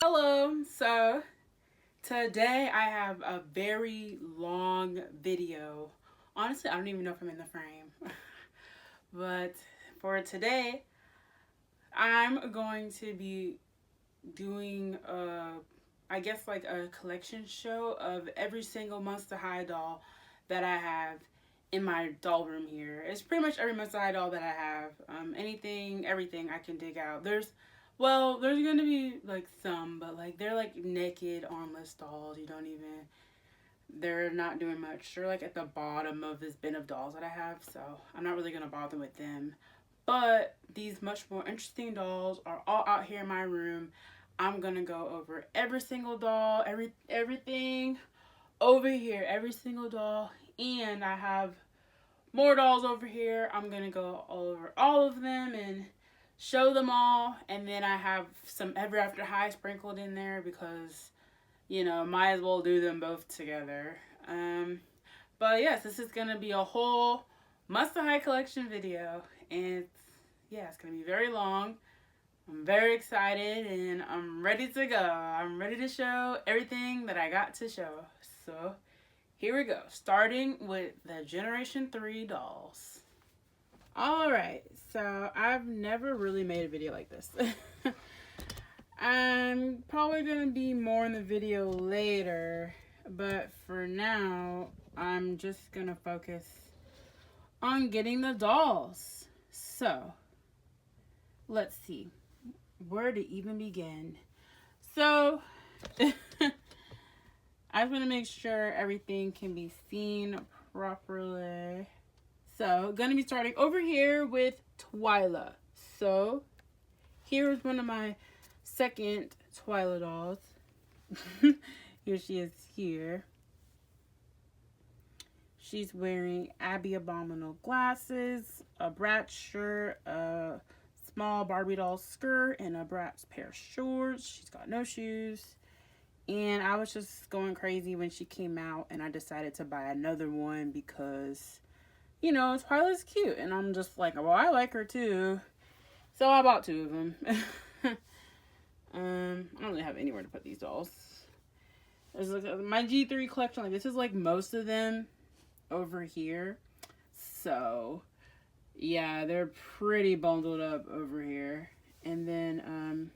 Hello, so today I have a very long video. Honestly, I don't even know if I'm in the frame. But for today, I'm going to be doing I guess like a collection show of every single Monster High doll that I have in my doll room here. It's pretty much every Monster High doll that I have. Anything, everything I can dig out. There's gonna be like some, but like they're like naked, armless dolls. They're not doing much. They're like at the bottom of this bin of dolls that I have, so I'm not really gonna bother with them. But these much more interesting dolls are all out here in my room. I'm gonna go over every single doll, everything over here, every single doll, and I have more dolls over here. I'm gonna go over all of them and show them all, and then I have some Ever After High sprinkled in there because might as well do them both together. But yes, this is gonna be a whole Must High collection video, and it's gonna be very long. I'm very excited and I'm ready to go. I'm ready to show everything that I got to show. So here we go, starting with the Generation 3 dolls. Alright, so I've never really made a video like this. I'm probably going to be more in the video later, but for now, I'm just going to focus on getting the dolls. So, let's see where to even begin. So, I'm going to make sure everything can be seen properly. So, going to be starting over here with Twyla. So, here's one of my second Twyla dolls. Here she is here. She's wearing Abby Abominable glasses, a Bratz shirt, a small Barbie doll skirt, and a Bratz pair of shorts. She's got no shoes. And I was just going crazy when she came out, and I decided to buy another one because, Twyla's cute. And I'm just like, well, I like her too. So I bought two of them. I don't really have anywhere to put these dolls. There's like my G3 collection. Like, this is like most of them over here. So yeah, they're pretty bundled up over here. And then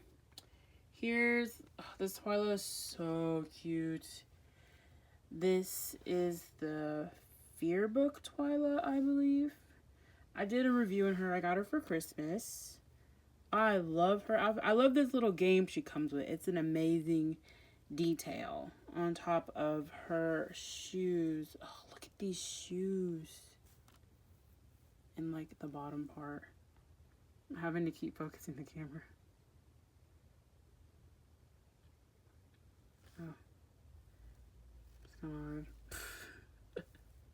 here's this Twyla is so cute. This is the Fear Book Twyla, I believe. I did a review on her. I got her for Christmas. I love her outfit. I love this little game she comes with. It's an amazing detail on top of her shoes. Oh, look at these shoes. And like the bottom part. I'm having to keep focusing the camera. Oh. It's hard.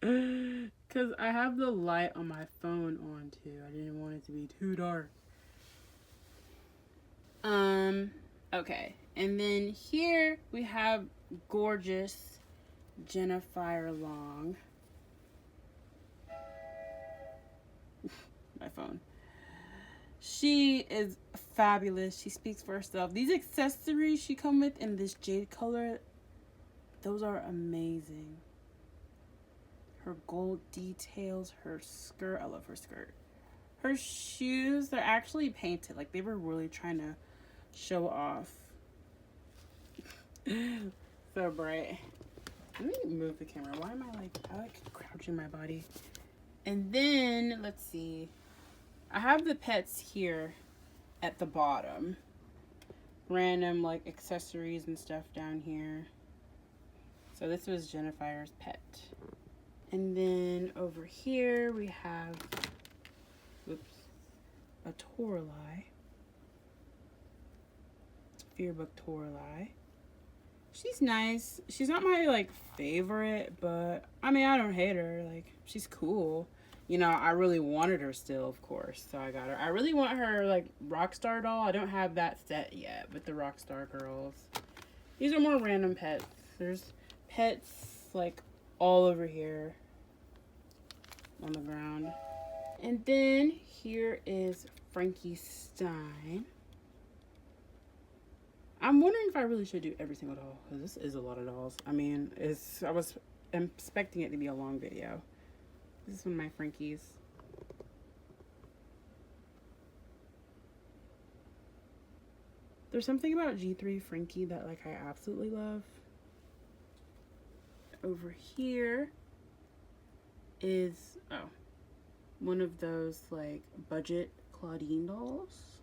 Because I have the light on my phone on too. I didn't want it to be too dark. Okay. And then here we have gorgeous Jennifer Long. My phone. She is fabulous. She speaks for herself. These accessories she come with in this jade color, those are amazing. Her gold details, her skirt. I love her skirt. Her shoes, they're actually painted. Like, they were really trying to show off. So bright. Let me move the camera. Why am I like crouching my body? And then, let's see. I have the pets here at the bottom. Random, like, accessories and stuff down here. So this was Jennifer's pet. And then over here we have, a Torlai. Fearbook Torlai. She's nice. She's not my, like, favorite, but, I mean, I don't hate her. Like, she's cool. I really wanted her still, of course, so I got her. I really want her, like, Rockstar doll. I don't have that set yet with the Rockstar girls. These are more random pets. There's pets, like, all over here on the ground. And then here is Frankie Stein. I'm wondering if I really should do every single doll, because this is a lot of dolls. I mean, I was expecting it to be a long video. This is one of my Frankies. There's something about G3 Frankie that like I absolutely love. Over here is one of those like budget Claudine dolls.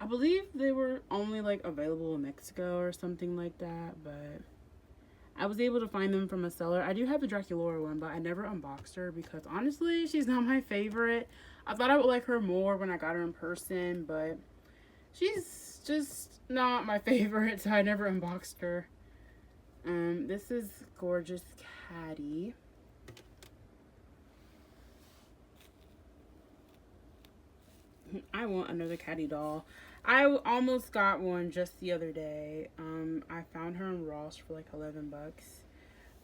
I believe they were only like available in Mexico or something like that, but I was able to find them from a seller. I do have a Draculaura one, but I never unboxed her because honestly, she's not my favorite. I thought I would like her more when I got her in person, but she's just not my favorite, so I never unboxed her. This is Gorgeous Caddy. I want another Caddy doll. I almost got one just the other day. I found her in Ross for like 11 bucks.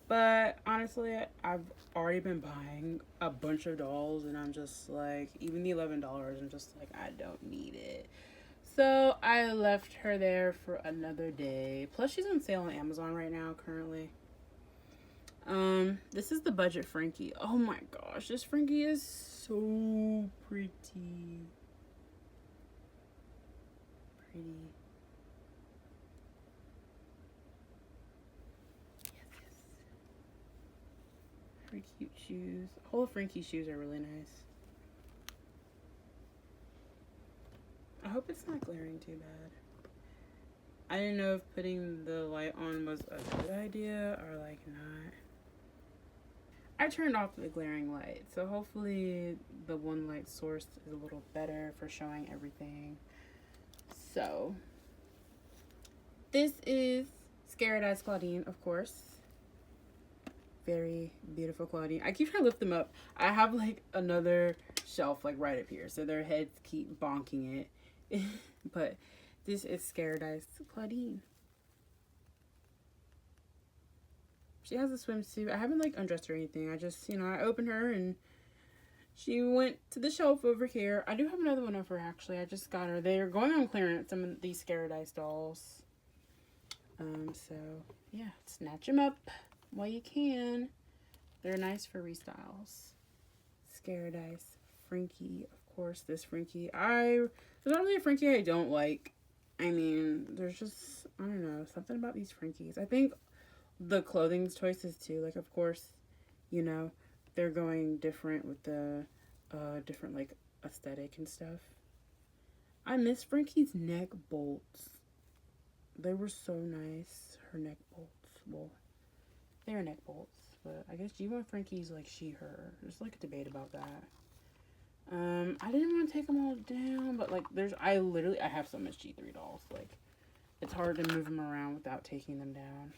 But honestly, I've already been buying a bunch of dolls and I'm just like, even the $11, I'm just like, I don't need it. So I left her there for another day. Plus she's on sale on Amazon right now currently. This is the budget Frankie. Oh my gosh, this Frankie is so pretty. Pretty. Yes, yes. Her cute shoes. All of Frankie's shoes are really nice. I hope it's not glaring too bad. I didn't know if putting the light on was a good idea or like not. I turned off the glaring light, so hopefully the one light source is a little better for showing everything. So, this is Scared Eyes Claudine, of course. Very beautiful Claudine. I keep trying to lift them up. I have like another shelf like right up here, so their heads keep bonking it. But this is Scared Eyes Claudine. She has a swimsuit. I haven't like undressed her or anything. I just, I opened her and she went to the shelf over here. I do have another one of her actually. I just got her. They're going on clearance, some of these Scared Eyes dolls. So yeah, snatch them up while you can. They're nice for restyles. Scared Eyes Frankie, of course. This Frankie, there's not really a Frankie I don't like. I mean, there's just, I don't know, something about these Frankies. I think the clothing choices too, like of course, they're going different with the different like aesthetic and stuff. I miss Frankie's neck bolts. They were so nice. Her neck bolts. Well, they're neck bolts, but I guess G1 Frankie's like she, her. There's like a debate about that. I didn't want to take them all down, but like I have so much G3 dolls. Like, it's hard to move them around without taking them down.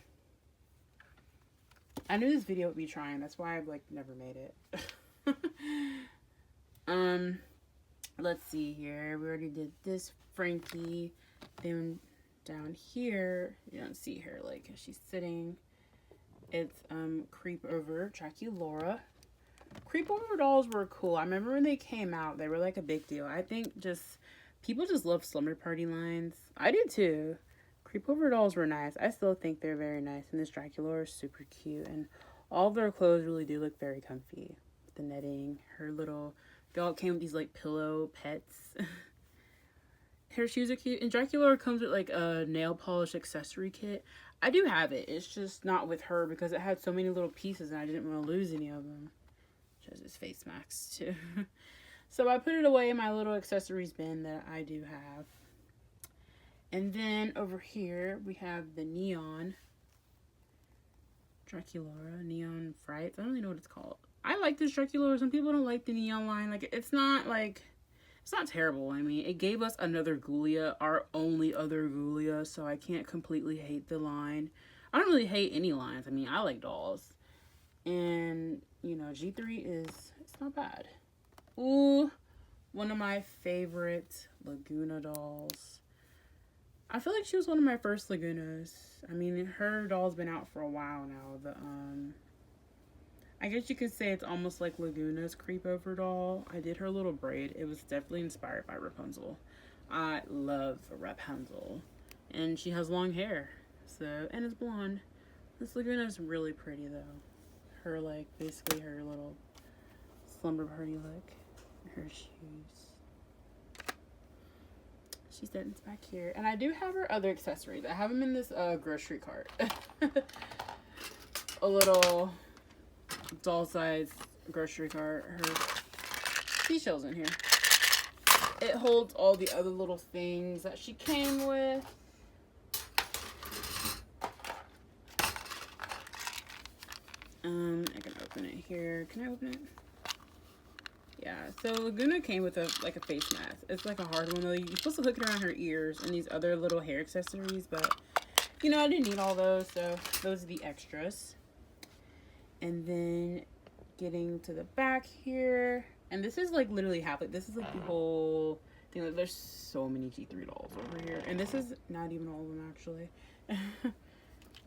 I knew this video would be trying. That's why I've like never made it. Let's see here. We already did this Frankie. Then down here, you don't see her like she's sitting. It's Creep Over Draculaura. Creep Over dolls were cool. I remember when they came out, they were like a big deal. I think people just love slumber party lines. I do too. Creep Over dolls were nice. I still think they're very nice. And this Draculaura is super cute. And all of their clothes really do look very comfy. The netting, they all came with these like pillow pets. Her shoes are cute. And Draculaura comes with like a nail polish accessory kit. I do have it. It's just not with her because it had so many little pieces and I didn't want to lose any of them. She has his face masks too. So I put it away in my little accessories bin that I do have. And then over here we have the Neon Draculaura, Neon Frights. I don't really know what it's called. I like this Draculaura. Some people don't like the Neon line. Like, it's not terrible. I mean, it gave us another Ghoulia, our only other Ghoulia, so I can't completely hate the line. I don't really hate any lines. I mean, I like dolls. And, G3 it's not bad. Ooh, one of my favorite Laguna dolls. I feel like she was one of my first Lagunas. I mean, her doll's been out for a while now. I guess you could say it's almost like Laguna's Creep Over doll. I did her little braid. It was definitely inspired by Rapunzel. I love Rapunzel. And she has long hair. So, and it's blonde. This Laguna is really pretty though. Her, like, basically her little slumber party look. Her shoes. She sits back here. And I do have her other accessories. I have them in this grocery cart. A little doll-sized grocery cart. Her seashells in here. It holds all the other little things that she came with. I can open it here. Can I open it? Yeah, so Laguna came with a face mask. It's like a hard one though. You're supposed to hook it around her ears and these other little hair accessories, but you know, I didn't need all those, so those are the extras. And then getting to the back here, and this is like literally half, like this is like the whole thing. Like, there's so many G3 dolls over here, and this is not even all of them actually.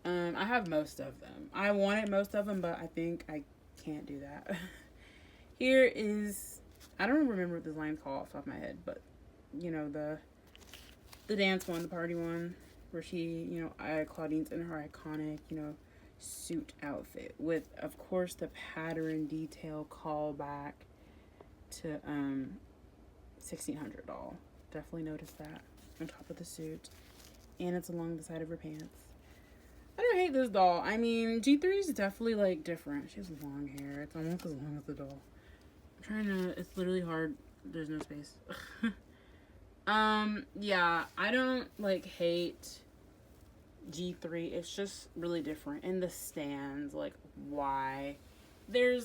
I have most of them. I wanted most of them, but I think I can't do that. Here is, I don't remember what this line's called off the top of my head, but you know, the dance one, the party one, where she, you know, Claudine's in her iconic, you know, suit outfit with, of course, the pattern detail callback to 1600 doll. Definitely noticed that on top of the suit, and it's along the side of her pants. I don't hate this doll. I mean, G3 is definitely like different. She has long hair. It's almost as long as the doll. I'm trying to, it's literally hard. There's no space. Yeah, I don't like hate G3. It's just really different. And the stands, like, why?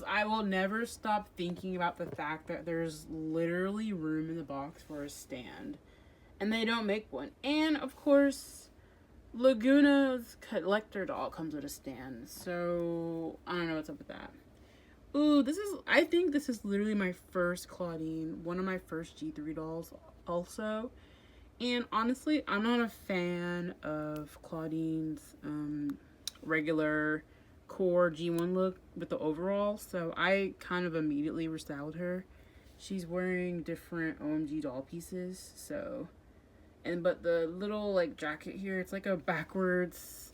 I will never stop thinking about the fact that there's literally room in the box for a stand. And they don't make one. And, of course, Laguna's collector doll comes with a stand. So, I don't know what's up with that. Ooh, I think this is literally my first Claudine. One of my first G3 dolls also. And honestly, I'm not a fan of Claudine's regular core G1 look with the overall. So I kind of immediately restyled her. She's wearing different OMG doll pieces. So, but the little like jacket here, it's like a backwards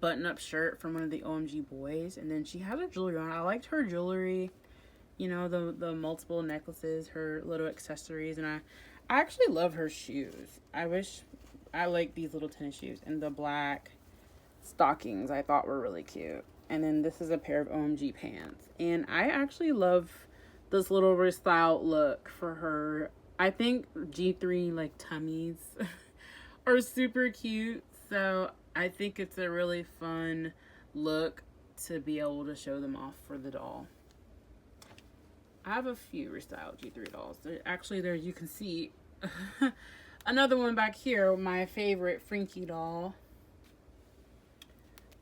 button-up shirt from one of the OMG boys. And then she had her jewelry on. I liked her jewelry. You know, the multiple necklaces, her little accessories, and I actually love her shoes. I like these little tennis shoes, and the black stockings I thought were really cute. And then this is a pair of OMG pants, and I actually love this little restyled look for her. I think G3 like tummies are super cute, so I think it's a really fun look to be able to show them off for the doll. I have a few restyled G3 dolls. Actually, there you can see another one back here, my favorite Frankie doll.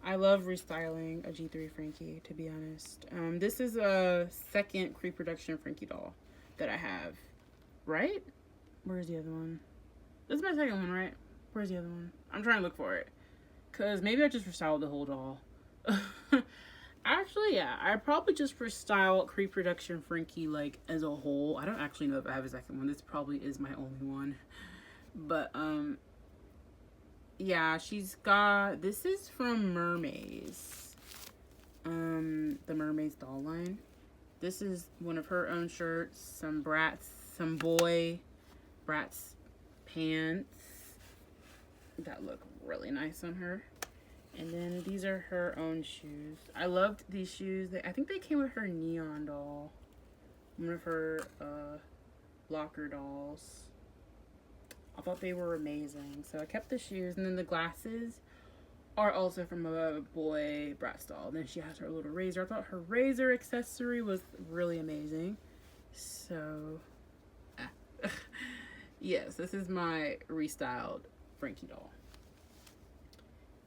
I love restyling a G3 Frankie, to be honest. This is a second pre-production Frankie doll that I have. Right? Where's the other one? This is my second one, right? Where's the other one? I'm trying to look for it. Because maybe I just restyled the whole doll. Actually, yeah, I probably just restyled pre-production Frankie like as a whole. I don't actually know if I have a second one. This probably is my only one. But yeah, she's got, this is from Mermaids. The Mermaids doll line. This is one of her own shirts, some boy Bratz pants that look really nice on her. And then these are her own shoes. I loved these shoes. I think they came with her neon doll. One of her blocker dolls. I thought they were amazing. So I kept the shoes. And then the glasses are also from a boy Bratz doll. Then she has her little razor. I thought her razor accessory was really amazing. So, yes, this is my restyled Frankie doll.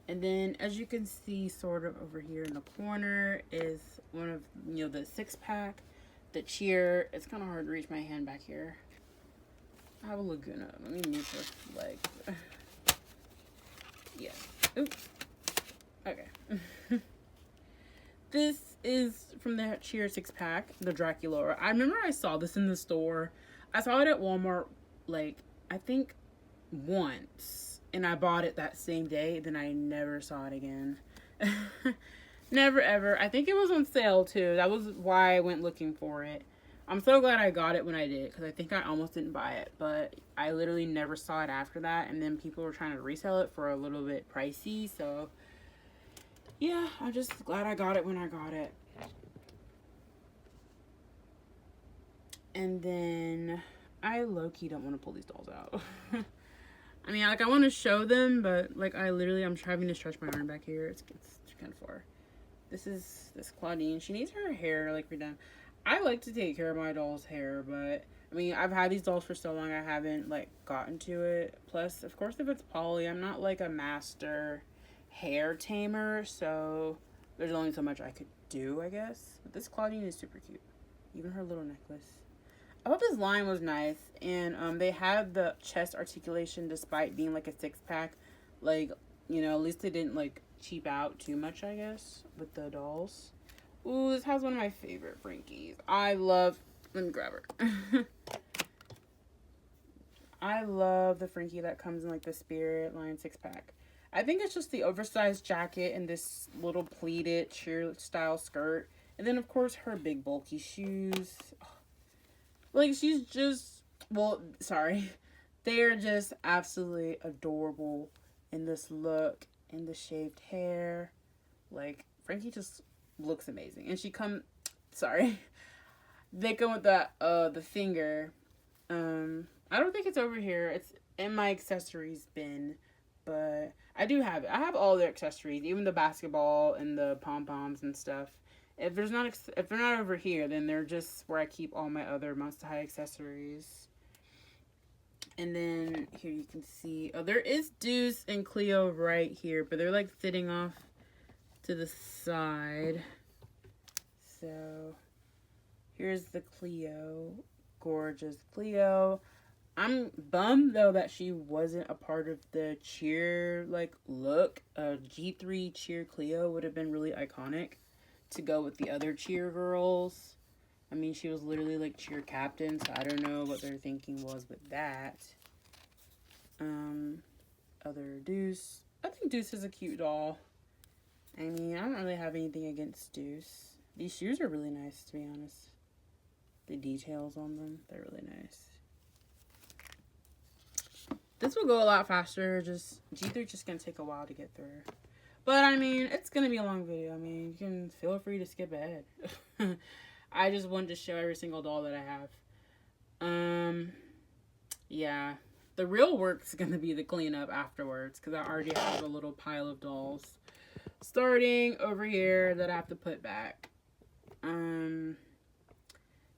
And then, as you can see, sort of over here in the corner is one of, you know, the 6-pack, the cheer. It's kind of hard to reach my hand back here. I have a Laguna. Let me move her legs. Yeah. Oops. Okay. This is from the cheer 6-pack, the Dracula. I remember I saw this in the store. I saw it at Walmart, like, I think once. and I bought it that same day. Then I never saw it again. Never ever. I think it was on sale too. That was why I went looking for it. I'm so glad I got it when I did, because I think I almost didn't buy it, but I literally never saw it after that, and then people were trying to resell it for a little bit pricey, so yeah, I'm just glad I got it when I got it. And then I low-key don't want to pull these dolls out. I mean, like, I want to show them, but like, I'm having to stretch my arm back here. It's kind of far. This Claudine. She needs her hair like redone. I like to take care of my doll's hair, but I mean, I've had these dolls for so long, I haven't like gotten to it. Plus, of course, if it's poly, I'm not like a master hair tamer, so there's only so much I could do, I guess. But this Claudine is super cute. Even her little necklace. I thought this line was nice, and they have the chest articulation despite being like a 6-pack. Like, you know, at least they didn't like cheap out too much, I guess, with the dolls. Ooh, this has one of my favorite Frankies. Let me grab her. I love the Frankie that comes in like the Spirit line 6-pack. I think it's just the oversized jacket and this little pleated cheer style skirt. And then of course her big bulky shoes. Like, she's just, well, sorry. They're just absolutely adorable in this look and the shaved hair. Like, Frankie just looks amazing. And they come with the finger. I don't think it's over here. It's in my accessories bin, but I do have it. I have all their accessories, even the basketball and the pom-poms and stuff. If they're not over here, then they're just where I keep all my other Monster High accessories. And then here you can see, there is Deuce and Cleo right here, but they're like sitting off to the side. So here's the Cleo, gorgeous Cleo. I'm bummed though that she wasn't a part of the cheer like look. G3 cheer Cleo would have been really iconic to go with the other cheer girls. I mean, she was literally like cheer captain, so I don't know what their thinking was with that. Other Deuce. I think Deuce is a cute doll. I mean, I don't really have anything against Deuce. These shoes are really nice, to be honest. The details on them, they're really nice. This will go a lot faster. G3 just gonna take a while to get through. But, I mean, it's going to be a long video. I mean, you can feel free to skip ahead. I just wanted to show every single doll that I have. Yeah. The real work's going to be the cleanup afterwards, because I already have a little pile of dolls starting over here that I have to put back.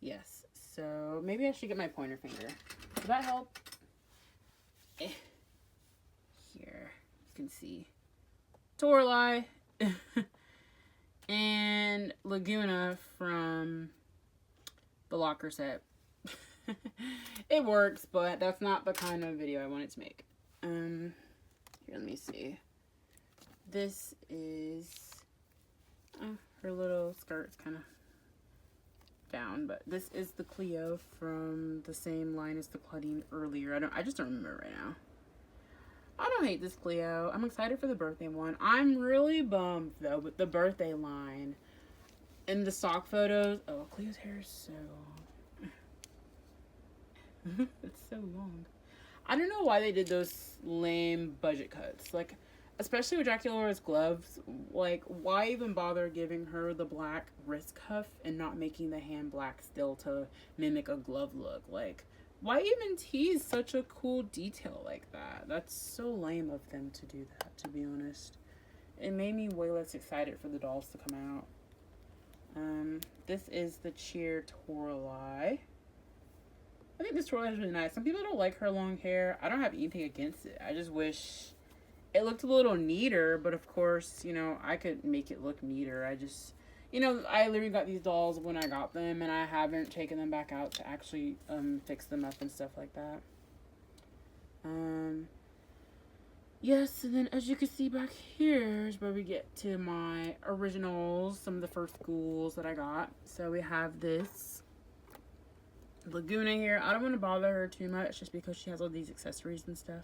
Yes. So, maybe I should get my pointer finger. Does that help? Here. You can see Torlai and Laguna from the locker set. It works, but that's not the kind of video I wanted to make. Here, let me see. This is her little skirt's kind of down, but this is the Cleo from the same line as the Claudine earlier. I just don't remember right now. I don't hate this Cleo. I'm excited for the birthday one. I'm really bummed, though, with the birthday line. In the stock photos... Oh, Cleo's hair is so long. It's so long. I don't know why they did those lame budget cuts. Like, especially with Dracula's gloves. Like, why even bother giving her the black wrist cuff and not making the hand black still to mimic a glove look? Like, why even tease such a cool detail like that? That's so lame of them to do that, to be honest. It made me way less excited for the dolls to come out. This is the Cheer Torlai. I think this Torlai is really nice. Some people don't like her long hair. I don't have anything against it. I just wish it looked a little neater, but of course, you know, I could make it look neater. You know, I literally got these dolls when I got them, and I haven't taken them back out to actually fix them up and stuff like that. Yes, and then as you can see back here is where we get to my originals, some of the first schools that I got. So we have this Laguna here. I don't want to bother her too much just because she has all these accessories and stuff.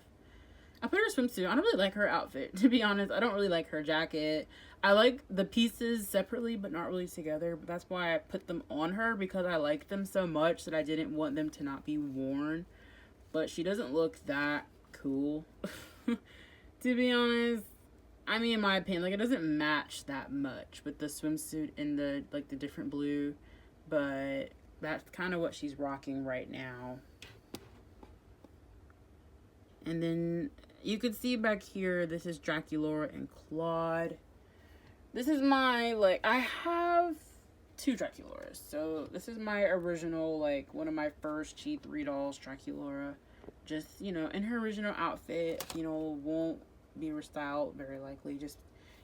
I put her swimsuit. I don't really like her outfit, to be honest. I don't really like her jacket. I like the pieces separately, but not really together. But that's why I put them on her, because I like them so much that I didn't want them to not be worn. But she doesn't look that cool, to be honest. I mean, in my opinion, like, it doesn't match that much with the swimsuit and the, like, the different blue. But that's kind of what she's rocking right now. And then you can see back here, this is Draculaura and Claude. This is my, like, I have 2 Draculauras. So this is my original, like, one of my first G3 dolls, Draculaura. Just, you know, in her original outfit, you know, won't be restyled very likely. Just,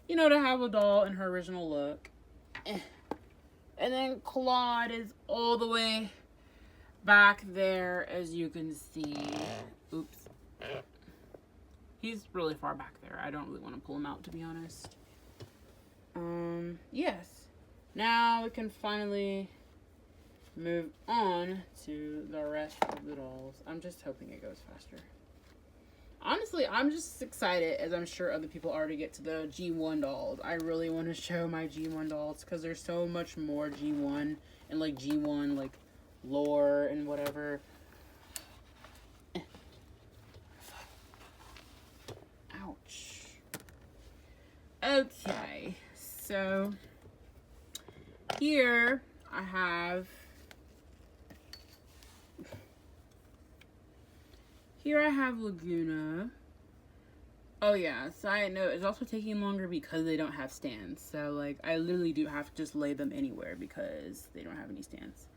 you know, to have a doll in her original look. And then Claude is all the way back there, as you can see. Oops. He's really far back there. I don't really want to pull him out, to be honest. Yes. Now we can finally move on to the rest of the dolls. I'm just hoping it goes faster. Honestly, I'm just excited, as I'm sure other people already get to the G1 dolls. I really want to show my G1 dolls, because there's so much more G1 and, like, G1, like, lore and whatever. Ouch. Okay, so here I have Laguna. Oh yeah, side note, it's also taking longer because they don't have stands. So, like, I literally do have to just lay them anywhere because they don't have any stands.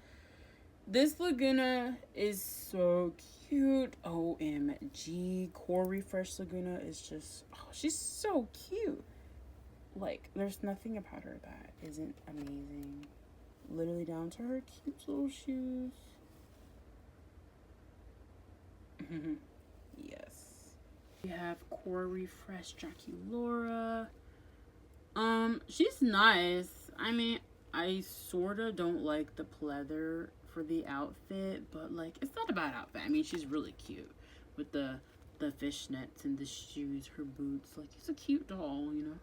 This Laguna is so cute. OMG. Core Refresh Laguna is just, oh, she's so cute. Like, there's nothing about her that isn't amazing. Literally down to her cute little shoes. Yes. We have Core Refresh Draculaura. She's nice. I mean, I sorta don't like the pleather for the outfit, but, like, it's not a bad outfit. I mean, she's really cute with the fishnets and the shoes, her boots. Like, it's a cute doll, you know.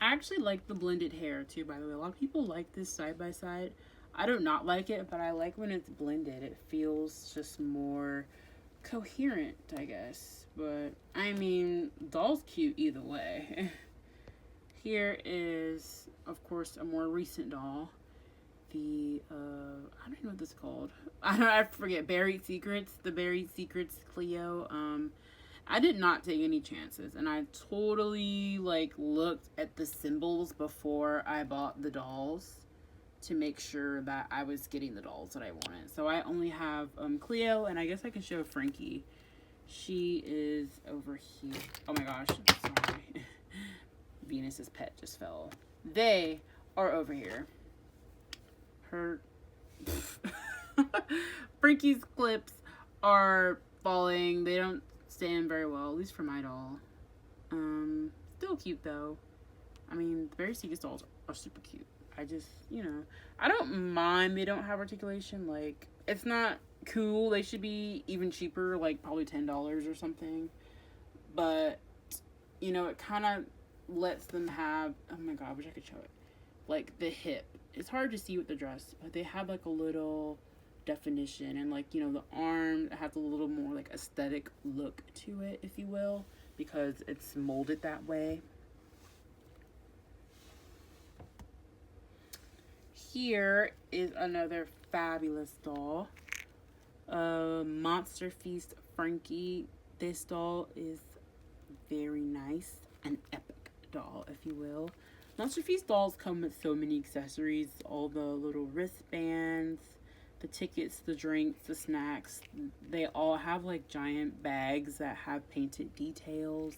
I actually like the blended hair too, by the way. A lot of people like this side by side. I do not like it, but I like when it's blended. It feels just more coherent, I guess. But I mean, doll's cute either way. Here is, of course, a more recent doll. The I don't know what this is called. I forget. Buried Secrets. The Buried Secrets Cleo. I did not take any chances, and I totally, like, looked at the symbols before I bought the dolls to make sure that I was getting the dolls that I wanted. So I only have Cleo, and I guess I can show Frankie. She is over here. Oh my gosh, sorry. Venus's pet just fell. They are over here. Her Frankie's clips are falling. They don't stand very well, at least for my doll. Still cute though. I mean, the Very Secret dolls are super cute. I just, you know, I don't mind they don't have articulation. Like, it's not cool. They should be even cheaper, like probably $10 or something. But, you know, it kind of lets them have, oh my god, I wish I could show it. Like, the hip. It's hard to see with the dress, but they have, like, a little definition, and, like, you know, the arm has a little more, like, aesthetic look to it, if you will, because it's molded that way. Here is another fabulous doll, Monster Feast Frankie. This doll is very nice, an epic doll, if you will. Monster Feast dolls come with so many accessories, all the little wristbands, the tickets, the drinks, the snacks. They all have, like, giant bags that have painted details,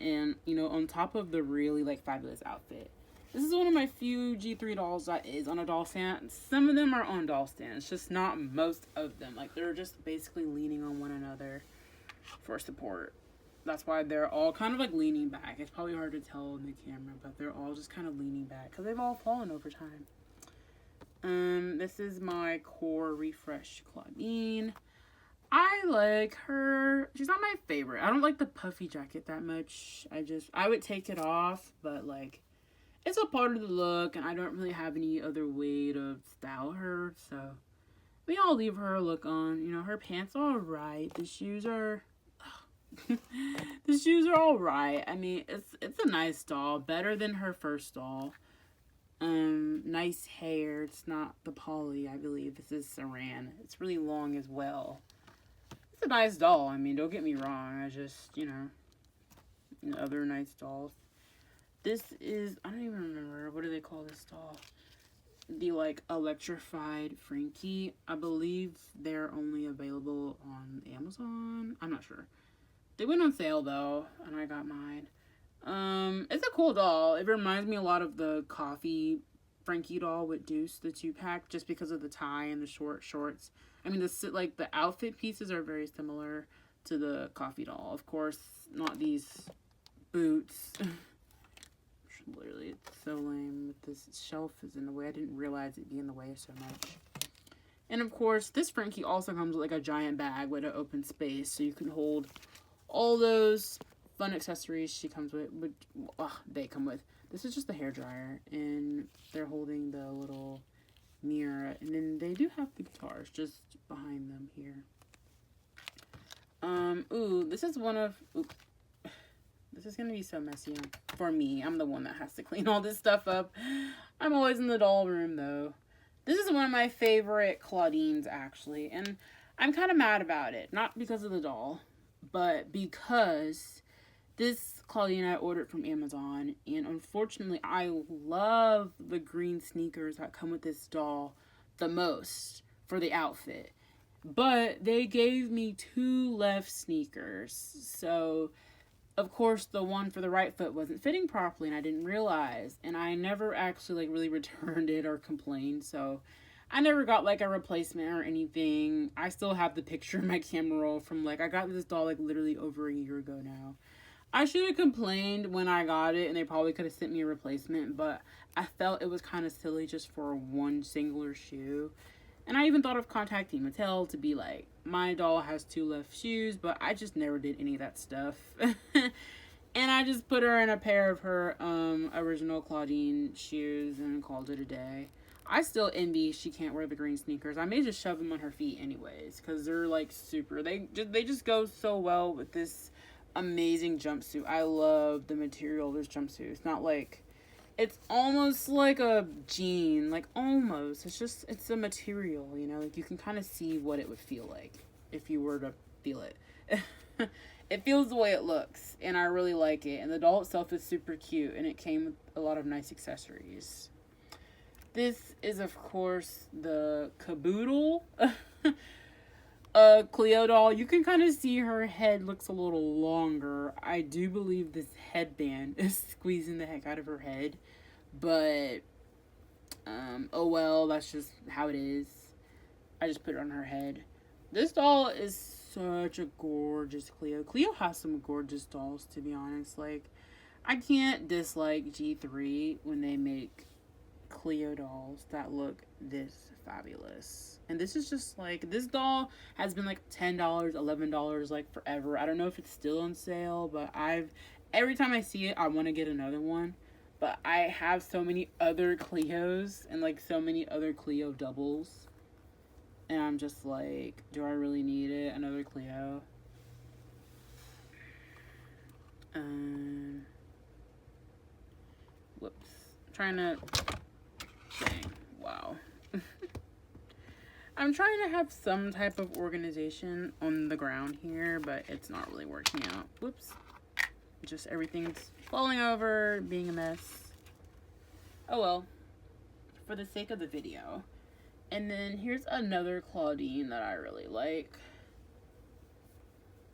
and, you know, on top of the really, like, fabulous outfit. This is one of my few G3 dolls that is on a doll stand. Some of them are on doll stands, just not most of them. Like, they're just basically leaning on one another for support. That's why they're all kind of, like, leaning back. It's probably hard to tell in the camera, but they're all just kind of leaning back because they've all fallen over time. This is my Core Refresh Claudine. I like her. She's not my favorite. I don't like the puffy jacket that much. I would take it off, but like, it's a part of the look, and I don't really have any other way to style her, so I'll leave her look on. You know, her pants are alright. The shoes are the shoes are alright. I mean, it's a nice doll, better than her first doll. Nice hair. It's not the Polly, I believe. This is Saran. It's really long as well. It's a nice doll. I mean, don't get me wrong. I just, you know, other nice dolls. This is, I don't even remember, what do they call this doll? The, like, electrified Frankie. I believe they're only available on Amazon. I'm not sure. They went on sale, though, and I got mine. It's a cool doll. It reminds me a lot of the Coffee Frankie doll with Deuce, the 2-pack, just because of the tie and the short shorts. I mean, the outfit pieces are very similar to the Coffee doll. Of course, not these boots. Literally, it's so lame. This shelf is in the way. I didn't realize it'd be in the way so much. And of course, this Frankie also comes with like a giant bag with an open space, so you can hold all those fun accessories she comes with. They come with. This is just the hairdryer, and they're holding the little mirror, and then they do have the guitars just behind them here. This is one of. This is gonna be so messy for me. I'm the one that has to clean all this stuff up. I'm always in the doll room, though. This is one of my favorite Claudines, actually, and I'm kind of mad about it. Not because of the doll, but because this Claudine I ordered from Amazon, and unfortunately, I love the green sneakers that come with this doll the most for the outfit. But they gave me 2 left sneakers, so of course the one for the right foot wasn't fitting properly, and I didn't realize, and I never actually like really returned it or complained, so I never got like a replacement or anything. I still have the picture in my camera roll from like, I got this doll like literally over a year ago now. I should have complained when I got it, and they probably could have sent me a replacement, but I felt it was kind of silly just for one singular shoe. And I even thought of contacting Mattel to be like, my doll has 2 left shoes, but I just never did any of that stuff. And I just put her in a pair of her original Claudine shoes and called it a day. I still envy she can't wear the green sneakers. I may just shove them on her feet anyways, because they're like super, they just go so well with this amazing jumpsuit. I love the material of this jumpsuit. It's not like, it's almost like a jean, like almost. It's a material, you know, like you can kind of see what it would feel like if you were to feel it. It feels the way it looks, and I really like it. And the doll itself is super cute, and it came with a lot of nice accessories. This is, of course, the Caboodle Cleo doll. You can kind of see her head looks a little longer. I do believe this headband is squeezing the heck out of her head, but oh well, that's just how it is. I just put it on her head. This doll is such a gorgeous Cleo. Cleo has some gorgeous dolls, to be honest. Like, I can't dislike G3 when they make Cleo dolls that look this fabulous. And this is just like, this doll has been like $10, $11 like forever. I don't know if it's still on sale, but every time I see it, I want to get another one. But I have so many other Cleos and like so many other Cleo doubles, and I'm just like, do I really need it? Another Cleo? Whoops. Trying to, dang, wow. I'm trying to have some type of organization on the ground here, but it's not really working out. Whoops. Just everything's falling over, being a mess. Oh well, for the sake of the video. And then here's another Claudine that I really like.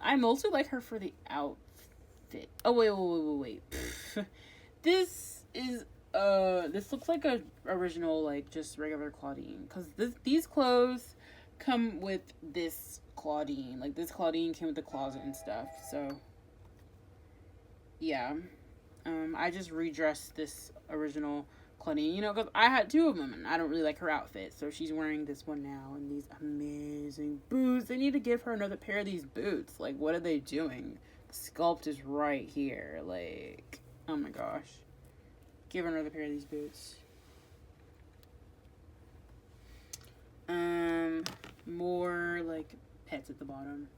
I mostly like her for the outfit. Oh, wait. This is, this looks like a original, like, just regular Claudine. Because these clothes come with this Claudine. Like, this Claudine came with the closet and stuff. So, yeah. I just redressed this original Claudine, you know, because I had two of them and I don't really like her outfit. So she's wearing this one now and these amazing boots. They need to give her another pair of these boots. Like, what are they doing? The sculpt is right here. Like, oh my gosh. Give her another pair of these boots. More like pets at the bottom.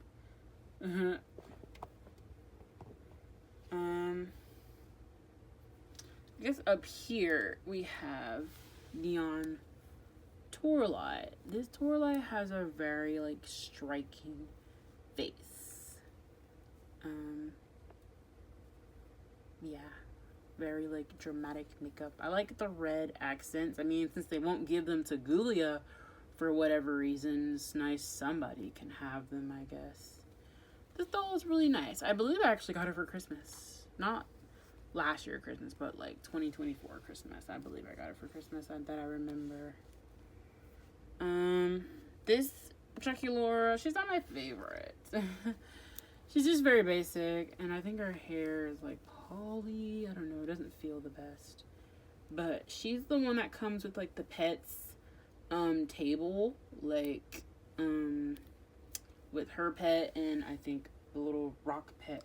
I guess up here we have Neon Torlight. This Torlight has a very like striking face. Yeah, very like dramatic makeup. I like the red accents. I mean, since they won't give them to Gulia for whatever reason, it's nice somebody can have them, I guess. This doll is really nice. I believe I actually got her for Christmas. Not last year Christmas, but like 2024 Christmas. I believe I got it for Christmas that I remember. This Chucky Laura, she's not my favorite. She's just very basic, and I think her hair is like poly. I don't know, it doesn't feel the best. But she's the one that comes with like the pets table, like with her pet and I think the little rock pet.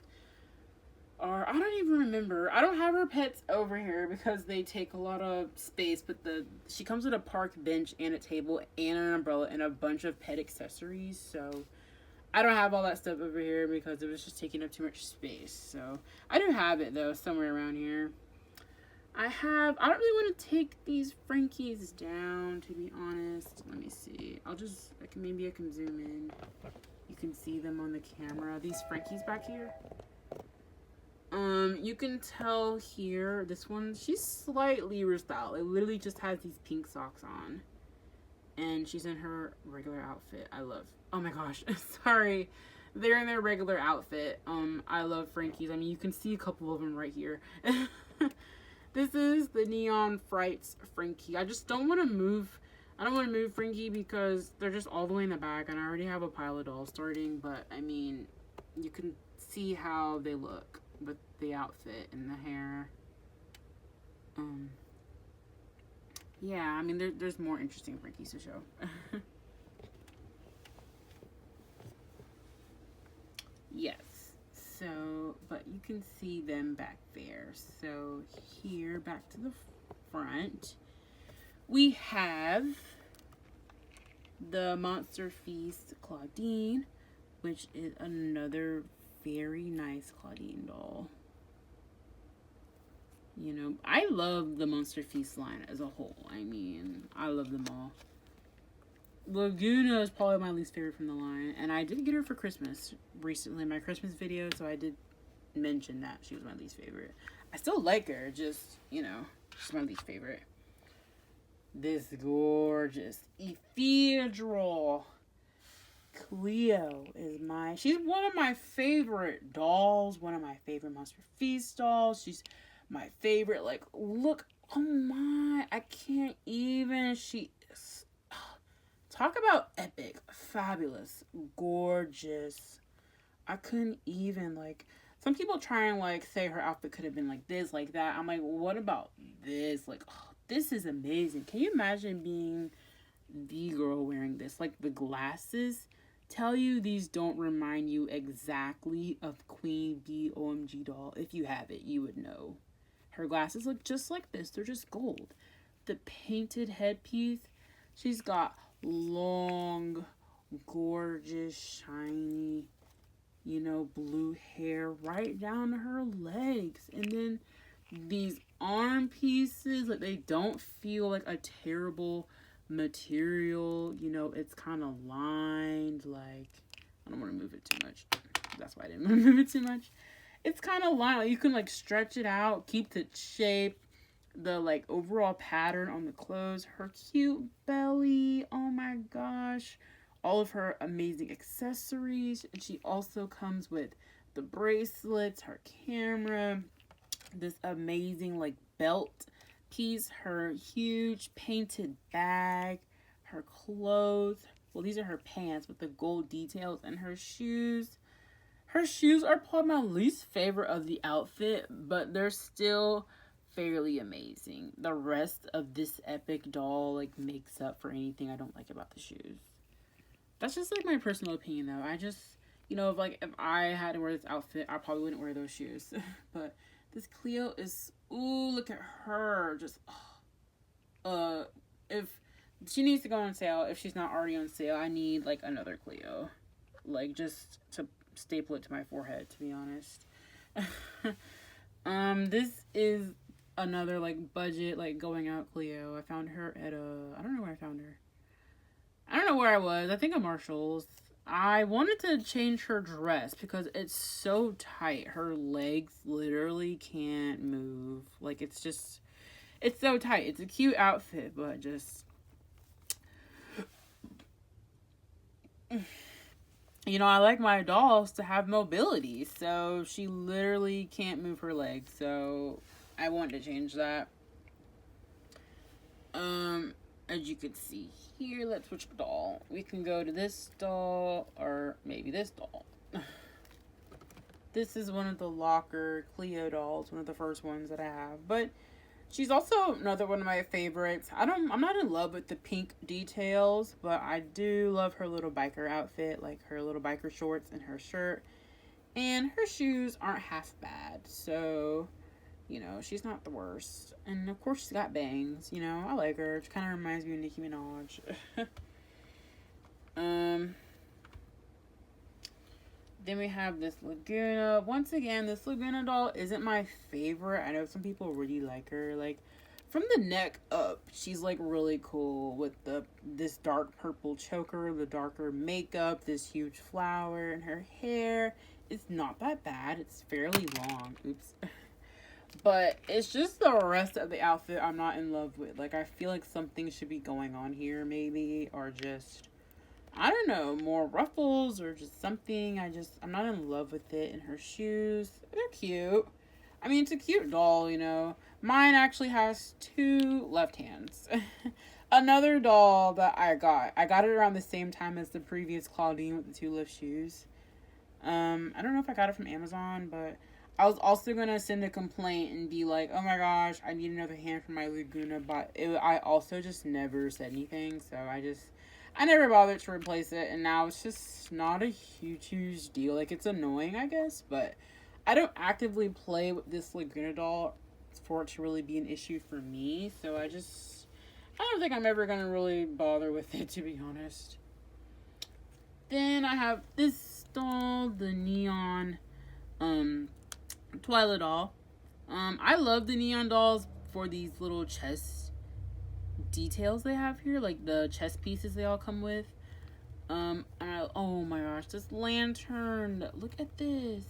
Or I don't even remember. I don't have her pets over here because they take a lot of space, but she comes with a park bench and a table and an umbrella and a bunch of pet accessories. So I don't have all that stuff over here because it was just taking up too much space. So I do have it though somewhere around here. I don't really want to take these Frankies down, to be honest. Let me see. Maybe I can zoom in. You can see them on the camera. These Frankies back here. You can tell here, this one, she's slightly restyled. It literally just has these pink socks on. And she's in her regular outfit. Oh my gosh, sorry. They're in their regular outfit. I love Frankies. I mean, you can see a couple of them right here. This is the Neon Frights Frankie. I just don't want to move. I don't want to move Frankie because they're just all the way in the back. And I already have a pile of dolls starting. But, I mean, you can see how they look with the outfit and the hair. Yeah, I mean, there's more interesting Frankies to show. Yes. So, but you can see them back there. So here, back to the front, we have the Monster Feast Claudine, which is another very nice Claudine doll. You know, I love the Monster Feast line as a whole. I mean, I love them all. Laguna is probably my least favorite from the line, and I did get her for Christmas recently in my Christmas video, so I did mention that she was my least favorite. I still like her, just, you know, she's my least favorite. This gorgeous ethereal Cleo is she's one of my favorite dolls, one of my favorite Monster Feast dolls. She's my favorite, like, look, oh my, I can't even, she is, talk about epic, fabulous, gorgeous. I couldn't even, like, some people try and, like, say her outfit could have been like this, like that. I'm like, what about this? Like, oh, this is amazing. Can you imagine being the girl wearing this? Like, the glasses tell you these don't remind you exactly of Queen Bee OMG doll. If you have it, you would know. Her glasses look just like this. They're just gold. The painted headpiece, she's got long, gorgeous, shiny, you know, blue hair right down to her legs. And then these arm pieces, like, they don't feel like a terrible material. You know, it's kind of lined, like, I don't want to move it too much. That's why I didn't want to move it too much. It's kind of lined. Like, you can, like, stretch it out, keep the shape, the, like, overall pattern on the clothes. Her cute belly, oh my gosh. All of her amazing accessories. And she also comes with the bracelets, her camera, this amazing, like, belt piece, her huge painted bag, her clothes. Well, these are her pants with the gold details, and her shoes. Her shoes are probably my least favorite of the outfit, but they're still fairly amazing. The rest of this epic doll like makes up for anything I don't like about the shoes. That's just like my personal opinion though. I just, you know, if I had to wear this outfit, I probably wouldn't wear those shoes. But this Cleo is, ooh, look at her. Just, if she needs to go on sale, if she's not already on sale, I need like another Cleo. Like just to staple it to my forehead, to be honest. This is another like budget, like going out Cleo. I found her at I don't know where I found her. I don't know where I was. I think at Marshall's. I wanted to change her dress because it's so tight. Her legs literally can't move. Like, it's so tight. It's a cute outfit, but just, you know, I like my dolls to have mobility. So she literally can't move her legs. So I want to change that. As you can see here, let's switch the doll. We can go to this doll, or maybe this doll. This is one of the locker Cleo dolls, one of the first ones that I have. But she's also another one of my favorites. I'm not in love with the pink details, but I do love her little biker outfit, like her little biker shorts and her shirt. And her shoes aren't half bad, so, you know, she's not the worst. And of course she's got bangs, you know, I like her. It kind of reminds me of Nicki Minaj. Then we have this Laguna. Once again, this Laguna doll isn't my favorite. I know some people really like her. Like, from the neck up, she's like really cool with this dark purple choker, the darker makeup, this huge flower in her hair. It's not that bad. It's fairly long. Oops. But it's just the rest of the outfit I'm not in love with. Like, I feel like something should be going on here, maybe. Or just, I don't know, more ruffles or just something. I'm not in love with it. And her shoes, they're cute. I mean, it's a cute doll, you know. Mine actually has 2 left hands. Another doll that I got it around the same time as the previous Claudine with the 2 left shoes. I don't know if I got it from Amazon, but I was also going to send a complaint and be like, oh my gosh, I need another hand for my Laguna, but I also just never said anything, so I never bothered to replace it, and now it's just not a huge deal. Like, it's annoying, I guess, but I don't actively play with this Laguna doll for it to really be an issue for me, so I don't think I'm ever going to really bother with it, to be honest. Then I have this doll, the neon, Twilight doll. I love the neon dolls for these little chest details they have here, like the chest pieces they all come with. Oh my gosh, this lantern, look at this.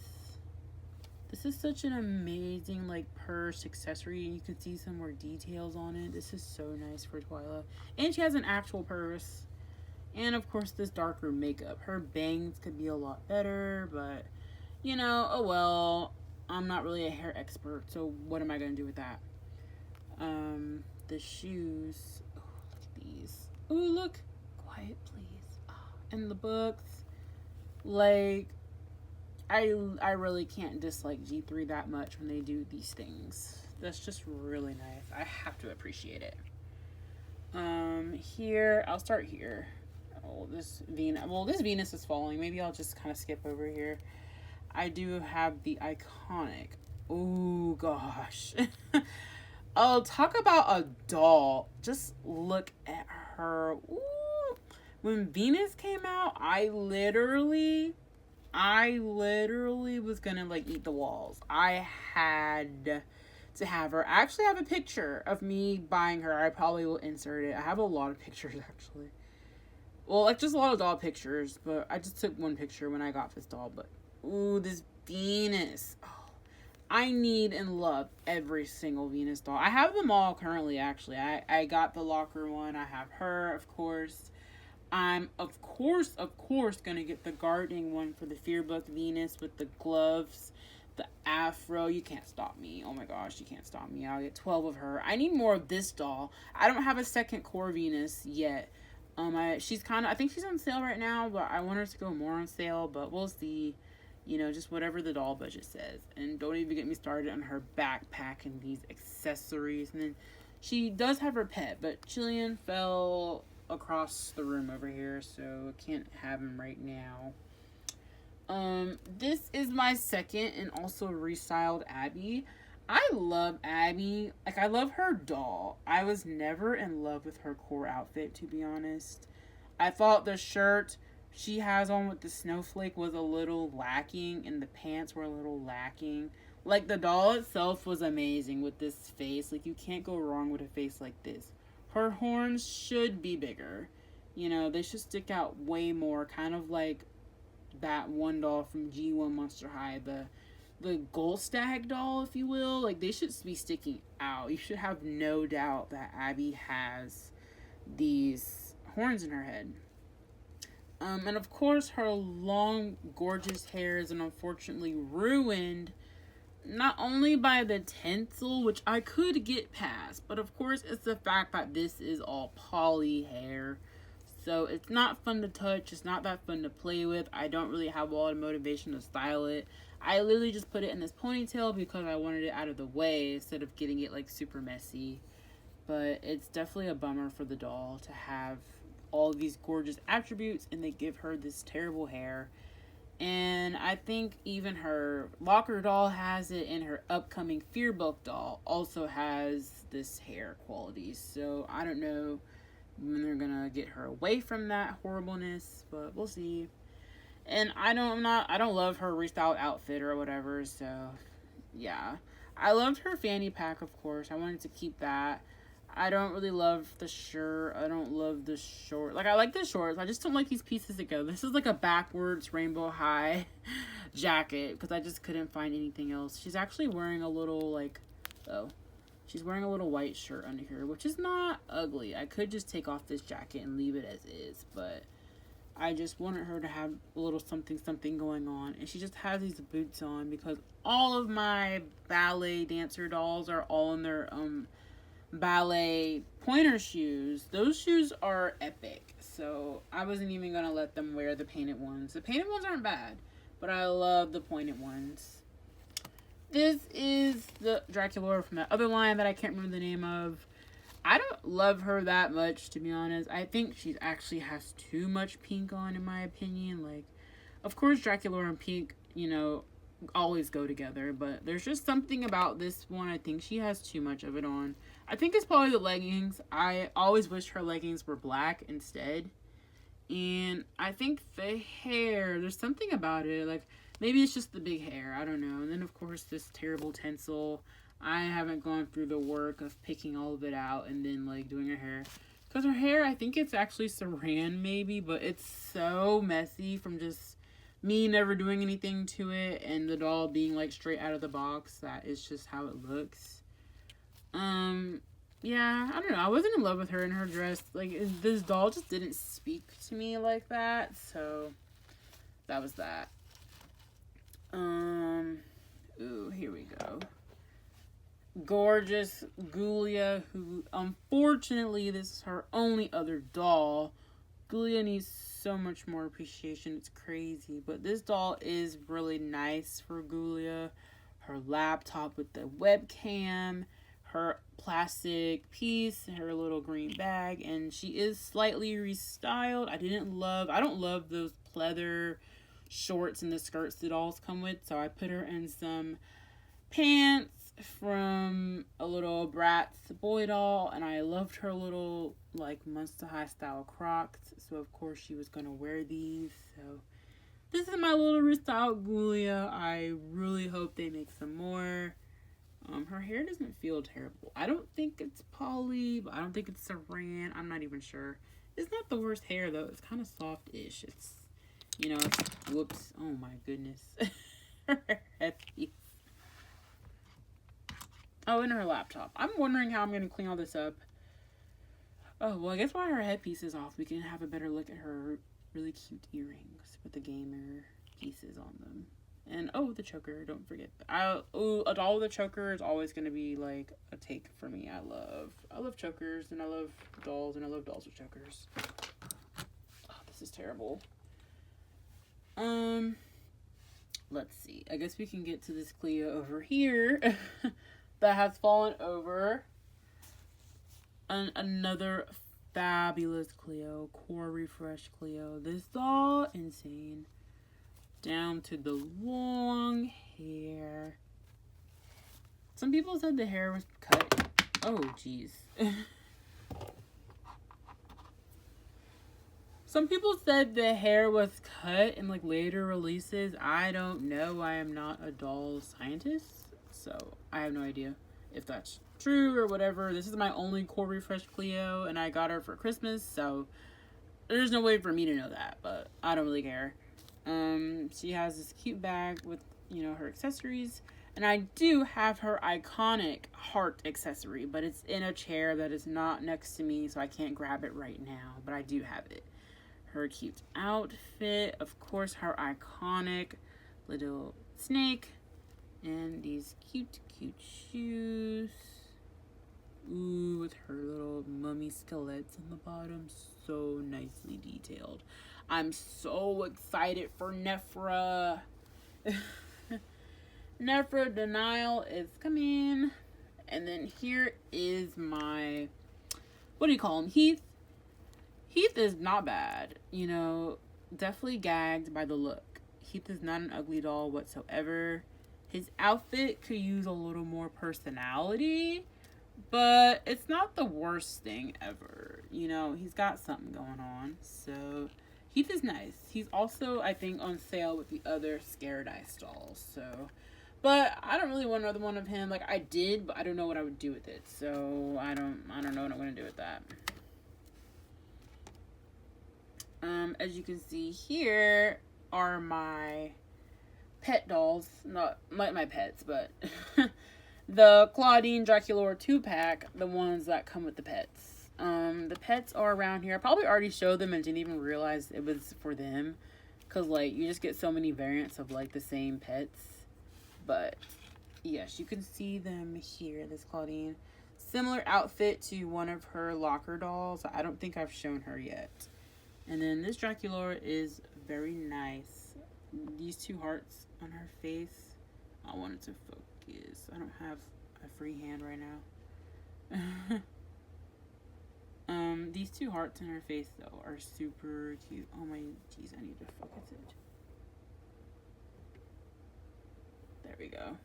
This is such an amazing like purse accessory. You can see some more details on it. This is so nice for Twyla. And she has an actual purse. And of course this darker makeup. Her bangs could be a lot better, but you know, oh well. I'm not really a hair expert, so what am I going to do with that? The shoes. Oh, look at these. Oh, look. Quiet, please. Oh, and the books. Like, I really can't dislike G3 that much when they do these things. That's just really nice. I have to appreciate it. Here, I'll start here. Oh, this Venus is falling. Maybe I'll just kind of skip over here. I do have the iconic. Oh, gosh. Oh, talk about a doll. Just look at her. Ooh. When Venus came out, I literally was gonna like eat the walls. I had to have her. I actually have a picture of me buying her. I probably will insert it. I have a lot of pictures actually. Well, like just a lot of doll pictures, but I just took one picture when I got this doll. But ooh, this Venus. Oh, I need and love every single Venus doll. I have them all currently, actually. I got the locker one. I have her, of course. I'm, of course, going to get the gardening one for the Fear Book Venus with the gloves, the afro. You can't stop me. Oh my gosh, you can't stop me. I'll get 12 of her. I need more of this doll. I don't have a second core Venus yet. I think she's on sale right now, but I want her to go more on sale, but we'll see. You know, just whatever the doll budget says. And don't even get me started on her backpack and these accessories. And then she does have her pet, but Chillian fell across the room over here, so I can't have him right now. This is my second and also restyled Abby. I love Abby. Like, I love her doll. I was never in love with her core outfit, to be honest. I thought the shirt she has on with the snowflake was a little lacking, and the pants were a little lacking. Like, the doll itself was amazing with this face. Like, you can't go wrong with a face like this. Her horns should be bigger. You know, they should stick out way more, kind of like that one doll from G1 Monster High, the Gold Stag doll, if you will. Like, they should be sticking out. You should have no doubt that Abby has these horns in her head. And of course, her long, gorgeous hair is unfortunately ruined, not only by the tinsel, which I could get past, but of course, it's the fact that this is all poly hair. So it's not fun to touch. It's not that fun to play with. I don't really have a lot of motivation to style it. I literally just put it in this ponytail because I wanted it out of the way instead of getting it like super messy. But it's definitely a bummer for the doll to have all these gorgeous attributes and they give her this terrible hair. And I think even her locker doll has it, and her upcoming Fearbook doll also has this hair quality. So I don't know when they're gonna get her away from that horribleness, but we'll see. And I don't love her restyled outfit or whatever, so yeah. I loved her fanny pack, of course. I wanted to keep that. I don't really love the shirt. I don't love the short. Like, I like the shorts. I just don't like these pieces that go. This is like a backwards rainbow high jacket because I just couldn't find anything else. She's actually wearing a little, like, she's wearing a little white shirt under here, which is not ugly. I could just take off this jacket and leave it as is, but I just wanted her to have a little something going on. And she just has these boots on because all of my ballet dancer dolls are all in their, ballet pointer shoes. Those shoes are epic, so I wasn't even gonna let them wear the painted ones. The painted ones aren't bad, but I love the pointed ones. This is the Dracula from that other line that I can't remember the name of. I don't love her that much, to be honest. I think she actually has too much pink on, in my opinion. Like, of course Dracula and pink, you know, always go together, but there's just something about this one. I think she has too much of it on. I think it's probably the leggings. I always wish her leggings were black instead. And I think the hair, there's something about it. Like, maybe it's just the big hair. I don't know. And then, of course, this terrible tinsel. I haven't gone through the work of picking all of it out and then, like, doing her hair. Because her hair, I think it's actually saran maybe, but it's so messy from just me never doing anything to it and the doll being, like, straight out of the box. That is just how it looks. Yeah, I don't know. I wasn't in love with her in her dress. Like, this doll just didn't speak to me like that. So, that was that. Ooh, here we go. Gorgeous Ghoulia, who, unfortunately, this is her only other doll. Ghoulia needs so much more appreciation. It's crazy. But this doll is really nice for Ghoulia. Her laptop with the webcam, her plastic piece, her little green bag, and she is slightly restyled. I don't love those pleather shorts and the skirts that dolls come with, so I put her in some pants from a little Bratz boy doll, and I loved her little, like, Monster High style Crocs, so of course she was gonna wear these. So this is my little restyled Ghoulia. I really hope they make some more. Her hair doesn't feel terrible. I don't think it's poly, but I don't think it's saran. I'm not even sure. It's not the worst hair, though. It's kind of soft-ish. It's, you know, whoops. Oh, my goodness. Her headpiece. Oh, and her laptop. I'm wondering how I'm going to clean all this up. Oh, well, I guess while her headpiece is off, we can have a better look at her really cute earrings with the gamer pieces on them. And, oh, the choker, don't forget. A doll with a choker is always going to be, like, a take for me. I love chokers, and I love dolls, and I love dolls with chokers. Oh, this is terrible. let's see. I guess we can get to this Cleo over here that has fallen over. And another fabulous Cleo, core refresh Cleo. This doll, insane. Down to the long hair. Some people said the hair was cut. Oh, jeez. Some people said the hair was cut in like later releases. I don't know. I am not a doll scientist, so I have no idea if that's true or whatever. This is my only core refresh Cleo, and I got her for Christmas, so there's no way for me to know that, but I don't really care. She has this cute bag with, you know, her accessories, and I do have her iconic heart accessory, but it's in a chair that is not next to me, so I can't grab it right now, but I do have it. Her cute outfit, of course, her iconic little snake, and these cute shoes. Ooh, with her little mummy skeletts on the bottom, so nicely detailed. I'm so excited for Nephra. Nephra Denial is coming. And then here is my, what do you call him, Heath? Heath is not bad, you know, definitely gagged by the look. Heath is not an ugly doll whatsoever. His outfit could use a little more personality, but it's not the worst thing ever. You know, he's got something going on, so Heath is nice. He's also, I think, on sale with the other Scared Ice dolls, so. But I don't really want another one of him. Like, I did, but I don't know what I would do with it, so I don't know what I'm going to do with that. As you can see here are my pet dolls. Not like my pets, but the Claudine Draculaura 2-pack, the ones that come with the pets. The pets are around here. I probably already showed them and didn't even realize it was for them. Because, like, you just get so many variants of, like, the same pets. But, yes, you can see them here, this Claudine. Similar outfit to one of her locker dolls. I don't think I've shown her yet. And then this Draculaura is very nice. These two hearts on her face. I wanted to focus. I don't have a free hand right now. These two hearts on her face, though, are super cute. Oh my, jeez, I need to focus it. There we go.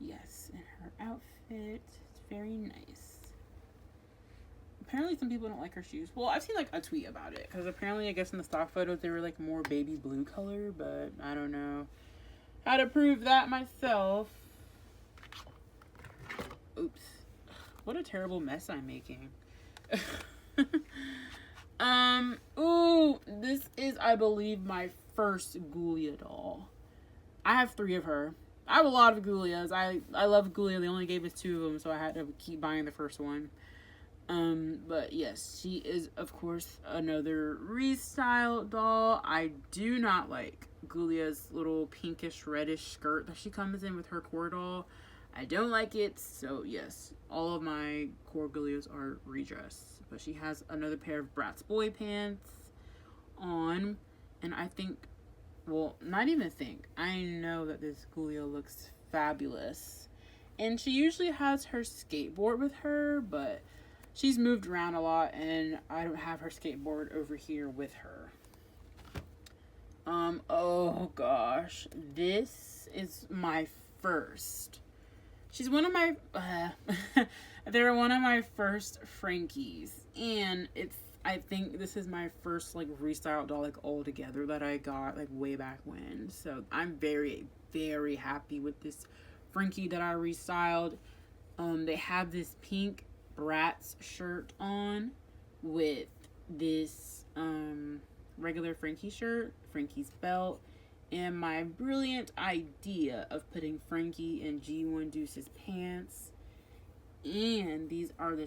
Yes, and her outfit, it's very nice. Apparently some people don't like her shoes. Well, I've seen like a tweet about it, because apparently I guess in the stock photos they were like more baby blue color, but I don't know how to prove that myself. Oops. What a terrible mess I'm making. Ooh, this is, I believe, my first Ghoulia doll. I have 3 of her. I have a lot of Ghoulias. I love Ghoulia. They only gave us 2 of them, so I had to keep buying the first one. But yes, she is, of course, another restyle doll. I do not like Ghoulia's little pinkish reddish skirt that she comes in with her core doll. I don't like it, so yes, all of my core Ghoulias are redress. But she has another pair of Bratz boy pants on, and I think, well, not even think, I know that this Ghoulia looks fabulous. And she usually has her skateboard with her, but she's moved around a lot, and I don't have her skateboard over here with her. Oh gosh, this is my first. She's one of my, they're one of my first Frankies, and I think this is my first, like, restyle doll, like, all together that I got, like, way back when. So I'm very, very happy with this Frankie that I restyled. They have this pink Bratz shirt on with this regular Frankie shirt, Frankie's belt, and my brilliant idea of putting Frankie in G1 Deuce's pants. And these are the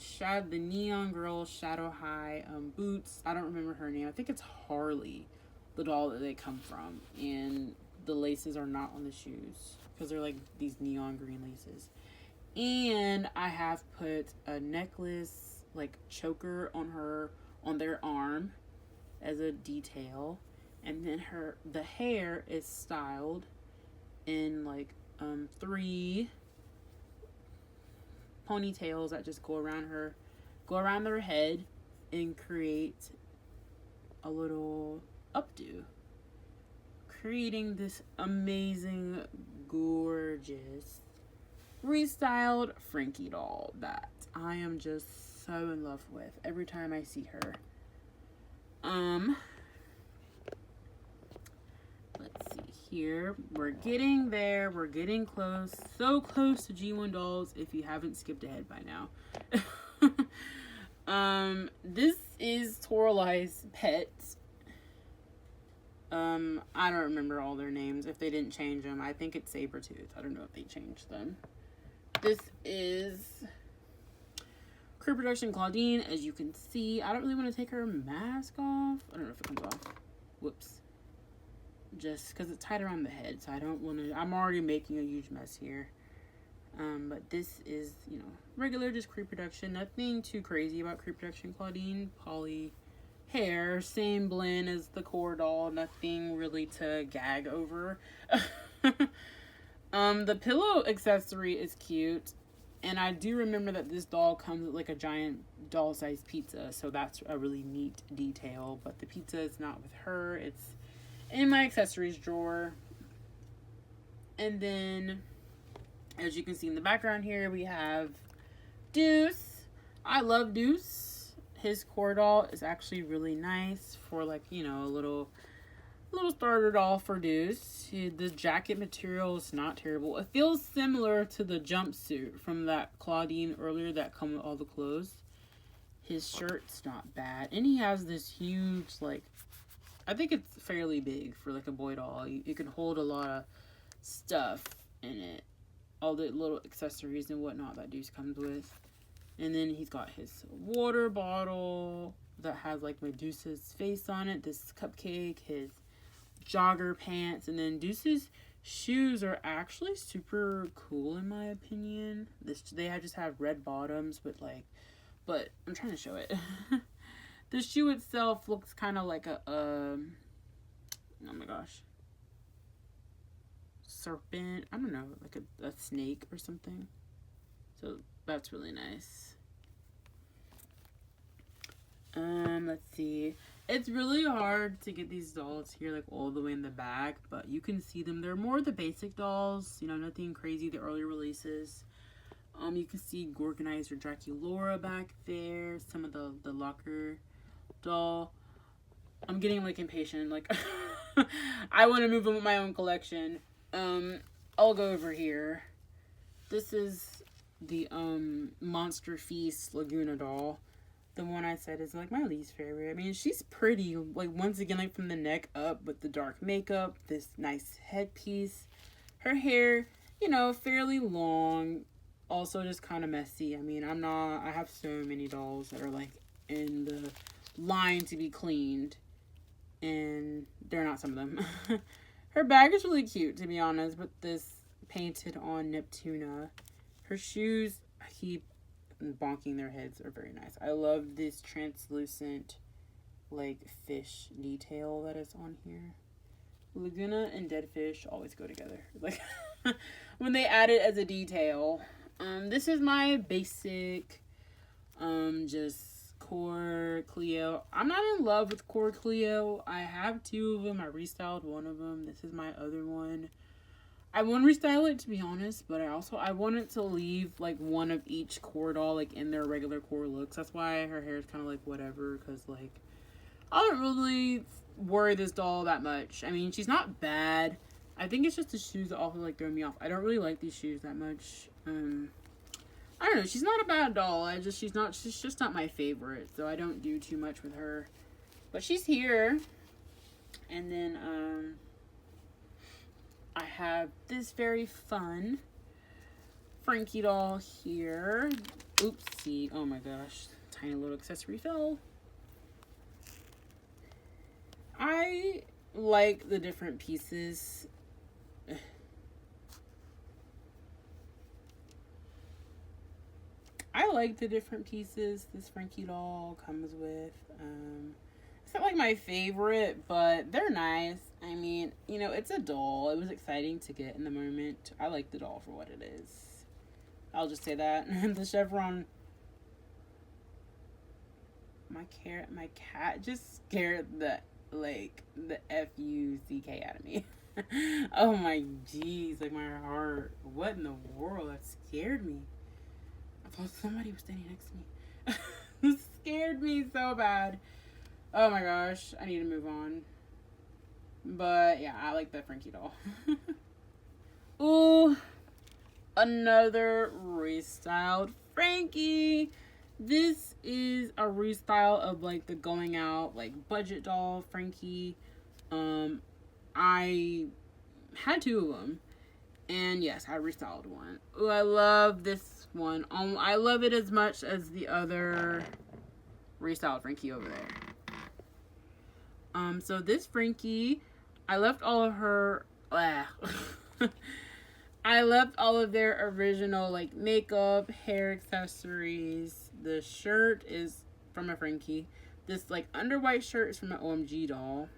Neon Girl Shadow High boots. I don't remember her name. I think it's Harley, the doll that they come from. And the laces are not on the shoes because they're like these neon green laces. And I have put a necklace, like choker on their arm as a detail. And then the hair is styled in like 3 ponytails that just go around their head and create a little updo, creating this amazing, gorgeous, restyled Frankie doll that I am just so in love with every time I see her. Let's see here. We're getting there. We're getting close. So close to G1 dolls if you haven't skipped ahead by now. This is Toralai's pets. I don't remember all their names if they didn't change them. I think it's Sabretooth. I don't know if they changed them. This is Crew Production Claudine. As you can see, I don't really want to take her mask off. I don't know if it comes off. Whoops. Just because it's tied around the head, so I don't want to. I'm already making a huge mess here. But this is, you know, regular, just Crew Production. Nothing too crazy about Crew Production Claudine. Poly hair, same blend as the core doll. Nothing really to gag over. The pillow accessory is cute. And I do remember that this doll comes with like a giant doll-sized pizza. So that's a really neat detail. But the pizza is not with her. It's in my accessories drawer. And then, as you can see in the background here, we have Deuce. I love Deuce. His core doll is actually really nice for, like, you know, a little starter doll for Deuce. The jacket material is not terrible. It feels similar to the jumpsuit from that Claudine earlier that come with all the clothes. His shirt's not bad. And he has this huge, like, I think it's fairly big for like a boy doll. You can hold a lot of stuff in it. All the little accessories and whatnot that Deuce comes with. And then he's got his water bottle that has like Medusa's face on it. This cupcake, his jogger pants, and then Deuce's shoes are actually super cool in my opinion. They just have red bottoms, but I'm trying to show it. The shoe itself looks kind of like oh my gosh, serpent. I don't know, like a snake or something. So that's really nice. Let's see. It's really hard to get these dolls here like all the way in the back, but you can see them. They're more the basic dolls, you know, nothing crazy, the early releases. You can see Gorganizer Draculaura back there, some of the locker doll. I'm getting like impatient, like I want to move on with my own collection. I'll go over here. This is the Monster Feast Laguna doll. The one I said is like my least favorite. I mean, she's pretty, like once again, like from the neck up with the dark makeup, this nice headpiece. Her hair, you know, fairly long, also just kind of messy. I mean, I have so many dolls that are like in the line to be cleaned, and they're not some of them. Her bag is really cute, to be honest, with this painted on Neptuna. Her shoes, I keep bonking their heads, are very nice. I love this translucent like fish detail that is on here. Laguna and dead fish always go together. Like when they add it as a detail. This is my basic just core Cleo. I'm not in love with core Cleo. I have 2 of them. I restyled one of them. This is my other one. I want to restyle it, to be honest, but I wanted to leave like one of each core doll like in their regular core looks. That's why her hair is kind of like whatever, because like I don't really worry this doll that much. I mean, she's not bad. I think it's just the shoes that also like throw me off. I don't really like these shoes that much. I don't know. She's not a bad doll. She's just not my favorite, so I don't do too much with her. But she's here, and then I have this very fun Frankie doll here. Oopsie. Oh my gosh. Tiny little accessory fell. I like the different pieces. I like the different pieces this Frankie doll comes with. like my favorite, but they're nice. I mean, you know, it's a doll. It was exciting to get in the moment. I like the doll for what it is. I'll just say that. The chevron. My cat just scared the F-U-C-K out of me. Oh my jeez, like my heart. What in the world? That scared me. I thought somebody was standing next to me. It scared me so bad. Oh my gosh, I need to move on. But yeah, I like that Frankie doll. Ooh, another restyled Frankie. This is a restyle of like the going out like budget doll Frankie. I had two of them, and yes, I restyled one. Ooh, I love this one. I love it as much as the other restyled Frankie over there. So this Frankie, I left all of her. I left all of their original like makeup, hair accessories. The shirt is from a Frankie. This like underwhite shirt is from an OMG doll.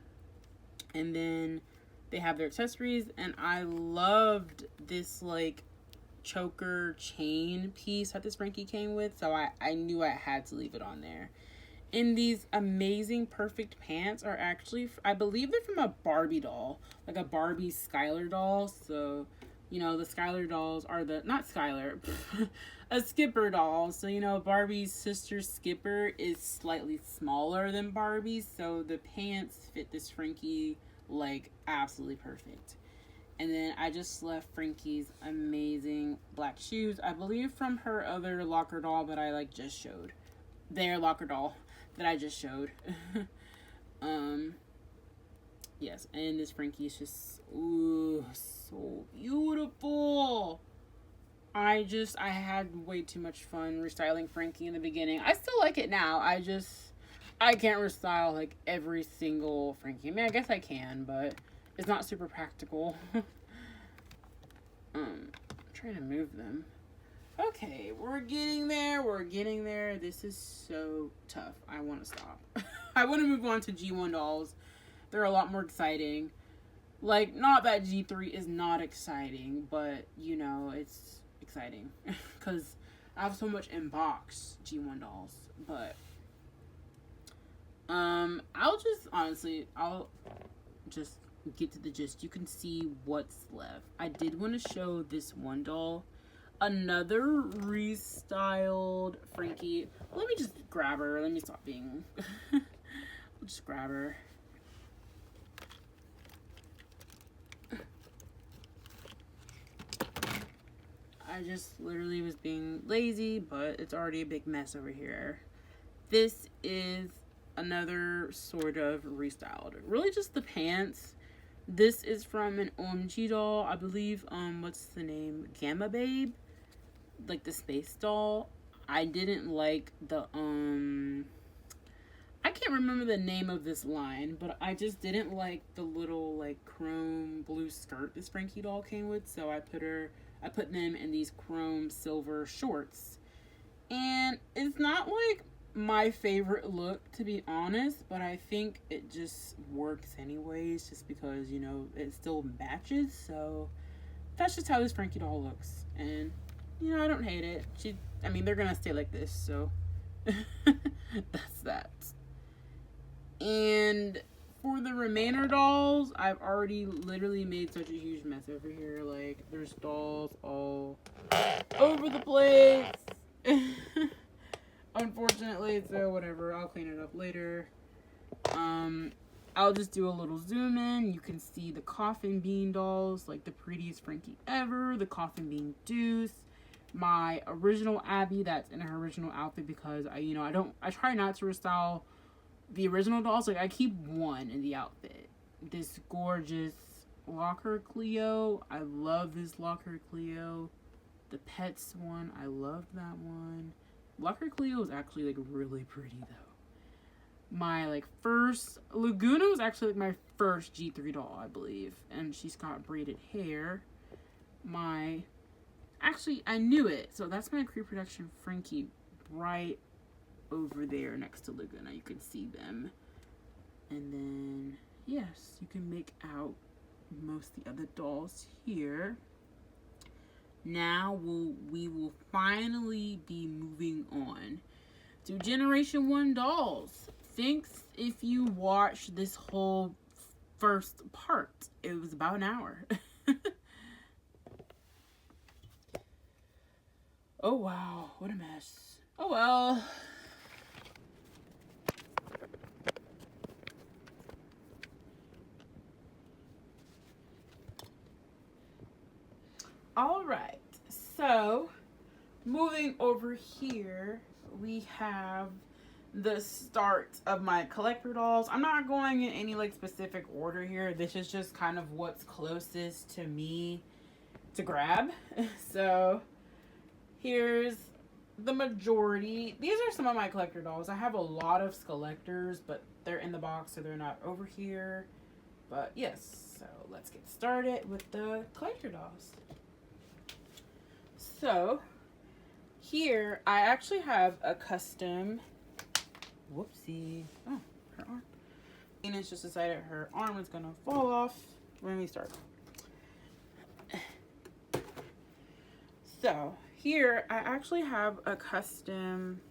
And then they have their accessories, and I loved this like choker chain piece that this Frankie came with, so I knew I had to leave it on there. And these amazing perfect pants are actually, I believe they're from a Barbie doll, like a Barbie Skylar doll. So, you know, the Skylar dolls are not Skylar, a Skipper doll. So, you know, Barbie's sister Skipper is slightly smaller than Barbie, so the pants fit this Frankie like absolutely perfect. And then I just left Frankie's amazing black shoes, I believe from her other locker doll, but I like just showed. Their locker doll that I just showed. Yes, and this Frankie is just, ooh, so beautiful. I had way too much fun restyling Frankie in the beginning. I still like it now. I can't restyle like every single Frankie. I mean, I guess I can, but it's not super practical. I'm trying to move them. Okay, we're getting there. This is so tough. I want to stop. I want to move on to G1 dolls. They're a lot more exciting. Like, not that G3 is not exciting, but, you know, it's exciting. Because I have so much in box G1 dolls. But, I'll just get to the gist. You can see what's left. I did want to show this one doll. Another restyled Frankie. Let me just grab her. Let me stop being... I'll just grab her. I just literally was being lazy, but it's already a big mess over here. This is another sort of restyled. Really just the pants. This is from an OMG doll. I believe, what's the name? Gamma Babe? Like the space doll. I didn't like the, I can't remember the name of this line, but I just didn't like the little, like, chrome blue skirt this Frankie doll came with, so I put them in these chrome silver shorts. And it's not, like, my favorite look, to be honest, but I think it just works anyways, just because, you know, it still matches, so that's just how this Frankie doll looks. And, you know, I don't hate it. They're gonna stay like this, so that's that. And for the remainder dolls, I've already literally made such a huge mess over here. Like, there's dolls all over the place. Unfortunately, so whatever. I'll clean it up later. I'll just do a little zoom in. You can see the Coffin Bean dolls, like the prettiest Frankie ever. The Coffin Bean Deuce. My original Abby that's in her original outfit, because I try not to restyle the original dolls. Like, I keep one in the outfit. This gorgeous Locker Cleo. I love this Locker Cleo. The Pets one. I love that one. Locker Cleo is actually, like, really pretty, though. My, like, first... Laguna was actually, like, my first G3 doll, I believe. And she's got braided hair. Actually, I knew it. So that's my pre-production Frankie right over there next to Laguna. You can see them. And then, yes, you can make out most of the other dolls here. Now we will finally be moving on to Generation 1 dolls. Thanks if you watched this whole first part. It was about an hour. Oh wow, what a mess. Oh well. All right, so moving over here, we have the start of my collector dolls. I'm not going in any like specific order here. This is just kind of what's closest to me to grab. So here's the majority. These are some of my collector dolls. I have a lot of collectors, but they're in the box, so they're not over here. But yes, so let's get started with the collector dolls. So here I actually have a custom, whoopsie, oh, her arm. Venus just decided her arm was gonna fall off when we start. So here I actually have a custom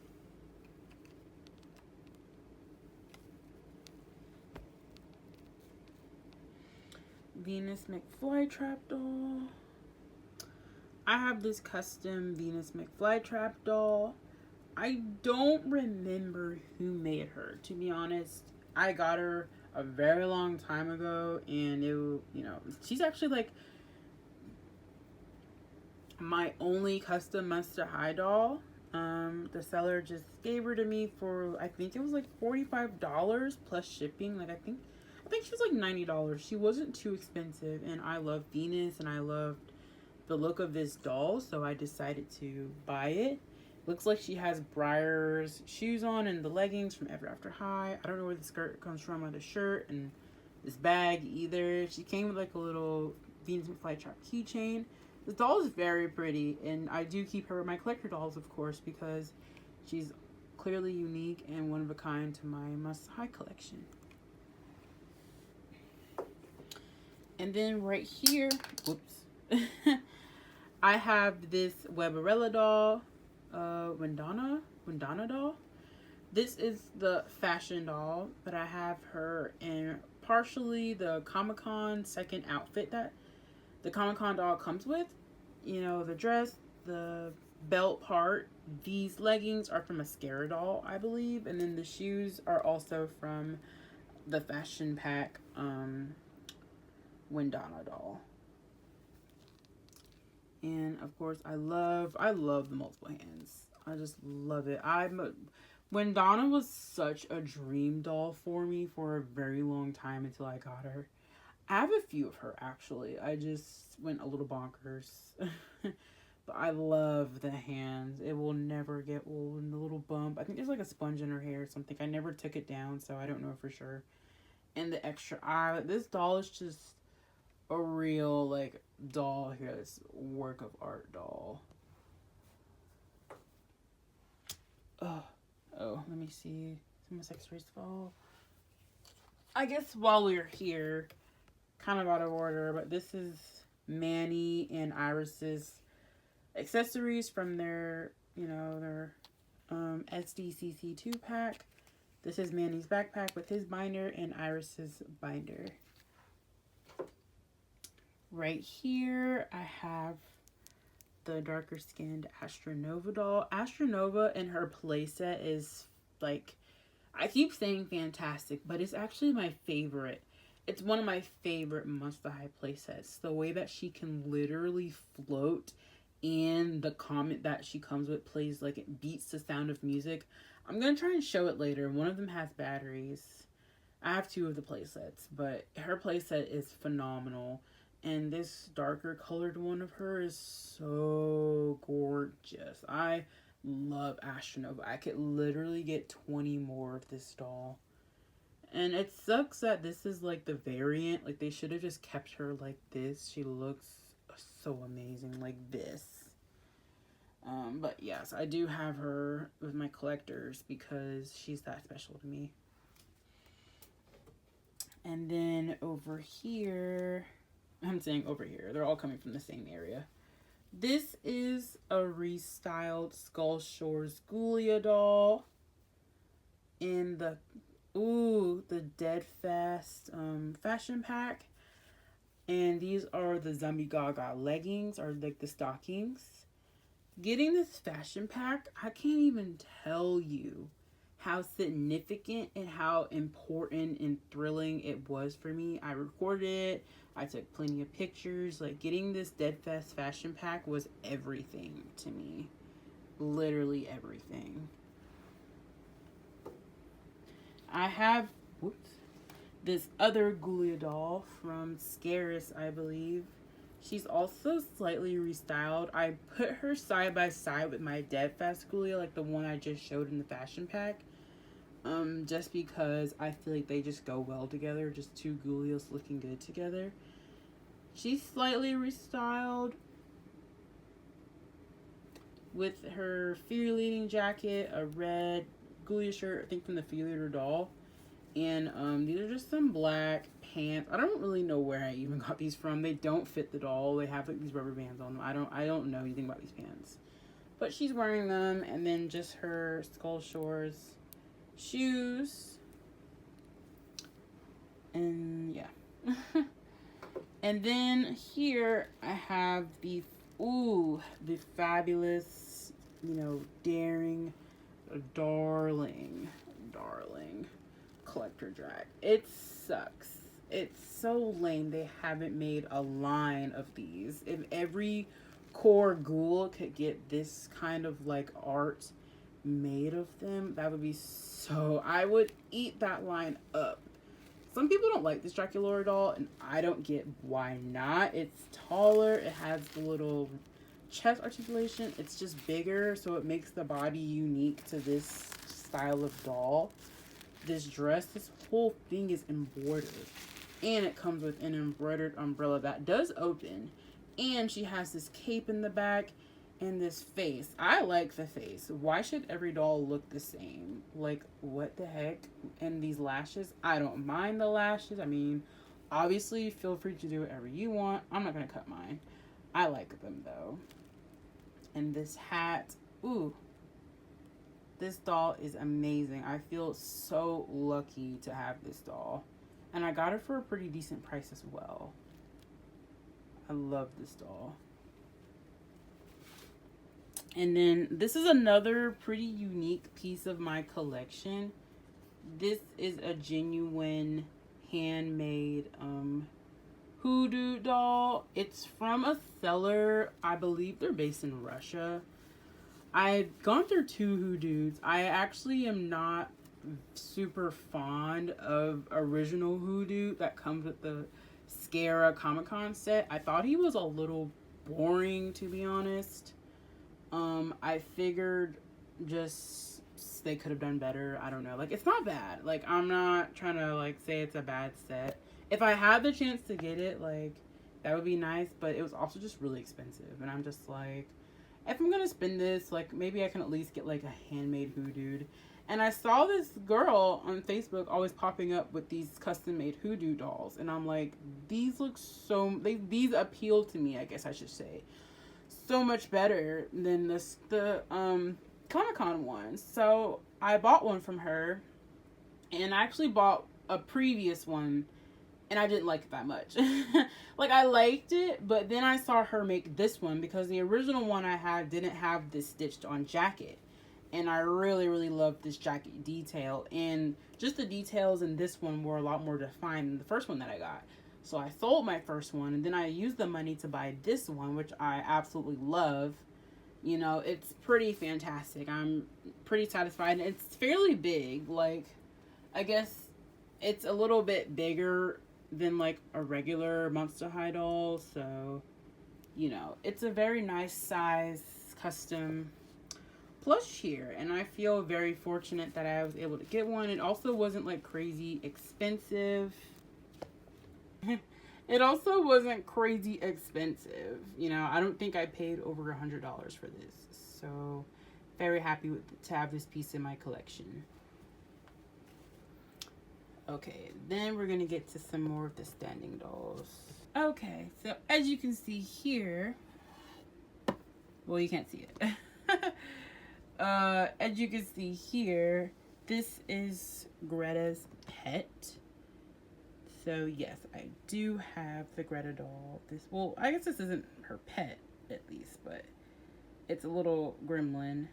Venus McFlytrap doll. I have this custom Venus McFlytrap doll. I don't remember who made her, to be honest. I got her a very long time ago, and she's actually like my only custom Monster High doll. The seller just gave her to me for, I think it was like $45 plus shipping. Like I think she was like $90. She wasn't too expensive, and I love Venus and I loved the look of this doll, so I decided to buy it. Looks like she has Briar's shoes on and the leggings from Ever After High. I don't know where the skirt comes from or the shirt and this bag either. She came with like a little Venus McFlytrap keychain. This doll is very pretty, and I do keep her with my collector dolls, of course, because she's clearly unique and one of a kind to my Must High collection. And then right here, whoops, I have this Webarella doll, Wendana doll. This is the fashion doll, but I have her in partially the Comic-Con second outfit that the Comic-Con doll comes with. You know, the dress, the belt part. These leggings are from a Mascara doll, I believe. And then the shoes are also from the fashion pack Wendana doll. And of course, I love the multiple hands. I just love it. Wendana was such a dream doll for me for a very long time until I got her. I have a few of her, actually. I just went a little bonkers. But I love the hands. It will never get old. And the little bump. I think there's like a sponge in her hair or something. I never took it down, so I don't know for sure. And the extra eye. This doll is just a real, like, doll here. This work of art doll. Oh, let me see. Some accessories fall. I guess while we're here, kind of out of order, but this is Manny and Iris's accessories from their SDCC2 pack. This is Manny's backpack with his binder and Iris's binder. Right here, I have the darker skinned Astronova doll. Astronova and her playset is like, I keep saying fantastic, but it's actually my favorite. It's one of my favorite Monster High playsets. The way that she can literally float and the comet that she comes with plays like it beats the sound of music. I'm going to try and show it later. One of them has batteries. I have two of the playsets, but her playset is phenomenal. And this darker colored one of her is so gorgeous. I love Astronova. I could literally get 20 more of this doll. And it sucks that this is like the variant. Like they should have just kept her like this. She looks so amazing like this. But yes, I do have her with my collectors because she's that special to me. And then over here, I'm saying over here, they're all coming from the same area. This is a restyled Skull Shores Ghoulia doll in the Dead Fast fashion pack. And these are the Zombie Gaga leggings, or like the stockings. Getting this fashion pack, I can't even tell you how significant and how important and thrilling it was for me. I recorded it. I took plenty of pictures. Like, getting this Dead Fest fashion pack was everything to me. Literally everything. I have this other Ghoulia doll from Scaris, I believe. She's also slightly restyled. I put her side by side with my Dead Fast Ghoulia, like the one I just showed in the fashion pack. Just because I feel like they just go well together. Just two Ghoulias looking good together. She's slightly restyled with her Fear Leading jacket, a red Ghoulia shirt, I think from the Fear Leader doll. And these are just some black pants. I don't really know where I even got these from. They don't fit the doll. They have like these rubber bands on them. I don't know anything about these pants. But she's wearing them, and then just her Skull Shores shoes. And yeah. And then here I have the fabulous, daring, darling collector drag. It sucks. It's so lame they haven't made a line of these. If every core ghoul could get this kind of like art made of them, that would be so... I would eat that line up. Some people don't like this Draculaura doll, and I don't get why not. It's taller. It has the little chest articulation. It's just bigger, so it makes the body unique to this style of doll. This dress, this whole thing is embroidered. And it comes with an embroidered umbrella that does open. And she has this cape in the back and this face. I like the face. Why should every doll look the same? Like, what the heck? And these lashes, I don't mind the lashes. I mean, obviously, feel free to do whatever you want. I'm not going to cut mine. I like them, though. And this hat, this doll is amazing. I feel so lucky to have this doll. And I got it for a pretty decent price as well. I love this doll. And then this is another pretty unique piece of my collection. This is a genuine handmade hoodoo doll. It's from a seller. I believe they're based in Russia. I've gone through two hoodoos. I actually am not super fond of original hoodoo that comes with the Scara Comic-Con set. I thought he was a little boring, to be honest. I figured just they could have done better. I don't know. Like, it's not bad. Like, I'm not trying to, like, say it's a bad set. If I had the chance to get it, like, that would be nice. But it was also just really expensive. And I'm just like, if I'm going to spend this, like, maybe I can at least get, like, a handmade hoodoo. And I saw this girl on Facebook always popping up with these custom-made hoodoo dolls. And I'm like, these look so... these appeal to me, I guess I should say. So much better than the Comic-Con one. So I bought one from her. And I actually bought a previous one. And I didn't like it that much. Like, I liked it, but then I saw her make this one because the original one I had didn't have this stitched on jacket. And I really, really loved this jacket detail. And just the details in this one were a lot more defined than the first one that I got. So I sold my first one, and then I used the money to buy this one, which I absolutely love. You know, it's pretty fantastic. I'm pretty satisfied. It's fairly big. Like, I guess it's a little bit bigger than, like, a regular Monster High doll. So, you know, it's a very nice size, custom plush here. And I feel very fortunate that I was able to get one. It also wasn't, like, crazy expensive. It also wasn't crazy expensive. You know, I don't think I paid over $100 for this. So, very happy to have this piece in my collection. Okay, then we're gonna get to some more of the standing dolls. Okay, so as you can see here, well, you can't see it. As you can see here, this is Greta's pet. So yes, I do have the Greta doll. Well, I guess this isn't her pet, at least, but it's a little gremlin.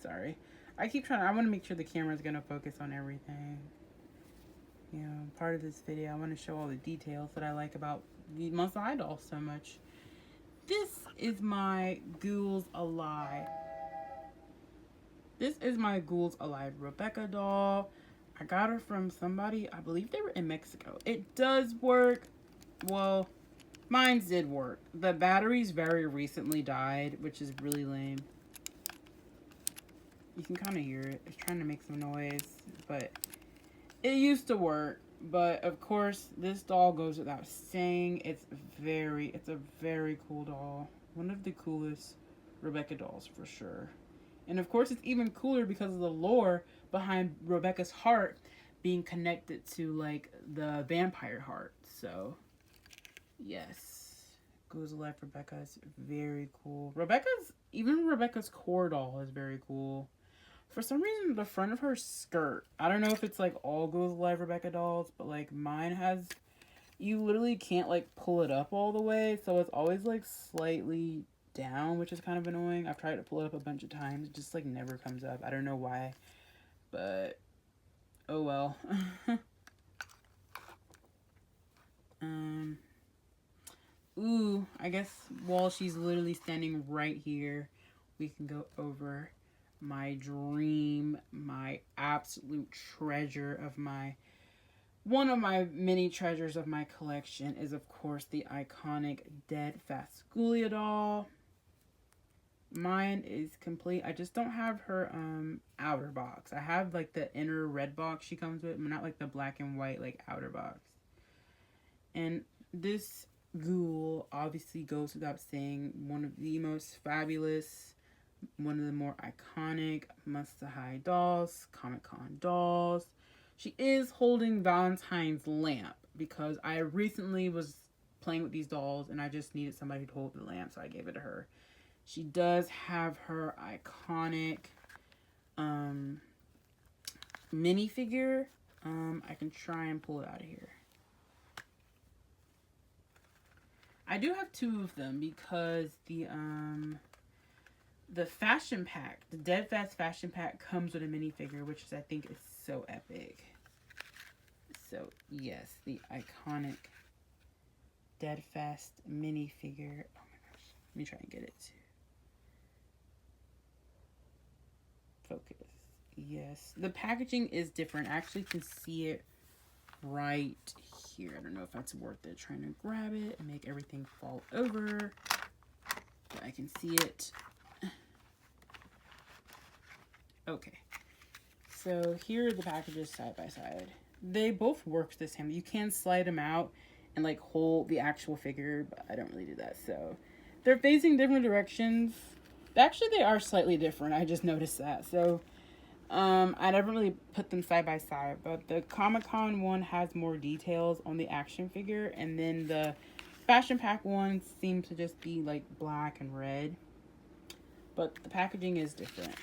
Sorry. I want to make sure the camera's going to focus on everything. You know, part of this video, I want to show all the details that I like about the Muscle Eye doll so much. This is my Ghouls Alive. This is my Ghouls Alive Rebecca doll. I got her from somebody, I believe they were in Mexico. It does work. Well, mine did work. The batteries very recently died, which is really lame. You can kind of hear it. It's trying to make some noise, but it used to work. But of course, this doll goes without saying. It's a very cool doll. One of the coolest Rebecca dolls for sure. And of course, it's even cooler because of the lore behind Rebecca's heart being connected to like the vampire heart. So yes, Goes Alive Rebecca is very cool. Even Rebecca's core doll is very cool. For some reason, the front of her skirt, I don't know if it's like all Goes Alive Rebecca dolls, but like mine has, you literally can't like pull it up all the way. So it's always like slightly down, which is kind of annoying. I've tried to pull it up a bunch of times. It just like never comes up. I don't know why, but oh well. Ooh, I guess while she's literally standing right here, we can go over my dream, my absolute treasure of one of my many treasures of my collection is of course the iconic Dead Fasculia doll. Mine is complete. I just don't have her outer box. I have like the inner red box she comes with, but not like the black and white like outer box. And this ghoul obviously goes without saying, one of the most fabulous, one of the more iconic must-have dolls, Comic-Con dolls. She is holding Valentine's lamp because I recently was playing with these dolls and I just needed somebody to hold the lamp, so I gave it to her. She does have her iconic minifigure. I can try and pull it out of here. I do have two of them because the fashion pack, the Dead Fast fashion pack comes with a minifigure, which is, I think, is so epic. So, yes, the iconic Dead Fast minifigure. Oh my gosh. Let me try and get it to focus. Yes. The packaging is different. I actually can see it right here. I don't know if that's worth it. Trying to grab it and make everything fall over. But I can see it. Okay. So here are the packages side by side. They both work the same. You can slide them out and like hold the actual figure, but I don't really do that. So they're facing different directions. Actually, they are slightly different. I just noticed that. So I never really put them side by side, but the Comic-Con one has more details on the action figure, and then the fashion pack one seems to just be like black and red, but the packaging is different.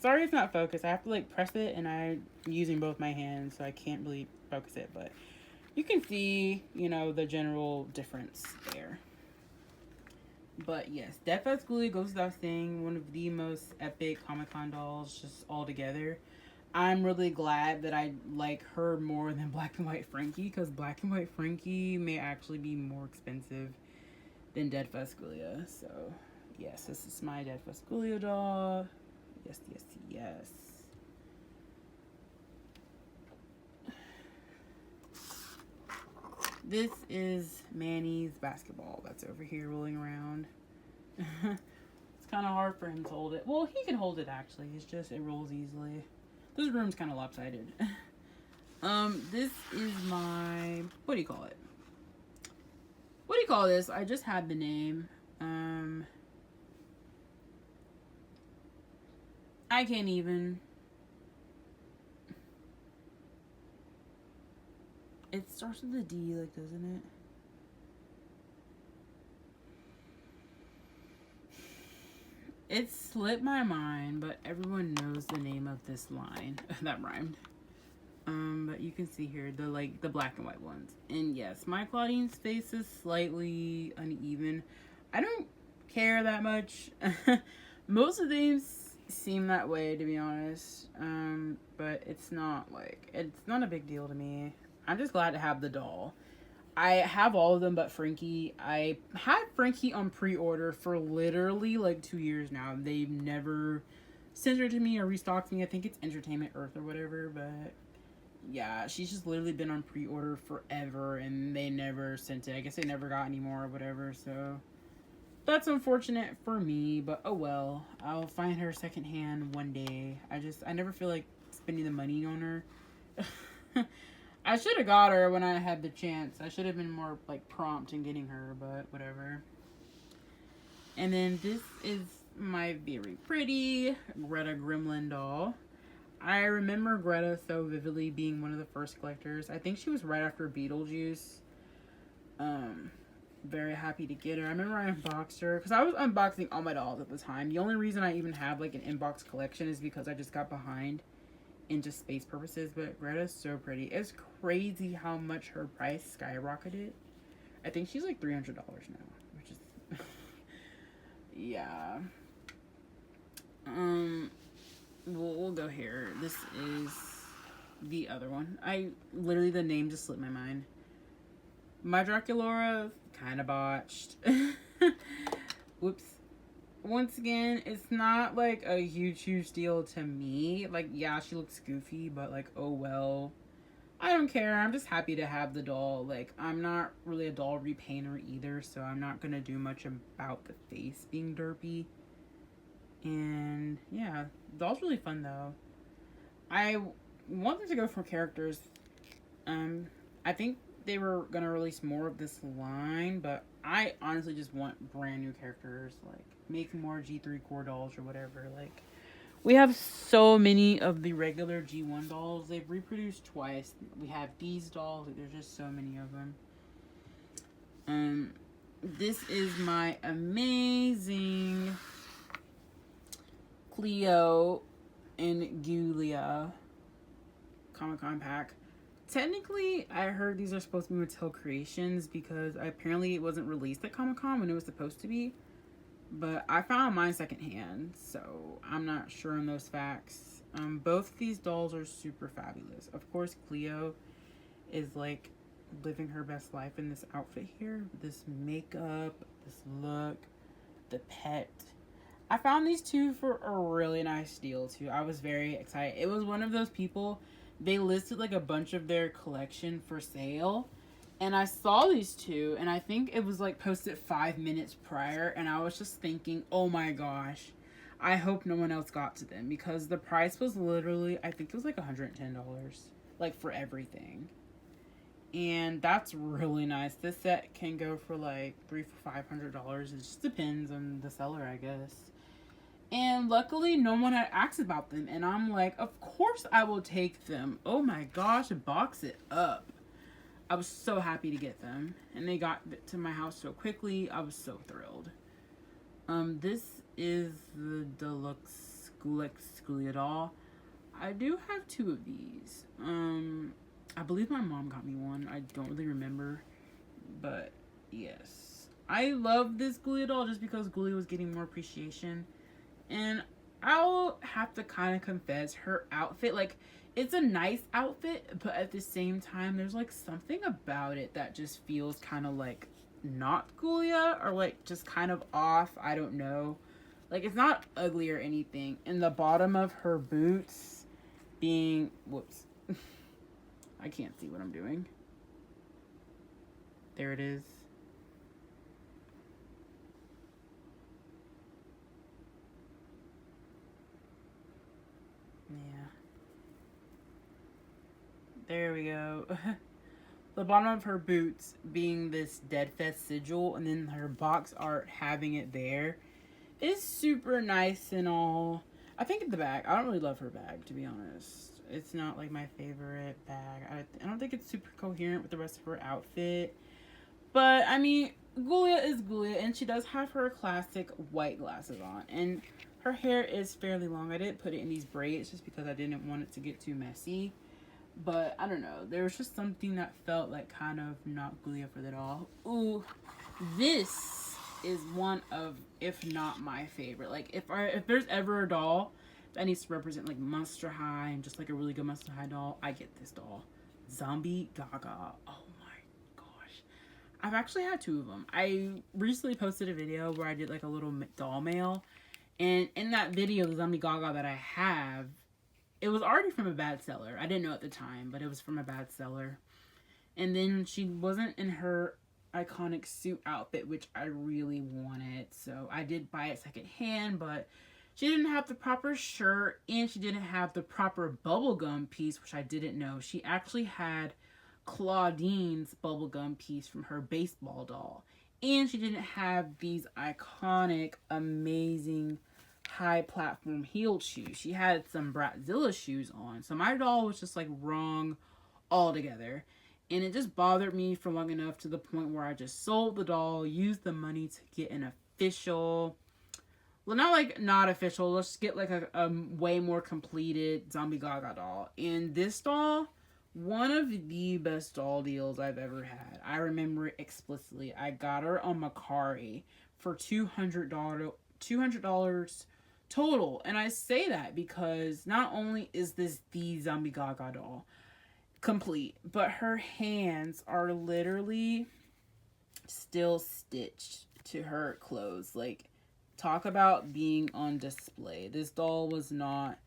Sorry it's not focused. I have to like press it, and I'm using both my hands, so I can't really focus it, but you can see, you know, the general difference there. But yes, Dead Fasculia goes without saying, one of the most epic Comic-Con dolls just all together. I'm really glad that I like her more than Black and White Frankie, because Black and White Frankie may actually be more expensive than Dead Fasculia. So yes, this is my Dead Fasculia doll. Yes, yes, yes. This is Manny's basketball that's over here rolling around. It's kind of hard for him to hold it. Well, he can hold it actually. It's just it rolls easily. This room's kind of lopsided. This is my, what do you call it? What do you call this? I just had the name. I can't even. It starts with a D, like, doesn't it? It slipped my mind, but everyone knows the name of this line. That rhymed. But you can see here the black and white ones. And yes, my Claudine's face is slightly uneven. I don't care that much. Most of these seem that way, to be honest. But it's not a big deal to me. I'm just glad to have the doll. I have all of them but Frankie. I had Frankie on pre-order for literally like 2 years now. They've never sent her to me or restocked me. I think it's Entertainment Earth or whatever, but yeah, she's just literally been on pre-order forever and they never sent it. I guess they never got any more or whatever, so that's unfortunate for me, but oh well. I'll find her secondhand one day. I never feel like spending the money on her. I should have got her when I had the chance. I should have been more like prompt in getting her, but whatever. And then this is my very pretty Greta Gremlin doll. I remember Greta so vividly being one of the first collectors. I think she was right after Beetlejuice. Very happy to get her. I remember I unboxed her because I was unboxing all my dolls at the time. The only reason I even have like an inbox collection is because I just got behind in just space purposes. But Greta's so pretty. It's crazy how much her price skyrocketed. I think she's like $300 now, which is yeah. We'll go here. This is the other one. Literally the name just slipped my mind. My Draculaura kind of botched. Whoops. Once again, it's not like a huge deal to me. Like, yeah, she looks goofy, but like, oh well. I don't care. I'm just happy to have the doll. Like, I'm not really a doll repainter either, so I'm not gonna do much about the face being derpy. And yeah, the doll's really fun though. I wanted to go for characters. I think they were gonna release more of this line, but I honestly just want brand new characters. Like, make more G3 core dolls or whatever. Like, we have so many of the regular G1 dolls. They've reproduced twice. We have these dolls. Like, there's just so many of them. This is my amazing Cleo and Giulia Comic-Con pack. Technically, I heard these are supposed to be Mattel Creations because apparently it wasn't released at Comic-Con when it was supposed to be. But I found mine secondhand, so I'm not sure on those facts. Both of these dolls are super fabulous. Of course, Cleo is like living her best life in this outfit here. This makeup, this look, the pet. I found these two for a really nice deal too. I was very excited. It was one of those people, they listed like a bunch of their collection for sale. And I saw these two, and I think it was like posted 5 minutes prior, and I was just thinking, oh my gosh, I hope no one else got to them, because the price was literally, I think it was like $110, like for everything. And that's really nice. This set can go for like $300 to $500. It just depends on the seller, I guess. And luckily, no one had asked about them, and I'm like, of course I will take them. Oh my gosh, box it up. I was so happy to get them, and they got to my house so quickly. I was so thrilled. This is the deluxe Schoolia doll. I do have two of these. I believe my mom got me one. I don't really remember, but yes, I love this Schoolia doll just because Schoolia was getting more appreciation, and I'll have to kind of confess, her outfit, like, it's a nice outfit, but at the same time, there's like something about it that just feels kind of like not Schoolia, or like just kind of off. I don't know. Like, it's not ugly or anything. And the bottom of her boots being, whoops. I can't see what I'm doing. There it is. Yeah. There we go. The bottom of her boots being this Deadfest sigil, and then her box art having it there is super nice and all. I think the bag, I don't really love her bag, to be honest. It's not like my favorite bag. I don't think it's super coherent with the rest of her outfit. But I mean, Gulia is Gulia, and she does have her classic white glasses on, and her hair is fairly long. I didn't put it in these braids just because I didn't want it to get too messy. But I don't know. There was just something that felt like kind of not Gulia for the doll. Ooh, this is one of, if not my favorite. Like if there's ever a doll that needs to represent like Monster High and just like a really good Monster High doll, I get this doll. Zombie Gaga. Oh my gosh. I've actually had two of them. I recently posted a video where I did like a little doll mail. And in that video, the Zombie Gaga that I have, it was already from a bad seller. I didn't know at the time, but it was from a bad seller. And then she wasn't in her iconic suit outfit, which I really wanted. So I did buy it secondhand, but she didn't have the proper shirt and she didn't have the proper bubblegum piece, which I didn't know. She actually had Claudine's bubblegum piece from her baseball doll. And she didn't have these iconic, amazing high platform heeled shoes. She had some Bratzilla shoes on. So my doll was just like wrong altogether. And it just bothered me for long enough to the point where I just sold the doll, used the money to get an official, well, not like not official, let's get like a way more completed Zombie Gaga doll. And this doll, one of the best doll deals I've ever had. I remember it explicitly. I got her on Mercari for $200 total. And I say that because not only is this the Zombie Gaga doll complete, but her hands are literally still stitched to her clothes. Like, talk about being on display. This doll was not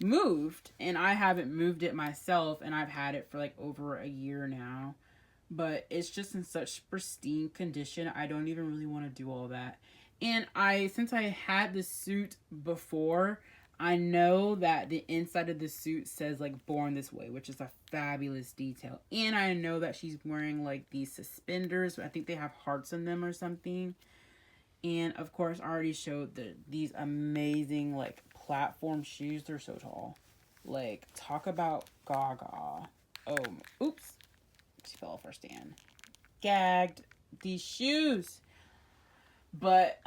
moved, and I haven't moved it myself, and I've had it for like over a year now, but it's just in such pristine condition. I don't even really want to do all that. And since I had this suit before, I know that the inside of the suit says like born this way, which is a fabulous detail. And I know that she's wearing like these suspenders. I think they have hearts in them or something. And of course, I already showed these amazing like platform shoes. They're so tall. Like, talk about Gaga. Oh, oops. She fell off her stand. Gagged. These shoes. But,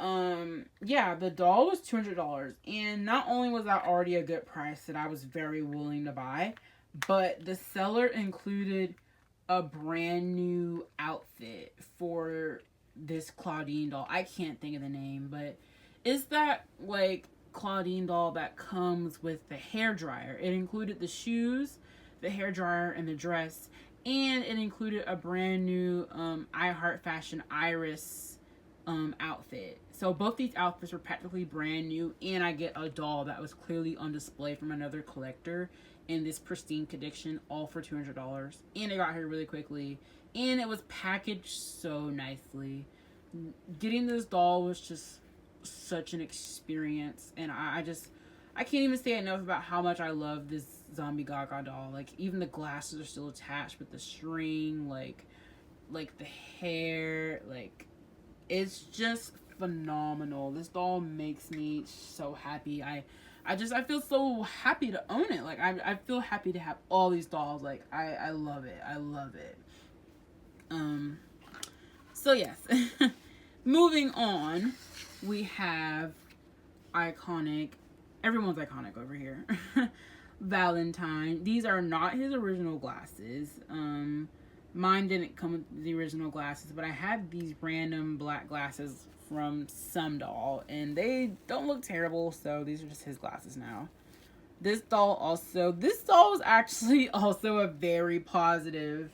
yeah, the doll was $200. And not only was that already a good price that I was very willing to buy, but the seller included a brand new outfit for this Claudine doll. I can't think of the name, but it's that, like, Claudine doll that comes with the hairdryer. It included the shoes, the hairdryer, and the dress. And it included a brand new I Heart Fashion Iris outfit. So both these outfits were practically brand new, and I get a doll that was clearly on display from another collector in this pristine condition, all for $200. And it got here really quickly, and it was packaged so nicely. Getting this doll was just such an experience, and I can't even say enough about how much I love this Zombie Gaga doll. Like, even the glasses are still attached with the string, like the hair, like, it's just phenomenal. This doll makes me so happy. I feel so happy to own it. Like, I feel happy to have all these dolls. Like, I love it. I love it. So yes. Moving on, we have everyone's iconic over here. Valentine. These are not his original glasses. Mine didn't come with the original glasses, but I had these random black glasses from some doll, and they don't look terrible, so these are just his glasses now. This doll was actually also a very positive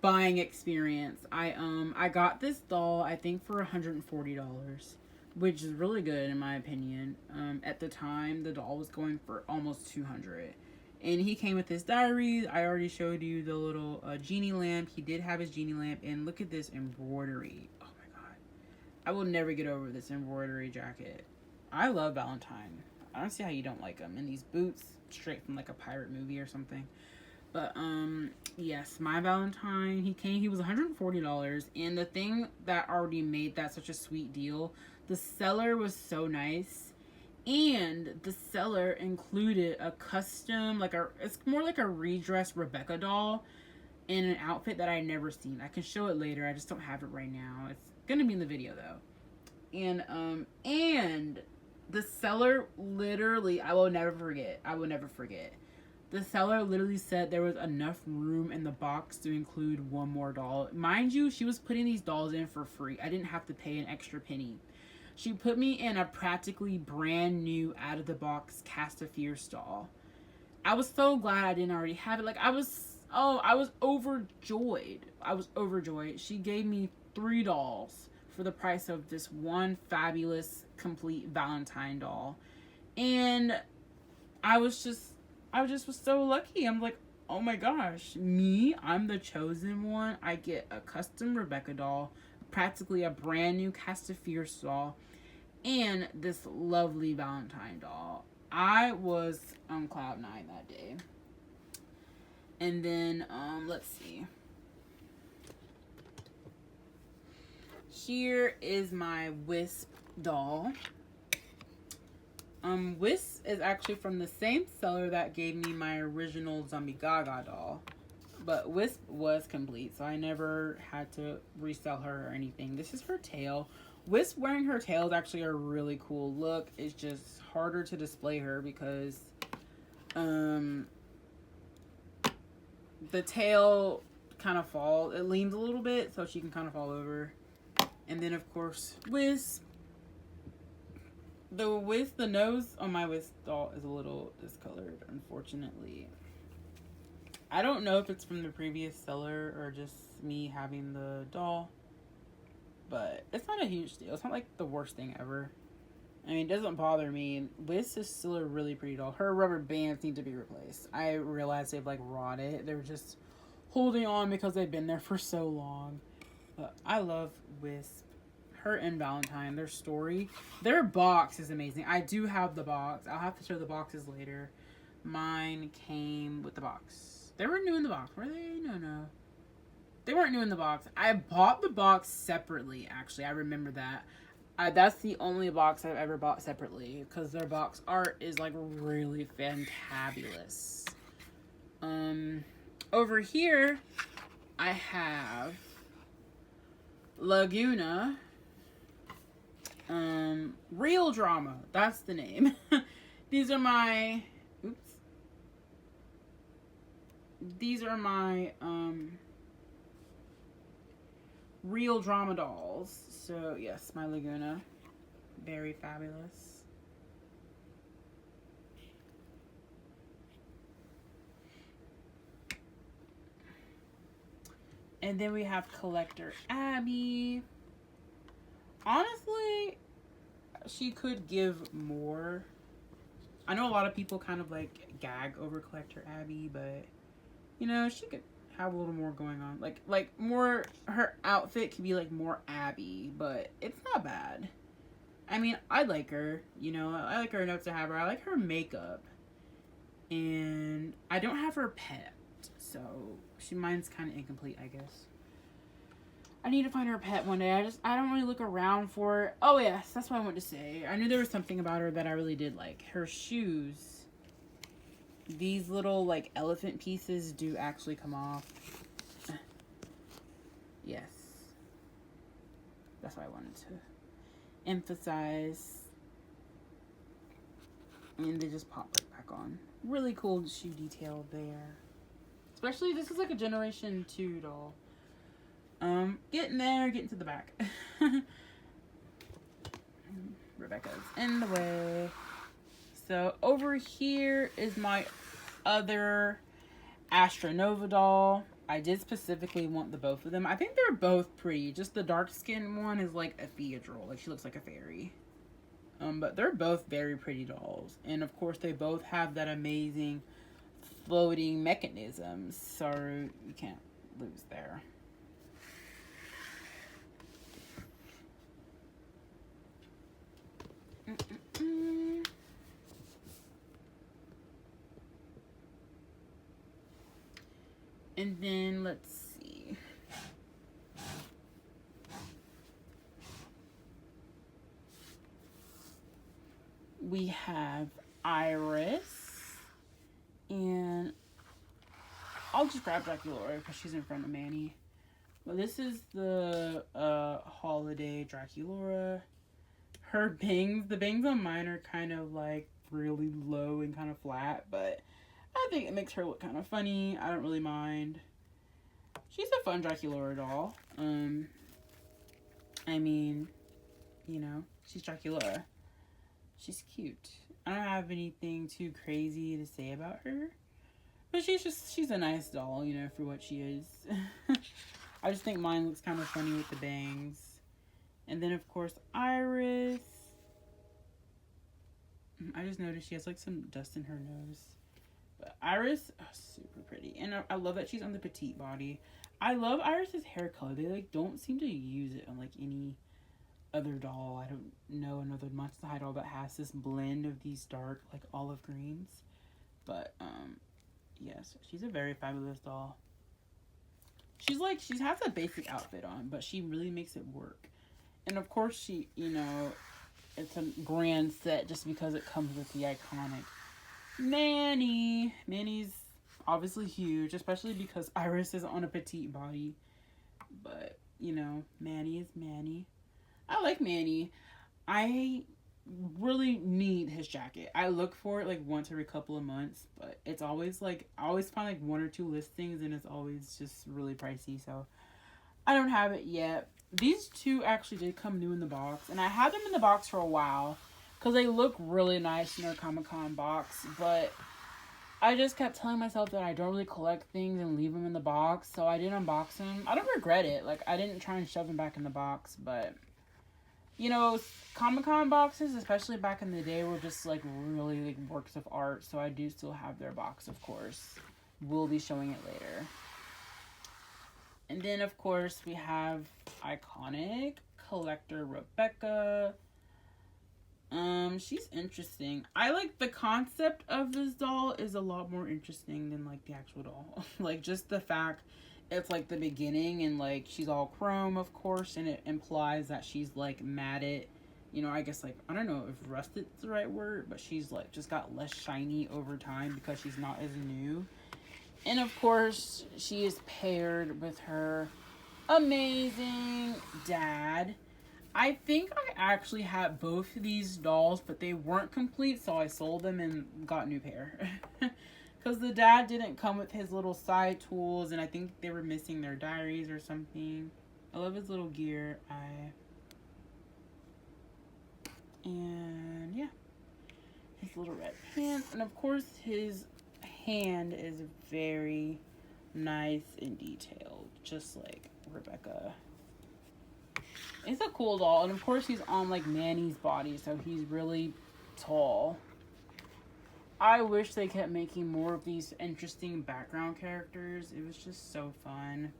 buying experience. I got this doll, I think, for $140, which is really good in my opinion. At the time, the doll was going for almost $200. And he came with his diary. I already showed you the little genie lamp. He did have his genie lamp. And look at this embroidery. Oh my god. I will never get over this embroidery jacket. I love Valentine. I don't see how you don't like him. And these boots, straight from like a pirate movie or something. But, yes, my Valentine, he was $140. And the thing that already made that such a sweet deal, the seller was so nice. And the seller included a custom, it's more like a redressed Rebecca doll in an outfit that I never seen. I can show it later. I just don't have it right now. It's gonna be in the video though. And the seller literally, I will never forget. The seller literally said there was enough room in the box to include one more doll. Mind you, she was putting these dolls in for free. I didn't have to pay an extra penny. She put me in a practically brand new out of the box Cast of Fierce doll. I was so glad I didn't already have it. Like I was overjoyed. She gave me 3 dolls for the price of this one fabulous complete Valentine doll. And I just was so lucky. I'm like, oh my gosh, I'm the chosen one. I get a custom Rebecca doll, practically a brand new Cast of Fierce doll, and this lovely Valentine doll. I was on cloud 9 that day. And then, let's see. Here is my Wisp doll. Wisp is actually from the same seller that gave me my original Zombie Gaga doll. But Wisp was complete, so I never had to resell her or anything. This is her tail. Wisp wearing her tail is actually a really cool look. It's just harder to display her because the tail kind of falls. It leans a little bit, so she can kind of fall over. And then, of course, Wisp. The nose on my Wisp doll is a little discolored, unfortunately. I don't know if it's from the previous seller or just me having the doll, but it's not a huge deal. It's not like the worst thing ever. I mean, it doesn't bother me. Wisp is still a really pretty doll. Her rubber bands need to be replaced. I realize they've like rotted. They're just holding on because they've been there for so long. But I love Wisp. Her and Valentine, their story, their box is amazing. I do have the box. I'll have to show the boxes later. Mine came with the box. They were new in the box, were they? No. They weren't new in the box. I bought the box separately, actually. I remember that. That's the only box I've ever bought separately because their box art is like really fantabulous. Over here, I have Laguna. Real Drama. That's the name. These are my Real Drama dolls. So yes, my Laguna. Very fabulous. And then we have Collector Abby. Honestly, she could give more. I know a lot of people kind of like gag over Collector Abby, but you know, she could have a little more going on. Like more, her outfit could be like more Abby, but it's not bad. I mean, I like her, you know, I like her enough to have her. I like her makeup. And I don't have her pet, so mine's kind of incomplete, I guess. I need to find her pet one day. I don't really look around for it. Oh yes, that's what I wanted to say. I knew there was something about her that I really did like. Her shoes. These little like elephant pieces do actually come off. Yes. That's what I wanted to emphasize. And they just pop right back on. Really cool shoe detail there. Especially, this is like a Generation 2 doll. Getting to the back. Rebecca's in the way. So over here is my other Astronova doll. I did specifically want the both of them. I think they're both pretty. Just the dark skinned one is like a Theodril. Like she looks like a fairy. But they're both very pretty dolls. And of course they both have that amazing floating mechanism. So you can't lose there. And then let's see. we have Iris, and I'll just grab Draculaura because she's in front of Manny. But this is the holiday Draculaura. Her bangs, the bangs on mine are kind of like really low and kind of flat, but I think it makes her look kind of funny. I don't really mind. She's a fun Draculaura doll. I mean, you know, she's Draculaura. She's cute. I don't have anything too crazy to say about her. But she's a nice doll, you know, for what she is. I just think mine looks kind of funny with the bangs. And then, of course, Iris. I just noticed she has, like, some dust in her nose. But Iris, oh, super pretty. And I love that she's on the petite body. I love Iris's hair color. They, like, don't seem to use it on, like, any other doll. I don't know another Monster High doll that has this blend of these dark, like, olive greens. But, yes, she's a very fabulous doll. She has a basic outfit on, but she really makes it work. And of course she, you know, it's a grand set just because it comes with the iconic Manny. Manny's obviously huge, especially because Iris is on a petite body. But, you know, Manny is Manny. I like Manny. I really need his jacket. I look for it like once every couple of months, but it's always like, I always find like 1 or 2 listings and it's always just really pricey, so I don't have it yet. These two actually did come new in the box, and I had them in the box for a while because they look really nice in their Comic-Con box, but I just kept telling myself that I don't really collect things and leave them in the box, so I didn't unbox them. I don't regret it. Like, I didn't try and shove them back in the box, but you know, Comic-Con boxes, especially back in the day, were just, like, really, like, works of art. So I do still have their box, of course. We'll be showing it later. And then, of course, we have iconic collector Rebecca. She's interesting. I like the concept of this doll is a lot more interesting than, like, the actual doll. Like, just the fact it's like the beginning and like she's all chrome, of course, and it implies that she's like matted, you know, I guess like, I don't know if rusted's the right word, but she's like just got less shiny over time because she's not as new. And of course she is paired with her amazing dad. I think I actually had both of these dolls, but they weren't complete, so I sold them and got a new pair. Because the dad didn't come with his little side tools, and I think they were missing their diaries or something. I love his little gear eye. And yeah, his little red pants. And of course his hand is very nice and detailed, just like Rebecca. It's a cool doll. And of course he's on like Manny's body, so he's really tall. I wish they kept making more of these interesting background characters. It was just so fun.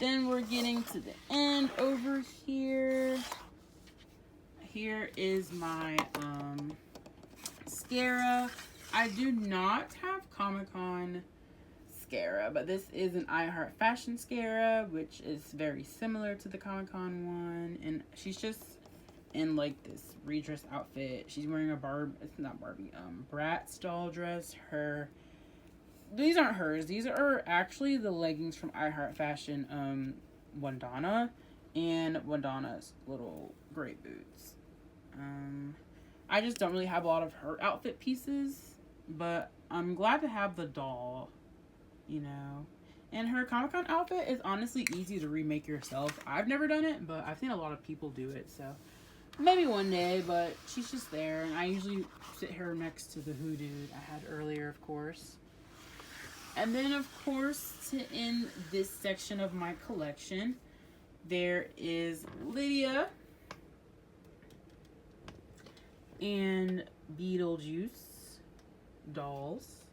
Then we're getting to the end over here. Here is my Scara. I do not have Comic-Con Scara, but this is an iHeart Fashion Scara, which is very similar to the Comic-Con one. And she's just in like this redress outfit. She's wearing a Bratz doll dress. These aren't hers. These are actually the leggings from iHeart Fashion, Wandana, and Wandana's little great boots. I just don't really have a lot of her outfit pieces, but I'm glad to have the doll, you know. And her Comic-Con outfit is honestly easy to remake yourself. I've never done it, but I've seen a lot of people do it, so maybe one day. But she's just there, and I usually sit her next to the hoodoo I had earlier, of course. And then, of course, to end this section of my collection, there is Lydia and Beetlejuice dolls.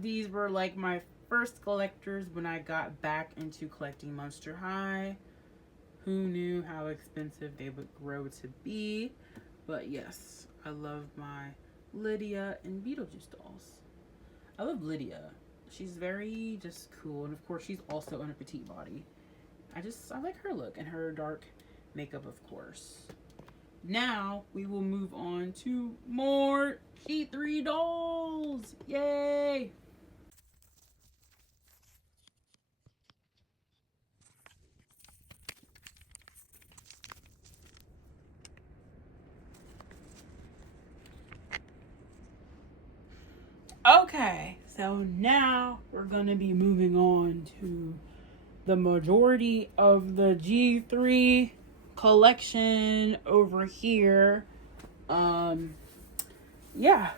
These were like my first collectors when I got back into collecting Monster High. Who knew how expensive they would grow to be? But yes, I love my Lydia and Beetlejuice dolls. I love Lydia. She's very just cool, and of course she's also in a petite body. I like her look and her dark makeup, of course. Now we will move on to more G3 dolls. Yay! Okay, so now we're gonna be moving on to the majority of the G3 collection over here. Yeah.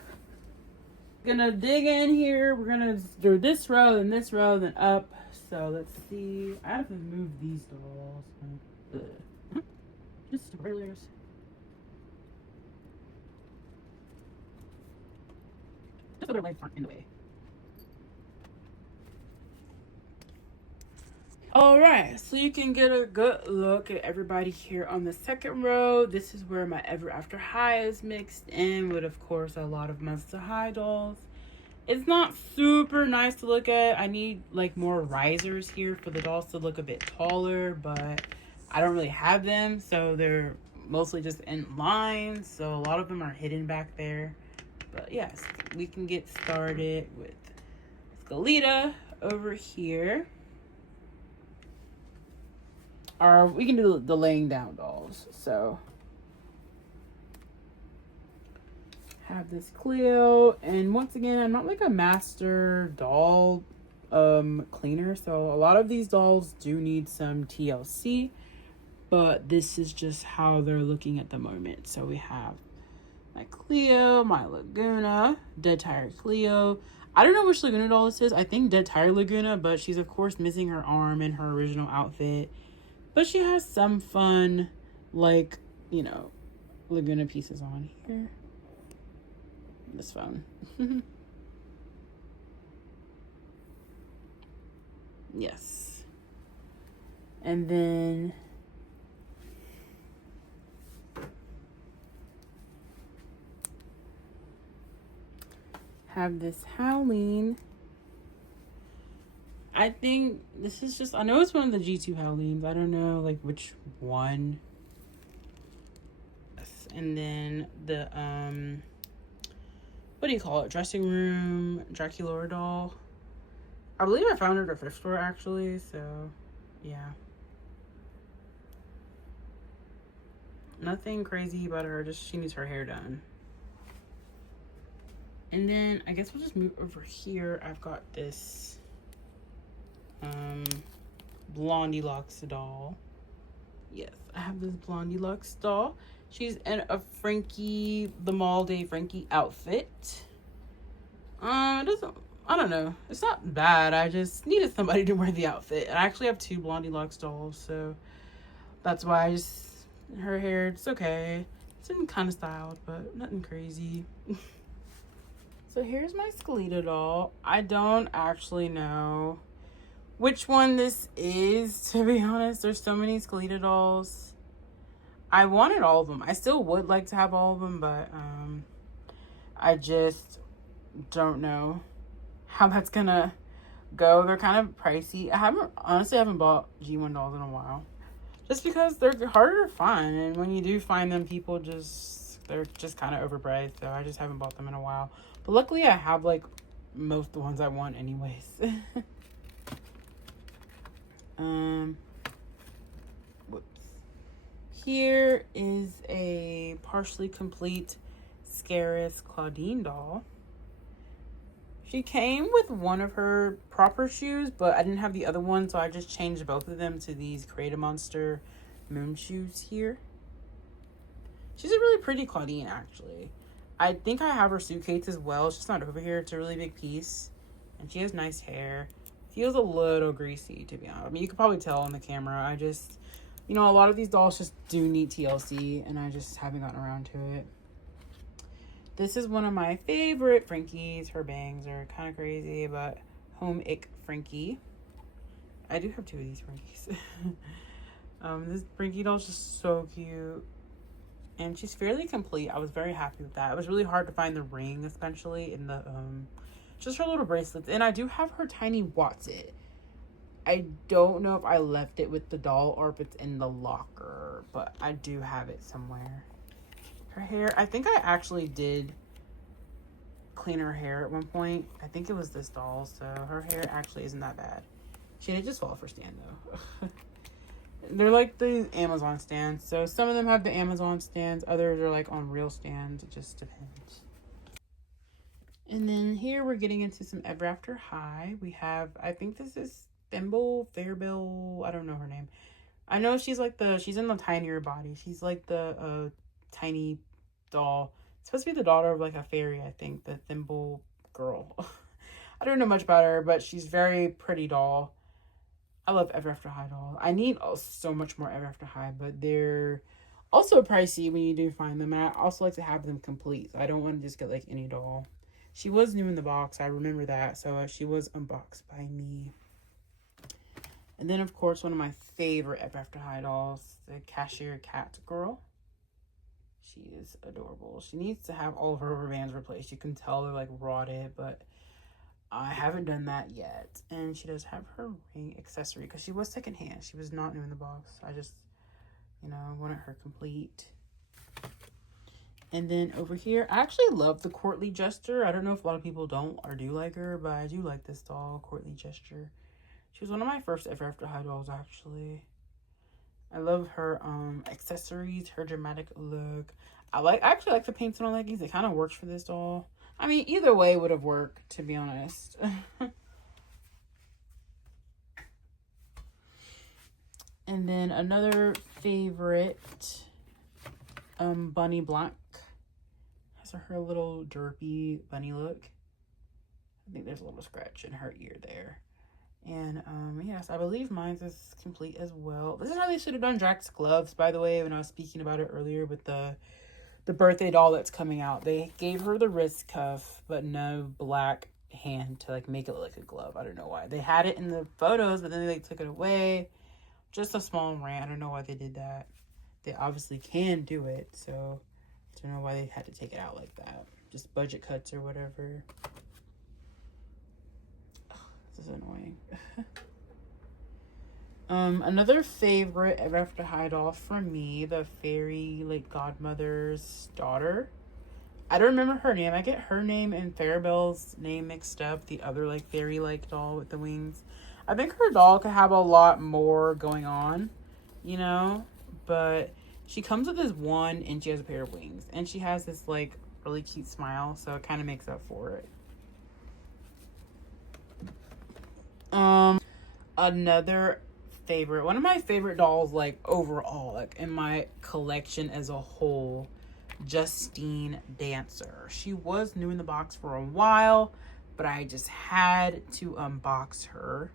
Gonna dig in here. We're gonna do this row, then this row, then up. So let's see. I have to move these dolls. Ugh. Just spoilers. Just so their legs aren't in the way. Alright, so you can get a good look at everybody here on the second row. This is where my Ever After High is mixed in with, of course, a lot of Monster High dolls. It's not super nice to look at. I need like more risers here for the dolls to look a bit taller, but I don't really have them, so they're mostly just in lines. So a lot of them are hidden back there. But yes, we can get started with Skeleta over here. Or we can do the laying down dolls. So have this Cleo, and once again, I'm not like a master doll cleaner, so a lot of these dolls do need some TLC, but this is just how they're looking at the moment. So we have my Cleo, my Laguna, Dead Tire Cleo. I don't know which Laguna doll this is. I think Dead Tire Laguna, but she's of course missing her arm in her original outfit. But she has some fun, like, you know, Laguna pieces on here. This phone. Yes. And then have this Howleen. I think this is just, I know it's one of the G2 Howleens. I don't know like which one. And then the what do you call it? Dressing room Dracula doll. I believe I found her at a thrift store actually, so yeah. Nothing crazy about her, just she needs her hair done. And then I guess we'll just move over here. I've got this Blondie Lux doll. Yes, I have this Blondie Lux doll. She's in a Frankie, the Mall Day Frankie outfit. It doesn't, I don't know. It's not bad. I just needed somebody to wear the outfit. I actually have two Blondie Lux dolls, so that's why I just, her hair, it's okay. It's been kind of styled, but nothing crazy. So here's my Skeleta doll. I don't actually know which one this is, to be honest. There's so many Skeleta dolls. I wanted all of them. I still would like to have all of them, but I just don't know how that's gonna go. They're kind of pricey. I honestly haven't bought G1 dolls in a while, just because they're harder to find, and when you do find them, they're just kind of overpriced. So I just haven't bought them in a while. But luckily, I have like most of the ones I want, anyways. Whoops. Here is a partially complete Scaris Claudine doll. She came with one of her proper shoes, but I didn't have the other one, so I just changed both of them to these Create a Monster moon shoes here. She's a really pretty Claudine, actually. I think I have her suitcase as well. It's just not over here. It's a really big piece. And she has nice hair. Feels a little greasy, to be honest. I mean, you could probably tell on the camera. I just, you know, a lot of these dolls just do need TLC, and I just haven't gotten around to it. This is one of my favorite Frankies. Her bangs are kind of crazy, but Home Ick Frankie. I do have two of these Frankies. This Frankie doll is just so cute. And she's fairly complete. I was very happy with that. It was really hard to find the ring, especially in the, just her little bracelets. And I do have her tiny Watsit. I don't know if I left it with the doll or if it's in the locker, but I do have it somewhere. Her hair, I think I actually did clean her hair at one point. I think it was this doll, so her hair actually isn't that bad. She did just fall for stand though. They're like the Amazon stands. So some of them have the Amazon stands, others are like on real stands. It just depends. And then here we're getting into some Ever After High. We have, I think this is Thimble, Fairbill, I don't know her name. I know she's in the tinier body. She's like the tiny doll. It's supposed to be the daughter of like a fairy, I think, the Thimble girl. I don't know much about her, but she's very pretty doll. I love Ever After High doll. I need so much more Ever After High, but they're also pricey when you do find them. And I also like to have them complete. So I don't want to just get like any doll. She was new in the box. I remember that. So she was unboxed by me. And then, of course, one of my favorite Ever After High dolls, the Cashier Cat Girl. She is adorable. She needs to have all of her rubber bands replaced. You can tell they're like rotted, but I haven't done that yet. And she does have her ring accessory because she was secondhand. She was not new in the box. I just, wanted her complete. And then over here, I actually love the Courtly Jester. I don't know if a lot of people don't or do like her, but I do like this doll, Courtly Jester. She was one of my first Ever After High dolls, actually. I love her accessories, her dramatic look. I actually like the pants on leggings. It kind of works for this doll. I mean, either way would have worked, to be honest. And then another favorite, Bunny Blanc. Has her little derpy bunny look. I think there's a little scratch in her ear there. And yes, I believe mine is complete as well. This is how they should have done Drax gloves, by the way, when I was speaking about it earlier with the birthday doll that's coming out. They gave her the wrist cuff, but no black hand to like make it look like a glove. I don't know why. They had it in the photos, but then they took it away. Just a small rant. I don't know why they did that. They obviously can do it, so I don't know why they had to take it out like that. Just budget cuts or whatever. This is annoying. Another favorite Ever After High doll for me, the fairy like godmother's daughter. I don't remember her name. I get her name and Fairabelle's name mixed up. The other like fairy like doll with the wings. I think her doll could have a lot more going on, but she comes with this one and she has a pair of wings and she has this like really cute smile, so it kind of makes up for it. Another favorite, one of my favorite dolls, like overall, like in my collection as a whole, Justine Dancer. She was new in the box for a while, but I just had to unbox her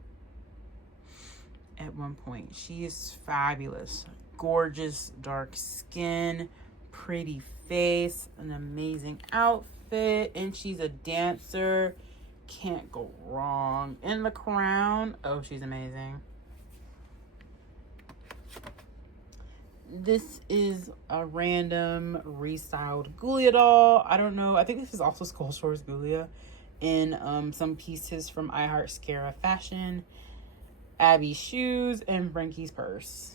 at one point. She is fabulous. Gorgeous dark skin, pretty face, an amazing outfit, and she's a dancer. Can't go wrong. In the crown, oh, she's amazing. This is a random restyled Ghoulia doll. I don't know. I think this is also Skull Store's Ghoulia in some pieces from I Heart Scara Fashion, Abby's shoes, and Frankie's purse.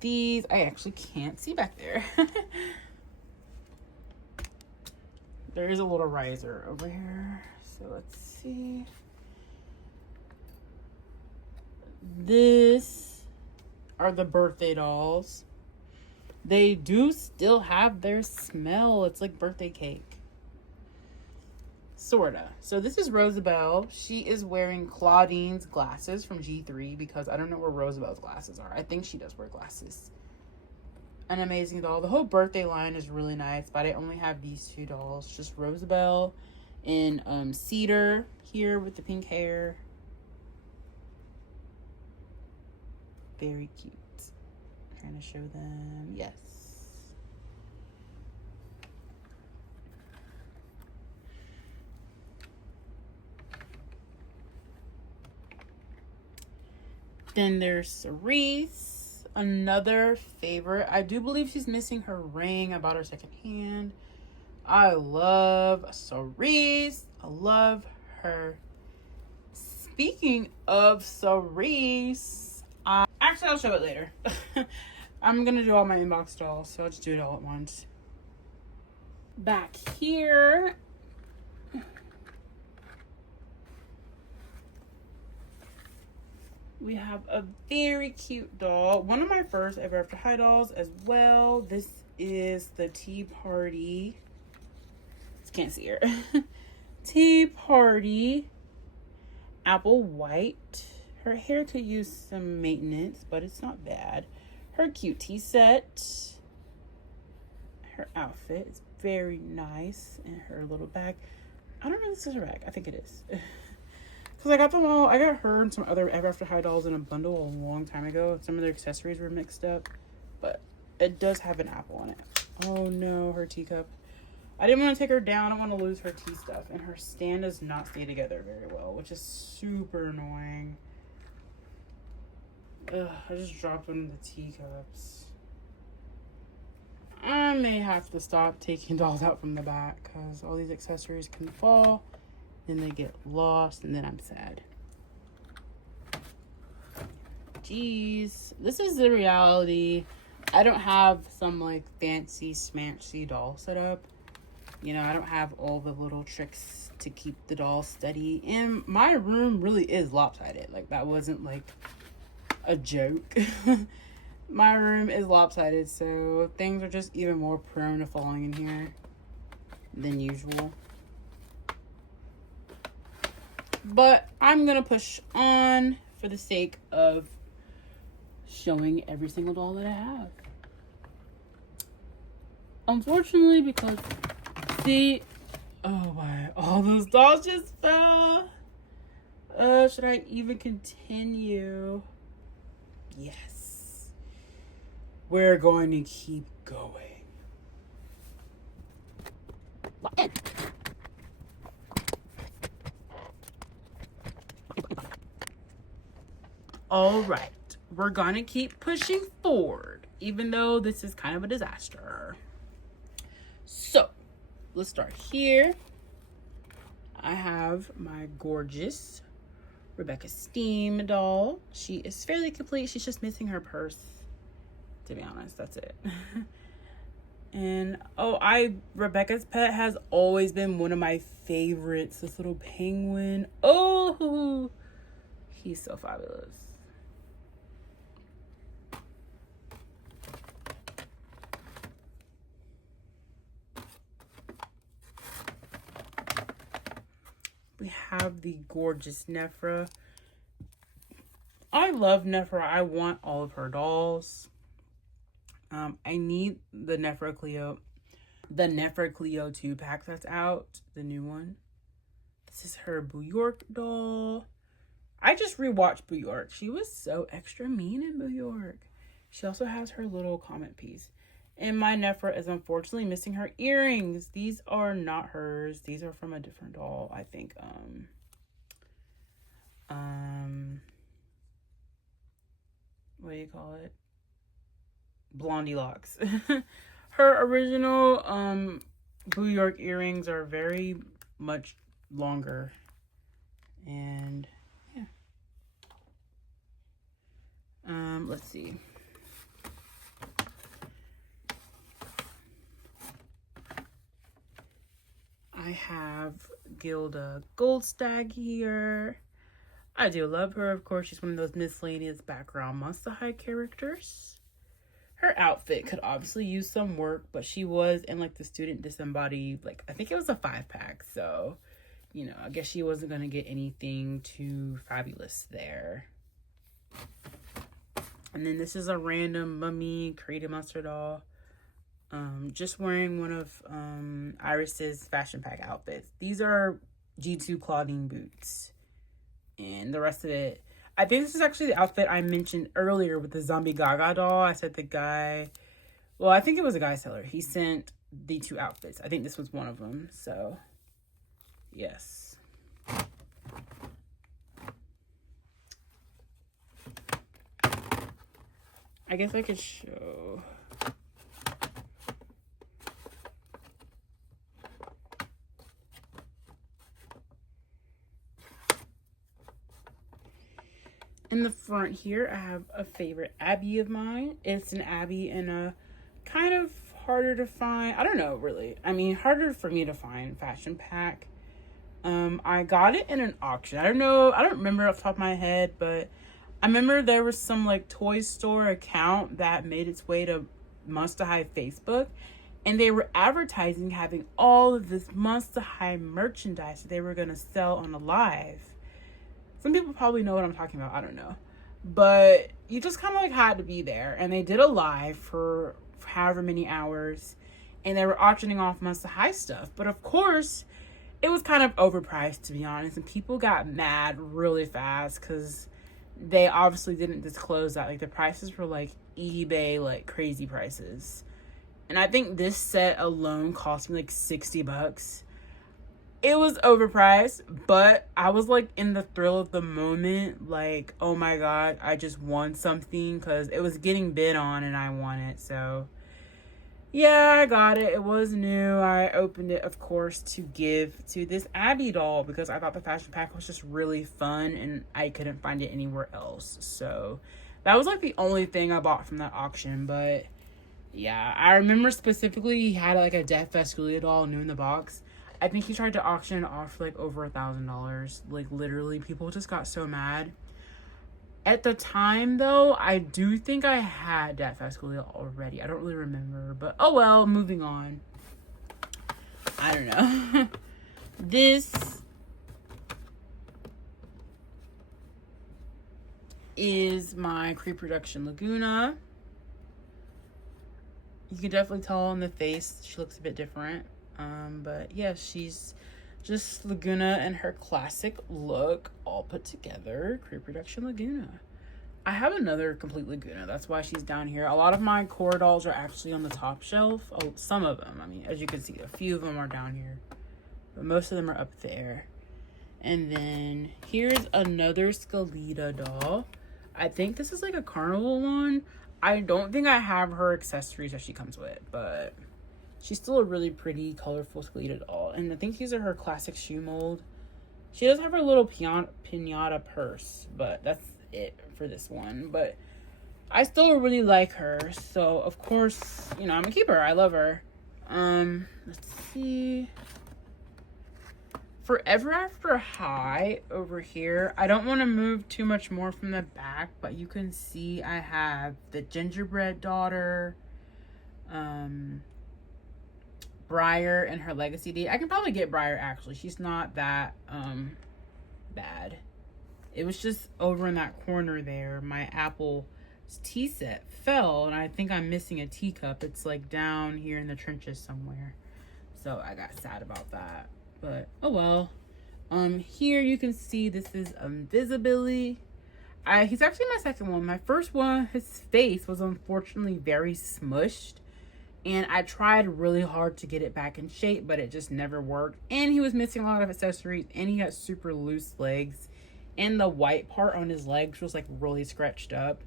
These I actually can't see back there. There is a little riser over here. So let's see. This are the birthday dolls. They do still have their smell. It's like birthday cake. Sorta. So this is Rosabelle. She is wearing Claudine's glasses from G3 because I don't know where Rosabelle's glasses are. I think she does wear glasses. An amazing doll. The whole birthday line is really nice, but I only have these two dolls. Just Rosabelle and Cedar here with the pink hair. Very cute. I'm trying to show them. Yes. Then there's Cerise. Another favorite. I do believe she's missing her ring. I bought her secondhand. I love Cerise. I love her speaking of Cerise, actually I'll show it later. I'm gonna do all my inbox dolls, so I'll just do it all at once. Back here, we have a very cute doll. One of my first Ever After High dolls as well. This is the Tea Party. Can't see her. Tea Party. Apple White. Her hair could use some maintenance, but it's not bad. Her cute tea set. Her outfit is very nice. And her little bag. I don't know if this is her bag. I think it is. Because I got them all. I got her and some other Ever After High dolls in a bundle a long time ago. Some of their accessories were mixed up. But it does have an apple on it. Oh no, her teacup. I didn't want to take her down. I don't want to lose her tea stuff. And her stand does not stay together very well, which is super annoying. Ugh, I just dropped one of the teacups. I may have to stop taking dolls out from the back because all these accessories can fall. Then they get lost and then I'm sad. Jeez. This is the reality. I don't have some like fancy smancy doll set up. You know, I don't have all the little tricks to keep the doll steady. And my room really is lopsided. Like, that wasn't, like, a joke. My room is lopsided, so things are just even more prone to falling in here than usual. But I'm going to push on for the sake of showing every single doll that I have. Unfortunately, because... See, oh my, all those dolls just fell. Should I even continue? Yes. We're going to keep going. All right, we're going to keep pushing forward, even though this is kind of a disaster. So, let's start here. I have my gorgeous Rebecca Steam doll. She is fairly complete. She's just missing her purse. To be honest, that's it. And Rebecca's pet has always been one of my favorites. This little penguin. Oh, he's so fabulous. We have the gorgeous Nephra. I love Nephra. I want all of her dolls. I need the Nephra Cleo 2-pack that's out. The new one. This is her Boo York doll. I just rewatched Boo York. She was so extra mean in Boo York. She also has her little comment piece. And my Nephra is unfortunately missing her earrings. These are not hers. These are from a different doll, I think. What do you call it? Blondie Locks. Her original Boo York earrings are very much longer. And yeah. Let's see. I have Gilda Goldstag here. I do love her. Of course, she's one of those miscellaneous background Monster High characters. Her outfit could obviously use some work, but she was in like the student disembodied, like I think it was a 5-pack. So, you know, I guess she wasn't going to get anything too fabulous there. And then this is a random Mummy Creative Monster doll. Just wearing one of Iris's fashion pack outfits. These are G2 Claudine boots. And the rest of it, I think this is actually the outfit I mentioned earlier with the Zombie Gaga doll. I said the guy, well, I think it was a guy seller. He sent the 2 outfits. I think this was one of them. So, yes. I guess I could show... In the front here, I have a favorite Abby of mine. It's an Abby in a kind of harder to find, I don't know really, I mean harder for me to find fashion pack. I got it in an auction. I don't remember off the top of my head, but I remember there was some like toy store account that made its way to Monster High Facebook, and they were advertising having all of this Monster High merchandise that they were gonna sell on a live. Some people probably know what I'm talking about. I don't know. But you just kind of like had to be there. And they did a live for however many hours. And they were auctioning off Monster High stuff. But of course, it was kind of overpriced, to be honest. And people got mad really fast because they obviously didn't disclose that. Like the prices were like eBay, like crazy prices. And I think this set alone cost me like $60. It was overpriced, but I was like in the thrill of the moment, like, oh my god, I just won something, because it was getting bid on and I won it. So yeah, I got it. It was new. I opened it, of course, to give to this Abby doll because I thought the fashion pack was just really fun and I couldn't find it anywhere else. So that was like the only thing I bought from that auction. But yeah, I remember specifically he had like a Death Fest Julia doll new in the box. I think he tried to auction it off for like over $1,000. Like literally, people just got so mad. At the time though, I do think I had that Fascolia already. I don't really remember, but oh well, moving on. I don't know. This is my pre-production Laguna. You can definitely tell on the face she looks a bit different. But yeah, she's just Laguna in her classic look, all put together. Pre-production Laguna. I have another complete Laguna. That's why she's down here. A lot of my core dolls are actually on the top shelf. Oh, some of them. I mean, as you can see, a few of them are down here. But most of them are up there. And then here's another Skeleta doll. I think this is like a carnival one. I don't think I have her accessories that she comes with, but she's still a really pretty, colorful Skeleta doll. And I think these are her classic shoe mold. She does have her little pinata purse, but that's it for this one. But I still really like her. So, of course, you know, I'm gonna keep her. I love her. Let's see. Forever After High over here. I don't want to move too much more from the back, but you can see I have the gingerbread daughter, Briar and her legacy date. I can probably get Briar actually. She's not that bad. It was just over in that corner there. My Apple tea set fell and I think I'm missing a teacup. It's like down here in the trenches somewhere. So I got sad about that. But oh well. Here you can see this is Invisibility. He's actually my second one. My first one, his face was unfortunately very smushed. And I tried really hard to get it back in shape, but it just never worked. And he was missing a lot of accessories, and he had super loose legs. And the white part on his legs was like really scratched up.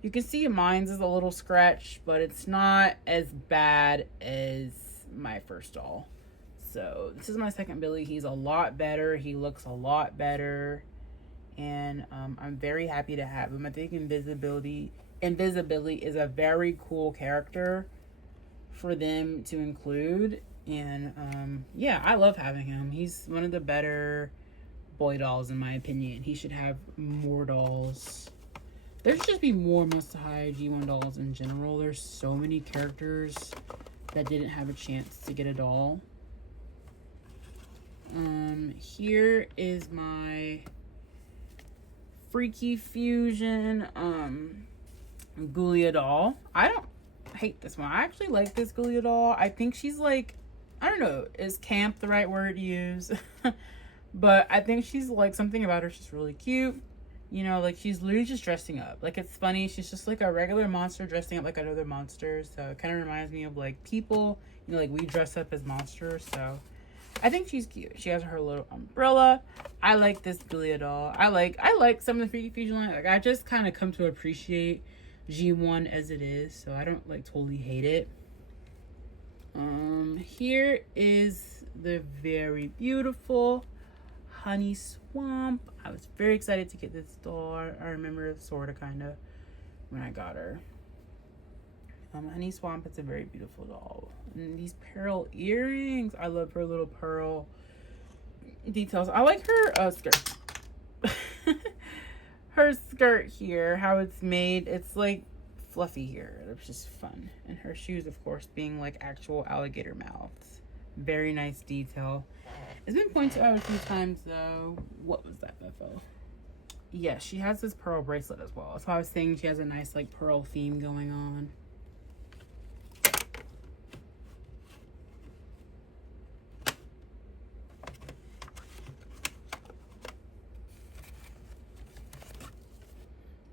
You can see mine's is a little scratched, but it's not as bad as my first doll. So this is my second Billy. He's a lot better. He looks a lot better. And I'm very happy to have him. I think Invisibility is a very cool character for them to include. And yeah, I love having him. He's one of the better boy dolls in my opinion. He should have more dolls. There should just be more Monster High G1 dolls in general. There's so many characters that didn't have a chance to get a doll. Here is my Freaky Fusion Ghoulia doll. I don't hate this one. I actually like this Ghoulia doll. I think she's like, I don't know, is camp the right word to use? But I think she's like, something about her, she's really cute. You know, like she's literally just dressing up. Like it's funny, she's just like a regular monster dressing up like another monster. So it kind of reminds me of like people, you know, like we dress up as monsters. So I think she's cute. She has her little umbrella. I like this Ghoulia doll. I like some of the Freaky Fusion line. Like I just kind of come to appreciate G1 as it is, so I don't like totally hate it. Here is the very beautiful Honey Swamp. I was very excited to get this doll. I remember sort of kind of when I got her. Honey Swamp, it's a very beautiful doll. And these pearl earrings. I love her little pearl details. I like her skirt. Her skirt here, how it's made. It's like fluffy here. It's just fun. And her shoes, of course, being like actual alligator mouths. Very nice detail. It's been pointed out a few times though. What was that, Beffo? Yeah, she has this pearl bracelet as well. So I was saying she has a nice like pearl theme going on.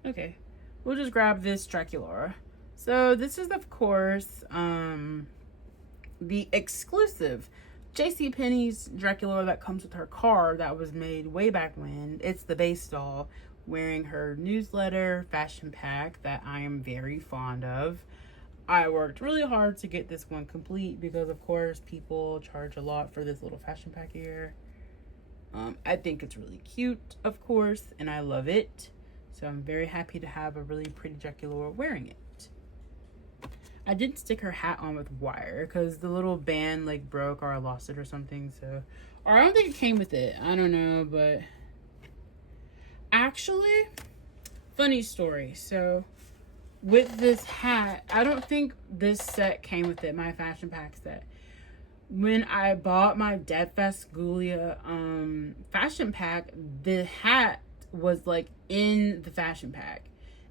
Okay, we'll just grab this Draculaura. So this is, of course, the exclusive JCPenney's Draculaura that comes with her car that was made way back when. It's the base doll wearing her newsletter fashion pack that I am very fond of. I worked really hard to get this one complete because, of course, people charge a lot for this little fashion pack here. I think it's really cute, of course, and I love it. So I'm very happy to have a really pretty Draculaura wearing it. I didn't stick her hat on with wire because the little band like broke or I lost it or something. So, or I don't think it came with it. I don't know, but actually, funny story. So with this hat, I don't think this set came with it, my fashion pack set. When I bought my Dead Fest Ghoulia fashion pack, the hat was like in the fashion pack.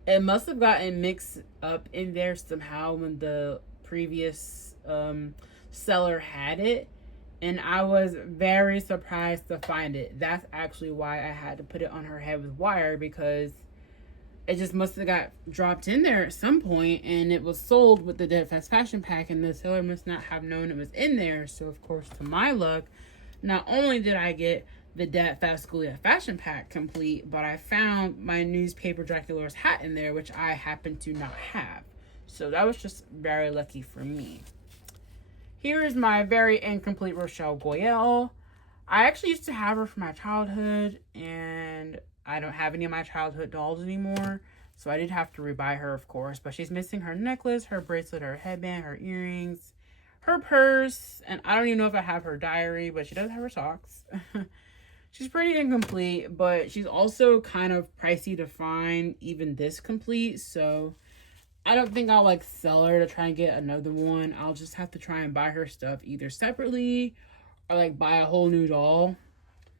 It must have gotten mixed up in there somehow when the previous seller had it, and I was very surprised to find it. That's actually why I had to put it on her head with wire, because it just must have got dropped in there at some point, and it was sold with the Dead Fest fashion pack, and the seller must not have known it was in there. So of course, to my luck, not only did I get the Dead Fest Ghoulia fashion pack complete, but I found my newspaper Draculaura's hat in there, which I happen to not have. So that was just very lucky for me. Here is my very incomplete Rochelle Goyelle. I actually used to have her from my childhood, and I don't have any of my childhood dolls anymore. So I did have to rebuy her, of course. But she's missing her necklace, her bracelet, her headband, her earrings, her purse, and I don't even know if I have her diary, but she does have her socks. She's pretty incomplete, but she's also kind of pricey to find even this complete. So I don't think I'll like sell her to try and get another one. I'll just have to try and buy her stuff either separately or like buy a whole new doll.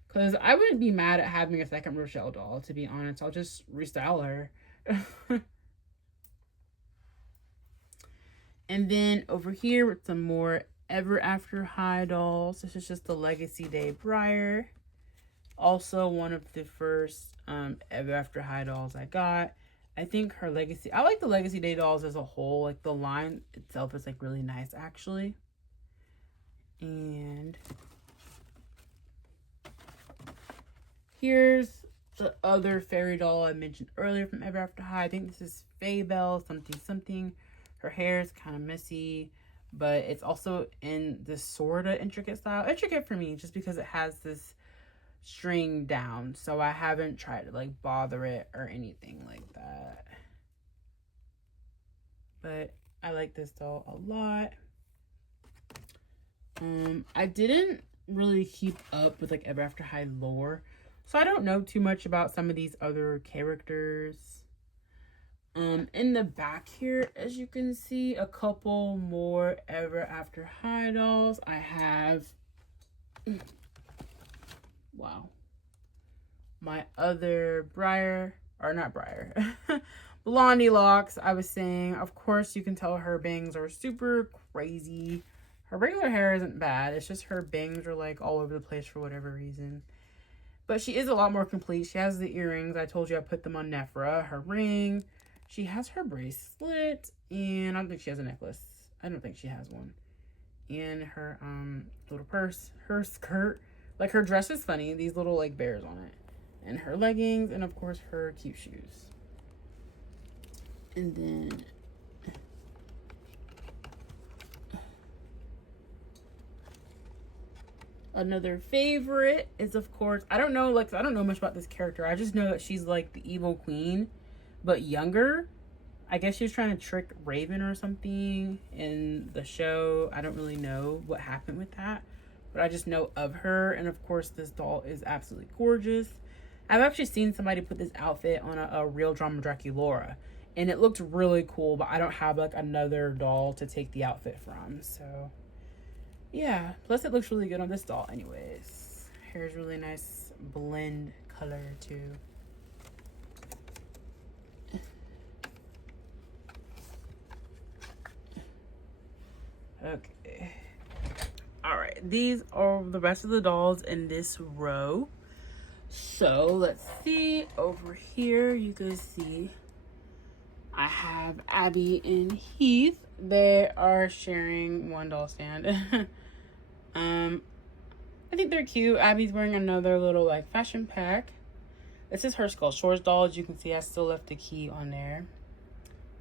Because I wouldn't be mad at having a second Rochelle doll, to be honest. I'll just restyle her. And then over here with some more Ever After High dolls. This is just the Legacy Day Briar. Also one of the first Ever After High dolls I got. I think her Legacy... I like the Legacy Day dolls as a whole. Like the line itself is like really nice actually. And here's the other fairy doll I mentioned earlier from Ever After High. I think this is Faybelle something something. Her hair is kind of messy, but it's also in this sort of intricate style. Intricate for me just because it has this string down, so I haven't tried to like bother it or anything like that. But I like this doll a lot. I didn't really keep up with like Ever After High lore, so I don't know too much about some of these other characters. In the back here, as you can see, a couple more Ever After High dolls. I have wow, my other Briar, or not Briar, Blondie Locks. I was saying, of course, you can tell her bangs are super crazy. Her regular hair isn't bad. It's just her bangs are like all over the place for whatever reason. But she is a lot more complete. She has the earrings. I told you I put them on Nephra. Her ring. She has her bracelet. And I don't think she has a necklace. I don't think she has one. And her little purse. Her skirt. Like her dress is funny. These little like bears on it. And her leggings. And of course her cute shoes. And then Another favorite is, of course, I don't know much about this character. I just know that she's like the evil queen, but younger. I guess she was trying to trick Raven or something in the show. I don't really know what happened with that, but I just know of her. And of course, this doll is absolutely gorgeous. I've actually seen somebody put this outfit on a real drama Draculaura, and it looked really cool, but I don't have like another doll to take the outfit from. So yeah, plus it looks really good on this doll anyways. Hair's really nice blend color too. Okay. Alright, these are the rest of the dolls in this row. So let's see. Over here, you guys see I have Abby and Heath. They are sharing one doll stand. I think they're cute. Abby's wearing another little like fashion pack. This is her Skull Shores doll. As you can see, I still left the key on there.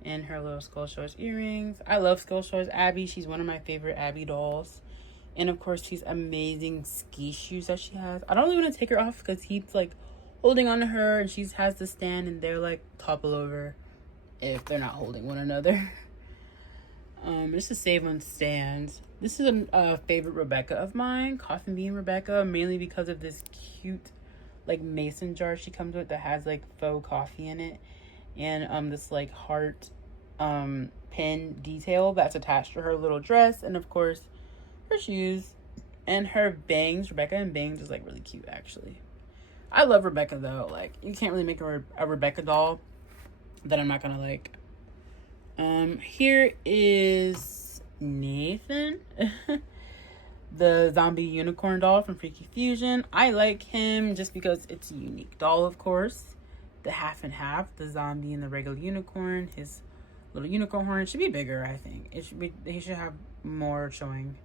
And her little Skull Shores earrings. I love Skull Shores Abby. She's one of my favorite Abby dolls. And of course, these amazing ski shoes that she has. I don't really want to take her off because he's like holding on to her and she has the stand and they're like topple over if they're not holding one another. Just to save on stands. This is a favorite Rebecca of mine, Coffin Bean Rebecca, mainly because of this cute like mason jar she comes with that has like faux coffee in it. And this like heart pin detail that's attached to her little dress, and of course her shoes and her bangs. Rebecca and bangs is like really cute actually. I love Rebecca though. Like you can't really make a Rebecca doll that I'm not gonna like. Here is Nathan, the zombie unicorn doll from Freaky Fusion. I like him just because it's a unique doll, of course. The half and half, the zombie and the regular unicorn. His little unicorn horn should be bigger, I think. He should have more showing.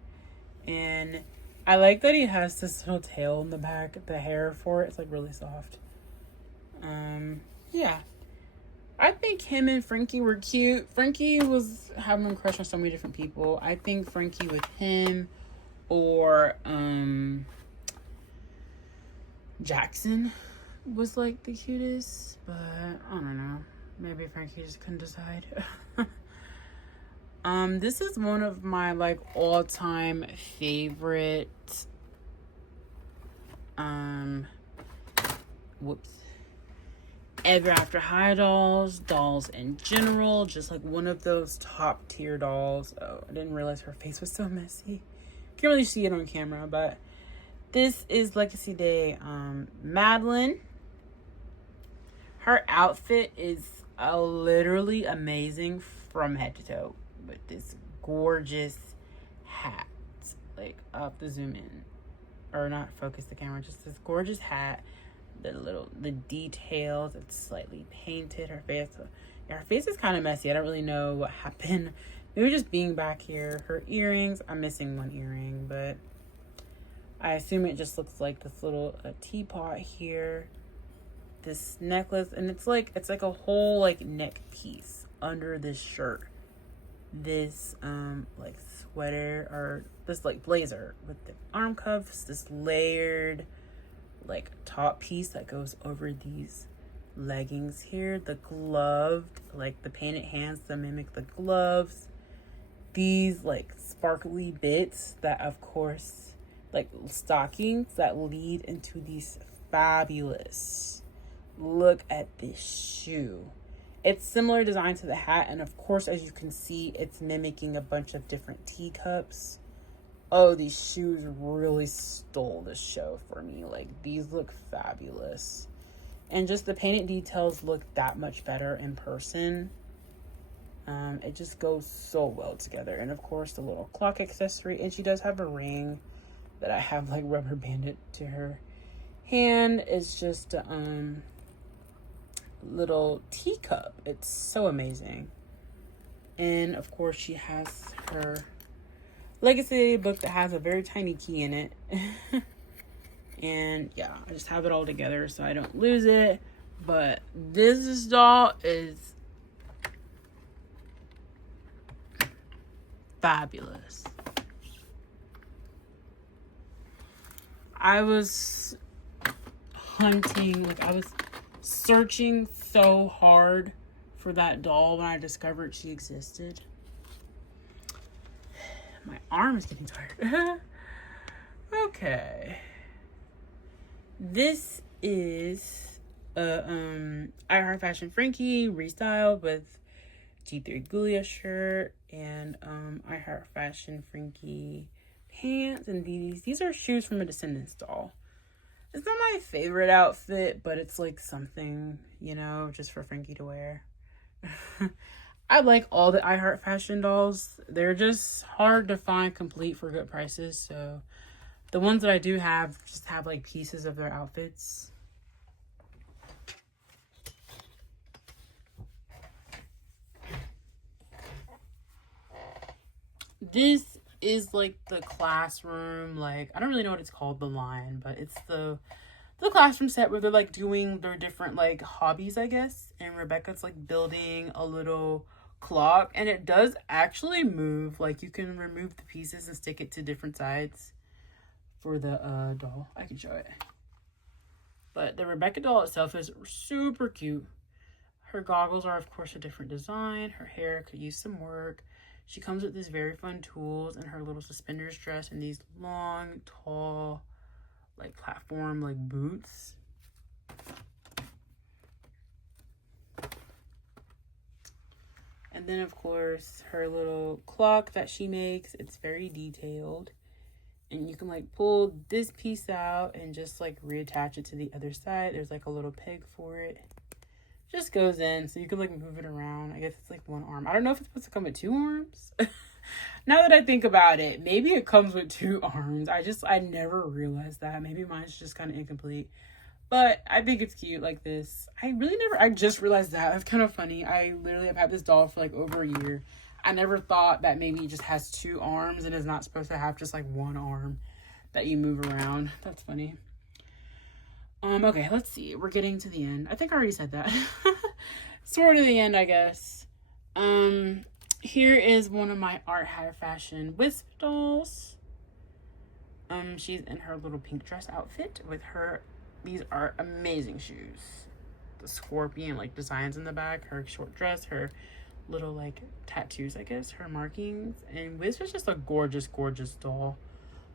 And I like that he has this little tail in the back. The hair for it's like really soft. Yeah. I think him and Frankie were cute. Frankie was having a crush on so many different people. I think Frankie with him or Jackson was like the cutest, but I don't know. Maybe Frankie just couldn't decide. This is one of my like all-time favorite Ever After High dolls in general, just like one of those top tier dolls. Oh, I didn't realize her face was so messy. Can't really see it on camera, but this is Legacy Day Madeline. Her outfit is literally amazing from head to toe with this gorgeous hat. Like, I'll have to zoom in or not focus the camera, just this gorgeous hat. The details, it's slightly painted. Her face is kind of messy. I don't really know what happened. Maybe just being back here. Her earrings, I'm missing one earring, but I assume it just looks like this little teapot here. This necklace, and it's like a whole like neck piece under this shirt. This like sweater or this like blazer with the arm cuffs, this layered like top piece that goes over these leggings here. The gloved, like the painted hands that mimic the gloves. These like sparkly bits that of course like stockings that lead into these fabulous. Look at this shoe. It's similar design to the hat, and of course, as you can see, it's mimicking a bunch of different teacups. Oh, these shoes really stole the show for me. Like, these look fabulous. And just the painted details look that much better in person. It just goes so well together. And of course, the little clock accessory. And she does have a ring that I have like rubber banded to her hand. It's just a little teacup. It's so amazing. And of course, she has her Legacy book that has a very tiny key in it. And yeah, I just have it all together so I don't lose it. But this doll is fabulous. I was hunting, like I was searching so hard for that doll when I discovered she existed. My arm is getting tired. Okay. This is a I Heart Fashion Frankie restyled with G3 Gulia shirt and I Heart Fashion Frankie pants and these are shoes from a Descendants doll. It's not my favorite outfit, but it's like something, you know, just for Frankie to wear. I like all the I Heart Fashion dolls. They're just hard to find complete for good prices, so the ones that I do have just have like pieces of their outfits. This is like the classroom, like I don't really know what it's called, the line, but it's the classroom set where they're like doing their different like hobbies, I guess. And Rebecca's like building a little clock, and it does actually move. Like you can remove the pieces and stick it to different sides for the doll. I can show it. But the Rebecca doll itself is super cute. Her goggles are of course a different design. Her hair could use some work. She comes with these very fun tools and her little suspenders dress and these long, tall, like platform, like boots. And then of course her little clock that she makes. It's very detailed. And you can like pull this piece out and just like reattach it to the other side. There's like a little peg for it. Just goes in so you can like move it around. I guess it's like one arm. I don't know if it's supposed to come with 2 arms. Now that I think about it, maybe it comes with 2 arms. I never realized that. Maybe mine's just kind of incomplete. But I think it's cute like this. I just realized that. That's kind of funny. I literally have had this doll for like over a year. I never thought that maybe it just has 2 arms and is not supposed to have just like 1 arm that you move around. That's funny. Okay, let's see. We're getting to the end. I think I already said that. Sort of the end, I guess. Here is one of my Art High Fashion Wisp dolls. She's in her little pink dress outfit with her. These are amazing shoes. The scorpion, like, designs in the back. Her short dress, her little, like, tattoos, I guess. Her markings. And Wisp is just a gorgeous, gorgeous doll.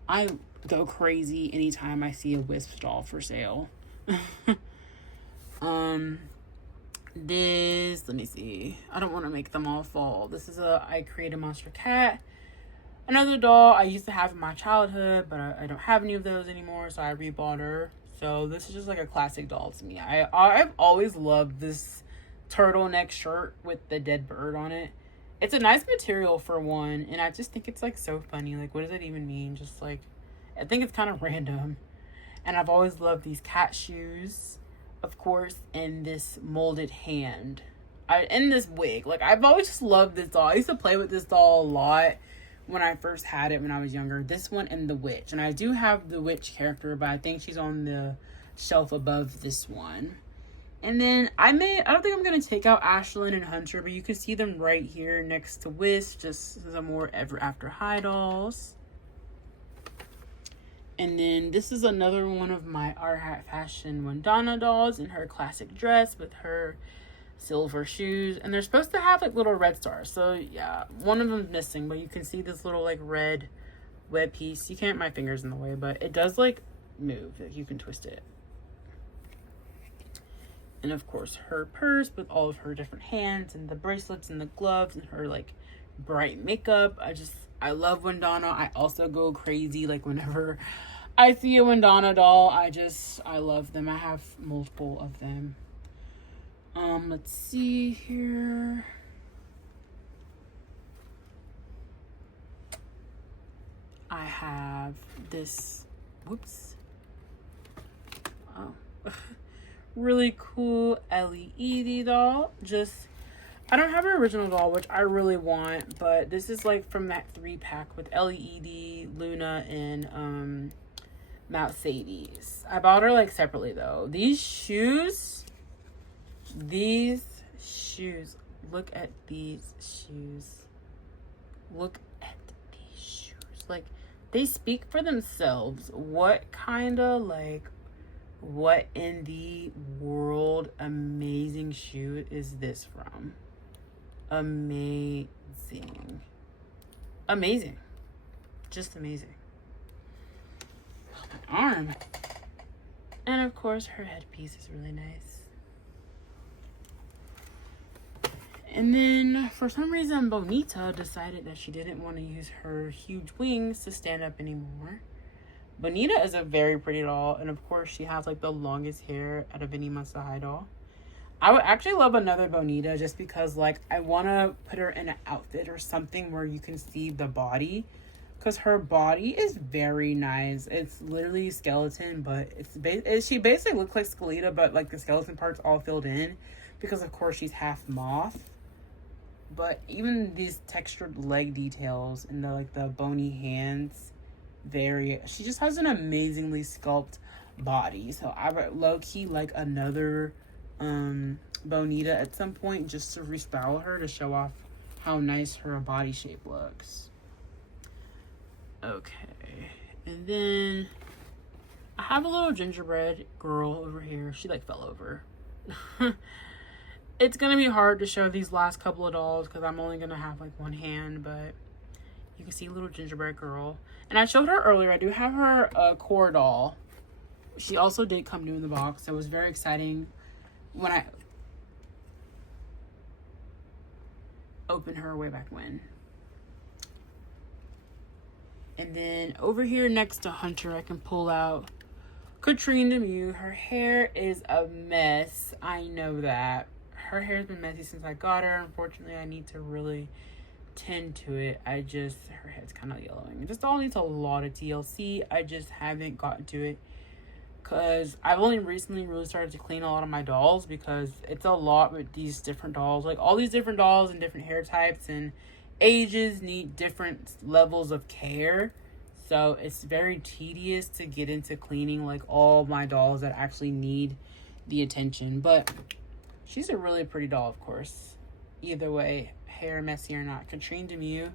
I go crazy anytime I see a Wisp doll for sale. This, let me see. I don't want to make them all fall. This is I Create a Monster Cat. Another doll I used to have in my childhood, but I don't have any of those anymore, so I rebought her. So this is just like a classic doll to me. I've always loved this turtleneck shirt with the dead bird on it. It's a nice material for one, and I just think it's like so funny. Like, what does it even mean? Just like, I think it's kind of random. And I've always loved these cat shoes, of course, and this molded hand. And this wig. Like, I've always just loved this doll. I used to play with this doll a lot when I first had it when I was younger. This one and the witch. And I do have the witch character, but I think she's on the shelf above this one. And then I don't think I'm going to take out Ashlyn and Hunter, but you can see them right here next to Wisp, just some more Ever After High dolls. And then this is another one of my Art Hat Fashion Wandana dolls in her classic dress with her silver shoes. And they're supposed to have like little red stars. So yeah, one of them's missing, but you can see this little like red web piece. You can't, my finger's in the way, but it does like move. Like you can twist it. And of course her purse with all of her different hands and the bracelets and the gloves and her like bright makeup. I love Wandana. I also go crazy like whenever I see a Wandana doll. I love them. I have multiple of them. Let's see here. I have this, whoops. Oh. Really cool LED doll. I don't have an original doll, which I really want, but this is like from that 3-pack with LED, Luna, and Mercedes. I bought her like separately though. These shoes, look at these shoes. Look at these shoes. Like, they speak for themselves. What in the world amazing shoe is this from? Amazing. Amazing. Just amazing. My arm. And of course, her headpiece is really nice. And then, for some reason, Bonita decided that she didn't want to use her huge wings to stand up anymore. Bonita is a very pretty doll, and of course, she has like the longest hair out of any Monster High doll. I would actually love another Bonita just because, like, I want to put her in an outfit or something where you can see the body. Because her body is very nice. It's literally skeleton, but she basically looks like Skeletor, but like the skeleton parts all filled in. Because, of course, she's half moth. But even these textured leg details and the bony hands, she just has an amazingly sculpted body. So I would low-key like another Bonita at some point just to restyle her to show off how nice her body shape looks. Okay. And then I have a little gingerbread girl over here. She like fell over. It's going to be hard to show these last couple of dolls because I'm only going to have like one hand, but you can see a little gingerbread girl. And I showed her earlier. I do have her core doll. She also did come new in the box, so it was very exciting when I opened her way back when. And then over here next to Hunter, I can pull out Katrine Lemieux. Her hair is a mess. I know that. Her hair's been messy since I got her. Unfortunately, I need to really tend to it. Her head's kind of yellowing. This doll needs a lot of TLC. I just haven't gotten to it because I've only recently really started to clean a lot of my dolls because it's a lot with these different dolls. Like all these different dolls and different hair types and ages need different levels of care. So it's very tedious to get into cleaning like all my dolls that actually need the attention. But she's a really pretty doll, of course. Either way, hair messy or not. Katrine Lemieux.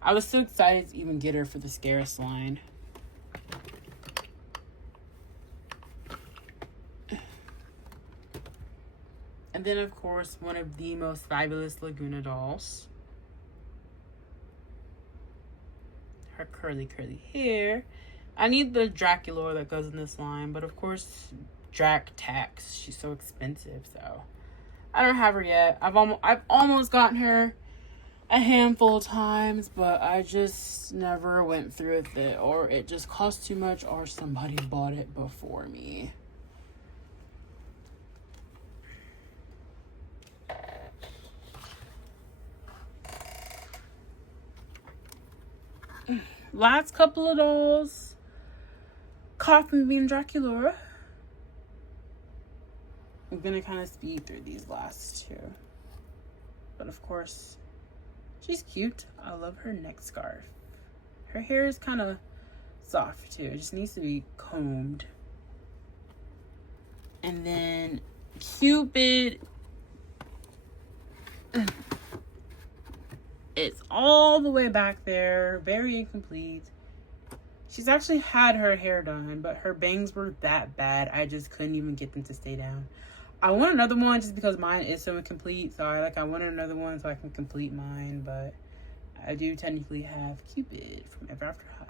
I was so excited to even get her for the Scarce line. And then, of course, one of the most fabulous Laguna dolls. Her curly hair. I need the Dracula that goes in this line, but of course, Drac tax. She's so expensive, so I don't have her yet. I've almost gotten her a handful of times, but I just never went through with it, or it just cost too much, or somebody bought it before me. Last couple of dolls. Coffin being Dracula. I'm gonna kind of speed through these last two. But of course, she's cute. I love her neck scarf. Her hair is kind of soft too. It just needs to be combed. And then Cupid. It's all the way back there. Very incomplete. She's actually had her hair done, but her bangs were that bad. I just couldn't even get them to stay down. I want another one just because mine is so incomplete. So I wanted another one so I can complete mine. But I do technically have Cupid from Ever After High.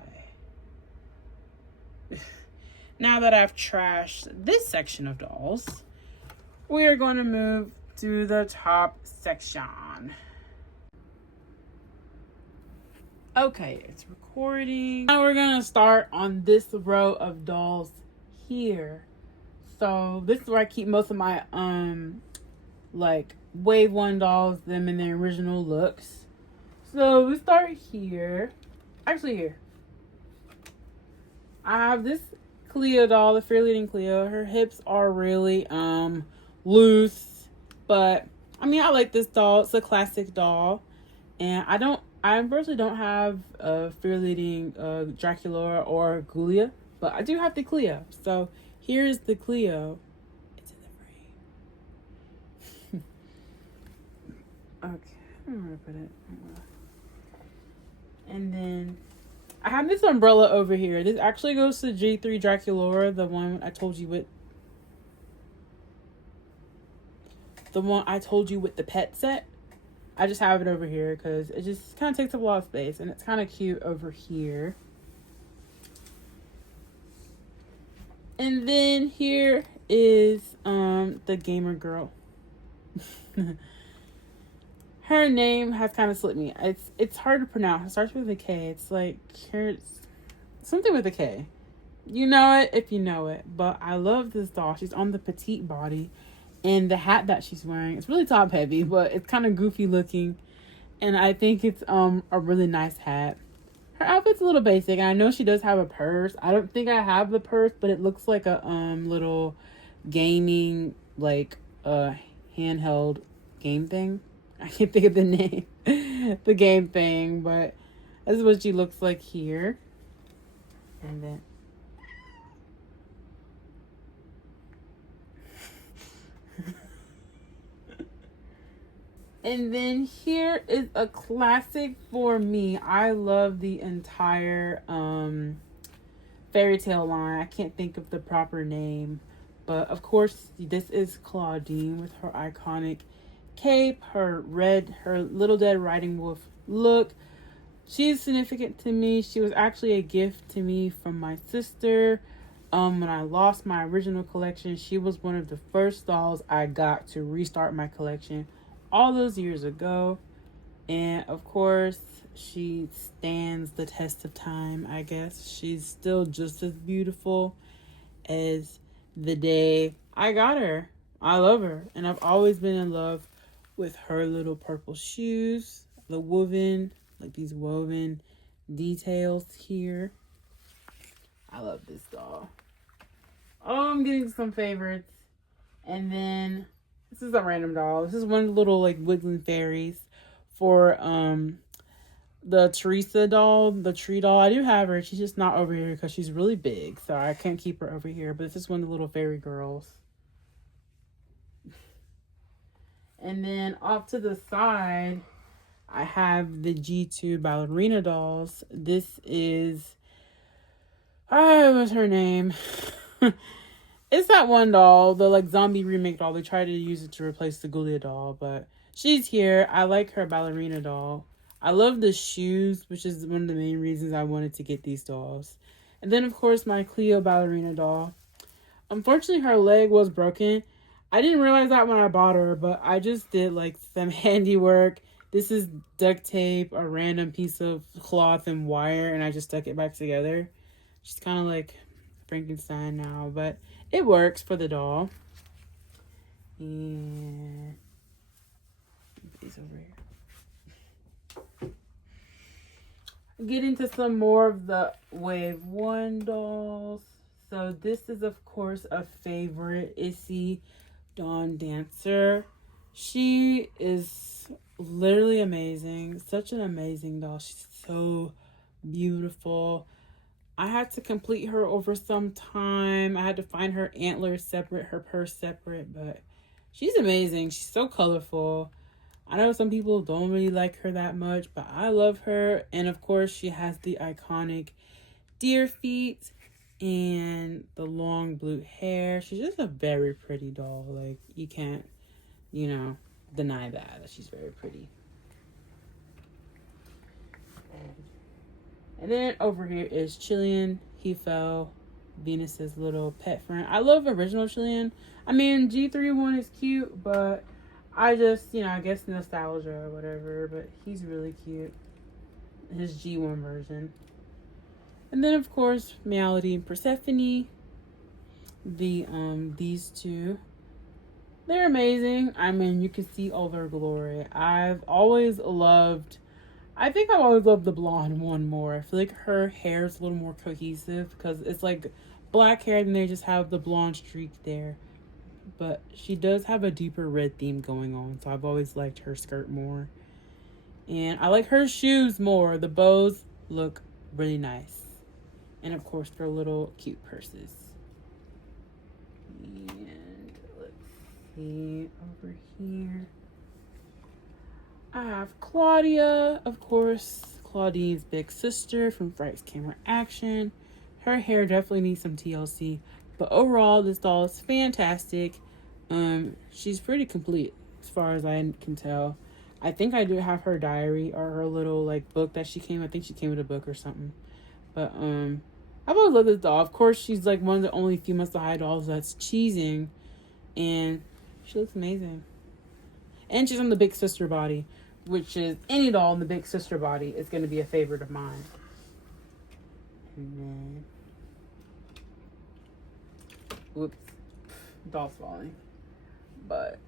Now that I've trashed this section of dolls, we are going to move to the top section. Okay, it's recording. Now we're going to start on this row of dolls here. So this is where I keep most of my like wave one dolls, them in their original looks. So we start here. Actually here. I have this Cleo doll, the Fear Leading Cleo. Her hips are really loose, but I mean I like this doll. It's a classic doll. And I personally don't have a Fear Leading Dracula or Ghoulia, but I do have the Cleo. So here's the Cleo. It's in the frame. Okay, I'm gonna put it. And then I have this umbrella over here. This actually goes to G3 Draculaura, the one I told you with. The one I told you with the pet set. I just have it over here because it just kind of takes up a lot of space, and it's kind of cute over here. And then here is the gamer girl. Her name has kind of slipped me. It's hard to pronounce. It starts with a K. It's like something with a K. You know it if you know it. But I love this doll. She's on the petite body. And the hat that she's wearing, it's really top heavy, but it's kind of goofy looking. And I think it's a really nice hat. Her outfit's a little basic. And I know she does have a purse. I don't think I have the purse, but it looks like a little gaming, like handheld game thing. I can't think of the name. The game thing, but this is what she looks like here. And then and then here is a classic for me. I love the entire fairy tale line. I can't think of the proper name, but of course this is Claudine with her iconic cape, her little dead riding wolf look. She's significant to me. She was actually a gift to me from my sister. When I lost my original collection, she was one of the first dolls I got to restart my collection all those years ago. And of course, she stands the test of time, I guess. She's still just as beautiful as the day I got her. I love her. And I've always been in love with her little purple shoes. The woven, like these woven details here. I love this doll. Oh, I'm getting some favorites. And then this is a random doll. This is one little like woodland fairies for the Teresa doll, the tree doll. I do have her. She's just not over here because she's really big, so I can't keep her over here. But this is one of the little fairy girls. And then off to the side, I have the G2 ballerina dolls. This is, what's her name? It's that one doll, the like zombie remake doll. They tried to use it to replace the Ghoulia doll, but she's here. I like her ballerina doll. I love the shoes, which is one of the main reasons I wanted to get these dolls. And then, of course, my Cleo ballerina doll. Unfortunately, her leg was broken. I didn't realize that when I bought her, but I just did like some handiwork. This is duct tape, a random piece of cloth and wire, and I just stuck it back together. She's kind of like Frankenstein now, but it works for the doll. And these over here. Get into some more of the Wave 1 dolls. So this is, of course, a favorite, Issy Dawn Dancer. She is literally amazing. Such an amazing doll. She's so beautiful. I had to complete her over some time. I had to find her antlers separate, her purse separate, but she's amazing. She's so colorful. I know some people don't really like her that much, but I love her. And of course, she has the iconic deer feet and the long blue hair. She's just a very pretty doll. Like, you can't, deny that she's very pretty. And then over here is Chilean. He fell. Venus's little pet friend. I love original Chilean. I mean, G3 one is cute, but I just, I guess nostalgia or whatever. But he's really cute. His G1 version. And then, of course, Malady and Persephone. These two. They're amazing. I mean, you can see all their glory. I think I've always loved the blonde one more. I feel like her hair is a little more cohesive because it's like black hair and they just have the blonde streak there. But she does have a deeper red theme going on, so I've always liked her skirt more. And I like her shoes more. The bows look really nice. And of course, their little cute purses. And let's see over here. I have Claudia, of course. Claudine's big sister from Fright's Camera Action. Her hair definitely needs some TLC, but overall, this doll is fantastic. She's pretty complete as far as I can tell. I think I do have her diary or her little like book that she came. I think she came with a book or something. But I've always loved this doll. Of course, she's like one of the only female to hide dolls that's cheesing, and she looks amazing. And she's on the big sister body, which is any doll in the big sister body is going to be a favorite of mine. And then, whoops, doll's falling. But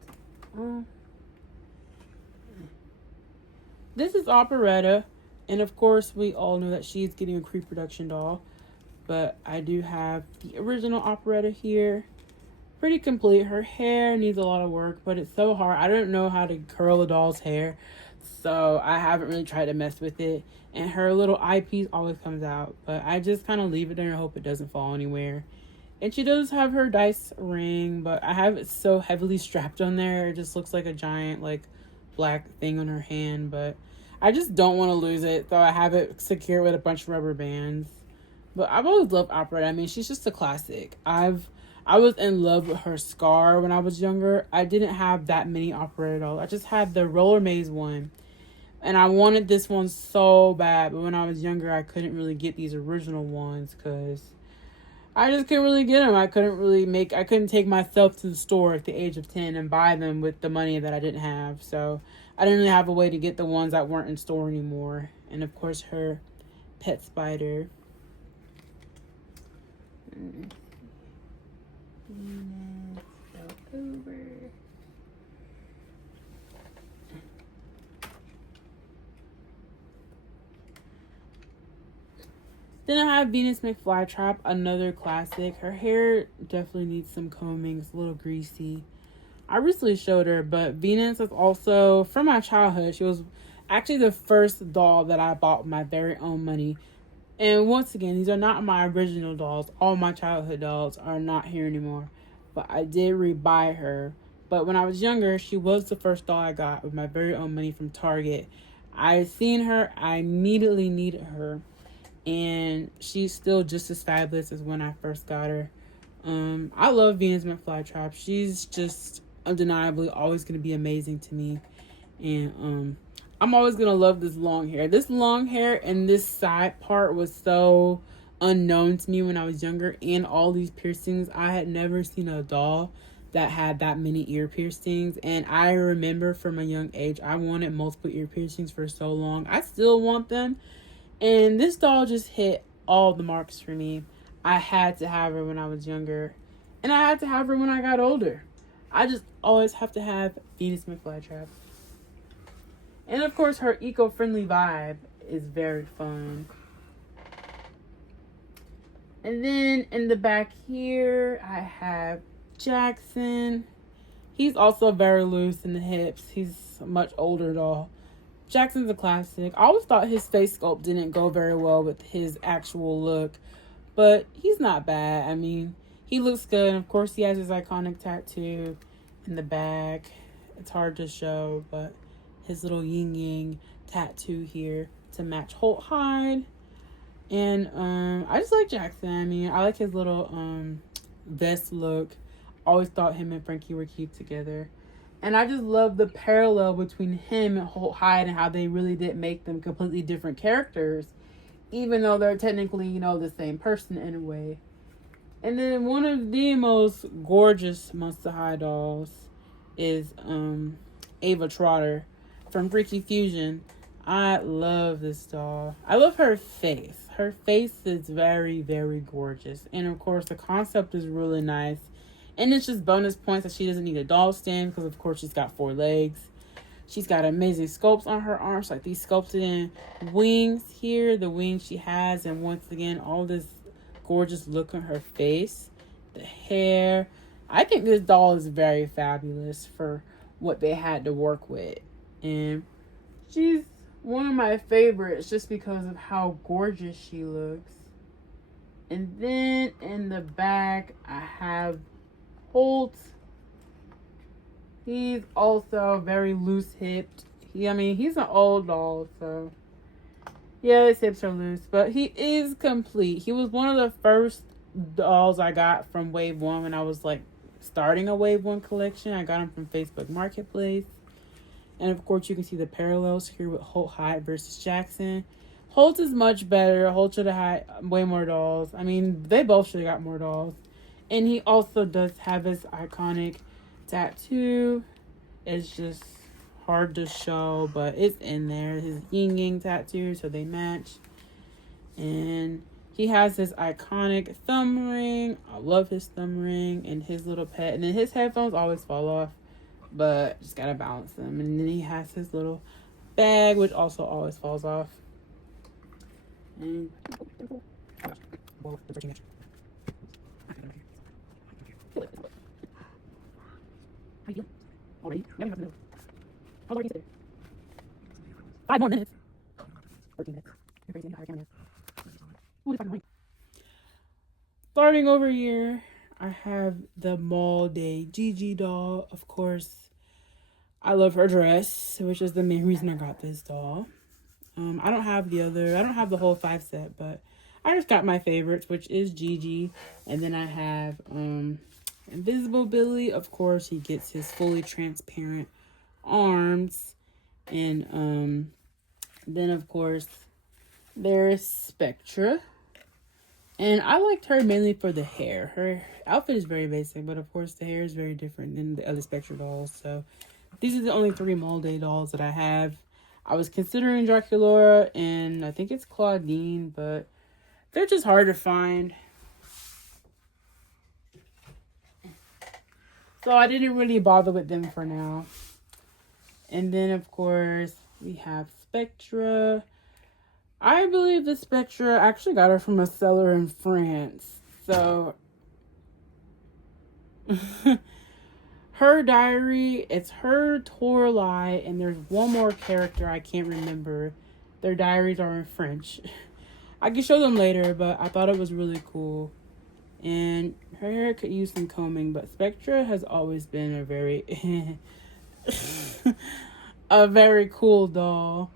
this is Operetta, and of course we all know that she's getting a pre-production doll. But I do have the original Operetta here. Pretty complete. Her hair needs a lot of work, but it's so hard. I don't know how to curl a doll's hair, so I haven't really tried to mess with it. And her little eyepiece always comes out, but I just kind of leave it there and hope it doesn't fall anywhere. And she does have her dice ring, but I have it so heavily strapped on there. It just looks like a giant like black thing on her hand, but I just don't want to lose it, so I have it secured with a bunch of rubber bands. But I've always loved Operetta. I mean, she's just a classic. I was in love with her Scar when I was younger. I didn't have that many Operetta dolls. I just had the Roller Maze one. And I wanted this one so bad. But when I was younger, I couldn't really get these original ones because I just couldn't really get them. I couldn't take myself to the store at the age of 10 and buy them with the money that I didn't have. So I didn't really have a way to get the ones that weren't in store anymore. And of course, her pet spider. Over. Then I have Venus McFlytrap, another classic. Her hair definitely needs some combing. It's a little greasy. I recently showed her, but Venus is also from my childhood. She was actually the first doll that I bought with my very own money. And once again, these are not my original dolls. All my childhood dolls are not here anymore. But I did rebuy her. But when I was younger, she was the first doll I got with my very own money from Target. I seen her. I immediately needed her. And she's still just as fabulous as when I first got her. I love Venus McFlytrap. She's just undeniably always going to be amazing to me. And I'm always going to love this long hair. This long hair and this side part was so unknown to me when I was younger. And all these piercings. I had never seen a doll that had that many ear piercings. And I remember from a young age, I wanted multiple ear piercings for so long. I still want them. And this doll just hit all the marks for me. I had to have her when I was younger. And I had to have her when I got older. I just always have to have Venus McFlytrap. And of course, her eco-friendly vibe is very fun. And then in the back here, I have Jackson. He's also very loose in the hips. He's a much older doll. Jackson's a classic. I always thought his face sculpt didn't go very well with his actual look. But he's not bad. I mean, he looks good. And of course, he has his iconic tattoo in the back. It's hard to show, but his little yin-yang tattoo here to match Holt Hyde. And I just like Jackson. I mean, I like his little vest look. Always thought him and Frankie were cute together. And I just love the parallel between him and Holt Hyde and how they really did make them completely different characters, even though they're technically, you know, the same person in a way. And then one of the most gorgeous Monster High dolls is Ava Trotter from Freaky Fusion. I love this doll. I love her face. Her face is very, very gorgeous. And of course, the concept is really nice. And it's just bonus points that she doesn't need a doll stand because, of course, she's got 4 legs. She's got amazing sculpts on her arms, like these sculpted in wings here, the wings she has. And once again, all this gorgeous look on her face, the hair. I think this doll is very fabulous for what they had to work with. And she's one of my favorites just because of how gorgeous she looks. And then in the back, I have Holt. He's also very loose hipped. He's an old doll, so Yeah, his hips are loose, but he is complete. He was one of the first dolls I got from Wave 1 when I was like starting a Wave 1 collection. I got him from Facebook Marketplace. And of course, you can see the parallels here with Holt Hyde versus Jackson. Holt is much better. Holt should have had way more dolls. I mean, they both should have got more dolls. And he also does have his iconic tattoo. It's just hard to show, but it's in there. His yin yang tattoo, so they match. And he has his iconic thumb ring. I love his thumb ring and his little pet. And then his headphones always fall off, but just gotta balance them. And then he has his little bag, which also always falls off. And already? 5 more minutes. 13 minutes. You're crazy. I can't. We'll do 5 more. Starting over here, I have the Mall Day Gigi doll. Of course, I love her dress, which is the main reason I got this doll. I don't have the whole 5 set, but I just got my favorites, which is Gigi. And then I have Invisible Billy. Of course, he gets his fully transparent arms. And then, of course, there's Spectra. And I liked her mainly for the hair. Her outfit is very basic, but of course the hair is very different than the other Spectra dolls. So these are the only 3 Mall Day dolls that I have. I was considering Draculaura and I think it's Claudine, but they're just hard to find. So I didn't really bother with them for now. And then, of course, we have Spectra. I believe the Spectra, I actually got her from a seller in France. So, her diary, it's her Torlai, and there's one more character I can't remember. Their diaries are in French. I can show them later, but I thought it was really cool. And her hair could use some combing, but Spectra has always been a very a very cool doll.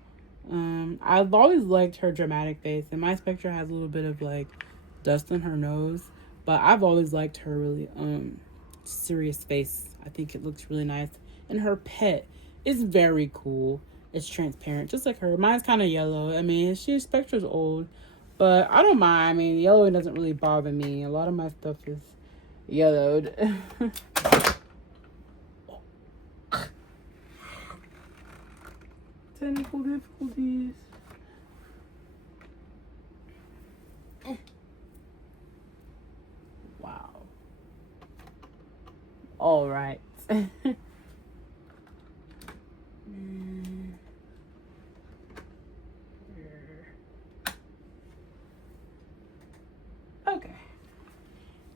I've always liked her dramatic face, and my Spectra has a little bit of like dust on her nose, but I've always liked her really serious face. I think it looks really nice, and her pet is very cool. It's transparent, just like her. Mine's kind of yellow. I mean, Spectra's old, but I don't mind. I mean, yellowing doesn't really bother me. A lot of my stuff is yellowed. Technical difficulties. Wow. All right. Okay.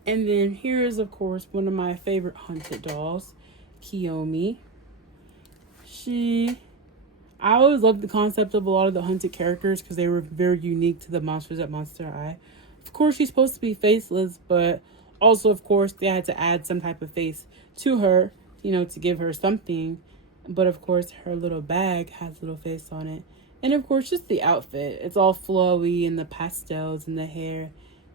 And then here is, of course, one of my favorite hunted dolls, Kiyomi. I always loved the concept of a lot of the hunted characters because they were very unique to the monsters at Monster Eye. Of course, she's supposed to be faceless, but also, of course, they had to add some type of face to her, to give her something. But, of course, her little bag has a little face on it. And, of course, just the outfit. It's all flowy and the pastels and the hair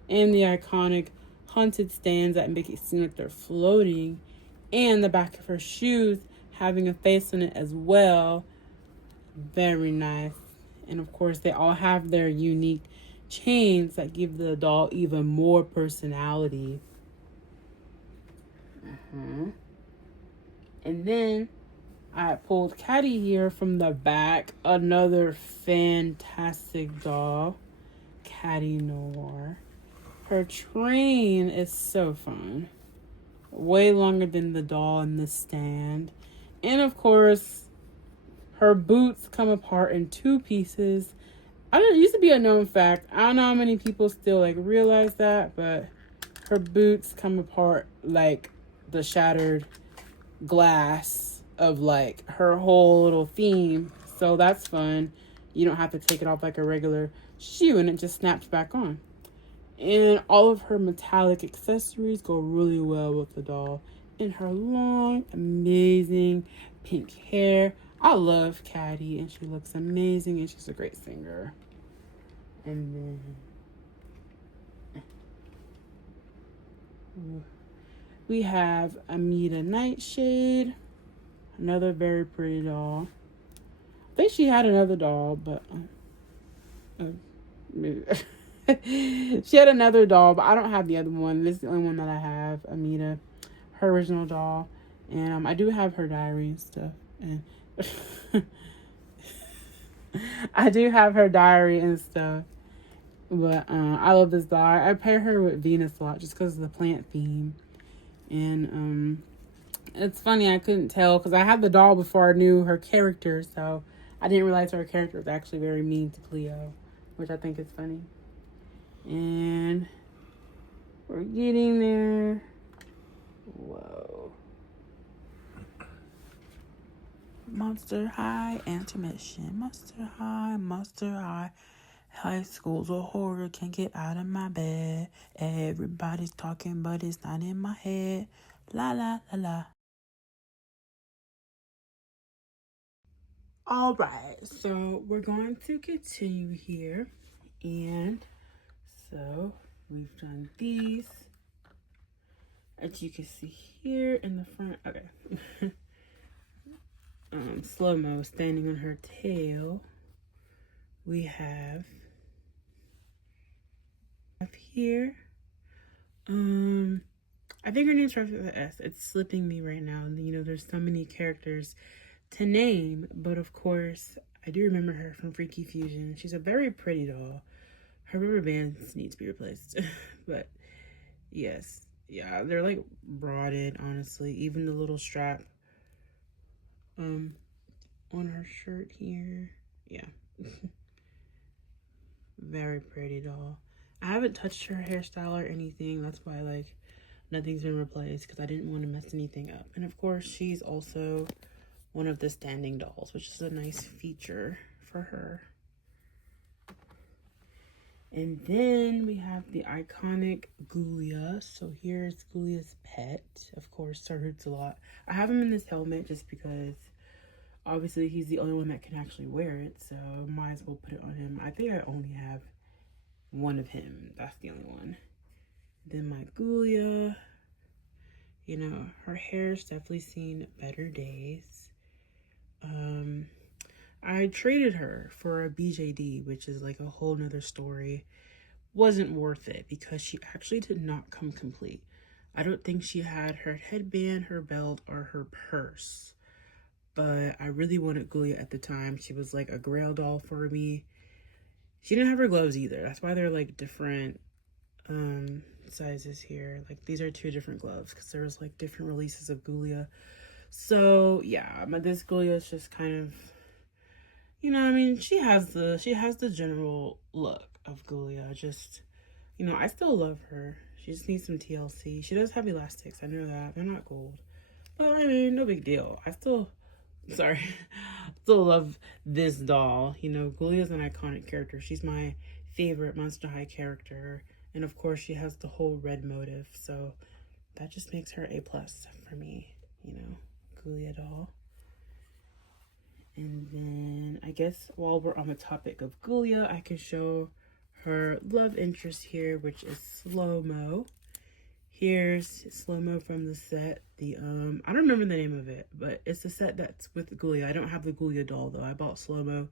and the iconic hunted stands that make it seem like they're floating. And the back of her shoes having a face on it as well. Very nice. And of course, they all have their unique chains that give the doll even more personality. And then I pulled Caddy here from the back. Another fantastic doll, Caddy Noir. Her train is so fun. Way longer than the doll in the stand. And of course, her boots come apart in 2 pieces. It used to be a known fact. I don't know how many people still realize that, but her boots come apart like the shattered glass of her whole little theme. So that's fun. You don't have to take it off like a regular shoe, and it just snaps back on. And all of her metallic accessories go really well with the doll. And her long, amazing pink hair. I love Caddy, and she looks amazing, and she's a great singer. And then we have Amita Nightshade, another very pretty doll. I think she had another doll, but she had another doll, but I don't have the other one. This is the only one that I have, Amita, her original doll. And I do have her diary and stuff. And I do have her diary and stuff. But I love this doll. I pair her with Venus a lot just because of the plant theme. And it's funny, I couldn't tell because I had the doll before I knew her character. So I didn't realize her character was actually very mean to Cleo, which I think is funny. And we're getting there. Whoa. Monster High intermission. Monster High, Monster High. High school's a horror, can't get out of my bed. Everybody's talking, but it's not in my head. La la la la. All right, so we're going to continue here. And so we've done these. As you can see here in the front, okay. Slow-mo standing on her tail. We have here. I think her name starts with an S. It's slipping me right now. You know, there's so many characters to name, but of course, I do remember her from Freaky Fusion. She's a very pretty doll. Her rubber bands need to be replaced, but yes, yeah, they're like broadened, honestly. Even the little strap on her shirt here, yeah. Very pretty doll. I haven't touched her hairstyle or anything. That's why like nothing's been replaced because I didn't want to mess anything up. And of course, she's also one of the standing dolls, which is a nice feature for her. And then we have the iconic Ghoulia. So here's Ghoulia's pet. Of course, Sir Hoots-a-Lot. I have him in this helmet just because obviously he's the only one that can actually wear it. So might as well put it on him. I think I only have one of him. That's the only one. Then my Ghoulia. You know, her hair's definitely seen better days. I traded her for a BJD, which is like a whole nother story. Wasn't worth it because she actually did not come complete. I don't think she had her headband, her belt, or her purse. But I really wanted Ghoulia at the time. She was like a grail doll for me. She didn't have her gloves either. That's why they're like different sizes here. Like these are two different gloves because there was like different releases of Ghoulia. So yeah, this Ghoulia is just kind of, you know, I mean, she has the general look of Ghoulia. Just, you know, I still love her. She just needs some TLC. She does have elastics. I know that. They're not gold. But I mean, no big deal. Still love this doll. You know, Ghoulia's an iconic character. She's my favorite Monster High character. And of course, she has the whole red motif. So that just makes her A+ for me, you know, Ghoulia doll. And then I guess while we're on the topic of Ghoulia, I can show her love interest here, which is Slow-mo. Here's Slow-mo from the set. I don't remember the name of it, but it's the set that's with Ghoulia. I don't have the Ghoulia doll though. I bought Slow-mo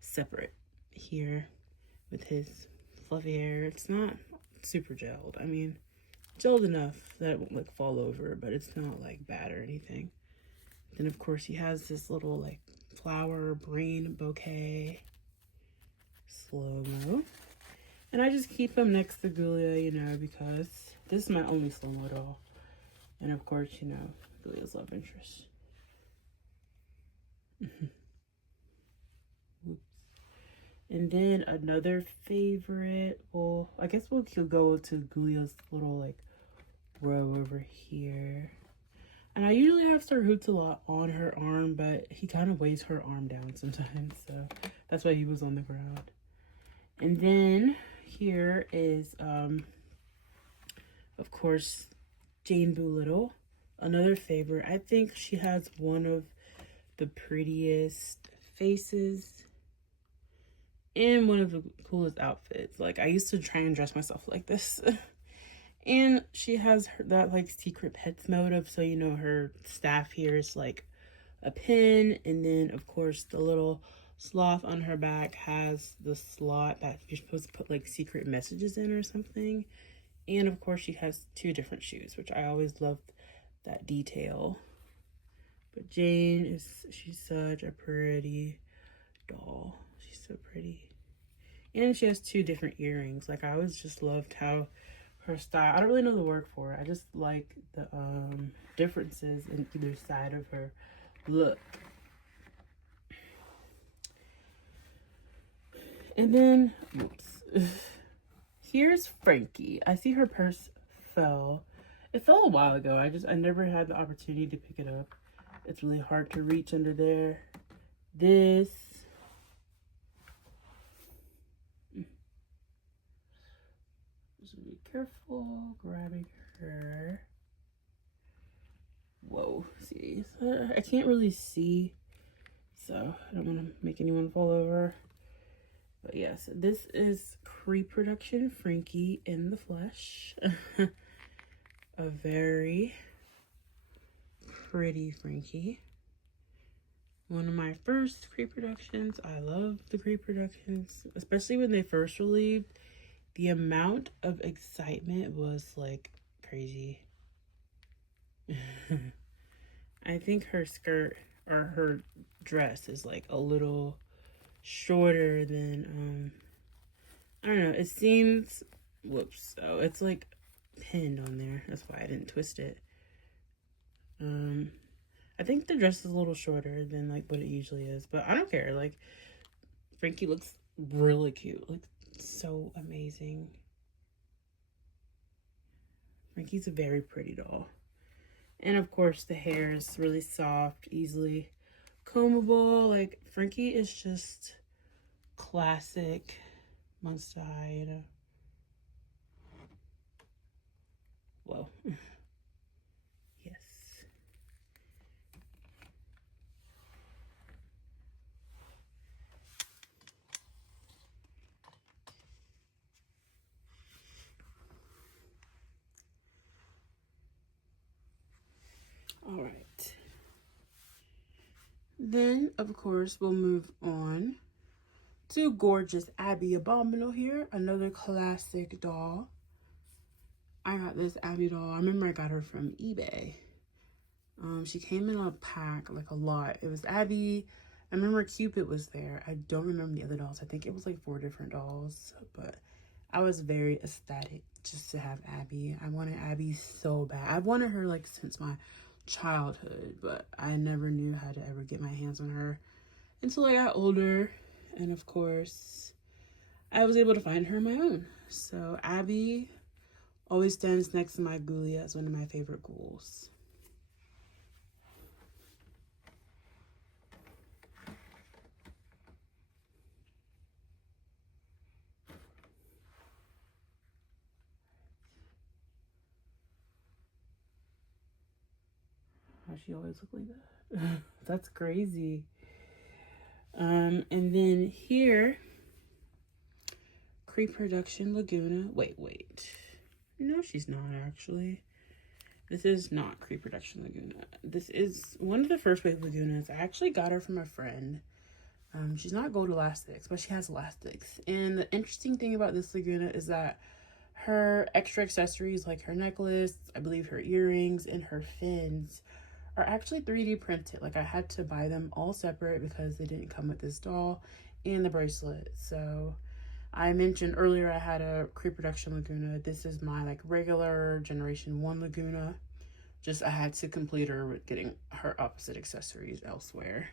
separate here with his fluffy hair. It's not super gelled. I mean, gelled enough that it won't like fall over, but it's not like bad or anything. Then of course he has this little like flower brain bouquet. Slow-mo. And I just keep him next to Ghoulia, you know, because this is my only Slow-mo doll. And of course, you know, Ghoulia's love interest. And then another favorite, well, I guess we'll go to Ghoulia's little like row over here. And I usually have Sir Hoots-a-Lot on her arm, but he kind of weighs her arm down sometimes, so that's why he was on the ground. And then here is, of course, Jane Doolittle, another favorite. I think she has one of the prettiest faces in one of the coolest outfits. Like, I used to try and dress myself like this. And she has that like secret pets motive, so you know her staff here is like a pin, and then of course the little sloth on her back has the slot that you're supposed to put like secret messages in or something. And of course she has two different shoes, which I always loved that detail. But Jane she's such a pretty doll. She's so pretty. And she has two different earrings. Like, I always just loved how her style, I don't really know the word for it. I just like the differences in either side of her look. And then, oops. Here's Frankie. I see her purse fell. It fell a while ago. I never had the opportunity to pick it up. It's really hard to reach under there. This. Just be careful grabbing her. Whoa, see, I can't really see, so I don't want to make anyone fall over. But yes, this is pre-production Frankie in the flesh. A very pretty Frankie. One of my first pre-productions. I love the pre-productions, especially when they first released. The amount of excitement was like crazy. I think her skirt or her dress is like a little shorter than I don't know, it seems, whoops, oh, it's like pinned on there. That's why I didn't twist it. I think the dress is a little shorter than like what it usually is, but I don't care. Like, Frankie looks really cute, like so amazing. Frankie's a very pretty doll. And of course the hair is really soft, easily combable. Like, Frankie is just classic Monster High, you know. Whoa. Yes. All right. Then, of course, we'll move on to gorgeous Abby Abominable here. Another classic doll. I got this Abby doll. I remember I got her from eBay. She came in a pack, like a lot. It was Abby. I remember Cupid was there. I don't remember the other dolls. I think it was like 4 different dolls. But I was very ecstatic just to have Abby. I wanted Abby so bad. I've wanted her like since my childhood, but I never knew how to ever get my hands on her until I got older. And of course, I was able to find her on my own. So Abby always stands next to my Ghoulia as one of my favorite ghouls. How she always look like that? That's crazy. And then here, pre-production Laguna. Wait. No, she's not actually. This is not pre-production Laguna. This is one of the first wave Lagunas. I actually got her from a friend. She's not gold elastics, but she has elastics. And the interesting thing about this Laguna is that her extra accessories, like her necklace, I believe her earrings, and her fins, are actually 3D printed. Like, I had to buy them all separate because they didn't come with this doll and the bracelet. So I mentioned earlier I had a pre-production Laguna. This is my like regular generation 1 Laguna. Just I had to complete her with getting her opposite accessories elsewhere.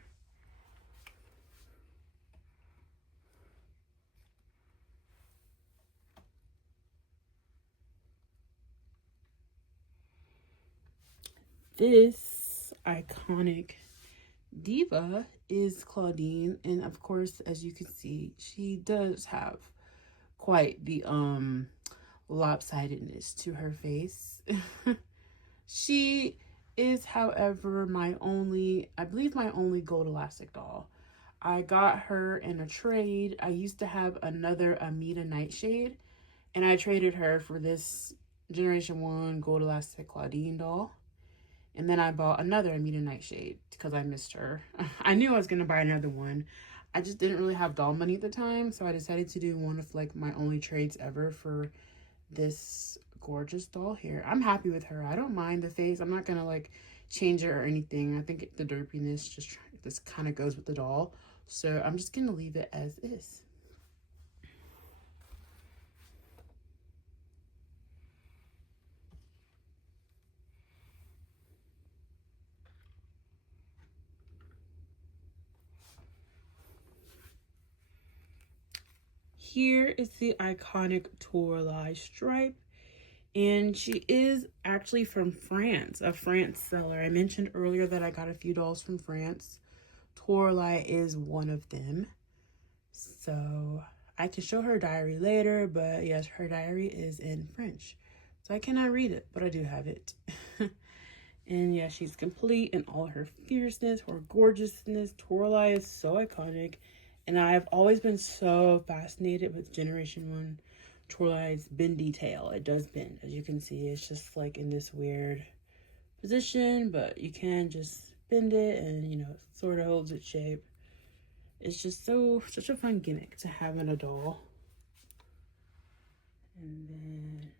This iconic diva is Claudine, and of course, as you can see, she does have quite the lopsidedness to her face. She is, however, I believe my only gold elastic doll. I got her in a trade. I used to have another Amita Nightshade, and I traded her for this Generation 1 Gold Elastic Claudine doll. And then I bought another Amita Nightshade because I missed her. I knew I was going to buy another one. I just didn't really have doll money at the time, so I decided to do one of like my only trades ever for this gorgeous doll here. I'm happy with her. I don't mind the face. I'm not going to like change it or anything. I think the derpiness just kind of goes with the doll. So I'm just going to leave it as is. Here is the iconic Torlai stripe, and she is actually from France, a France seller. I mentioned earlier that I got a few dolls from France. Torlai is one of them. So I can show her diary later, but yes, her diary is in French. So I cannot read it, but I do have it. And yeah, she's complete in all her fierceness, her gorgeousness. Torlai is so iconic. And I've always been so fascinated with Generation 1 Torlai's bendy tail. It does bend, as you can see. It's just like in this weird position, but you can just bend it and, you know, it sort of holds its shape. It's just such a fun gimmick to have in a doll. And then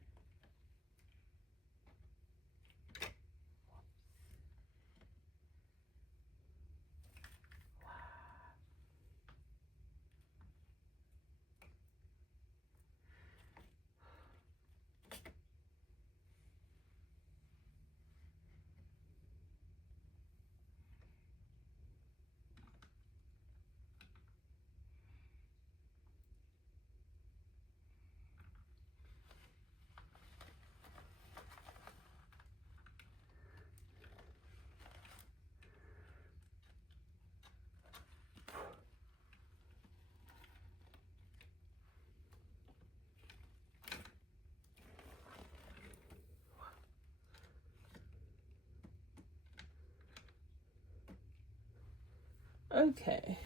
okay.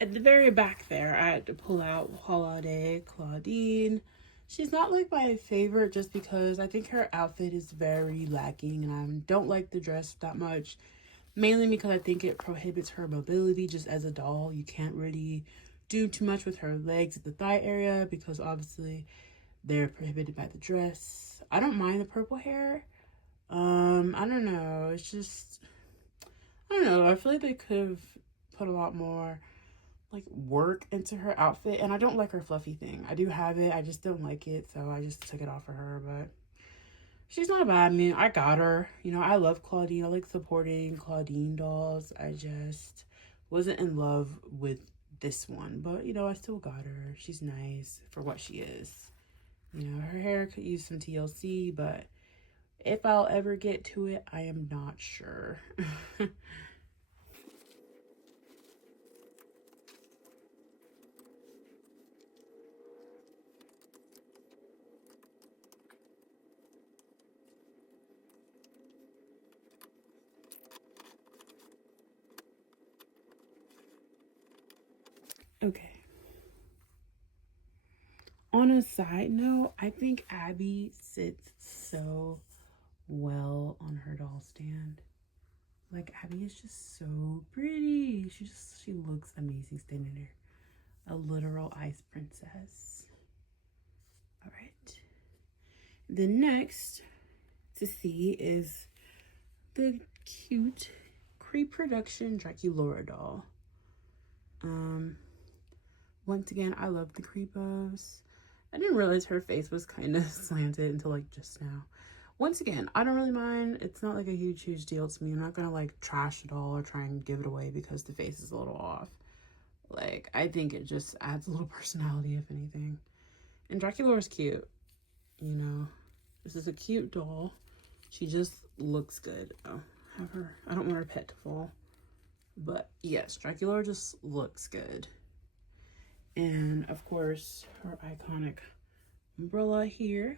At the very back there, I had to pull out Holiday Claudine. She's not like my favorite just because I think her outfit is very lacking and I don't like the dress that much. Mainly because I think it prohibits her mobility just as a doll. You can't really do too much with her legs at the thigh area because obviously they're prohibited by the dress. I don't mind the purple hair. I don't know. It's just, I don't know. I feel like they could have put a lot more like work into her outfit, and I don't like her fluffy thing. I do have it, I just don't like it, so I just took it off for her. But she's not bad. I mean, I got her, you know. I love Claudine. I like supporting Claudine dolls. I just wasn't in love with this one, but you know, I still got her. She's nice for what she is. You know, her hair could use some TLC, but if I'll ever get to it, I am not sure. Okay. On a side note, I think Abby sits so well on her doll stand. Like, Abby is just so pretty. She looks amazing standing there. A literal ice princess. All right. The next to see is the cute Creep Production Draculaura doll. Once again, I love the Creepos. I didn't realize her face was kind of slanted until like just now. Once again, I don't really mind. It's not like a huge deal to me. I'm not gonna like trash it all or try and give it away because the face is a little off. Like, I think it just adds a little personality, if anything. And Draculaura's cute, you know. This is a cute doll. She just looks good. Oh, have her. I don't want her pet to fall. But yes, Draculaura just looks good. And of course, her iconic umbrella here.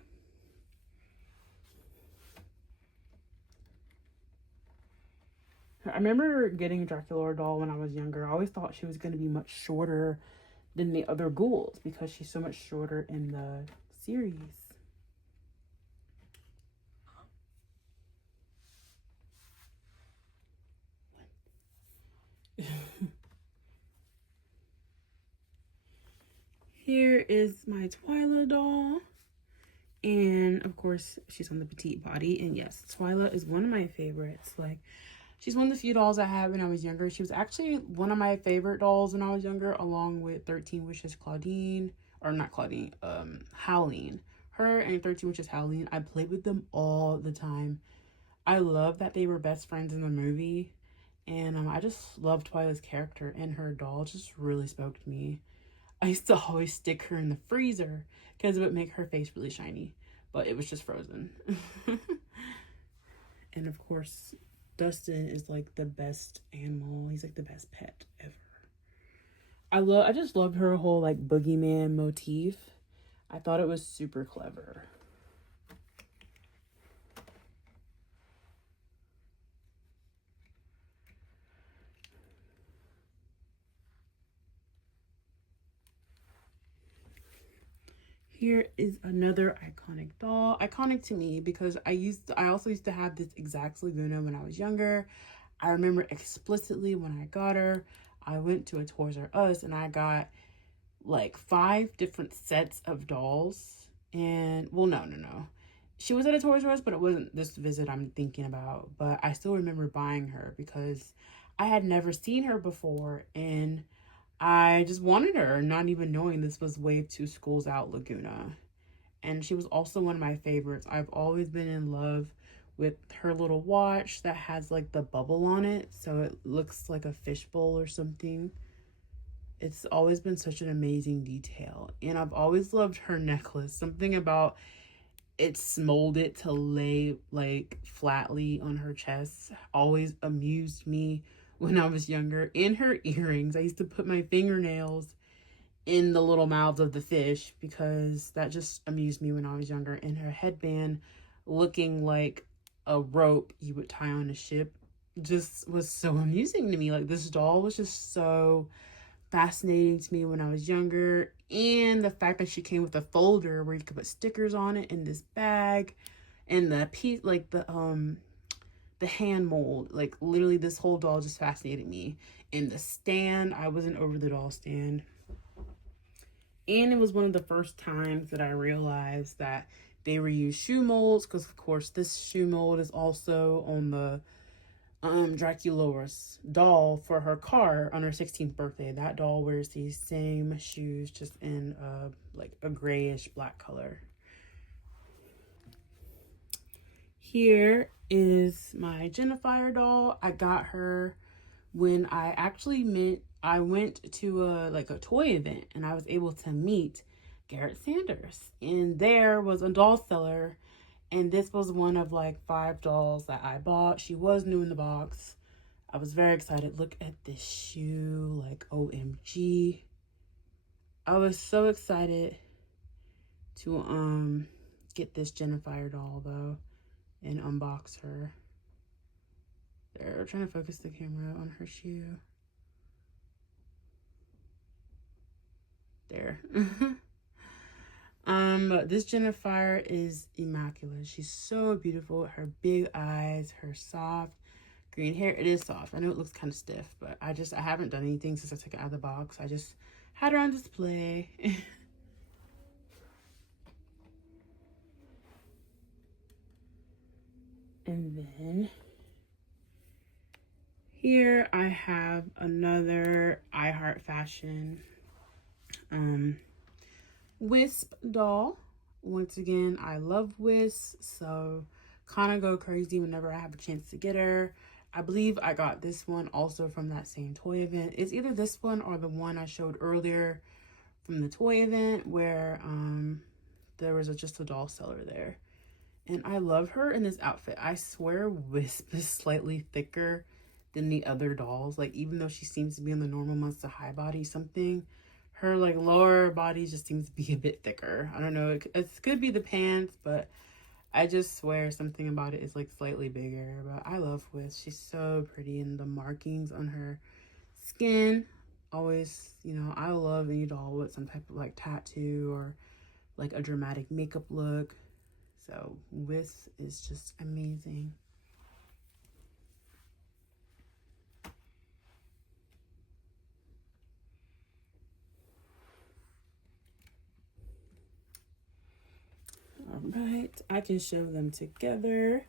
Her remember getting a Dracula doll when I was younger. I always thought she was going to be much shorter than the other ghouls because she's so much shorter in the series. Here is my Twyla doll. And of course, she's on the petite body. And yes, Twyla is one of my favorites. Like, she's one of the few dolls I had when I was younger. She was actually one of my favorite dolls when I was younger, along with 13 Wishes Claudine. Or not Claudine, Howleen. Her and 13 Witches Howleen, I played with them all the time. I love that they were best friends in the movie. And I just loved Twyla's character, and her doll just really spoke to me. I used to always stick her in the freezer because it would make her face really shiny, but it was just frozen. And of course, Dustin is like the best animal. He's like the best pet ever. I just loved her whole like boogeyman motif. I thought it was super clever. Here is another iconic doll. Iconic to me because I also used to have this exact Laguna when I was younger. I remember explicitly when I got her, I went to a Toys R Us and I got like 5 different sets of dolls. And well, no. She was at a Toys R Us, but it wasn't this visit I'm thinking about. But I still remember buying her because I had never seen her before, and I just wanted her, not even knowing this was Wave 2 Schools Out Laguna. And she was also one of my favorites. I've always been in love with her little watch that has like the bubble on it, so it looks like a fishbowl or something. It's always been such an amazing detail. And I've always loved her necklace. Something about it's molded to lay like flatly on her chest always amused me when I was younger. And her earrings, I used to put my fingernails in the little mouths of the fish because that just amused me when I was younger. And her headband looking like a rope you would tie on a ship just was so amusing to me. Like, this doll was just so fascinating to me when I was younger. And the fact that she came with a folder where you could put stickers on it in this bag, and the piece, like the hand mold, like literally this whole doll just fascinated me. And the stand, I wasn't over the doll stand. And it was one of the first times that I realized that they reuse shoe molds, because of course this shoe mold is also on the Dracula's doll for her car on her 16th birthday. That doll wears these same shoes, just in like a grayish black color. Here is my Jennifer doll. I got her when I went to a toy event, and I was able to meet Garrett Sanders, and there was a doll seller, and this was one of like 5 dolls that I bought. She was new in the box. I was very excited. Look at this shoe, like OMG. I was so excited to get this Jennifer doll though and unbox her. They're trying to focus the camera on her shoe. There. This Jennifer is immaculate. She's so beautiful. Her big eyes, her soft green hair. It is soft. I know it looks kind of stiff, but I haven't done anything since I took it out of the box. I just had her on display. And then here I have another I Heart Fashion Wisp doll. Once again, I love Wisp, so kind of go crazy whenever I have a chance to get her. I believe I got this one also from that same toy event. It's either this one or the one I showed earlier from the toy event where there was just a doll seller there. And I love her in this outfit. I swear Wisp is slightly thicker than the other dolls. Like, even though she seems to be on the normal Monster High body, her like lower body just seems to be a bit thicker. I don't know. It could be the pants, but I just swear something about it is like slightly bigger, but I love Wiz. She's so pretty, and the markings on her skin always, you know, I love any doll with some type of like tattoo or like a dramatic makeup look. So Wiz is just amazing. All right, I can show them together.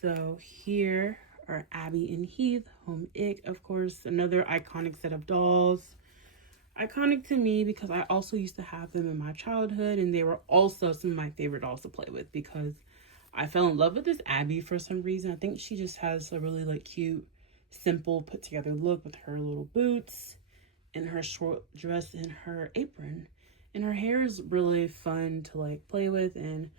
So here are Abby and Heath, Home Ick, of course, another iconic set of dolls. Iconic to me because I also used to have them in my childhood, and they were also some of my favorite dolls to play with because I fell in love with this Abby for some reason. I think she just has a really like cute, simple, put together look with her little boots and her short dress and her apron. And her hair is really fun to like play with and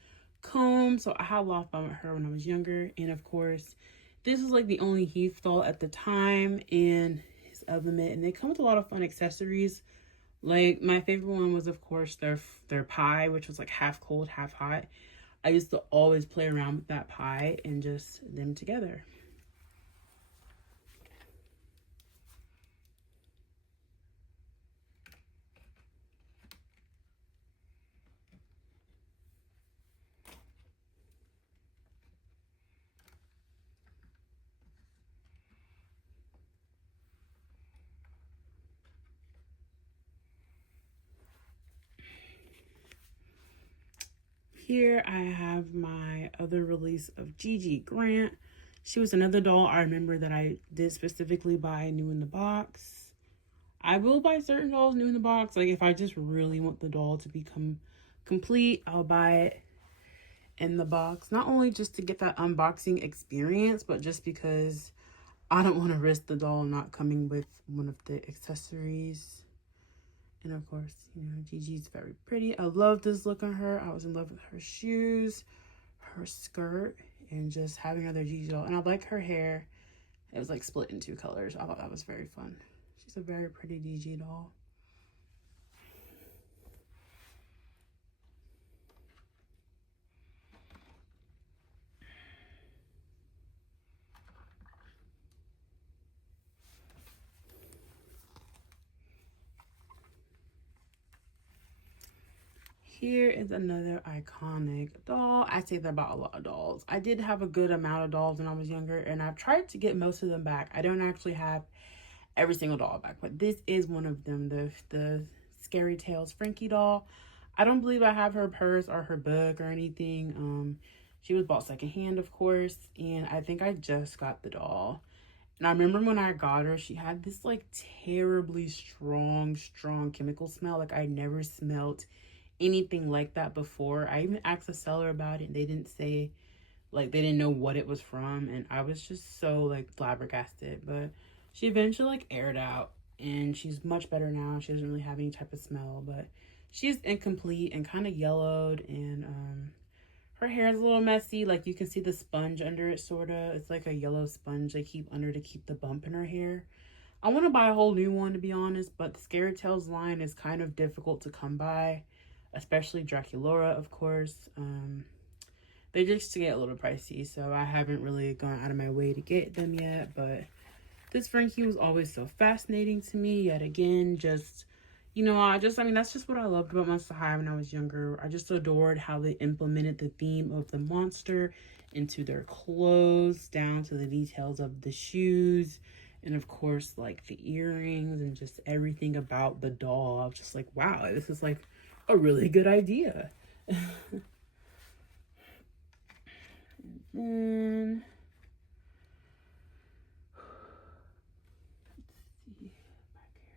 comb. So I had a lot of fun with her when I was younger. And of course, this is like the only Heath doll at the time and his element. And they come with a lot of fun accessories. Like my favorite one was of course their pie, which was like half cold, half hot. I used to always play around with that pie and just them together. Here I have my other release of Gigi Grant. She was another doll I remember that I did specifically buy new in the box. I will buy certain dolls new in the box. Like if I just really want the doll to become complete, I'll buy it in the box. Not only just to get that unboxing experience, but just because I don't want to risk the doll not coming with one of the accessories. And of course, you know, Gigi's very pretty. I love this look on her. I was in love with her shoes, her skirt, and just having another Gigi doll. And I like her hair. It was like split in two colors. I thought that was very fun. She's a very pretty Gigi doll. Here is another iconic doll. I say that about a lot of dolls. I did have a good amount of dolls when I was younger, and I've tried to get most of them back. I don't actually have every single doll back, but this is one of them, the Scary Tales Frankie doll. I don't believe I have her purse or her book or anything. She was bought secondhand, of course, and I think I just got the doll. And I remember when I got her, she had this like terribly strong chemical smell. Like I never smelled anything like that before. I even asked the seller about it, and they didn't say, like, they didn't know what it was from, and I was just so like flabbergasted. But she eventually like aired out, and she's much better now. She doesn't really have any type of smell, but she's incomplete and kind of yellowed, and her hair is a little messy. Like you can see the sponge under it, sort of. It's like a yellow sponge they keep under to keep the bump in her hair. I want to buy a whole new one, to be honest, but the Scary Tales line is kind of difficult to come by, especially Draculaura, of course. They just get a little pricey, so I haven't really gone out of my way to get them yet. But this Frankie was always so fascinating to me. Yet again, just, you know, I mean, that's just what I loved about Monster High when I was younger. I just adored how they implemented the theme of the monster into their clothes, down to the details of the shoes, and of course, like the earrings and just everything about the doll. I was just like, wow, this is like a really good idea. And let's see back here.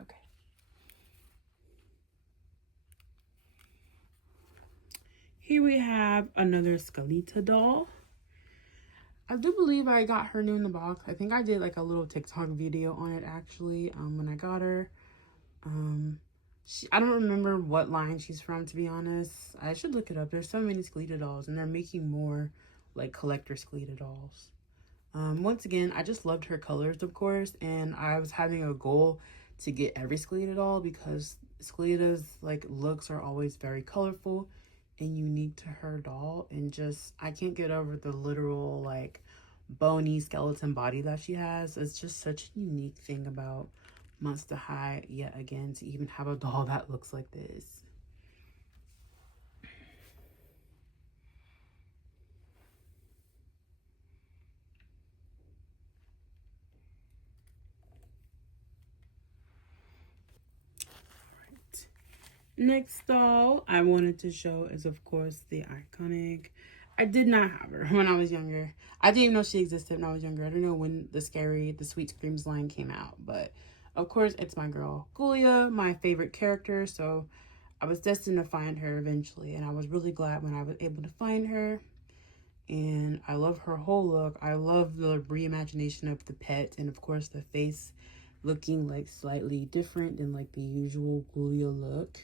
Okay. Here we have another Scalita doll. I do believe I got her new in the box. I think I did like a little TikTok video on it actually when I got her. I don't remember what line she's from, to be honest. I should look it up. There's so many Skeletor dolls, and they're making more like collector Skeletor dolls. Once again, I just loved her colors, of course, and I was having a goal to get every Skeletor doll because Skeleto's like looks are always very colorful and unique to her doll, and just I can't get over the literal like bony skeleton body that she has. It's just such a unique thing about Monster High yet again to even have a doll that looks like this. Next doll I wanted to show is, of course, the iconic. I did not have her when I was younger. I didn't even know she existed when I was younger. I don't know when the Sweet Screams line came out, but of course, it's my girl, Ghoulia, my favorite character, so I was destined to find her eventually, and I was really glad when I was able to find her. And I love her whole look. I love the reimagination of the pet, and of course, the face looking like slightly different than like the usual Ghoulia look.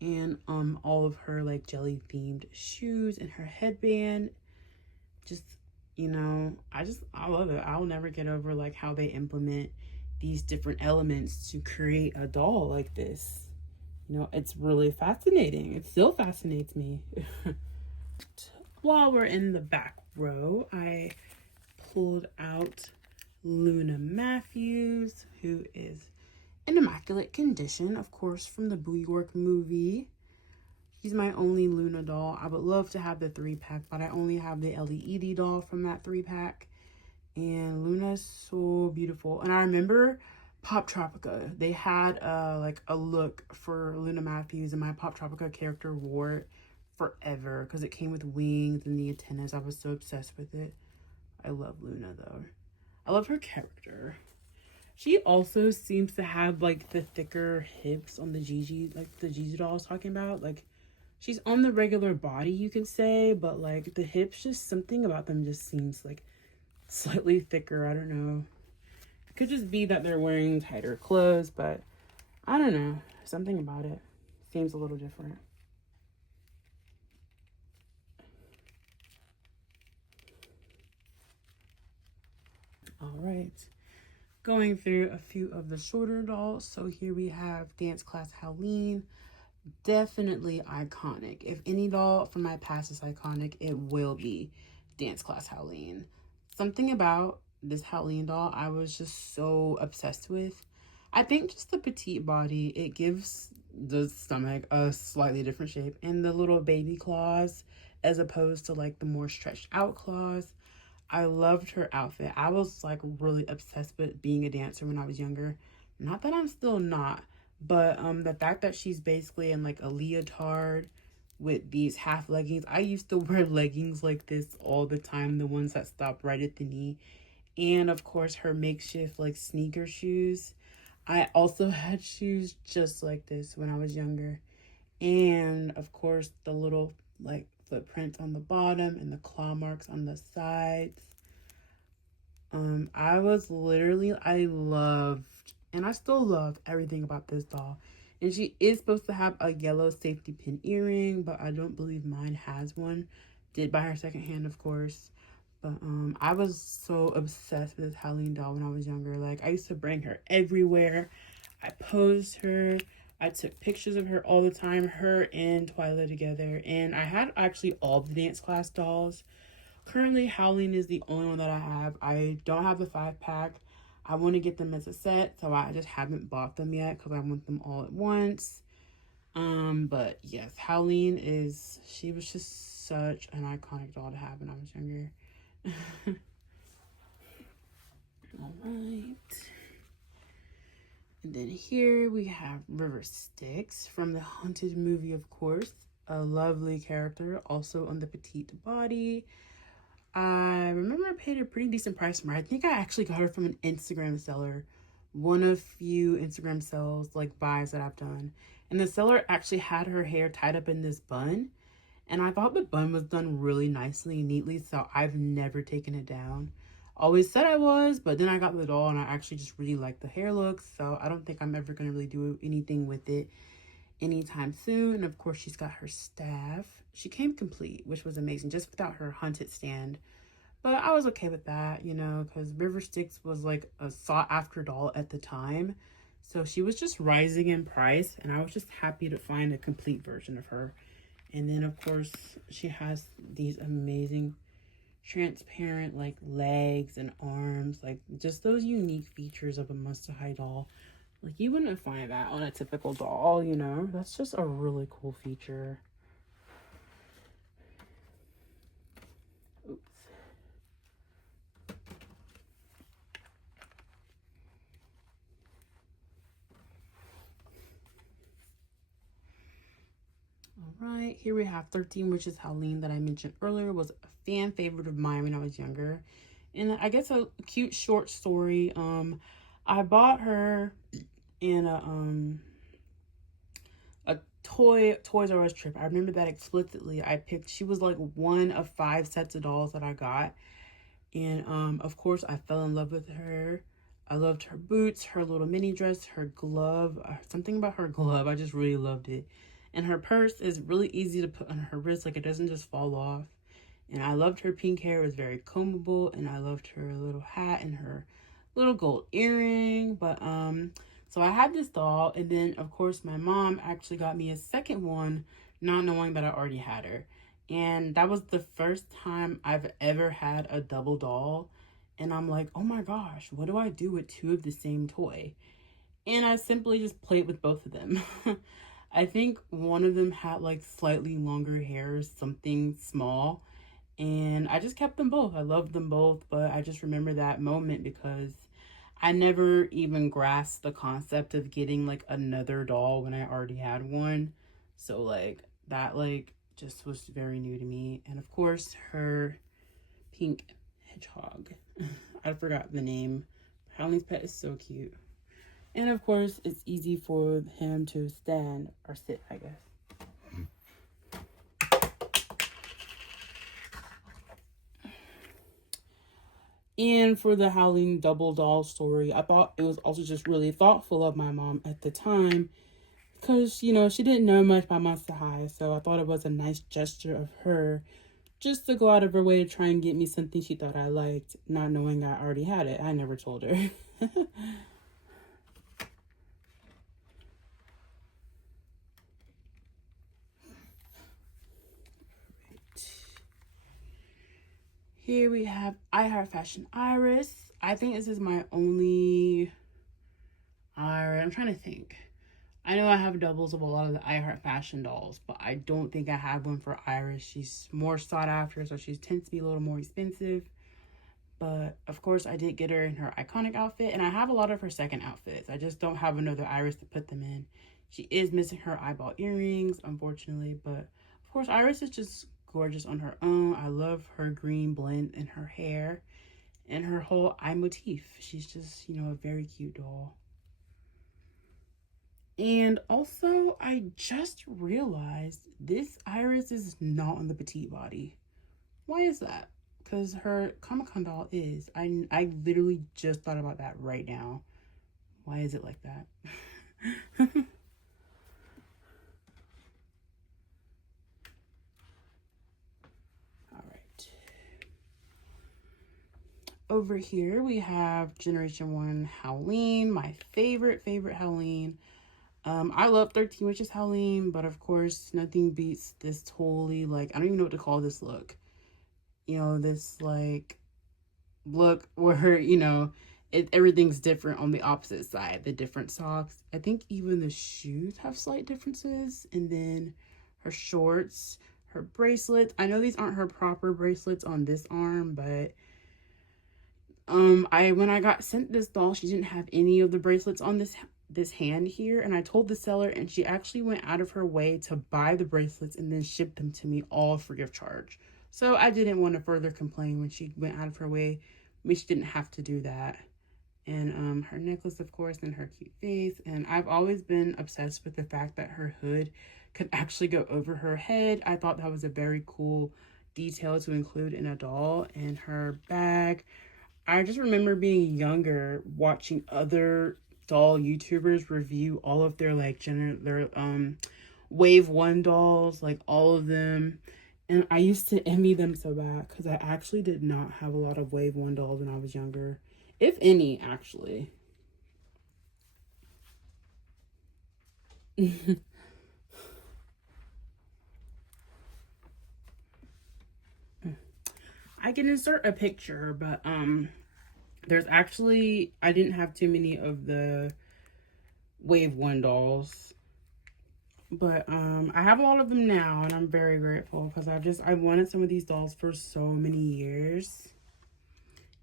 And all of her like jelly themed shoes and her headband, just, you know, I love it. I'll never get over like how they implement these different elements to create a doll like this. You know, it's really fascinating. It still fascinates me. While we're in the back row, I pulled out Luna Matthews, who is in immaculate condition, of course, from the Boo York movie. She's my only Luna doll. I would love to have the 3-pack, but I only have the LED doll from that 3-pack. And Luna's so beautiful. And I remember Pop Tropica. They had like a look for Luna Matthews, and my Pop Tropica character wore it forever because it came with wings and the antennas. I was so obsessed with it. I love Luna though. I love her character. She also seems to have like the thicker hips on the Gigi, like the Gigi doll I was talking about. Like she's on the regular body, you can say, but like the hips, just something about them just seems like slightly thicker. I don't know. It could just be that they're wearing tighter clothes, but I don't know. Something about it seems a little different. All right. Going through a few of the shorter dolls. So here we have Dance Class Howleen. Definitely iconic. If any doll from my past is iconic, it will be Dance Class Howleen. Something about this Howleen doll I was just so obsessed with. I think just the petite body, it gives the stomach a slightly different shape, and the little baby claws as opposed to like the more stretched out claws. I loved her outfit. I was like really obsessed with being a dancer when I was younger. Not that I'm still not, but the fact that she's basically in like a leotard with these half leggings. I used to wear leggings like this all the time, the ones that stop right at the knee. And of course her makeshift like sneaker shoes. I also had shoes just like this when I was younger. And of course the little like footprints on the bottom and the claw marks on the sides. I loved, and I still love everything about this doll. And she is supposed to have a yellow safety pin earring, but I don't believe mine has one. Did buy her secondhand, of course. But I was so obsessed with this Howleen doll when I was younger. Like, I used to bring her everywhere. I posed her. I took pictures of her all the time, her and Twyla together. And I had actually all the dance class dolls. Currently, Howleen is the only one that I have. I don't have the 5-pack. I want to get them as a set, so I just haven't bought them yet because I want them all at once. But yes, Howleen she was just such an iconic doll to have when I was younger. All right. And then here we have River Styx from the Haunted movie, of course. A lovely character, also on the petite body. I remember I paid a pretty decent price for her. I think I actually got her from an Instagram seller. One of few Instagram sales, like buys that I've done. And the seller actually had her hair tied up in this bun. And I thought the bun was done really nicely and neatly, so I've never taken it down. always said I was, but then I got the doll and I actually just really like the hair look. So I don't think I'm ever going to really do anything with it anytime soon. And of course, she's got her staff. She came complete, which was amazing, just without her hunted stand. But I was okay with that, you know, because River Styx was like a sought after doll at the time. So she was just rising in price, and I was just happy to find a complete version of her. And then, of course, she has these amazing transparent like legs and arms, like just those unique features of a Monster High doll. Like you wouldn't find that on a typical doll, you know. That's just a really cool feature. Oops. All right, here we have 13 Witches Howleen that I mentioned earlier. Was a fan favorite of mine when I was younger, and I guess a cute short story. I bought her in a Toys R Us trip. I remember that explicitly. She was like one of 5 sets of dolls that I got, and of course I fell in love with her. I loved her boots, her little mini dress, her glove. Something about her glove, I just really loved it. And her purse is really easy to put on her wrist, like it doesn't just fall off. And I loved her pink hair, it was very combable, and I loved her little hat and her little gold earring. But so I had this doll, and then of course my mom actually got me a second one, not knowing that I already had her. And that was the first time I've ever had a double doll. And I'm like, oh my gosh, what do I do with 2 of the same toy? And I simply just played with both of them. I think one of them had like slightly longer hair, something small. And I just kept them both. I loved them both, but I just remember that moment because I never even grasped the concept of getting like another doll when I already had one. So like that like just was very new to me. And of course her pink hedgehog. I forgot the name. Howling's pet is so cute. And of course it's easy for him to stand or sit, I guess. And for the Howling double doll story, I thought it was also just really thoughtful of my mom at the time because, you know, she didn't know much about Monster High. So I thought it was a nice gesture of her just to go out of her way to try and get me something she thought I liked, not knowing I already had it. I never told her. Here we have I Heart Fashion Iris. I think this is my only Iris. I'm trying to think. I know I have doubles of a lot of the I Heart Fashion dolls, but I don't think I have one for Iris. She's more sought after, so she tends to be a little more expensive. But of course, I did get her in her iconic outfit, and I have a lot of her second outfits. I just don't have another Iris to put them in. She is missing her eyeball earrings, unfortunately, but of course, Iris is just gorgeous on her own. I love her green blend in her hair and her whole eye motif. She's just, you know, a very cute doll. And also, I just realized this Iris is not on the petite body. Why is that? Because her Comic-Con doll is. I literally just thought about that right now. Why is it like that? All right. Over here, we have Generation 1 Howleen, my favorite Howleen. I love 13 Witches Howleen, but of course, nothing beats this totally, like, I don't even know what to call this look. You know, this, like, look where, you know, everything's different on the opposite side. The different socks. I think even the shoes have slight differences. And then her shorts, her bracelets. I know these aren't her proper bracelets on this arm, but when I got sent this doll, she didn't have any of the bracelets on this hand here, and I told the seller, and she actually went out of her way to buy the bracelets and then ship them to me all free of charge. So I didn't want to further complain when she went out of her way. I mean, she didn't have to do that. And her necklace, of course, and her cute face. And I've always been obsessed with the fact that her hood could actually go over her head. I thought that was a very cool detail to include in a doll. And her bag, I just remember being younger, watching other doll YouTubers review all of their like their Wave 1 dolls, like all of them. And I used to envy them so bad because I actually did not have a lot of Wave 1 dolls when I was younger. If any, actually. I can insert a picture, but there's actually, I didn't have too many of the Wave 1 dolls. But I have a lot of them now, and I'm very grateful because I wanted some of these dolls for so many years.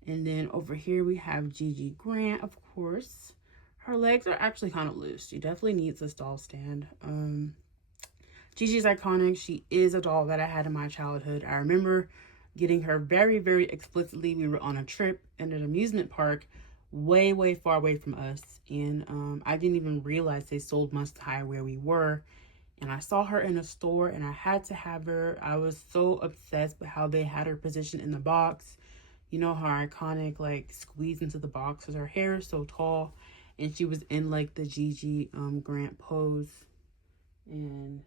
And then over here we have Gigi Grant, of course. Her legs are actually kind of loose. She definitely needs this doll stand. Gigi's iconic. She is a doll that I had in my childhood. I remember getting her very, very explicitly. We were on a trip in an amusement park way, way far away from us. And I didn't even realize they sold Must High where we were. And I saw her in a store and I had to have her. I was so obsessed with how they had her positioned in the box. You know, her iconic, like, squeeze into the box because her hair is so tall. And she was in, like, the Gigi Grant pose. And,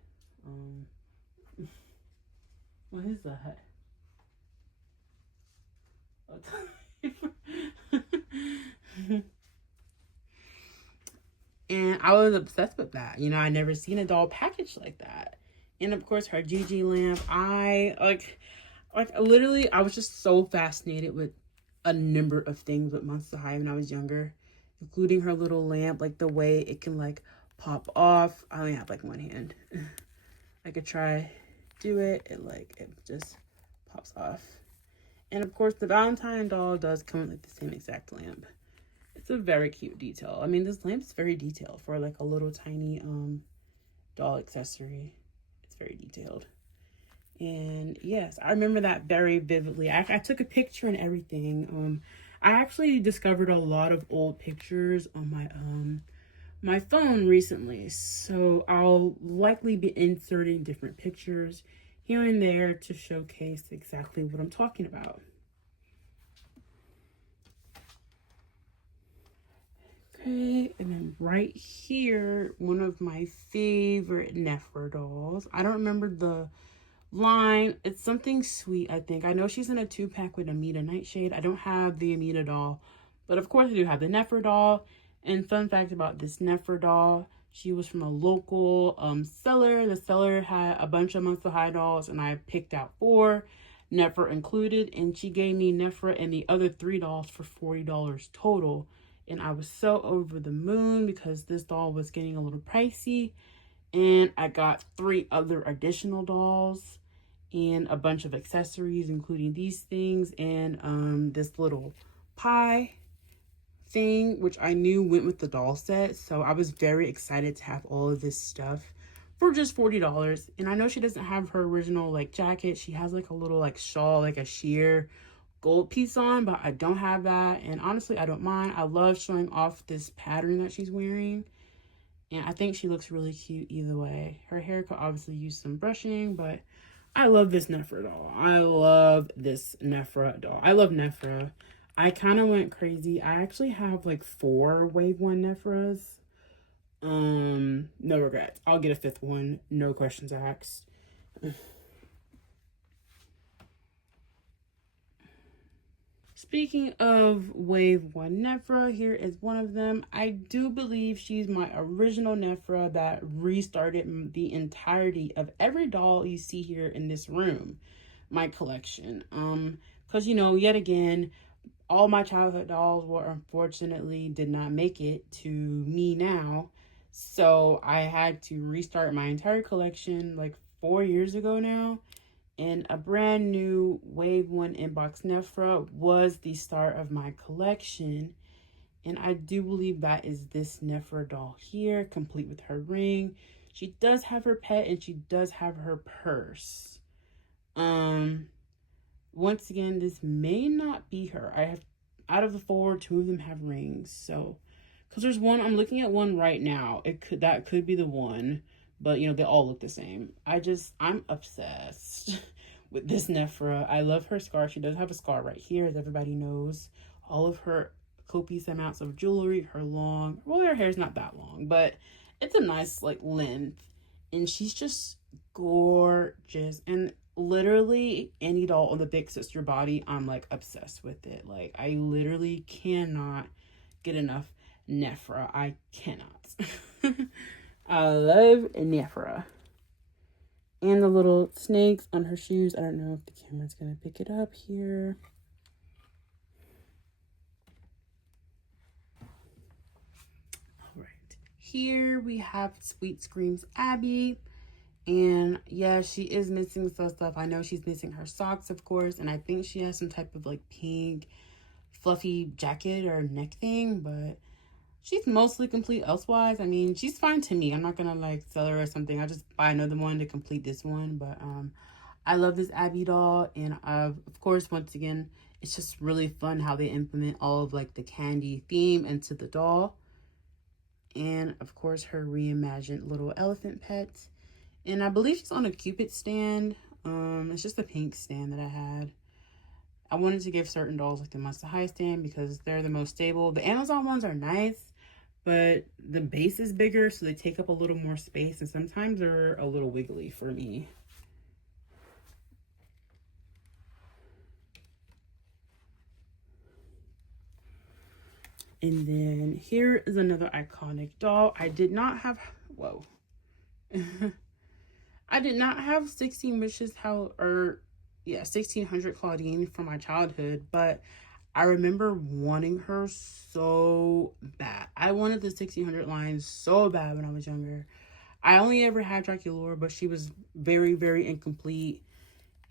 what is that? And I was obsessed with that. You know, I never seen a doll packaged like that. And, of course, her Gigi lamp. Literally, I was just so fascinated with a number of things with Monster High when I was younger, including her little lamp, like the way it can like pop off. I only have like one hand. I could try do it. It just pops off. And of course, the Valentine doll does come with like the same exact lamp. It's a very cute detail. I mean, this lamp's very detailed for like a little tiny doll accessory. It's very detailed. And yes, I remember that very vividly. I took a picture and everything. I actually discovered a lot of old pictures on my phone recently. So I'll likely be inserting different pictures here and there to showcase exactly what I'm talking about. Okay, and then right here, one of my favorite Nefer dolls. I don't remember the line. It's something sweet, I think. I know she's in a 2-pack with Amita Nightshade. I don't have the Amita doll, but of course I do have the Nefer doll. And fun fact about this Nefer doll, she was from a local seller. The seller had a bunch of Monster High dolls, and I picked out 4, Nefer included, and she gave me Nefer and the other 3 dolls for $40 total. And I was so over the moon because this doll was getting a little pricey. And I got 3 other additional dolls and a bunch of accessories, including these things and this little pie thing, which I knew went with the doll set. So I was very excited to have all of this stuff for just $40. And I know she doesn't have her original like jacket. She has like a little like shawl, like a sheer gold piece on, but I don't have that. And honestly, I don't mind. I love showing off this pattern that she's wearing. And I think she looks really cute either way. Her hair could obviously use some brushing, but I love this Nefer doll. I love this Nefer doll. I love Nefer. I kind of went crazy. I actually have like 4 Wave 1 Neferas. No regrets. I'll get a 5th one. No questions asked. Speaking of Wave 1 Nephra, here is one of them. I do believe she's my original Nephra that restarted the entirety of every doll you see here in this room, my collection. Because, you know, yet again, all my childhood dolls were unfortunately did not make it to me now. So I had to restart my entire collection like 4 years ago now. And a brand new Wave 1 Inbox Nephra was the start of my collection. And I do believe that is this Nephra doll here, complete with her ring. She does have her pet and she does have her purse. Once again, this may not be her. I have, out of the 4, 2 of them have rings. So, because there's one, I'm looking at one right now. That could be the one. But, you know, they all look the same. I'm obsessed with this Nephra. I love her scar. She does have a scar right here, as everybody knows. all of her copious amounts of jewelry, her long, well, her hair's not that long, but it's a nice like length. And she's just gorgeous. And literally any doll on the Big Sister body, I'm like obsessed with it. Like I literally cannot get enough Nephra. I cannot. I love Nephra. And the little snakes on her shoes. I don't know if the camera's gonna pick it up here. All right. Here we have Sweet Screams Abby. And yeah, she is missing some stuff. I know she's missing her socks, of course. And I think she has some type of like pink fluffy jacket or neck thing. But she's mostly complete elsewise. I mean, she's fine to me. I'm not gonna like sell her or something. I'll just buy another one to complete this one. But I love this Abby doll. And of course, once again, it's just really fun how they implement all of like the candy theme into the doll. And of course, her reimagined little elephant pet. And I believe she's on a Cupid stand. It's just a pink stand that I had. I wanted to give certain dolls like the Monster High stand because they're the most stable. The Amazon ones are nice, but the base is bigger, so they take up a little more space, and sometimes they're a little wiggly for me. And then here is another iconic doll. I did not have, whoa. I did not have 16 Wishes, 1600 Claudine from my childhood, but I remember wanting her so bad. I wanted the 1600 line so bad when I was younger. I only ever had Draculaura, but she was very, very incomplete.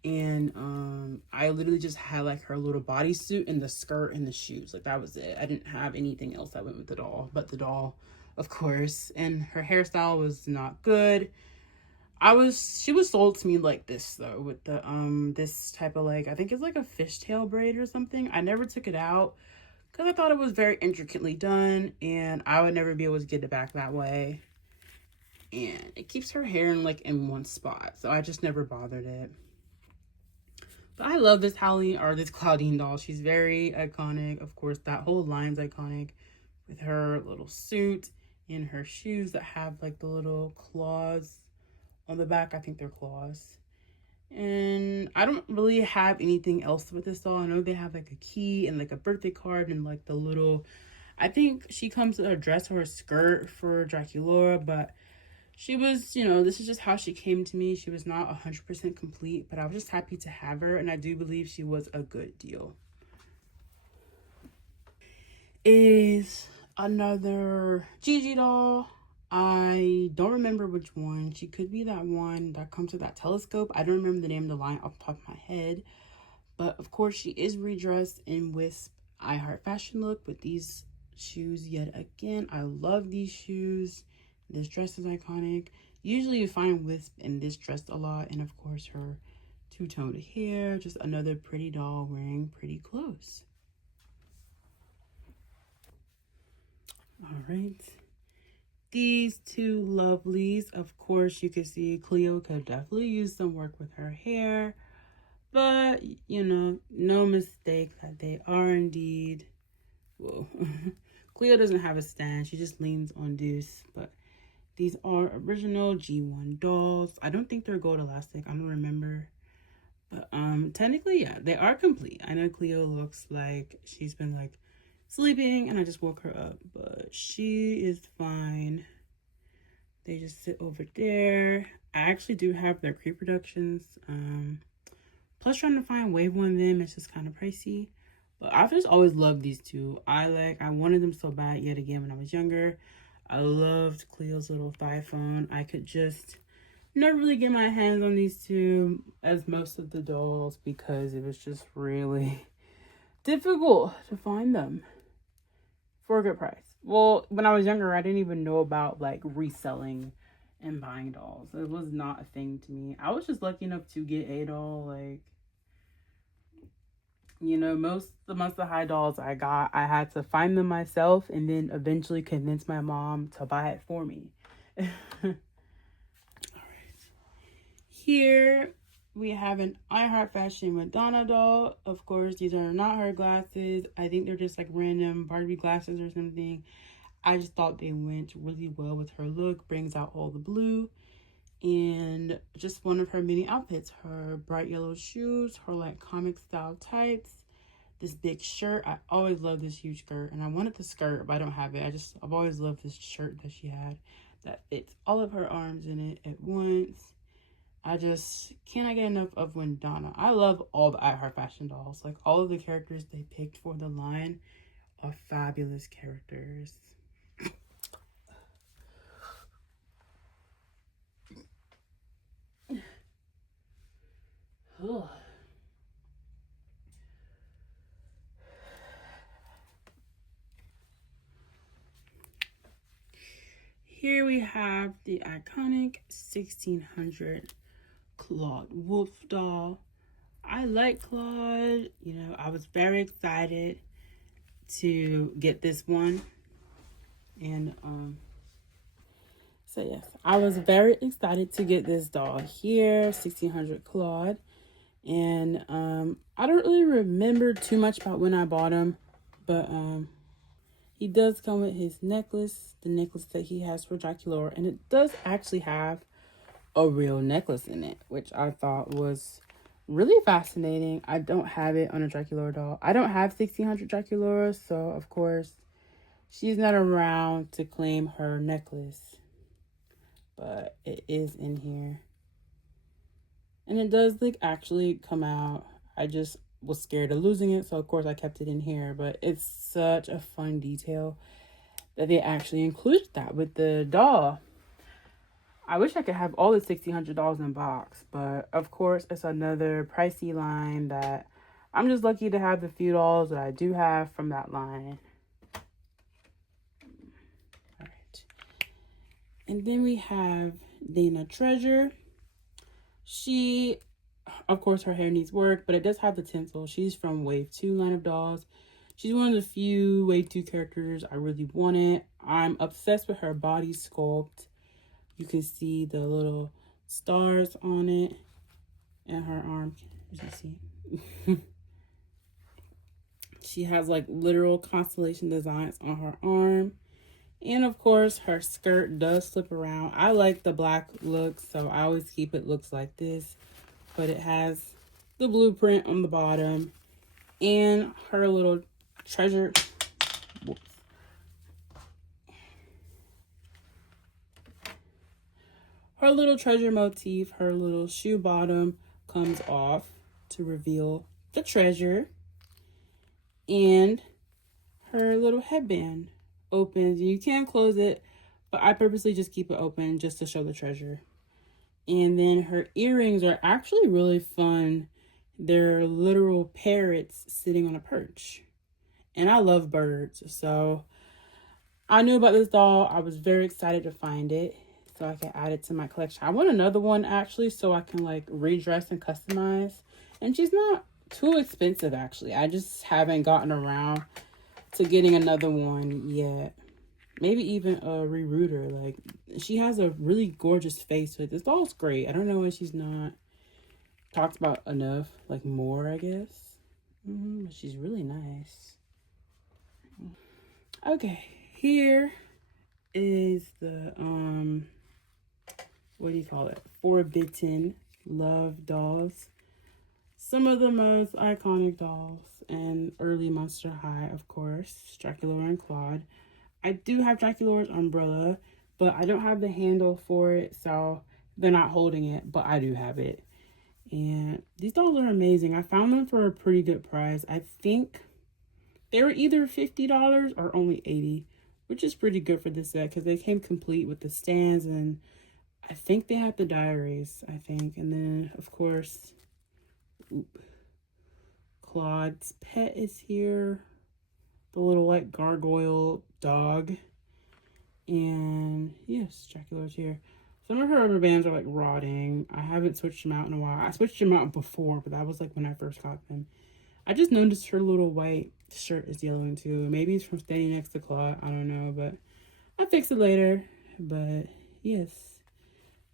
And I literally just had like her little bodysuit and the skirt and the shoes. Like that was it. I didn't have anything else that went with the doll, but the doll, of course. And her hairstyle was not good. She was sold to me like this though, with the this type of like, I think it's like a fishtail braid or something. I never took it out because I thought it was very intricately done and I would never be able to get it back that way. And it keeps her hair in one spot, so I just never bothered it. But I love this this Claudine doll. She's very iconic. Of course, that whole line's iconic with her little suit and her shoes that have like the little claws on the back. I think they're claws. And I don't really have anything else with this doll. I know they have like a key and like a birthday card and like the little, I think she comes with a dress or a skirt for Draculaura, but she was, this is just how she came to me. She was not 100% complete, but I was just happy to have her, and I do believe she was a good deal. Is another Gigi doll. I don't remember which one. She could be that one that comes with that telescope. I don't remember the name of the line off the top of my head. But of course, she is redressed in Wisp I Heart Fashion look with these shoes yet again. I love these shoes. This dress is iconic. Usually you find Wisp in this dress a lot. And of course, her two-toned hair. Just another pretty doll wearing pretty clothes. All right. These two lovelies, of course, you can see Cleo could definitely use some work with her hair, but no mistake that they are indeed, whoa. Cleo doesn't have a stand, she just leans on Deuce, but these are original G1 dolls. I don't think they're gold elastic, I don't remember, but technically, yeah, they are complete. I know Cleo looks like she's been like sleeping and I just woke her up, but she is fine. They just sit over there. I actually do have their creep reductions. Plus trying to find wave one of them, it's just kind of pricey. But I've just always loved these two. I wanted them so bad yet again when I was younger. I loved Cleo's little thigh phone. I could just never really get my hands on these two as most of the dolls because it was just really difficult to find them for a good price. Well, when I was younger, I didn't even know about like reselling and buying dolls. It was not a thing to me. I was just lucky enough to get a doll. Like, most of the Monster High dolls I got, I had to find them myself and then eventually convince my mom to buy it for me. All right. Here we have an I Heart Fashion Madonna doll. Of course, these are not her glasses. I think they're just like random Barbie glasses or something. I just thought they went really well with her look. Brings out all the blue. And just one of her many outfits. Her bright yellow shoes. Her like comic style tights. This big shirt. I always love this huge skirt. And I wanted the skirt, but I don't have it. I've always loved this shirt that she had. That fits all of her arms in it at once. I just cannot get enough of Madonna. I love all the I Heart Fashion dolls. Like, all of the characters they picked for the line are fabulous characters. Here we have the iconic 1600 Claude Wolf doll. I like Claude. You know, I was very excited to get this one. And so yes, I was very excited to get this doll here, 1600 Claude. And I don't really remember too much about when I bought him, but he does come with his necklace, the necklace that he has for Dracula, and it does actually have a real necklace in it, which I thought was really fascinating. I don't have it on a Dracula doll. I don't have 1600 Dracula, so of course she's not around to claim her necklace, but it is in here. And it does like actually come out. I just was scared of losing it, so of course I kept it in here, but it's such a fun detail that they actually included that with the doll. I wish I could have all the $1,600 in box, but of course it's another pricey line that I'm just lucky to have the few dolls that I do have from that line. All right. And then we have Dana Treasure. She, of course, her hair needs work, but it does have the tinsel. She's from Wave 2 line of dolls. She's one of the few Wave 2 characters I really wanted. I'm obsessed with her body sculpt. You can see the little stars on it and her arm, as you see. She has like literal constellation designs on her arm. And of course, her skirt does slip around. I like the black look, so I always keep it looks like this. But it has the blueprint on the bottom and her little treasure. Whoops. Her little treasure motif, her little shoe bottom comes off to reveal the treasure. And her little headband opens. You can close it, but I purposely just keep it open just to show the treasure. And then her earrings are actually really fun. They're literal parrots sitting on a perch. And I love birds, so I knew about this doll. I was very excited to find it so I can add it to my collection. I want another one actually so I can like redress and customize. And she's not too expensive actually. I just haven't gotten around to getting another one yet. Maybe even a re-rooter. Like, she has a really gorgeous face to it. This doll's great. I don't know why she's not talked about enough. Like, more, I guess. But she's really nice. Okay, here is the, what do you call it? Forbidden Love dolls. Some of the most iconic dolls and early Monster High, of course. Dracula and Claude. I do have Dracula's umbrella, but I don't have the handle for it, so they're not holding it, but I do have it. And these dolls are amazing. I found them for a pretty good price. I think they were either $50 or only $80, which is pretty good for this set because they came complete with the stands, and I think they have the diaries, I think. And then, of course, Claude's pet is here. The little like gargoyle dog. And yes, Dracula's here. Some of her rubber bands are like rotting. I haven't switched them out in a while. I switched them out before, but that was like when I first got them. I just noticed her little white shirt is yellowing too. Maybe it's from standing next to Claude. I don't know, but I'll fix it later. But yes,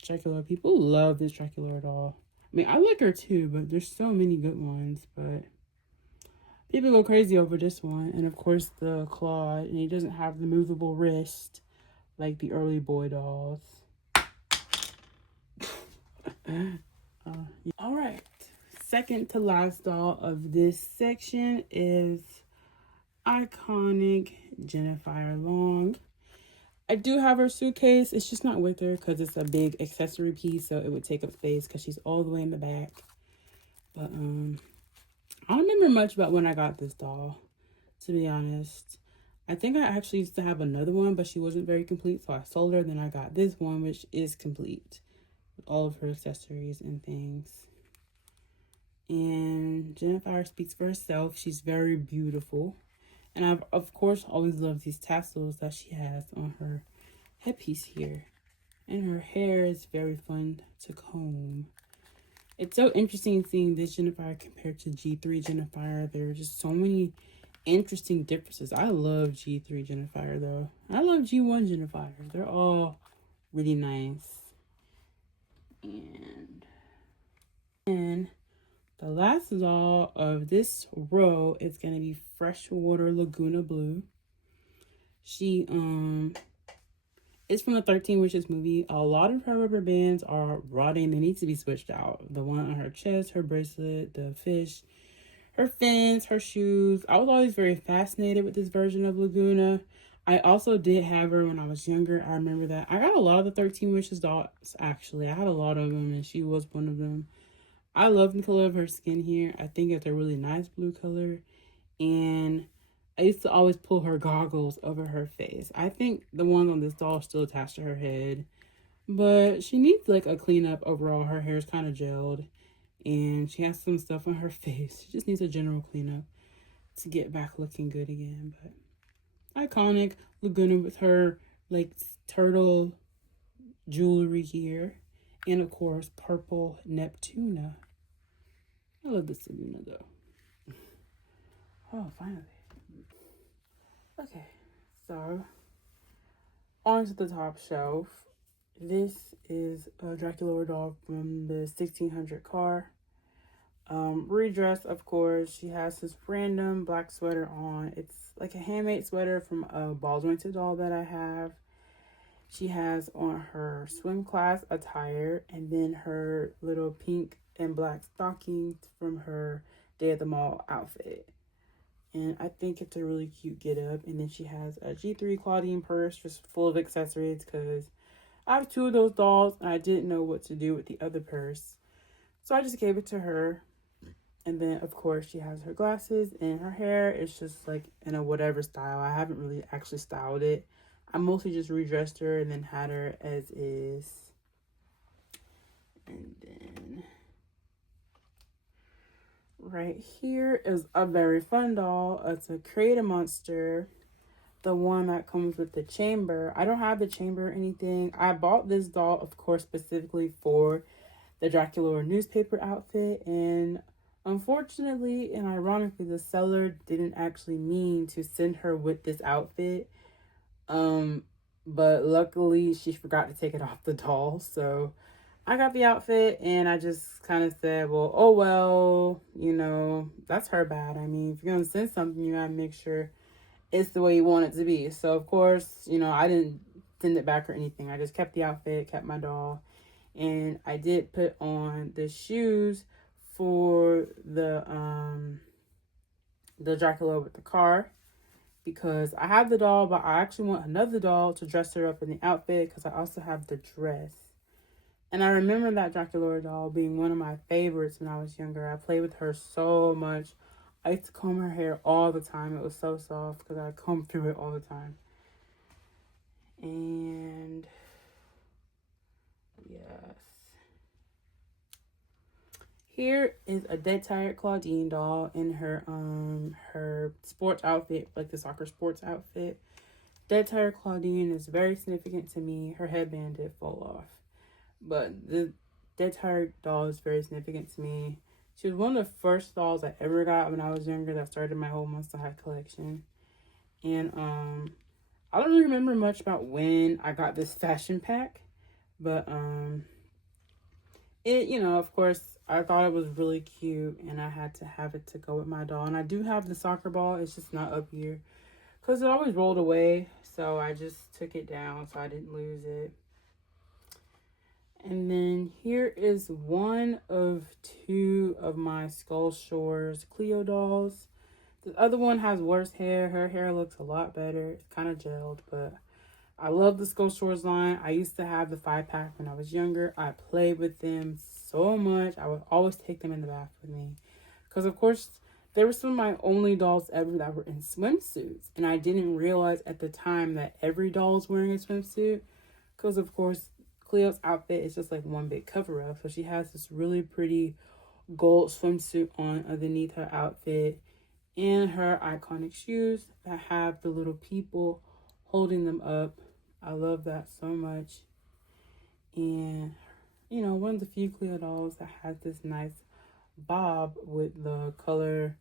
Dracula. People love this Dracula doll. I mean, I like her too, but there's so many good ones. But people go crazy over this one. And of course, the Claude. And he doesn't have the movable wrist like the early boy dolls. All right. Second to last doll of this section is iconic Jennifer Long. I do have her suitcase. It's just not with her because it's a big accessory piece, so it would take up space because she's all the way in the back. But I don't remember much about when I got this doll, to be honest. I think I actually used to have another one, but she wasn't very complete, so I sold her. Then I got this one, which is complete with all of her accessories and things. And Jennifer speaks for herself. She's very beautiful. And I've, of course, always loved these tassels that she has on her headpiece here. And her hair is very fun to comb. It's so interesting seeing this Jennifer compared to G3 Jennifer. There are just so many interesting differences. I love G3 Jennifer, though. I love G1 Jennifer. They're all really nice. And the last doll of this row is going to be Freshwater Laguna Blue. She is from the 13 Witches movie. A lot of her rubber bands are rotting. They need to be switched out. The one on her chest, her bracelet, the fish, her fins, her shoes. I was always very fascinated with this version of Laguna. I also did have her when I was younger. I remember that. I got a lot of the 13 Witches dolls, actually. I had a lot of them, and she was one of them. I love the color of her skin here. I think it's a really nice blue color. And I used to always pull her goggles over her face. I think the ones on this doll are still attached to her head. But she needs like a cleanup overall. Her hair is kind of gelled. And she has some stuff on her face. She just needs a general cleanup to get back looking good again. But iconic Laguna with her like turtle jewelry here. And of course, purple Neptuna. I love this Laguna though. Oh, finally. Okay, so on to the top shelf. This is a Dracula doll from the 1600 car. Redress, of course. She has this random black sweater on. It's like a handmade sweater from a ball jointed doll that I have. She has on her swim class attire and then her little pink and black stockings from her Day at the Mall outfit. And I think it's a really cute get up. And then she has a G3 Claudine purse just full of accessories because I have two of those dolls and I didn't know what to do with the other purse. So I just gave it to her. And then, of course, she has her glasses and her hair. It's just like in a whatever style. I haven't really actually styled it. I mostly just redressed her and then had her as is. And then right here is a very fun doll. It's a Create a Monster. The one that comes with the chamber. I don't have the chamber or anything. I bought this doll, of course, specifically for the Dracula newspaper outfit. And unfortunately and ironically, the seller didn't actually mean to send her with this outfit. But luckily she forgot to take it off the doll. So I got the outfit and I just kind of said, well, oh, well, you know, that's her bad. I mean, if you're going to send something, you got to make sure it's the way you want it to be. So, of course, you know, I didn't send it back or anything. I just kept the outfit, kept my doll. And I did put on the shoes for the Dracula with the car. Because I have the doll, but I actually want another doll to dress her up in the outfit because I also have the dress. And I remember that Dracula doll being one of my favorites when I was younger. I played with her so much. I used to comb her hair all the time. It was so soft because I combed through it all the time. And yes. Here is a dead tired Claudine doll in her sports outfit, like the soccer sports outfit. Dead tired Claudine is very significant to me. Her headband did fall off. But the dead tired doll is very significant to me. She was one of the first dolls I ever got when I was younger that started my whole Monster High collection. And I don't really remember much about when I got this fashion pack. But it, you know, of course, I thought it was really cute and I had to have it to go with my doll. And I do have the soccer ball, it's just not up here because it always rolled away. So I just took it down so I didn't lose it. And then here is one of two of my Skull Shores Cleo dolls. The other one has worse hair. Her hair looks a lot better. It's kind of gelled, but I love the Skull Shores line. I used to have the 5-pack when I was younger. I played with them so much. I would always take them in the bath with me. Because, of course, they were some of my only dolls ever that were in swimsuits. And I didn't realize at the time that every doll was wearing a swimsuit. Because, of course, Cleo's outfit is just like one big cover-up. So she has this really pretty gold swimsuit on underneath her outfit. And her iconic shoes that have the little people holding them up. I love that so much. And, you know, one of the few Cleo dolls that has this nice bob with the color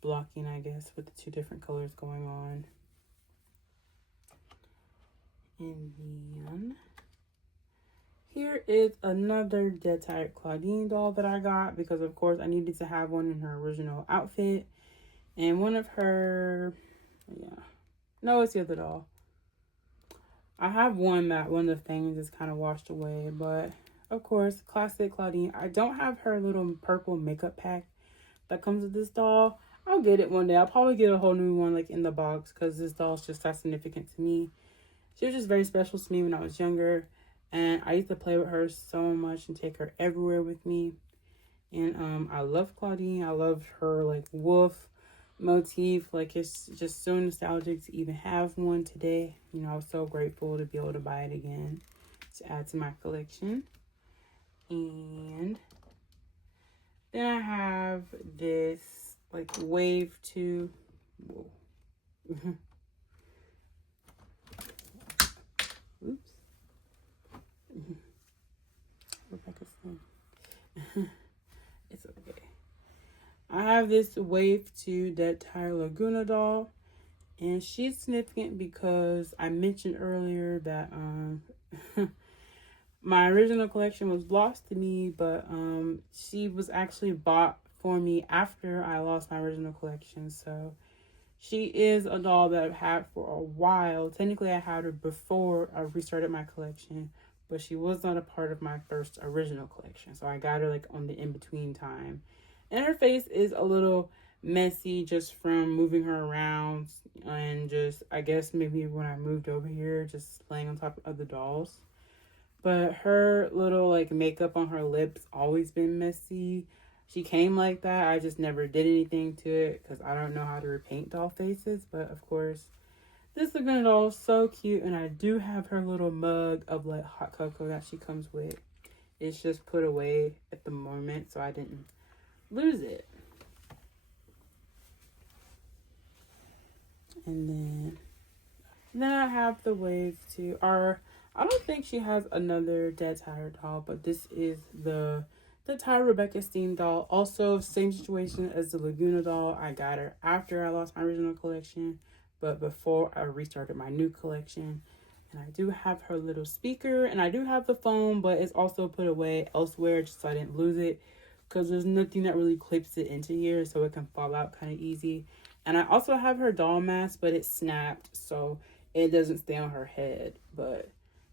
blocking, I guess, with the two different colors going on. And then here is another Dead Tired Claudine doll that I got because, of course, I needed to have one in her original outfit. And one of her, no, it's the other doll. I have one that one of the things is kind of washed away, but of course, classic Claudine. I don't have her little purple makeup pack that comes with this doll. I'll get it one day. I'll probably get a whole new one like in the box because this doll's just that significant to me. She was just very special to me when I was younger, and I used to play with her so much and take her everywhere with me. And I love Claudine. I love her like wolf motif. Like, it's just so nostalgic to even have one today. You know, I was so grateful to be able to buy it again to add to my collection. And then I have this like wave 2. Whoa. Oops. Rebecca's thing. It's okay. I have this Wave 2 Dead Tired Laguna doll, and she's significant because I mentioned earlier that my original collection was lost to me, but she was actually bought for me after I lost my original collection. So she is a doll that I've had for a while. Technically, I had her before I restarted my collection, but she was not a part of my first original collection. So I got her like on the in-between time. And her face is a little messy just from moving her around and just, I guess maybe when I moved over here, just laying on top of other dolls. But her little like makeup on her lips always been messy. She came like that. I just never did anything to it because I don't know how to repaint doll faces. But of course, this Laguna doll is so cute. And I do have her little mug of like hot cocoa that she comes with. It's just put away at the moment, so I didn't lose it. And then I have the Wave 2. I don't think she has another Dead Tired doll, but this is the Tired Rebecca Steam doll. Also, same situation as the Laguna doll. I got her after I lost my original collection, but before I restarted my new collection. And I do have her little speaker, and I do have the phone, but it's also put away elsewhere just so I didn't lose it, because there's nothing that really clips it into here, so it can fall out kind of easy. And I also have her doll mask, but it's snapped, so it doesn't stay on her head. But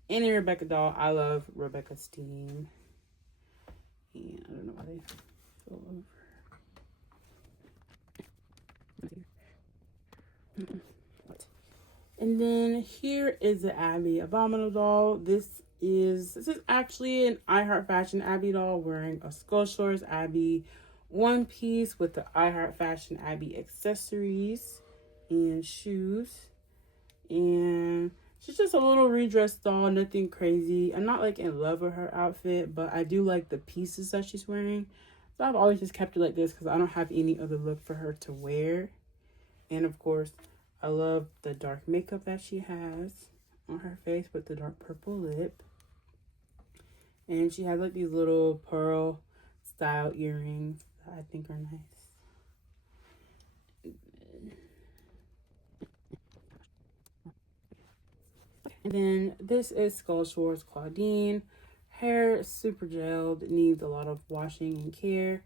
any Rebecca doll, I love Rebecca Steam. And I don't know why they fell over. And then here is the Abby Abominable doll. This is actually an I Heart Fashion Abby doll wearing a Skull Shores Abby one piece with the I Heart Fashion Abby accessories and shoes. And she's just a little redressed doll, nothing crazy. I'm not like in love with her outfit, but I do like the pieces that she's wearing. So I've always just kept it like this because I don't have any other look for her to wear. And of course, I love the dark makeup that she has on her face with the dark purple lip. And she has like these little pearl style earrings that I think are nice. And then this is Skull Shores Claudine. hair is super gelled. It needs a lot of washing and care.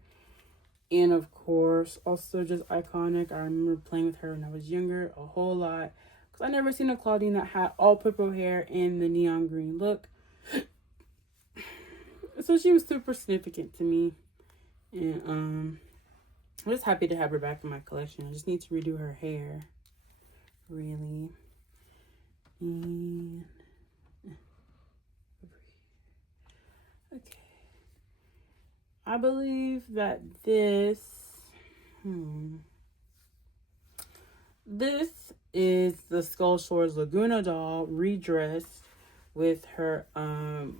And of course, also just iconic. I remember playing with her when I was younger a whole lot. Because I never seen a Claudine that had all purple hair and the neon green look. So she was super significant to me. And I'm just happy to have her back in my collection. I just need to redo her hair. Really. And okay. I believe that this is the Skull Shores Laguna doll redressed with her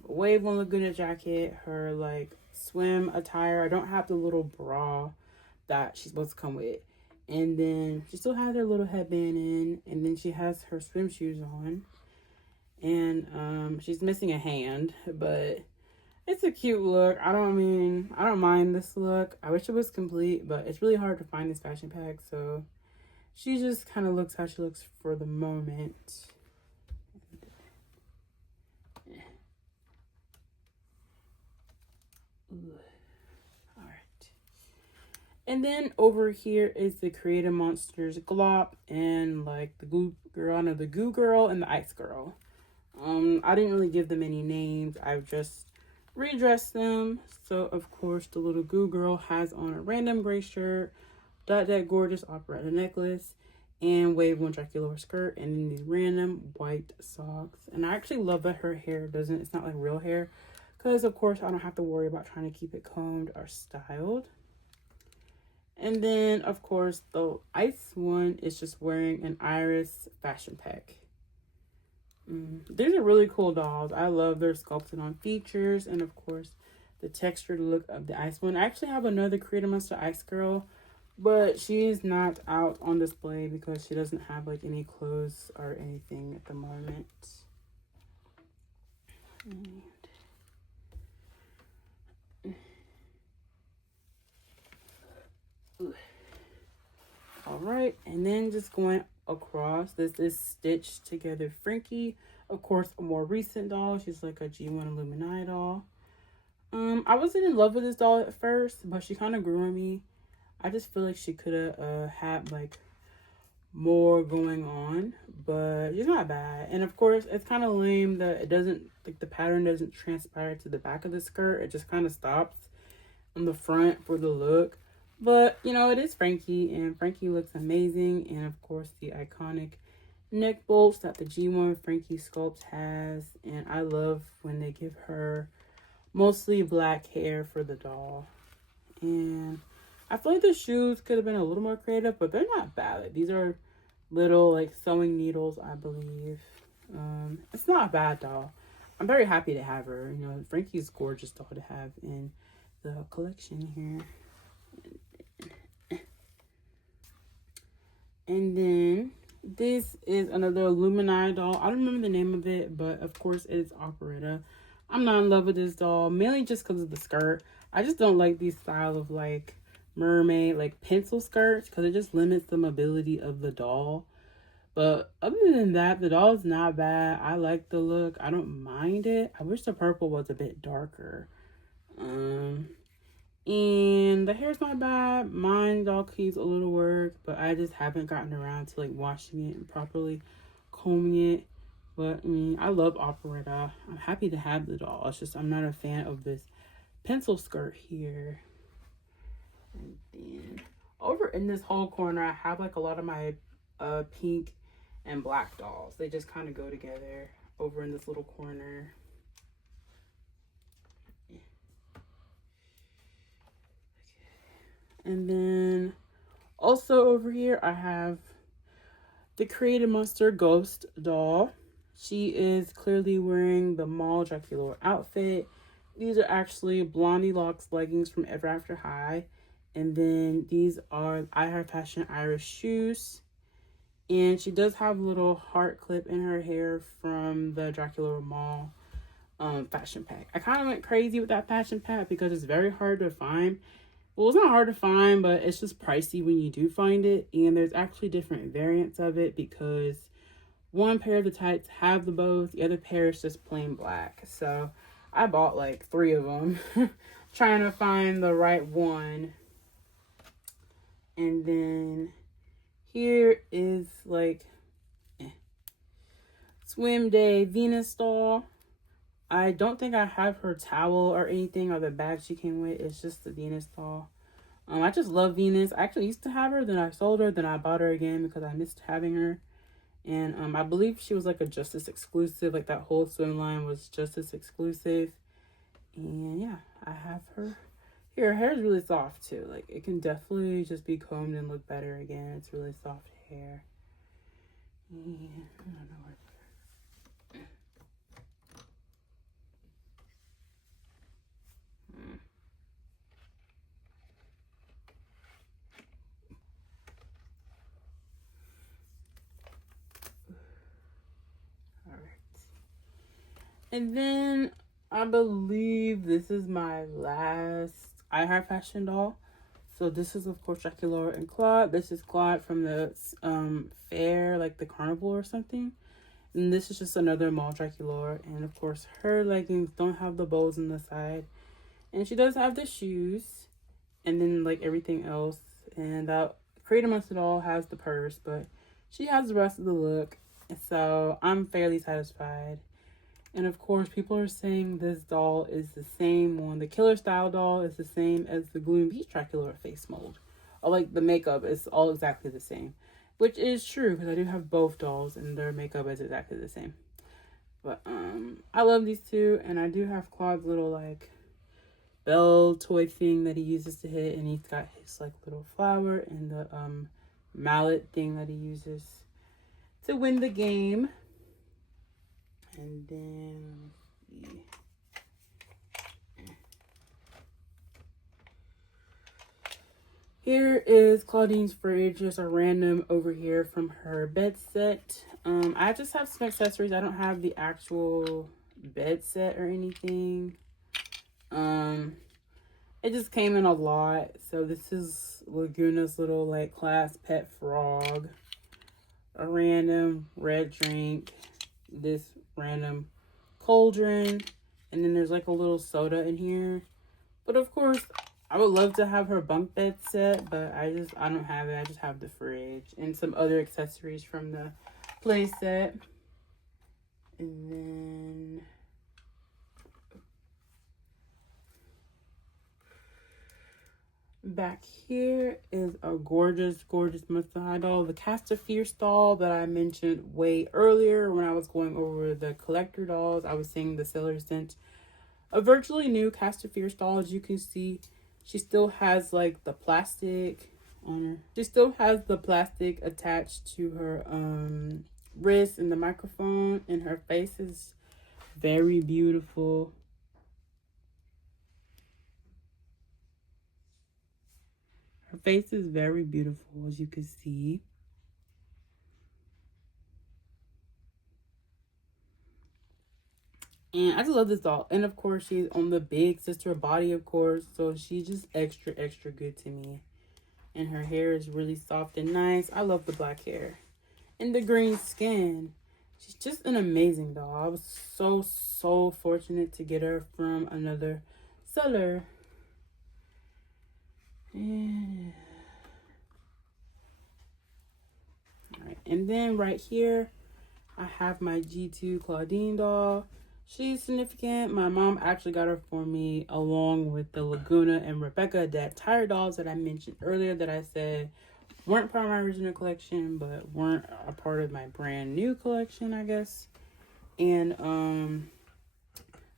wave one Laguna jacket, her like swim attire. I don't have the little bra that she's supposed to come with. And then she still has her little headband in, and then she has her swim shoes on. And she's missing a hand, but it's a cute look. I don't mind this look. I wish it was complete, but it's really hard to find this fashion pack, so she just kind of looks how she looks for the moment. Alright. And then over here is the Creative Monsters Glop and like the Goo Girl, the Goo Girl and the Ice Girl. I didn't really give them any names. I've just redressed them. So of course the little Goo Girl has on a random gray shirt, that gorgeous operetta necklace, and wave one Dracula skirt, and then these random white socks. And I actually love that her hair it's not like real hair, because of course I don't have to worry about trying to keep it combed or styled. And then of course the ice one is just wearing an Iris fashion pack. These are really cool dolls. I love their sculpted on features, and of course the textured look of the ice one. I actually have another Creative Monster Ice Girl, but she's not out on display because she doesn't have like any clothes or anything at the moment. All right, and then just going across, this is Stitched Together Frankie. Of course, a more recent doll. She's like a G1 Illuminati doll. I wasn't in love with this doll at first, but she kind of grew on me. I just feel like she could have had like more going on, but she's not bad. And of course, it's kind of lame that it doesn't, like the pattern doesn't transpire to the back of the skirt. It just kind of stops on the front for the look. But, you know, it is Frankie, and Frankie looks amazing. And of course, the iconic neck bolts that the G1 Frankie sculpt has. And I love when they give her mostly black hair for the doll. And I feel like the shoes could have been a little more creative, but they're not bad. Like, these are little like sewing needles, I believe. It's not a bad doll. I'm very happy to have her. You know, Frankie's a gorgeous doll to have in the collection here. And then this is another Illuminati doll. I don't remember the name of it, but of course it is operetta. I'm not in love with this doll, mainly just because of the skirt. I just don't like these style of like mermaid, like pencil skirts, because it just limits the mobility of the doll. But other than that, the doll is not bad. I like the look. I don't mind it. I wish the purple was a bit darker. And the hair's not bad. Mine doll needs a little work, but I just haven't gotten around to like washing it and properly combing it. But I mean, I love operetta. I'm happy to have the doll. It's just I'm not a fan of this pencil skirt here. And then over in this whole corner, I have like a lot of my pink and black dolls. They just kind of go together over in this little corner. And then also over here, I have the Creative Monster Ghost doll. She is clearly wearing the Mall Dracula outfit. These are actually Blondie Locks leggings from Ever After High. And then these are I Have Fashion Iris shoes. And she does have a little heart clip in her hair from the Dracula Mall fashion pack. I kind of went crazy with that fashion pack because it's very hard to find. Well, it's not hard to find, but it's just pricey when you do find it. And there's actually different variants of it because one pair of the tights have the bows, the other pair is just plain black. So I bought like 3 of them. Trying to find the right one. And then here is like Swim Day Venus doll. I don't think I have her towel or anything or the bag she came with. It's just the Venus doll. I just love Venus. I actually used to have her, then I sold her, then I bought her again because I missed having her. And I believe she was like a Justice exclusive. Like that whole swim line was Justice exclusive. And yeah, I have her. Here, her hair is really soft too. Like it can definitely just be combed and look better again. It's really soft hair. And I don't know where. And then I believe this is my last iHeart Fashion doll. So this is of course Dracula and Claude. This is Claude from the fair, like the carnival or something. And this is just another mall Dracula. And of course her leggings don't have the bows on the side. And she does have the shoes. And then like everything else. And that pretty much it all has the purse. But she has the rest of the look. And so I'm fairly satisfied. And of course, people are saying this doll is the same one. The Killer Style doll is the same as the Gloom Beach Dracula face mold. Or like the makeup is all exactly the same. Which is true because I do have both dolls and their makeup is exactly the same. But I love these two. And I do have Claude's little like bell toy thing that he uses to hit. And he's got his like little flower and the mallet thing that he uses to win the game. And then, let's see. Here is Claudine's fridge, just a random over here from her bed set. I just have some accessories. I don't have the actual bed set or anything. It just came in a lot. So this is Laguna's little like class pet frog. A random red drink. This random cauldron, and then there's like a little soda in here. But of course I would love to have her bunk bed set, but I don't have it. I just have the fridge and some other accessories from the play set. And then back here is a gorgeous Mustang High doll, the Cast of Fierce doll that I mentioned way earlier when I was going over the collector dolls. I was saying the seller sent a virtually new Cast of Fierce doll. As you can see, she still has like the plastic on her. She still has the plastic attached to her wrist and the microphone, and her face is very beautiful. Her face is very beautiful, as you can see. And I just love this doll. And of course, she's on the big sister body, of course. So she's just extra good to me. And her hair is really soft and nice. I love the black hair. And the green skin. She's just an amazing doll. I was so fortunate to get her from another seller. Yeah. Alright, and then right here, I have my G2 Claudine doll. She's significant. My mom actually got her for me along with the Laguna and Rebecca that tire dolls that I mentioned earlier that I said weren't part of my original collection, but weren't a part of my brand new collection, I guess. And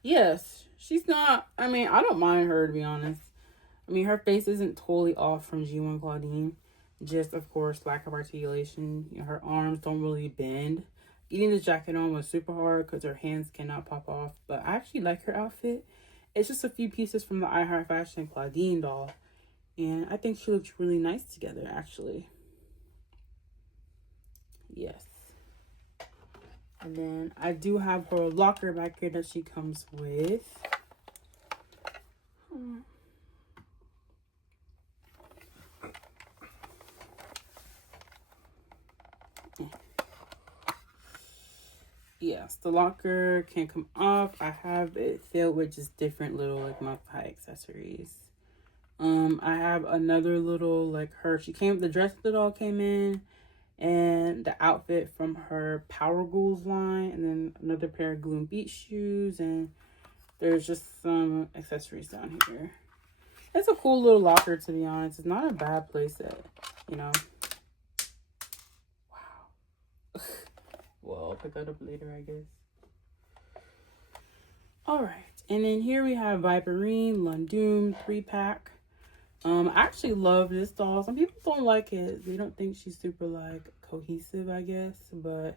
yes, she's not, I mean, I don't mind her, to be honest. I mean, her face isn't totally off from G1 Claudine. Just, of course, lack of articulation. You know, her arms don't really bend. Getting the jacket on was super hard because her hands cannot pop off. But I actually like her outfit. It's just a few pieces from the iHeart Fashion Claudine doll. And I think she looks really nice together, actually. Yes. And then I do have her locker back here that she comes with. yes, the locker can come off. I have it filled with just different little like mouth high accessories. I have another little like her. She came. The dress the doll came in, and the outfit from her Power Ghouls line, and then another pair of Gloom Beach shoes, and there's just some accessories down here. It's a cool little locker, to be honest. It's not a bad playset, you know. Wow. Well, I'll pick that up later, I guess. All right, and then here we have Viperine Lundoom 3-pack. I actually love this doll. Some people don't like it. They don't think she's super like cohesive, I guess. But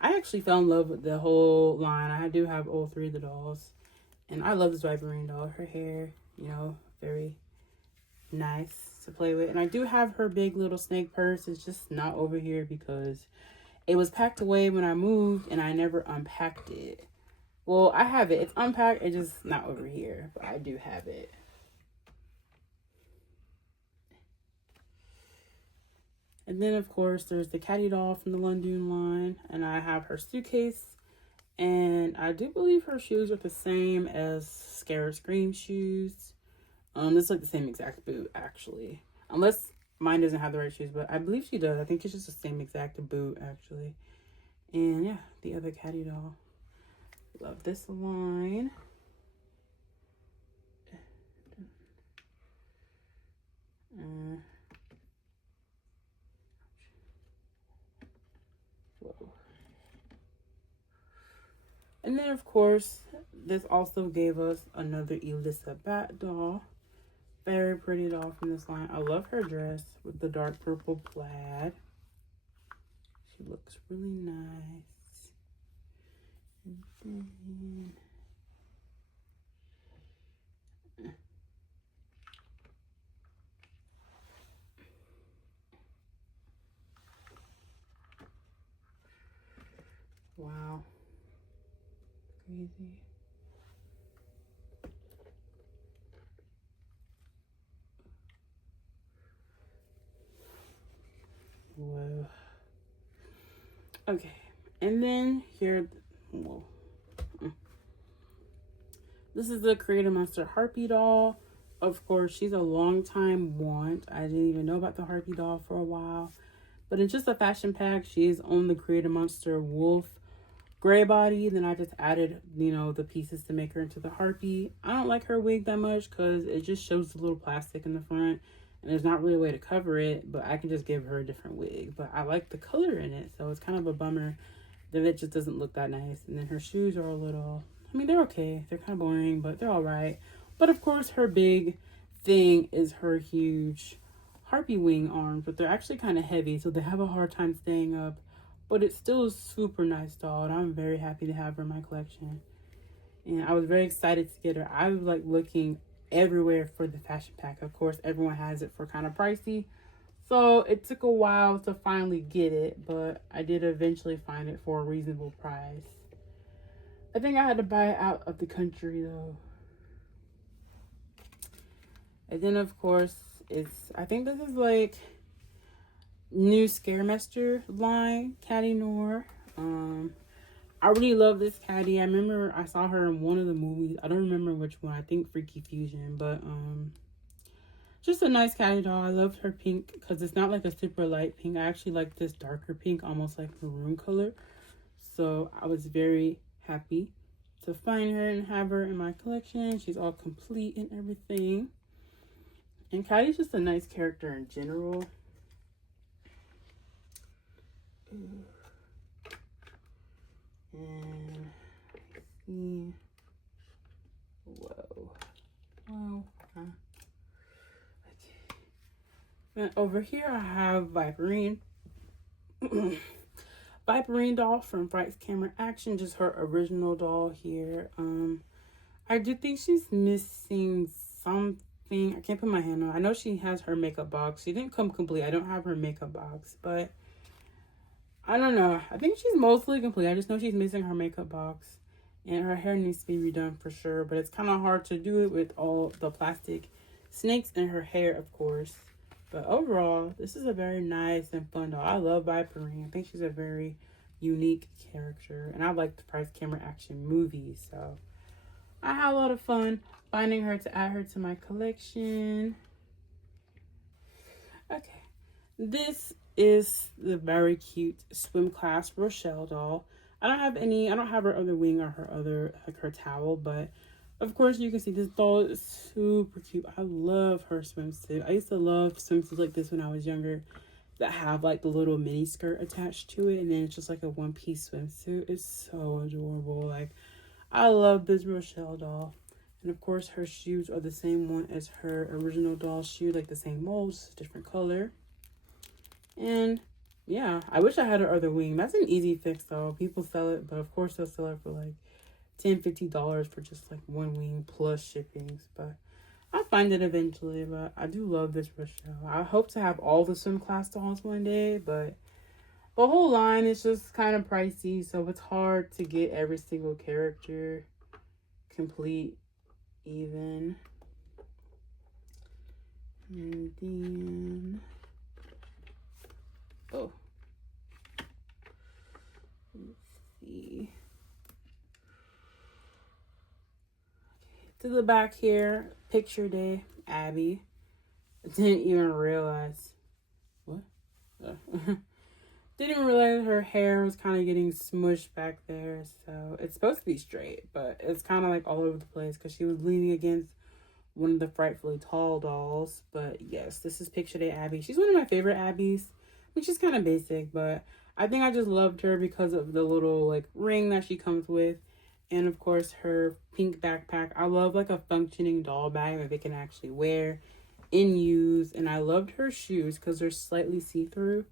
I actually fell in love with the whole line. I do have all three of the dolls. And I love this Viperine doll. Her hair, you know, very nice to play with. And I do have her big little snake purse. It's just not over here because it was packed away when I moved and I never unpacked it. Well, I have it. It's unpacked. It's just not over here. But I do have it. And then, of course, there's the Caddy doll from the Lundoon line. And I have her suitcase. And I do believe her shoes are the same as Scarab Scream shoes. This is like the same exact boot, actually. Unless mine doesn't have the right shoes. But I believe she does. I think it's just the same exact boot, actually. And, yeah, the other Caddy doll. Love this line. Whoa. And then, of course, this also gave us another Elissa Bat doll. Very pretty doll from this line. I love her dress with the dark purple plaid. She looks really nice. And then... wow. Crazy. Whoa. Okay. And then here, whoa. This is the Creator Monster Harpy doll. Of course, she's a long time want. I didn't even know about the Harpy doll for a while. But it's just a fashion pack. She is on the Creator Monster Wolf gray body. Then I just added, you know, the pieces to make her into the Harpy. I don't like her wig that much because it just shows the little plastic in the front. And there's not really a way to cover it. But I can just give her a different wig. But I like the color in it. So it's kind of a bummer that it just doesn't look that nice. And then her shoes are a little... I mean, they're okay. They're kind of boring, but they're all right. But, of course, her big thing is her huge Harpy wing arms. But they're actually kind of heavy, so they have a hard time staying up. But it's still a super nice doll, and I'm very happy to have her in my collection. And I was very excited to get her. I was, like, looking everywhere for the fashion pack. Of course, everyone has it for kind of pricey. So, it took a while to finally get it, but I did eventually find it for a reasonable price. I think I had to buy it out of the country, though. And then, of course, I think this is, like, new Scaremaster line, Caddy Noir. I really love this Caddy. I remember I saw her in one of the movies. I don't remember which one. I think Freaky Fusion, but, just a nice Caddy doll. I love her pink because it's not like a super light pink. I actually like this darker pink, almost like maroon color. So I was very happy to find her and have her in my collection. She's all complete and everything. And Caddy's just a nice character in general. And see. Whoa. Wow. Okay. And over here I have Viperine. Viperine doll from Fright's Camera Action, just her original doll here. I do think she's missing something. I can't put my hand on. I know she has her makeup box. She didn't come complete. I don't have her makeup box, but I don't know. I think she's mostly complete. I just know she's missing her makeup box, and her hair needs to be redone for sure. But it's kind of hard to do it with all the plastic snakes in her hair, of course. But overall, this is a very nice and fun doll. I love Viperine. I think she's a very unique character. And I like the Price Camera action movies, so I had a lot of fun finding her to add her to my collection. Okay, this is the very cute swim class Rochelle doll. I don't have her other wing or her other, like, her towel, but of course you can see this doll is super cute. I love her swimsuit. I used to love swimsuits like this when I was younger that have like the little mini skirt attached to it, and then it's just like a one-piece swimsuit. It's so adorable. Like, I love this Rochelle doll. And of course her shoes are the same one as her original doll shoe, like the same mold, just different color. And yeah, I wish I had her other wing. That's an easy fix though. People sell it, but of course they'll sell it for like $10-$50 for just like one wing plus shippings. But I'll find it eventually. But I do love this Rochelle. I hope to have all the swim class dolls one day, but the whole line is just kind of pricey, so it's hard to get every single character complete even. And then, oh, let's see. To the back here, picture day, Abby. I didn't even realize. What? Didn't realize her hair was kind of getting smushed back there. So it's supposed to be straight, but it's kind of like all over the place because she was leaning against one of the Frightfully Tall dolls. But yes, this is picture day Abby. She's one of my favorite Abbies. I mean, she's kind of basic, but I think I just loved her because of the little like ring that she comes with. And of course her pink backpack. I love like a functioning doll bag that they can actually wear and use. And I loved her shoes because they're slightly see-through.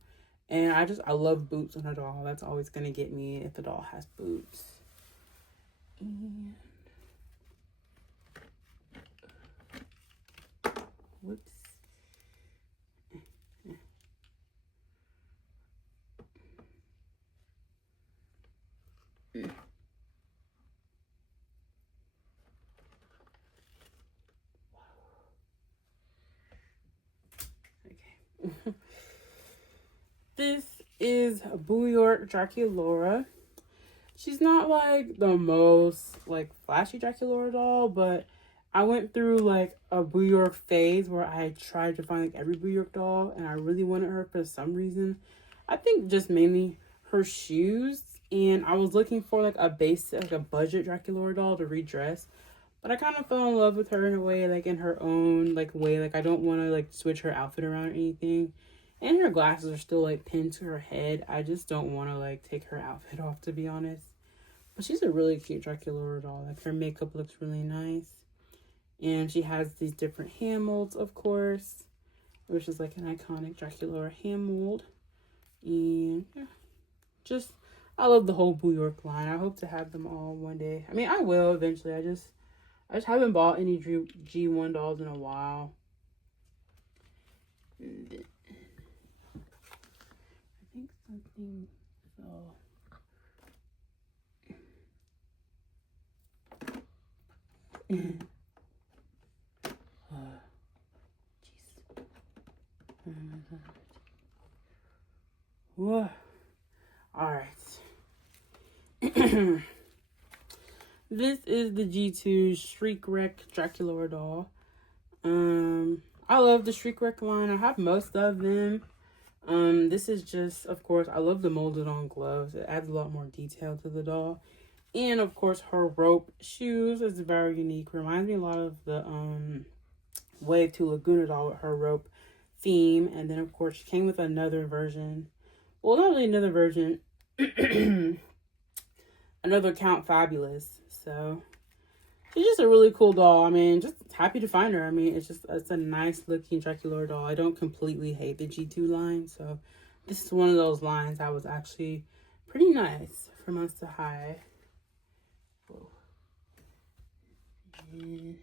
And I love boots on a doll. That's always going to get me if the doll has boots. And whoops. Okay. This is Boo York Draculaura. She's not like the most like flashy Draculaura doll, but I went through like a Boo York phase where I tried to find like every Boo York doll, and I really wanted her for some reason. I think just mainly her shoes, and I was looking for like a basic, like a budget Draculaura doll to redress. But I kind of fell in love with her in a way, like in her own like way. Like, I don't want to like switch her outfit around or anything. And her glasses are still like pinned to her head. I just don't want to like take her outfit off, to be honest. But she's a really cute Draculaura doll. Like, her makeup looks really nice. And she has these different hand molds, of course, which is like an iconic Draculaura hand mold. And yeah, just, I love the whole Boo York line. I hope to have them all one day. I mean, I will eventually. I just haven't bought any G1 dolls in a while. And then, I think something fell. Whoa. All right. This is the G2 Shriek Wreck Draculaura doll. I love the Shriek Wreck line. I have most of them. This is just, of course, I love the molded on gloves. It adds a lot more detail to the doll. And of course, her rope shoes is very unique. Reminds me a lot of the Wave 2 Laguna doll with her rope theme. And then of course she came with another version. Well, not really another version. Another Count Fabulous. So she's just a really cool doll. I mean, just happy to find her. I mean, it's a nice looking Draculaura doll. I don't completely hate the G2 line. So this is one of those lines that was actually pretty nice for months to hide. Whoa. And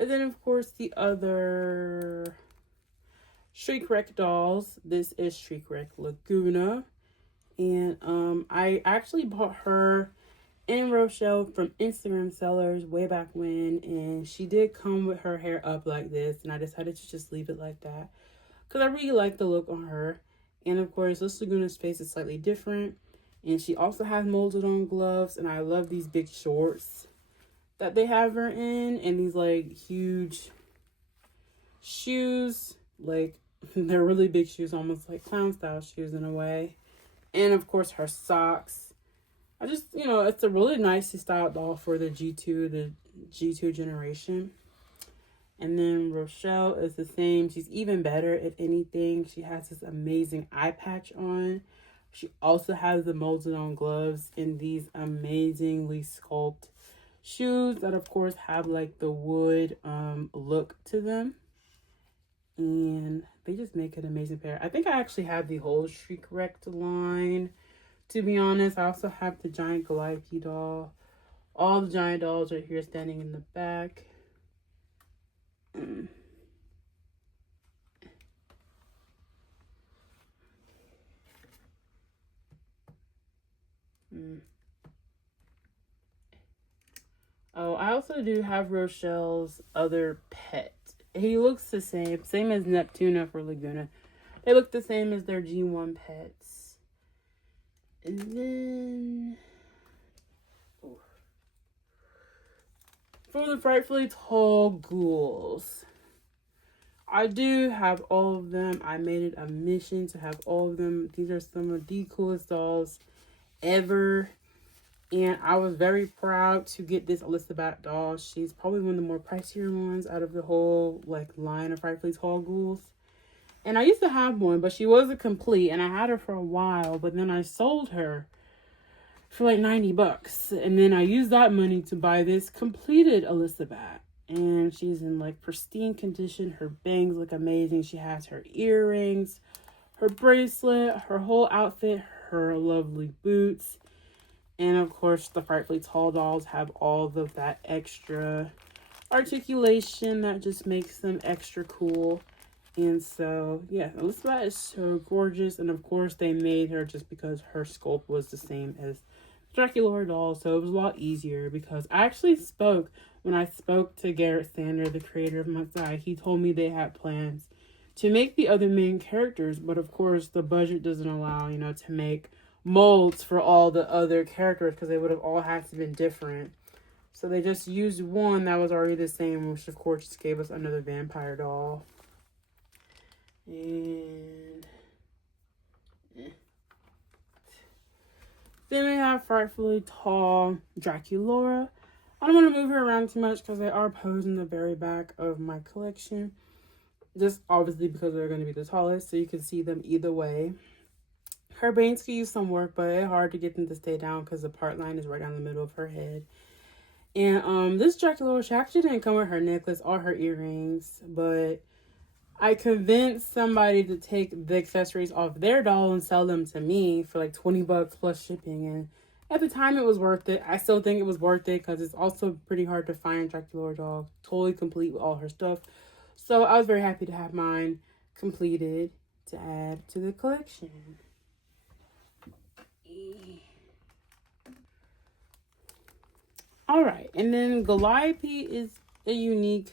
And then, of course, the other Street Wreck dolls. This is Street Wreck Laguna. And I actually bought her in Rochelle from Instagram sellers way back when, and she did come with her hair up like this, and I decided to just leave it like that because I really like the look on her. And of course, this Laguna's face is slightly different, and she also has molded on gloves, and I love these big shorts that they have her in, and these like huge shoes, like they're really big shoes, almost like clown style shoes in a way. And of course her socks. I just, it's a really nicely styled doll for the G2 generation. And then Rochelle is the same. She's even better. If anything, she has this amazing eye patch on. She also has the molded on gloves and these amazingly sculpted shoes that of course have like the wood look to them. And they just make an amazing pair. I think I actually have the whole Shriek Wrecked line, to be honest. I also have the giant Calliope doll. All the giant dolls are here standing in the back. Oh, I also do have Rochelle's other pet. He looks the same as Neptuna for Laguna. They look the same as their G1 pets. And then for the Frightfully Tall Ghouls, I do have all of them. I made it a mission to have all of them. These are some of the coolest dolls ever. And I was very proud to get this Elizabeth doll. She's probably one of the more pricier ones out of the whole line of Frightfully Tall Ghouls. And I used to have one, but she wasn't complete. And I had her for a while, but then I sold her for like $90. And then I used that money to buy this completed Elizabeth. And she's in pristine condition. Her bangs look amazing. She has her earrings, her bracelet, her whole outfit, her lovely boots. And of course, the Frightfully Tall dolls have all of that extra articulation that just makes them extra cool. And so, yeah, Elizabeth is so gorgeous. And of course, they made her just because her sculpt was the same as Dracula doll. So it was a lot easier because I actually when I spoke to Garrett Sander, the creator of Monster High, he told me they had plans to make the other main characters. But of course, the budget doesn't allow, to make molds for all the other characters because they would have all had to been different. So they just used one that was already the same, which of course just gave us another vampire doll. And then we have Frightfully Tall Draculaura. I don't want to move her around too much because they are posed in the very back of my collection. Just obviously because they're going to be the tallest, so you can see them either way. Her bangs could use some work, but it's hard to get them to stay down because the part line is right down the middle of her head. And this Dracula, she actually didn't come with her necklace or her earrings, but I convinced somebody to take the accessories off their doll and sell them to me for $20 plus shipping. And at the time, it was worth it. I still think it was worth it because it's also pretty hard to find a Dracula doll totally complete with all her stuff. So I was very happy to have mine completed to add to the collection. Alright, and then Calliope is a unique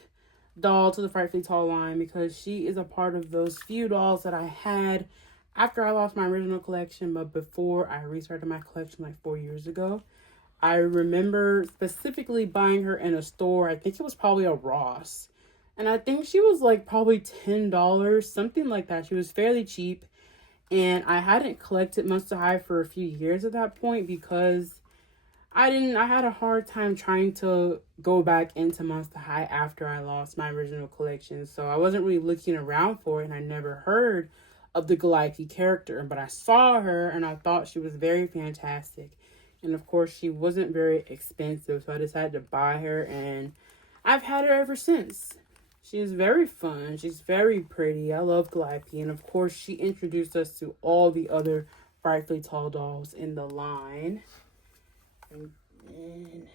doll to the Frightfully Tall line because she is a part of those few dolls that I had after I lost my original collection, but before I restarted my collection 4 years ago. I remember specifically buying her in a store. I think it was probably a Ross. And I think she was probably $10, something like that. She was fairly cheap. And I hadn't collected Monster High for a few years at that point because I had a hard time trying to go back into Monster High after I lost my original collection. So I wasn't really looking around for it, and I never heard of the Calliope character. But I saw her, and I thought she was very fantastic. And of course, she wasn't very expensive, so I decided to buy her, and I've had her ever since. She is very fun. She's very pretty. I love Calliope. And of course, she introduced us to all the other Frightfully Tall dolls in the line. And then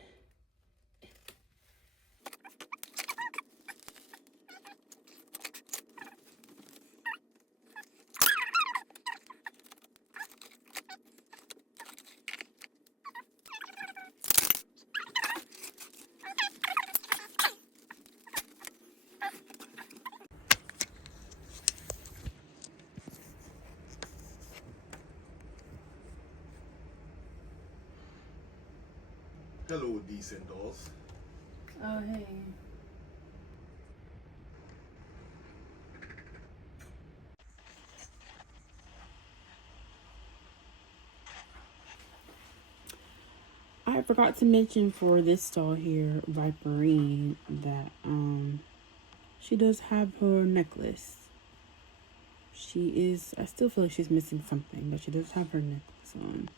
Hello, decent dolls. Oh, hey. I forgot to mention for this doll here, Viperine, that she does have her necklace. She is, I still feel like she's missing something, but she does have her necklace on.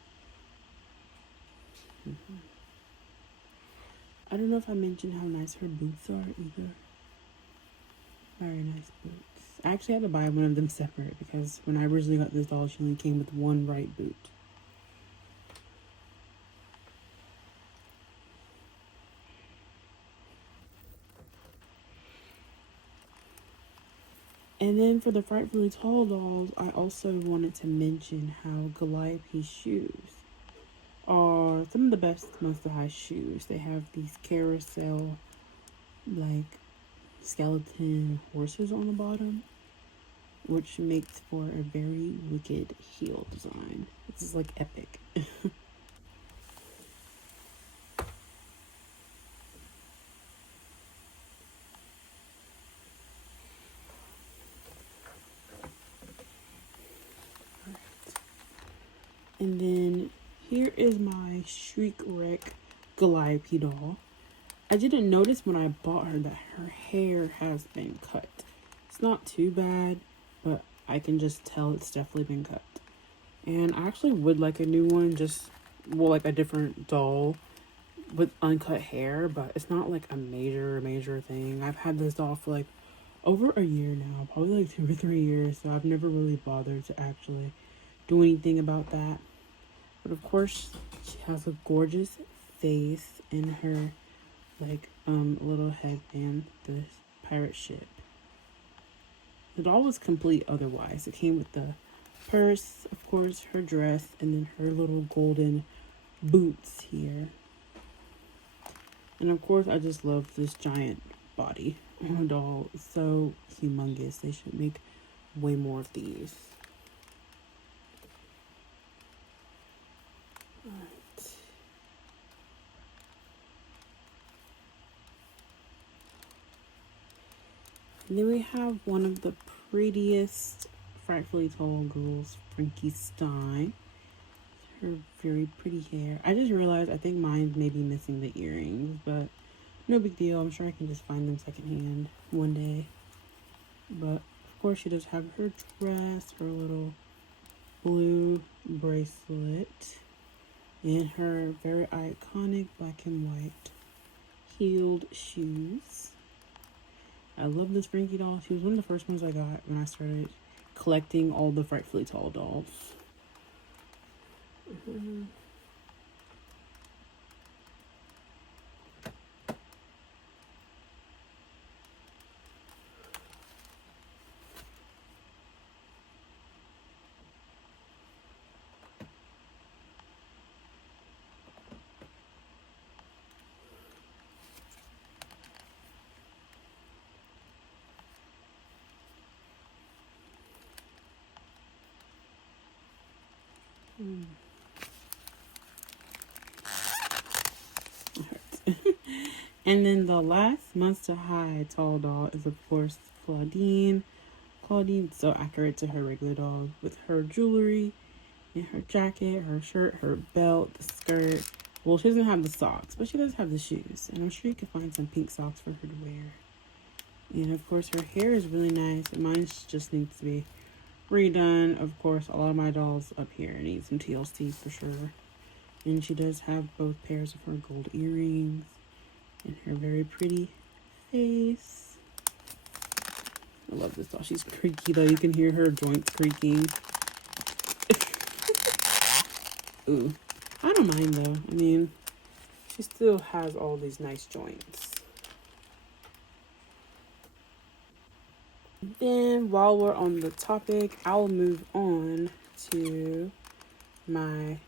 I don't know if I mentioned how nice her boots are either. Very nice boots. I actually had to buy one of them separate because when I originally got this doll, she only came with one right boot. And then for the Frightfully Tall dolls, I also wanted to mention how Calliope's shoes are some of the best Monster High shoes. They have these carousel, like, skeleton horses on the bottom, which makes for a very wicked heel design. This is like epic. And then here is my Shriek Wreck Calliope doll. I didn't notice when I bought her that her hair has been cut. It's not too bad, but I can just tell it's definitely been cut. And I actually would like a new one, just, well, like a different doll with uncut hair, but it's not like a major thing. I've had this doll for like over a year now, probably like 2 or 3 years, so I've never really bothered to actually do anything about that. But of course, she has a gorgeous face in her, like, little headband, this pirate ship. The doll was complete otherwise. It came with the purse, of course, her dress, and then her little golden boots here. And of course, I just love this giant body on a doll. It's so humongous. They should make way more of these. Alright. And then we have one of the prettiest Frightfully Tall girls, Frankie Stein. Her very pretty hair. I just realized I think mine may be missing the earrings, but no big deal. I'm sure I can just find them secondhand one day. But of course, she does have her dress, her little blue bracelet, and her very iconic black and white heeled shoes. I love this Frankie doll. She was one of the first ones I got when I started collecting all the Frightfully Tall dolls. And then the last Monster High Tall doll is, of course, Claudine. Claudine's so accurate to her regular doll with her jewelry and her jacket, her shirt, her belt, the skirt. Well, she doesn't have the socks, but she does have the shoes. And I'm sure you can find some pink socks for her to wear. And of course, her hair is really nice. Mine just needs to be redone. Of course, a lot of my dolls up here need some TLC for sure. And she does have both pairs of her gold earrings and her very pretty face. I love this doll. She's creaky though. You can hear her joints creaking. Ooh. I don't mind though. I mean, she still has all these nice joints. Then while we're on the topic, I'll move on to my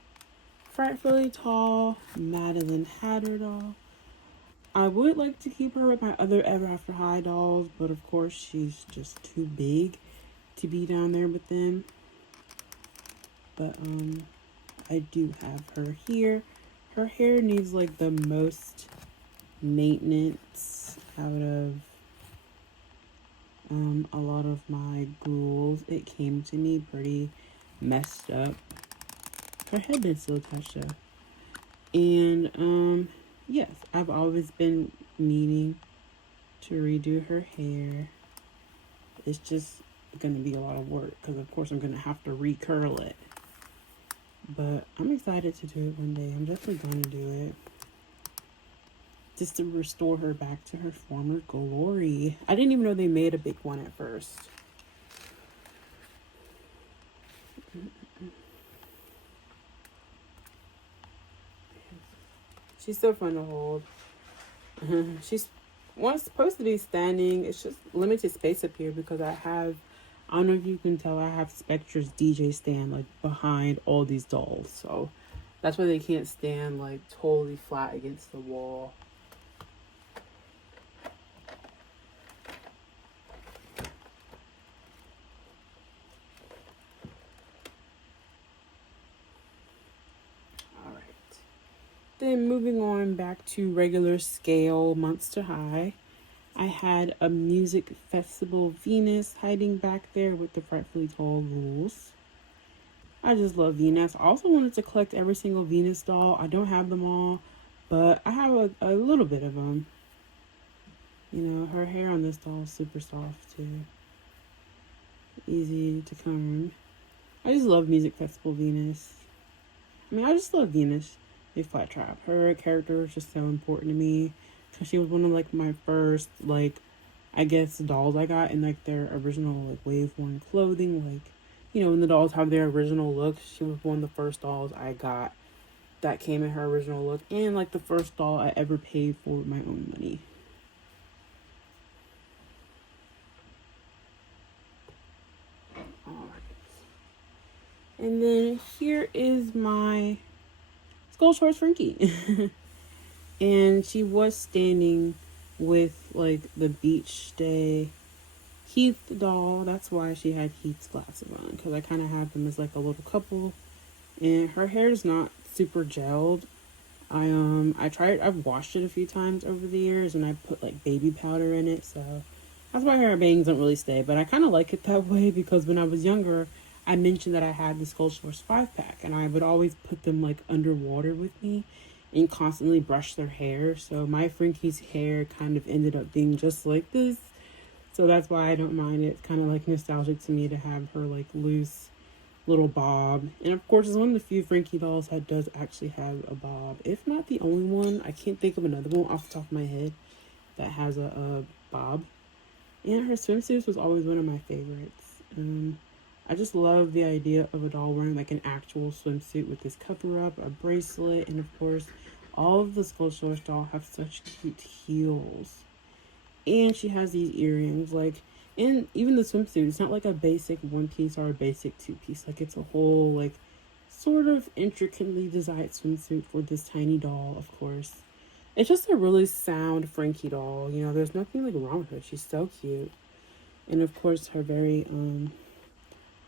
Frightfully Tall Madeline Hatter doll. I would like to keep her with my other Ever After High dolls, but of course she's just too big to be down there with them. But I do have her here. Her hair needs like the most maintenance out of a lot of my ghouls. It came to me pretty messed up. Her head been still touched up. And yes, I've always been needing to redo her hair. It's just gonna be a lot of work because of course I'm gonna have to recurl it. But I'm excited to do it one day. I'm definitely gonna do it. Just to restore her back to her former glory. I didn't even know they made a big one at first. She's so fun to hold. She's supposed to be standing. It's just limited space up here because I don't know if you can tell, I have Spectre's DJ stand like behind all these dolls. So that's why they can't stand like totally flat against the wall. Then moving on back to regular scale Monster High, I had a music festival Venus hiding back there with the frightfully tall ghouls. I just love Venus. I also wanted to collect every single Venus doll. I don't have them all, but I have a little bit of them. You know, her hair on this doll is super soft too. Easy to comb. I just love music festival Venus. I mean, I just love Venus. Big Flat Trap. Her character was just so important to me because she was one of like my first like I guess dolls I got in like their original like wave worn clothing. Like, you know, when the dolls have their original looks, she was one of the first dolls I got that came in her original look, and like the first doll I ever paid for with my own money. Alright. And then here is my Skull Shorts Frankie. And she was standing with like the beach day Heath doll. That's why she had Heath's glasses on, because I kind of had them as like a little couple. And her hair is not super gelled. I've washed it a few times over the years, and I put like baby powder in it, so that's why her bangs don't really stay. But I kind of like it that way because when I was younger, I mentioned that I had the Skull Shorts 5-pack, and I would always put them like underwater with me and constantly brush their hair. So my Frankie's hair kind of ended up being just like this. So that's why I don't mind it. It's kind of like nostalgic to me to have her like loose little bob. And of course, it's one of the few Frankie dolls that does actually have a bob. If not the only one, I can't think of another one off the top of my head that has a bob. And her swimsuits was always one of my favorites. I just love the idea of a doll wearing like an actual swimsuit with this cover up, a bracelet, and of course, all of the Skull Shorts dolls have such cute heels. And she has these earrings, like, and even the swimsuit, it's not like a basic one piece or a basic two piece. Like, it's a whole, like, sort of intricately designed swimsuit for this tiny doll, of course. It's just a really sound Frankie doll. You know, there's nothing like wrong with her. She's so cute. And of course, her very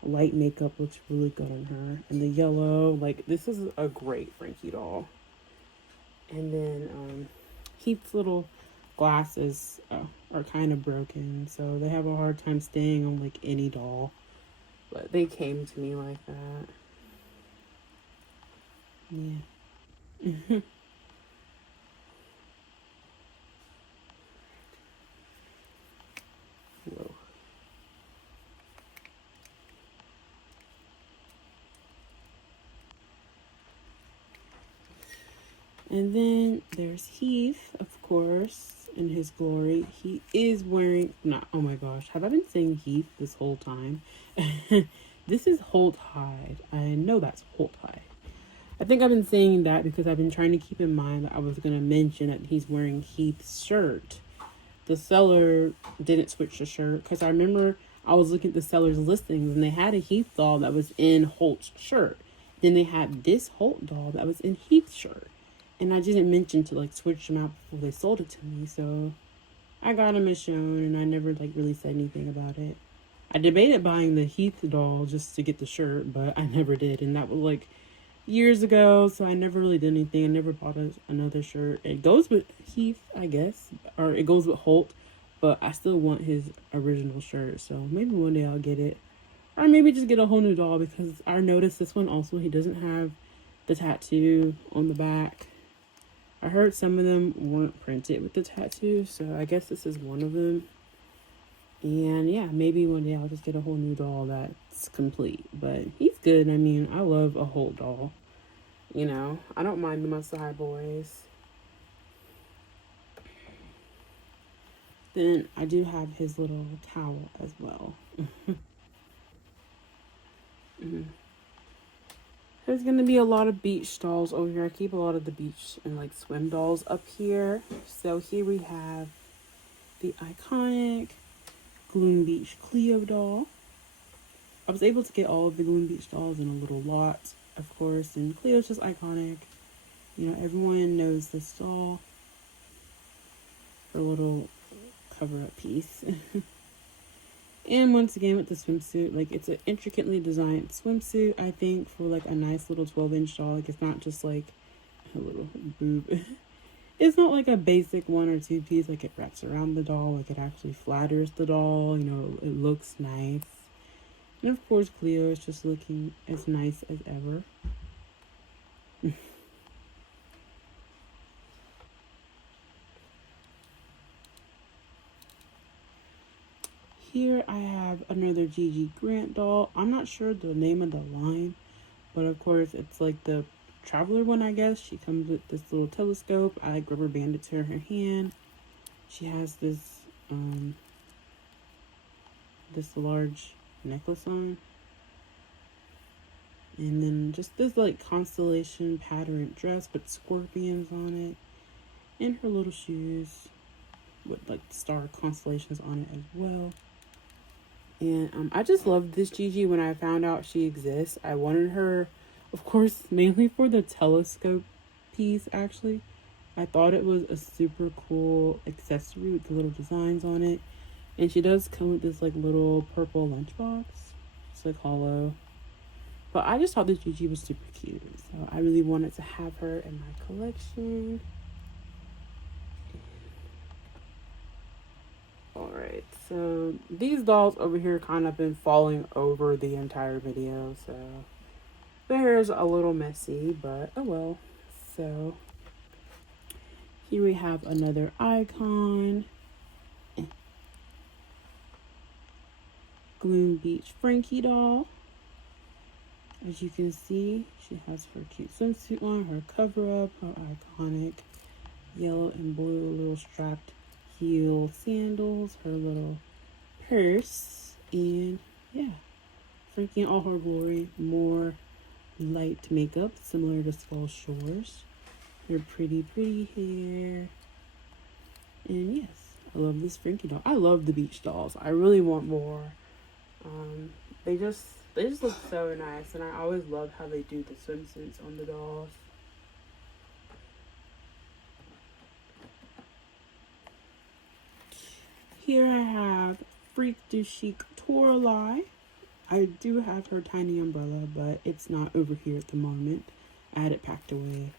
light makeup looks really good on her. And the yellow, like, this is a great Frankie doll. And then Heath's little glasses are kind of broken, so they have a hard time staying on like any doll. But they came to me like that. Yeah. Whoa. And then there's Heath, of course, in his glory. He is wearing, oh my gosh, have I been saying Heath this whole time? This is Holt Hyde. I know that's Holt Hyde. I think I've been saying that because I've been trying to keep in mind that I was going to mention that he's wearing Heath's shirt. The seller didn't switch the shirt because I remember I was looking at the seller's listings and they had a Heath doll that was in Holt's shirt. Then they had this Holt doll that was in Heath's shirt. And I didn't mention to like switch them out before they sold it to me. So I got them as shown and I never like really said anything about it. I debated buying the Heath doll just to get the shirt, but I never did. And that was like years ago, so I never really did anything. I never bought another shirt. It goes with Heath, I guess, or it goes with Holt, but I still want his original shirt, so maybe one day I'll get it. Or maybe just get a whole new doll, because I noticed this one also, he doesn't have the tattoo on the back. I heard some of them weren't printed with the tattoo, so I guess this is one of them. And yeah, maybe one day I'll just get a whole new doll that's complete. But he's good. I mean, I love a whole doll. You know, I don't mind the Masai boys. Then I do have his little towel as well. There's gonna be a lot of beach dolls over here. I keep a lot of the beach and like swim dolls up here. So here we have the iconic Gloom Beach Cleo doll. I was able to get all of the Gloom Beach dolls in a little lot, of course, and Cleo's just iconic. You know, everyone knows this doll. Her little cover-up piece. And once again with the swimsuit, like it's an intricately designed swimsuit, I think, for like a nice little 12-inch doll. Like it's not just like a little boob. It's not like a basic 1 or 2 piece, like it wraps around the doll, like it actually flatters the doll, you know, it looks nice. And of course Cleo is just looking as nice as ever. Here I have another Gigi Grant doll. I'm not sure the name of the line, but of course it's like the traveler one, I guess. She comes with this little telescope. I like rubber banded to her hand. She has this this large necklace on, and then just this like constellation patterned dress with scorpions on it, and her little shoes with like star constellations on it as well. And I just loved this Gigi when I found out she exists. I wanted her, of course, mainly for the telescope piece, actually. I thought it was a super cool accessory with the little designs on it. And she does come with this like little purple lunchbox. It's like hollow. But I just thought this Gigi was super cute. So I really wanted to have her in my collection. Alright, so these dolls over here kind of been falling over the entire video, so their hair is a little messy, but oh well. So here we have another icon, Gloom Beach Frankie doll. As you can see, she has her cute swimsuit on, her cover up, her iconic yellow and blue little strapped heel sandals, her little purse, and yeah, Frankie in all her glory. More light makeup similar to Skull Shores, her pretty hair, and yes, I love this Frankie doll. I love the beach dolls. I really want more. They just look so nice, and I always love how they do the swimsuits on the dolls. Here I have Freak du Chic Toralei. I do have her tiny umbrella, but it's not over here at the moment. I had it packed away.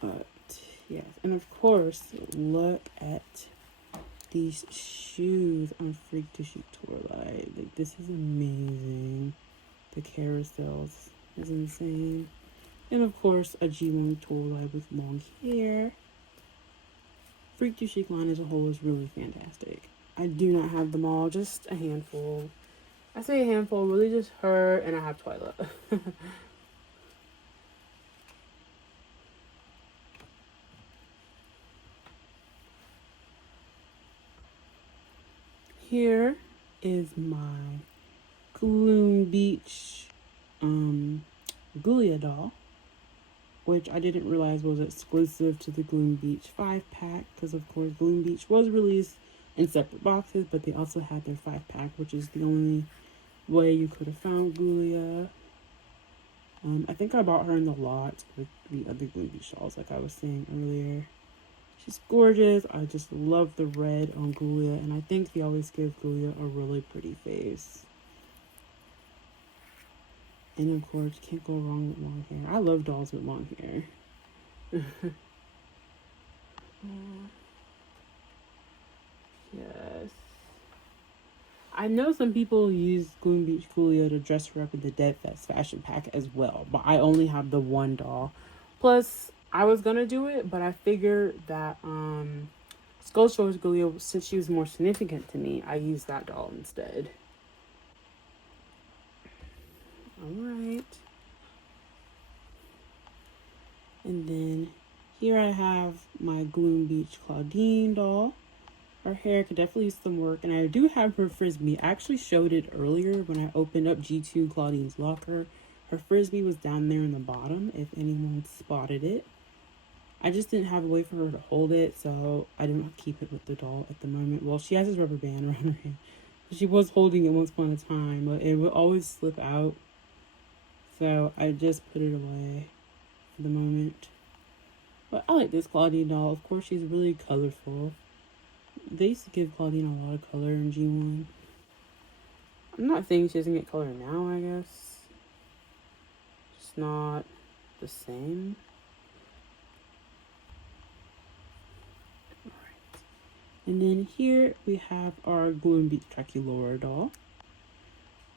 But yes, and of course, look at these shoes on Freak du Chic Toralei. Like, this is amazing. The carousels is insane. And of course, a G1 Toralei with long hair. Freak du Chic line as a whole is really fantastic. I do not have them all, just a handful. I say a handful, really just her, and I have Twilight. Here is my Gloom Beach Ghoulia doll, which I didn't realize was exclusive to the Gloom Beach 5-pack, because of course Gloom Beach was released in separate boxes, but they also had their 5-pack, which is the only way you could have found Ghoulia. I think I bought her in the lot with the other Gloom Beach dolls, like I was saying earlier. She's gorgeous. I just love the red on Ghoulia, and I think they always give Ghoulia a really pretty face. And of course, can't go wrong with long hair. I love dolls with long hair. Yes. I know some people use Gloom Beach Coolio to dress her up in the Dead Fest fashion pack as well, but I only have the one doll. Plus, I was gonna do it, but I figured that Skull Shores Coolio, since she was more significant to me, I used that doll instead. Alright. And then here I have my Gloom Beach Claudine doll. Her hair could definitely use some work, and I do have her frisbee. I actually showed it earlier when I opened up G2 Claudine's locker. Her frisbee was down there in the bottom, if anyone spotted it. I just didn't have a way for her to hold it, so I didn't keep it with the doll at the moment. Well, she has this rubber band around her hand. She was holding it once upon a time, but it would always slip out. So I just put it away for the moment. But I like this Claudine doll. Of course, she's really colorful. They used to give Claudine a lot of color in G1. I'm not saying she doesn't get color now, I guess. It's not the same. Alright. And then here we have our Gloom Beach Draculaura doll.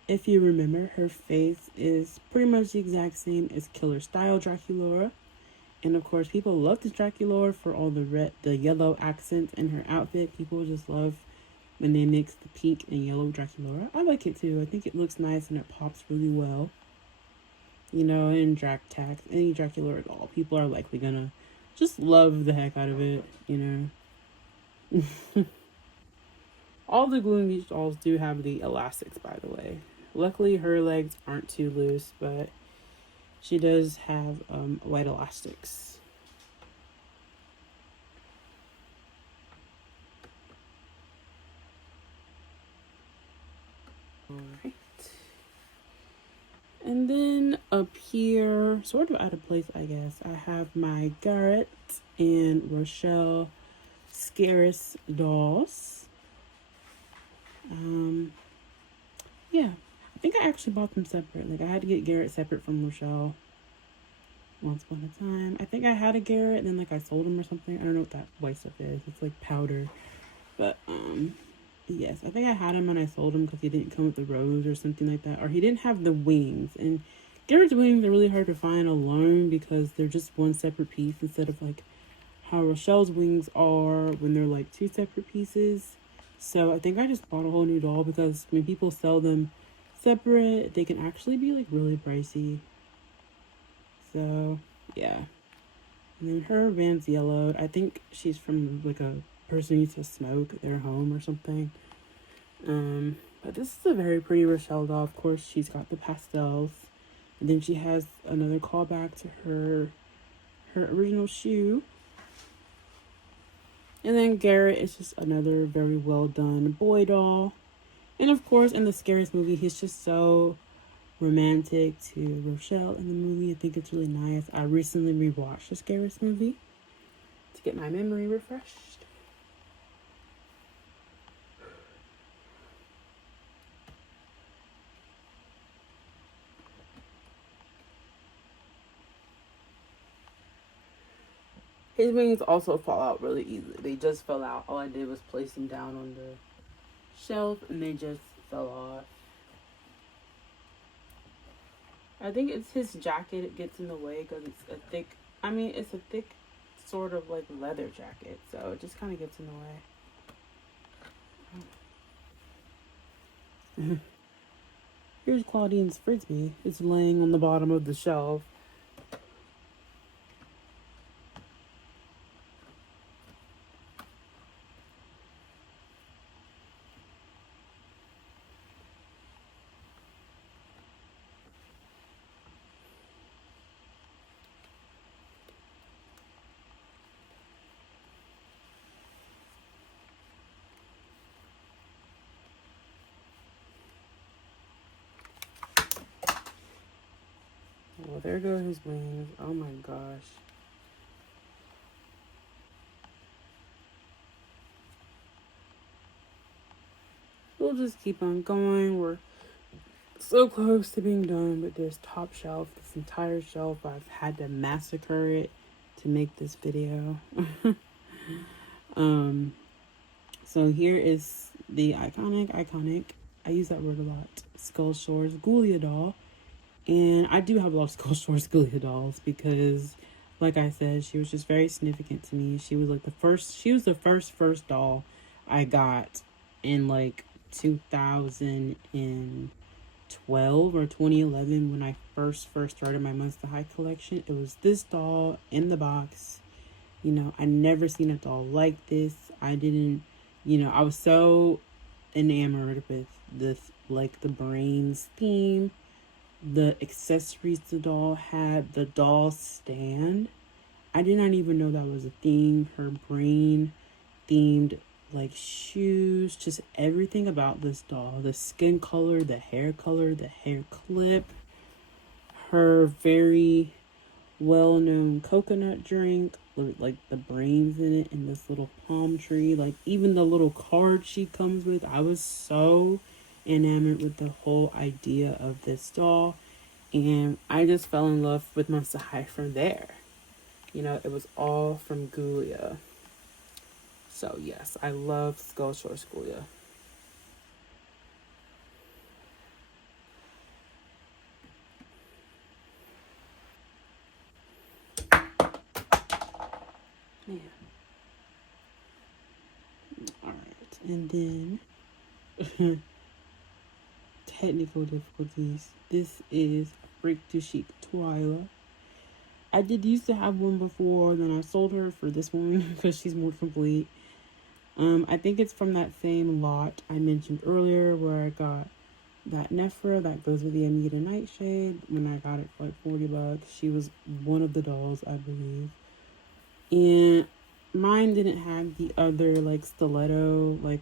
If you remember, her face is pretty much the exact same as Killer Style Draculaura. And of course, people love this Draculaura for all the yellow accents in her outfit. People just love when they mix the pink and yellow Draculaura. I like it too. I think it looks nice and it pops really well. You know, in Drac Tax, any Draculaura doll, people are likely gonna just love the heck out of it, you know. All the Gloom Beach dolls do have the elastics, by the way. Luckily, her legs aren't too loose, but she does have white elastics. Alright. And then up here, sort of out of place, I guess, I have my Garrett and Rochelle Scaris dolls. Yeah, I think I actually bought them separate. Like, I had to get Garrett separate from Rochelle once upon a time. I think I had a Garrett, and then, like, I sold him or something. I don't know what that white stuff is. It's, like, powder. But, yes, I think I had him and I sold him because he didn't come with the rose or something like that. Or he didn't have the wings. And Garrett's wings are really hard to find alone because they're just one separate piece instead of, like, how Rochelle's wings are when they're, like, two separate pieces. So I think I just bought a whole new doll because when people sell them separate, they can actually be like really pricey. So yeah. And then her van's yellowed. I think she's from like a person who used to smoke at their home or something. But this is a very pretty Rochelle doll. Of course, she's got the pastels. And then she has another callback to her original shoe. And then Garrett is just another very well done boy doll. And of course, in the Scaris movie, he's just so romantic to Rochelle in the movie. I think it's really nice. I recently rewatched the Scaris movie to get my memory refreshed. His wings also fall out really easily. They just fell out. All I did was place them down on the shelf and they just fell off. I think it's his jacket. It gets in the way because it's a thick, it's a thick sort of like leather jacket. So it just kind of gets in the way. Here's Claudine's frisbee. It's laying on the bottom of the shelf. Well, there go his wings. Oh my gosh. We'll just keep on going. We're so close to being done with this top shelf. This entire shelf, I've had to massacre it to make this video. um, so here is the iconic, I use that word a lot, Skull Shores Ghoulia doll. And I do have a lot of Skull Shores Ghoulia dolls because, like I said, she was just very significant to me. She was like the first doll I got in like 2012 or 2011 when I first started my Monster High collection. It was this doll in the box. You know, I never seen a doll like this. I didn't, I was so enamored with this, like the brains theme, the accessories the doll had, the doll stand. I did not even know that was a thing. Her brain themed like shoes, just everything about this doll. The skin color, the hair clip, her very well-known coconut drink with like the brains in it and this little palm tree, like even the little card she comes with. I was so enamored with the whole idea of this doll, and I just fell in love with Monster High from there. It was all from Ghoulia. So yes, I love Skull Shores Ghoulia. Man. Alright, and then technical difficulties. This is Break to Chic Twyla. I did used to have one before, then I sold her for this one because she's more complete. I think it's from that same lot I mentioned earlier where I got that Nephra that goes with the Amita Nightshade when I got it for like $40. She was one of the dolls, I believe. And mine didn't have the other like stiletto, like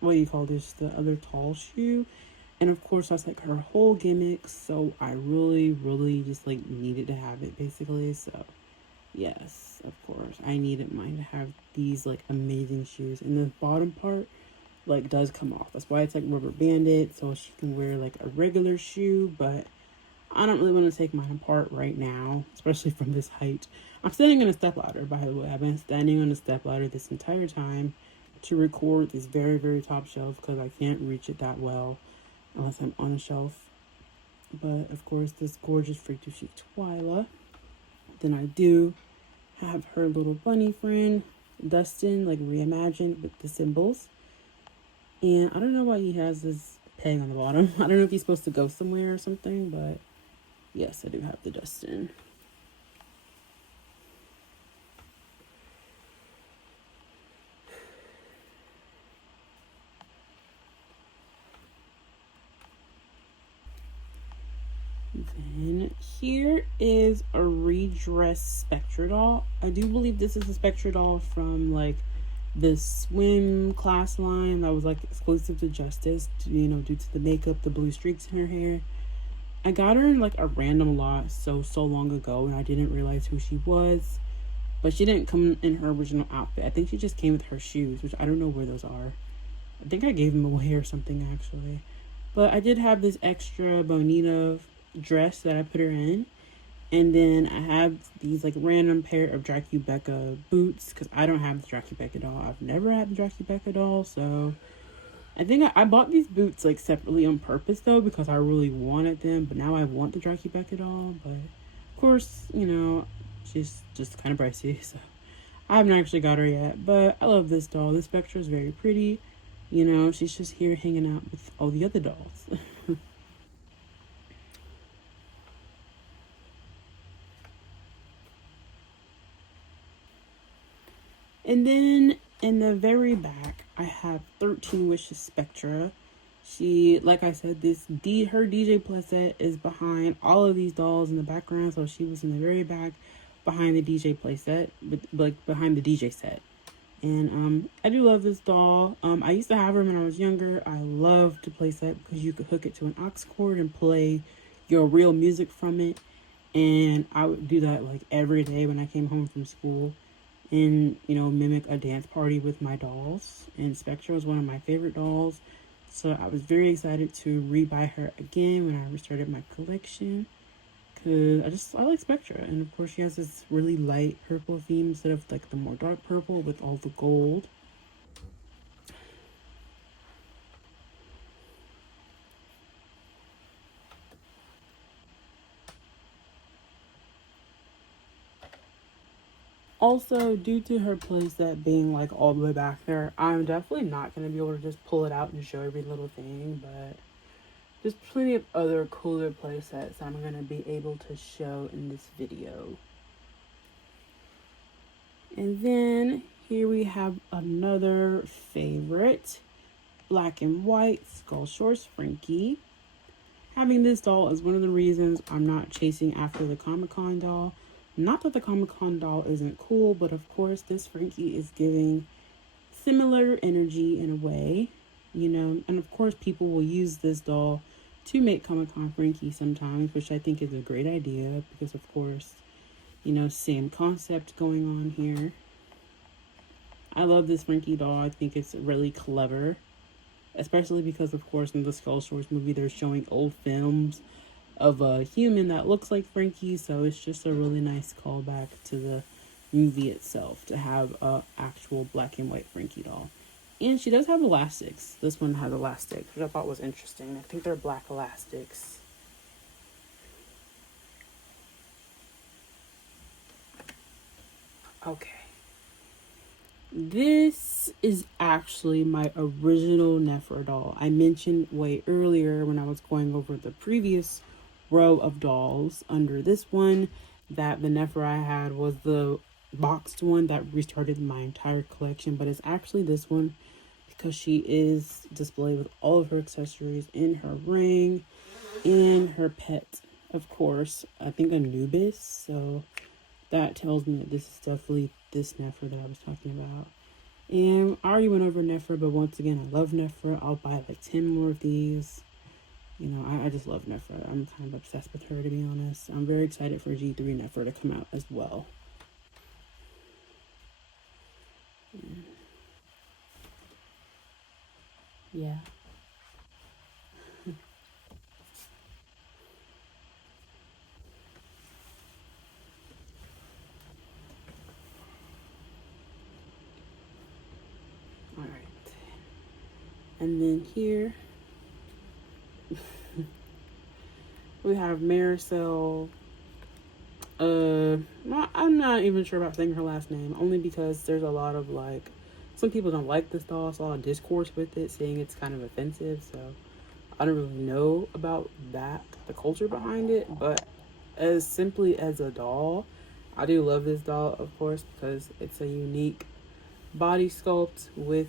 what do you call this, the other tall shoe. And of course that's like her whole gimmick, so I really just like needed to have it basically. So yes, of course I needed mine to have these like amazing shoes. And the bottom part like does come off, that's why it's like rubber banded, so she can wear like a regular shoe. But I don't really want to take mine apart right now, especially from this height. I'm standing on a stepladder, by the way. I've been standing on a stepladder this entire time to record this very top shelf because I can't reach it that well unless I'm on a shelf. But of course, this gorgeous Freak to Chic Twyla. Then I do have her little bunny friend, Dustin, like reimagined with the symbols. And I don't know why he has this peg on the bottom. I don't know if he's supposed to go somewhere or something, but yes, I do have the Dustin. Then here is a redress Spectra doll. I do believe this is a Spectra doll from like the swim class line that was like exclusive to Justice, due to the makeup, the blue streaks in her hair. I got her in like a random lot so long ago, and I didn't realize who she was. But she didn't come in her original outfit. I think she just came with her shoes, which I don't know where those are. I think I gave them away or something, actually. But I did have this extra Bonita dress that I put her in. And then I have these like random pair of Dracubecca boots, because I don't have the Dracubecca doll. I've never had the Dracubecca doll, so I think I bought these boots like separately on purpose though, because I really wanted them. But now I want the Dracubecca doll. But of course, she's just kind of pricey, so I haven't actually got her yet. But I love this doll. This Spectra is very pretty. She's just here hanging out with all the other dolls. And then in the very back, I have 13 Wishes Spectra. She, like I said, her DJ playset is behind all of these dolls in the background. So she was in the very back behind the DJ playset, but like behind the DJ set. And I do love this doll. I used to have her when I was younger. I love to play set because you could hook it to an aux cord and play your real music from it. And I would do that like every day when I came home from school, and mimic a dance party with my dolls. And Spectra was one of my favorite dolls. So I was very excited to rebuy her again when I restarted my collection. Because I like Spectra. And of course she has this really light purple theme instead of like the more dark purple with all the gold. Also, due to her playset being like all the way back there, I'm definitely not going to be able to just pull it out and show every little thing, but there's plenty of other cooler playsets I'm going to be able to show in this video. And then here we have another favorite, black and white Skull Shorts Frankie. Having this doll is one of the reasons I'm not chasing after the Comic-Con doll. Not that the Comic-Con doll isn't cool, but of course this Frankie is giving similar energy in a way, you know, and of course people will use this doll to make Comic-Con Frankie sometimes, which I think is a great idea because of course, you know, same concept going on here. I love this Frankie doll. I think it's really clever, especially because of course in the Skull Shorts movie they're showing old films of a human that looks like Frankie, so it's just a really nice callback to the movie itself to have a actual black and white Frankie doll. And she does have elastics. This one has elastics, which I thought was interesting. I think they're black elastics. Okay. This is actually my original Nephra doll. I mentioned way earlier when I was going over the previous row of dolls under this one that the Nephra I had was the boxed one that restarted my entire collection, but it's actually this one because she is displayed with all of her accessories in her ring and her pet, of course, I think Anubis. So that tells me that this is definitely this Nephra that I was talking about. And I already went over Nephra, but once again, I love Nephra. I'll buy like 10 more of these. You know, I just love Nephra. I'm kind of obsessed with her, to be honest. I'm very excited for G3 Nephra to come out as well. Yeah. All right. And then here we have Maricel. I'm not even sure about saying her last name, only because there's a lot of like, some people don't like this doll. It's a lot of discourse with it, saying it's kind of offensive. So I don't really know about that, the culture behind it. But as simply as a doll, I do love this doll, of course, because it's a unique body sculpt with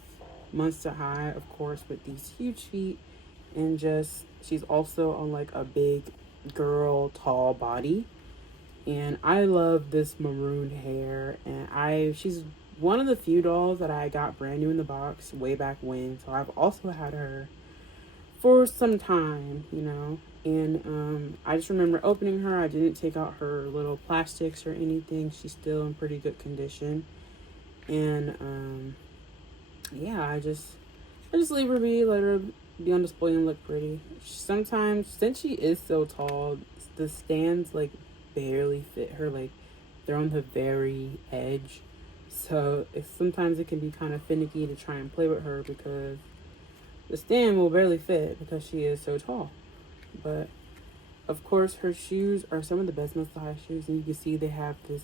Monster High, of course, with these huge feet, and just she's also on like a big girl tall body. And I love this maroon hair, and she's one of the few dolls that I got brand new in the box way back when, so I've also had her for some time, you know. And I just remember opening her. I didn't take out her little plastics or anything. She's still in pretty good condition. And yeah, I just leave her be, let her be on display and look pretty. Sometimes, since she is so tall, the stands like barely fit her. Like they're on the very edge, so sometimes it can be kind of finicky to try and play with her because the stand will barely fit because she is so tall. But of course her shoes are some of the best Monster High shoes, and you can see they have this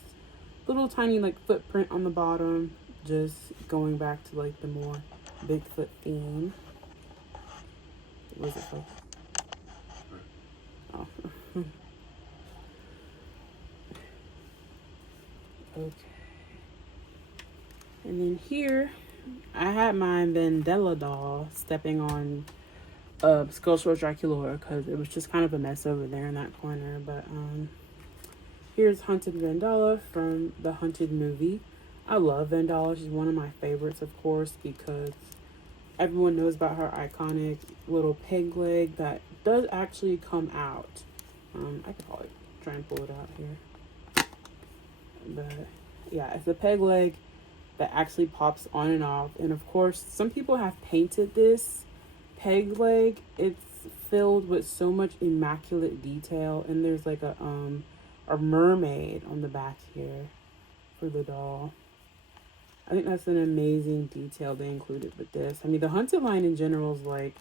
little tiny like footprint on the bottom, just going back to like the more Bigfoot theme. What was it called? Oh. Okay. And then here, I had my Vandella doll stepping on Skull Short Dracula because it was just kind of a mess over there in that corner. But here's Hunted Vandella from the Hunted movie. I love Vandella. She's one of my favorites, of course, because everyone knows about her iconic little peg leg that does actually come out. I could probably try and pull it out here. But yeah, it's a peg leg that actually pops on and off. And of course, some people have painted this peg leg, it's filled with so much immaculate detail, and there's like a mermaid on the back here for the doll. I think that's an amazing detail they included with this. I mean, the Haunted line in general is like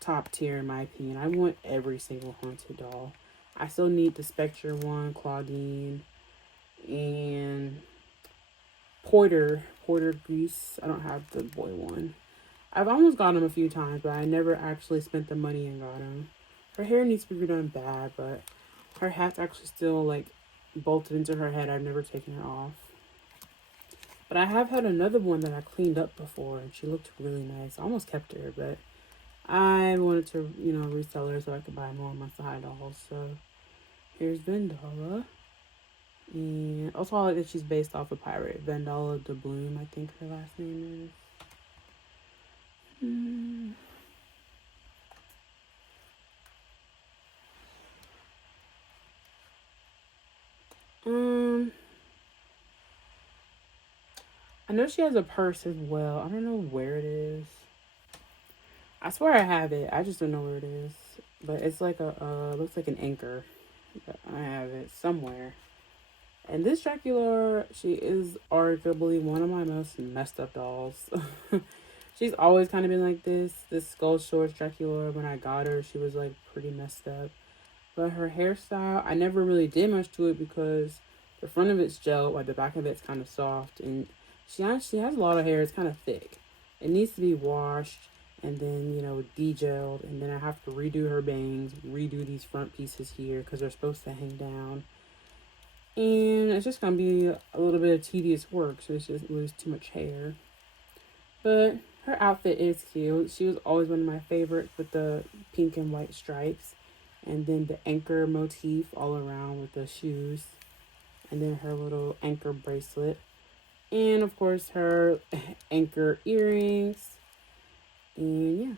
top tier in my opinion. I want every single Haunted doll. I still need the Spectre one, Claudine, and Porter Grease. I don't have the boy one. I've almost got him a few times, but I never actually spent the money and got him. Her hair needs to be redone bad, but her hat's actually still like bolted into her head. I've never taken it off. But I have had another one that I cleaned up before, and she looked really nice. I almost kept her, but I wanted to, resell her so I could buy more of my side dolls. So here's Vendala. And also I like that she's based off a pirate. Vendala de Bloom, I think her last name is. I know she has a purse as well. I don't know where it is. I swear I have it. I just don't know where it is. But it's like looks like an anchor. I have it somewhere. And this Dracula, she is arguably one of my most messed up dolls. She's always kind of been like this. This Skull Shorts Dracula, when I got her, she was like pretty messed up. But her hairstyle, I never really did much to it because the front of it's gel, like the back of it's kind of soft. And she actually has a lot of hair. It's kind of thick. It needs to be washed and then, de-gelled. And then I have to redo her bangs, redo these front pieces here because they're supposed to hang down. And it's just going to be a little bit of tedious work, so it's just lose too much hair. But her outfit is cute. She was always one of my favorites with the pink and white stripes. And then the anchor motif all around with the shoes. And then her little anchor bracelet. And of course her anchor earrings. And yeah.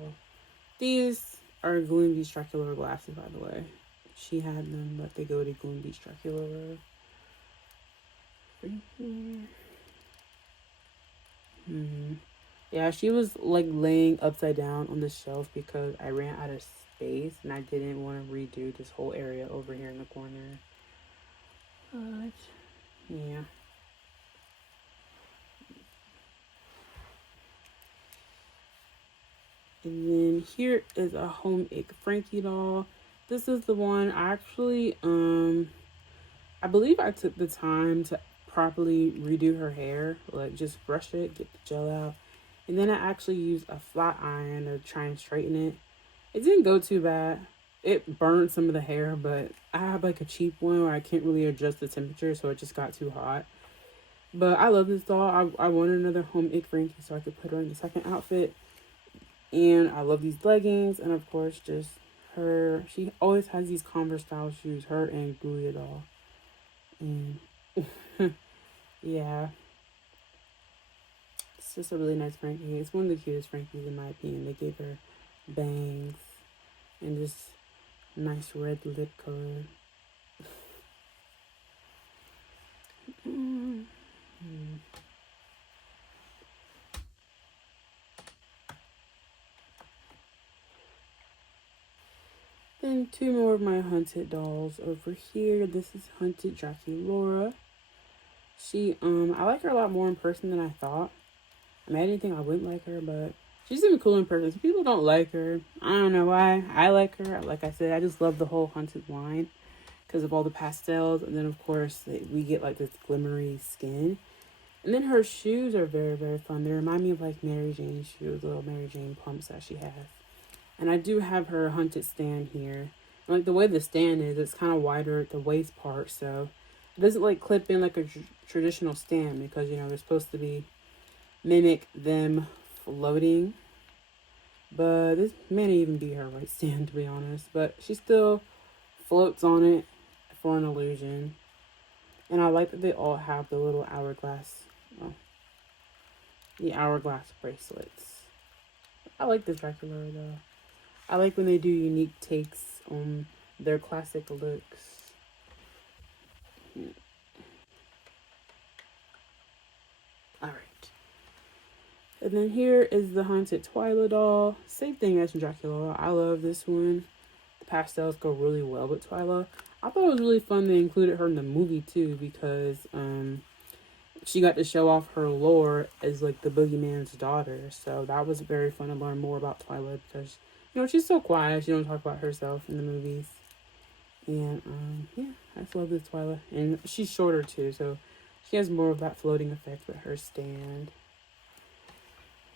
Oh. These are Gloom Beach Dracula glasses, by the way. She had them, but they go to Gloom Beach Dracula. Right here. Yeah, she was like laying upside down on the shelf because I ran out of space and I didn't want to redo this whole area over here in the corner. But yeah. And then here is a Home Ick Frankie doll. This is the one I actually I believe I took the time to properly redo her hair, like just brush it, get the gel out, and then I actually used a flat iron to try and straighten it. It didn't go too bad. It burned some of the hair, but I have like a cheap one where I can't really adjust the temperature, so it just got too hot. But I love this doll. I wanted another Home Ick Frankie so I could put her in the second outfit. And I love these leggings, and of course just her. She always has these Converse style shoes, her and Gooey doll. And yeah, it's just a really nice Frankie. It's one of the cutest Frankies in my opinion. They gave her bangs and this nice red lip color. Then two more of my Hunted dolls over here. This is Hunted Draculaura. She, I like her a lot more in person than I thought. I mean, I didn't think I wouldn't like her, but she's even cool in person. Some people don't like her. I don't know why. I like her. Like I said, I just love the whole Hunted line because of all the pastels. And then, of course, we get like this glimmery skin. And then her shoes are very, very fun. They remind me of like Mary Jane's shoes, little Mary Jane pumps that she has. And I do have her Hunted stand here. And like the way the stand is, it's kind of wider at the waist part. So it doesn't like clip in like a traditional stand because, they're supposed to be mimic them floating. But this may not even be her right stand, to be honest. But she still floats on it for an illusion. And I like that they all have the little hourglass, the hourglass bracelets. I like this Dracula though. I like when they do unique takes on their classic looks. Alright. And then here is the Haunted Twyla doll. Same thing as Dracula. I love this one. The pastels go really well with Twyla. I thought it was really fun they included her in the movie too, because she got to show off her lore as like the boogeyman's daughter. So that was very fun to learn more about Twyla, because she's so quiet. She don't talk about herself in the movies. And yeah, I just love this Twyla. And she's shorter too, so she has more of that floating effect with her stand.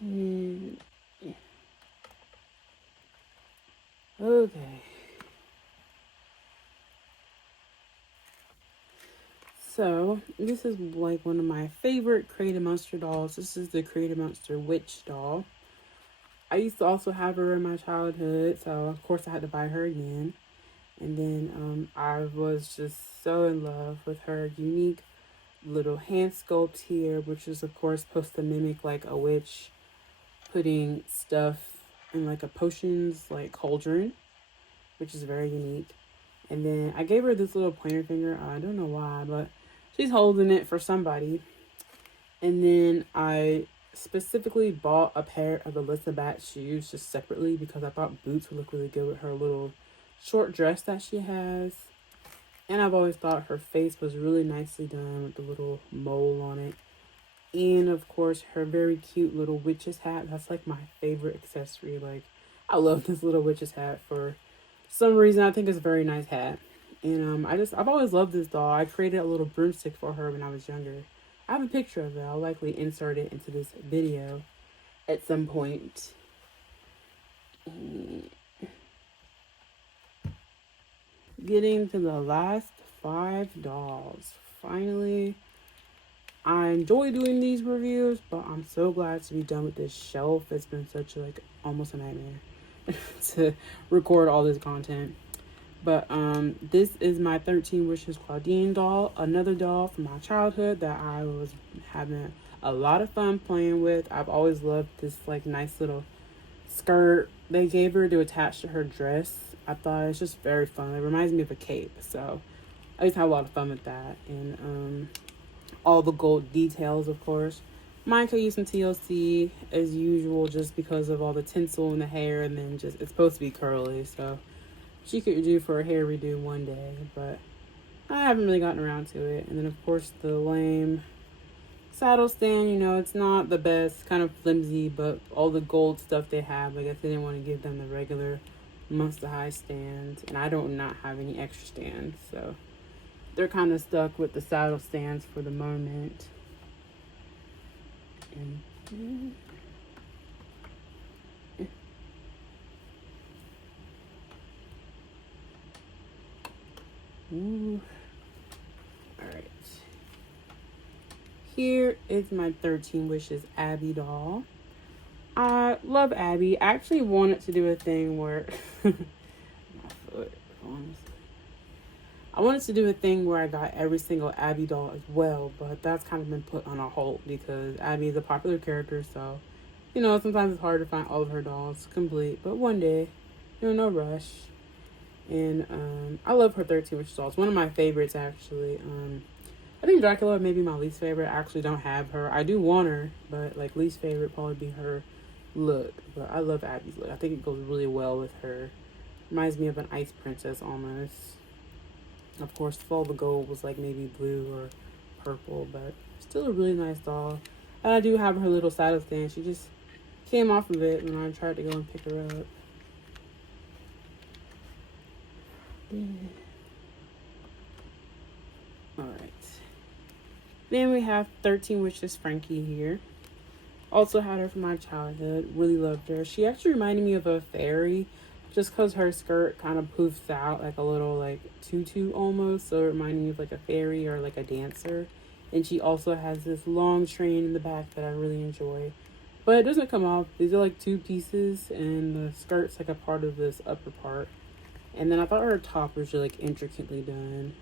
And yeah. Okay. So this is like one of my favorite Creative Monster dolls. This is the Creative Monster Witch doll. I used to also have her in my childhood, so of course I had to buy her again. And then I was just so in love with her unique little hand sculpt here, which is of course supposed to mimic like a witch putting stuff in like a potions like cauldron, which is very unique. And then I gave her this little pointer finger. I don't know why, but she's holding it for somebody. And then I specifically bought a pair of Alyssa Bat shoes just separately because I thought boots would look really good with her little short dress that she has. And I've always thought her face was really nicely done with the little mole on it. And of course her very cute little witch's hat. That's like my favorite accessory. Like, I love this little witch's hat for some reason. I think it's a very nice hat. And I've always loved this doll. I created a little broomstick for her when I was younger. I have a picture of it. I'll likely insert it into this video at some point. Getting to the last 5 dolls. Finally, I enjoy doing these reviews, but I'm so glad to be done with this shelf. It's been such like almost a nightmare to record all this content. But this is my 13 Wishes Claudine doll, another doll from my childhood that I was having a lot of fun playing with. I've always loved this like nice little skirt they gave her to attach to her dress. I thought it's just very fun. It reminds me of a cape, so I just have a lot of fun with that. And all the gold details, of course. Mine could use some TLC as usual, just because of all the tinsel in the hair, and then just it's supposed to be curly, so she could do for a hair redo one day, but I haven't really gotten around to it. And then of course the lame saddle stand, it's not the best, kind of flimsy, but all the gold stuff they have, I guess they didn't want to give them the regular Monster High stand, and I don't not have any extra stands, so they're kind of stuck with the saddle stands for the moment. And ooh. All right. Here is my 13 Wishes Abby doll. I love Abby. I actually wanted to do a thing where I wanted to do a thing where I got every single Abby doll as well, but that's kind of been put on a hold because Abby is a popular character, so sometimes it's hard to find all of her dolls complete. But one day, no rush. And I love her 13 Wishes dolls. One of my favorites, actually. I think Dracula may be my least favorite. I actually don't have her. I do want her, but like least favorite probably be her look. But I love Abby's look. I think it goes really well with her. Reminds me of an ice princess almost. Of course, if all the gold was like maybe blue or purple, but still a really nice doll. And I do have her little saddle stand. She just came off of it when I tried to go and pick her up. Alright. Then we have 13 Wishes Frankie here. Also had her from my childhood. Really loved her. She actually reminded me of a fairy, just because her skirt kind of poofs out like a little like tutu almost. So it reminded me of like a fairy or like a dancer. And she also has this long train in the back that I really enjoy. But it doesn't come off. These are like 2 pieces, and the skirt's like a part of this upper part. And then I thought her top was really like intricately done.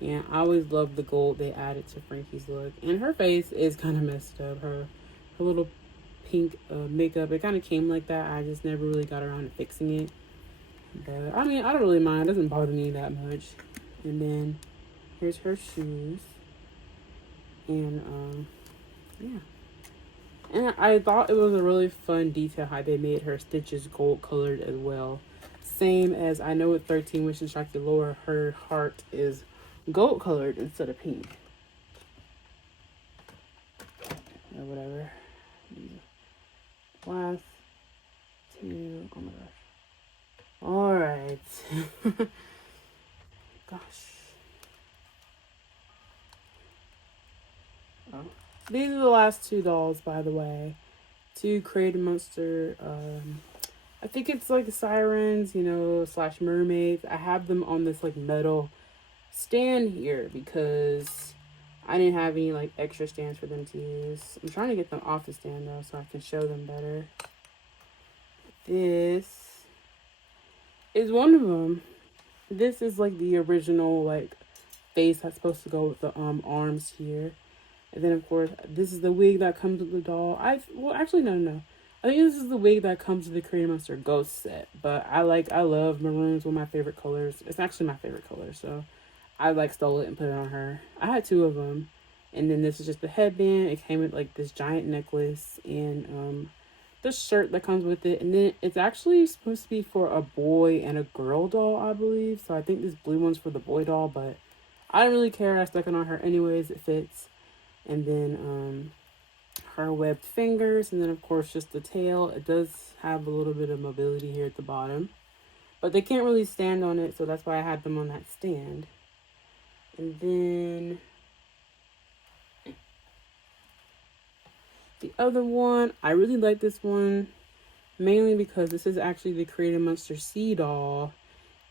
And I always loved the gold they added to Frankie's look. And her face is kind of messed up. Her little pink makeup, it kind of came like that. I just never really got around to fixing it. But I mean, I don't really mind. It doesn't bother me that much. And then here's her shoes. And yeah. And I thought it was a really fun detail how they made her stitches gold colored as well. Same as I know with 13 Wishes Draculaura, her heart is gold colored instead of pink. Or whatever. Last two. Oh my gosh. Alright. Gosh. Oh. These are the last two dolls, by the way. Two Created Monster. I think it's like sirens, you know, slash mermaids. I have them on this like metal stand here because I didn't have any like extra stands for them to use. I'm trying to get them off the stand though so I can show them better. This is one of them. This is like the original like face that's supposed to go with the arms here. And then of course this is the wig that comes with the doll. Well actually no. I think this is the wig that comes with the Created Monster Ghost set. But I love maroons, one of my favorite colors. It's actually my favorite color, so I like stole it and put it on her. I had two of them. And then this is just the headband. It came with like this giant necklace and the shirt that comes with it. And then it's actually supposed to be for a boy and a girl doll, I believe. So I think this blue one's for the boy doll, but I don't really care. I stuck it on her anyways. It fits. And then her webbed fingers, and then of course just the tail. It does have a little bit of mobility here at the bottom, but they can't really stand on it, so that's why I had them on that stand. And then the other one, I really like this one mainly because this is actually the Created Monster Sea doll,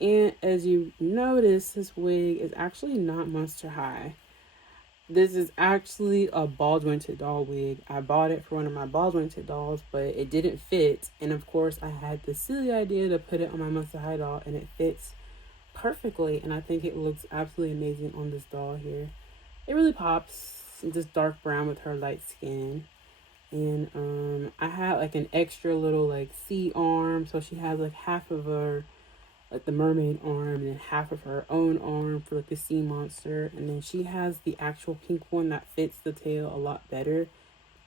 and as you notice, this wig is actually not Monster High. This is actually a ball jointed doll wig. I bought it for one of my ball jointed dolls, but it didn't fit. And of course, I had the silly idea to put it on my Monster High doll, and it fits perfectly. And I think it looks absolutely amazing on this doll here. It really pops. It's just dark brown with her light skin. And I had like an extra little like sea arm, so she has like half of her like the mermaid arm and then half of her own arm for like the sea monster, and then she has the actual pink one that fits the tail a lot better.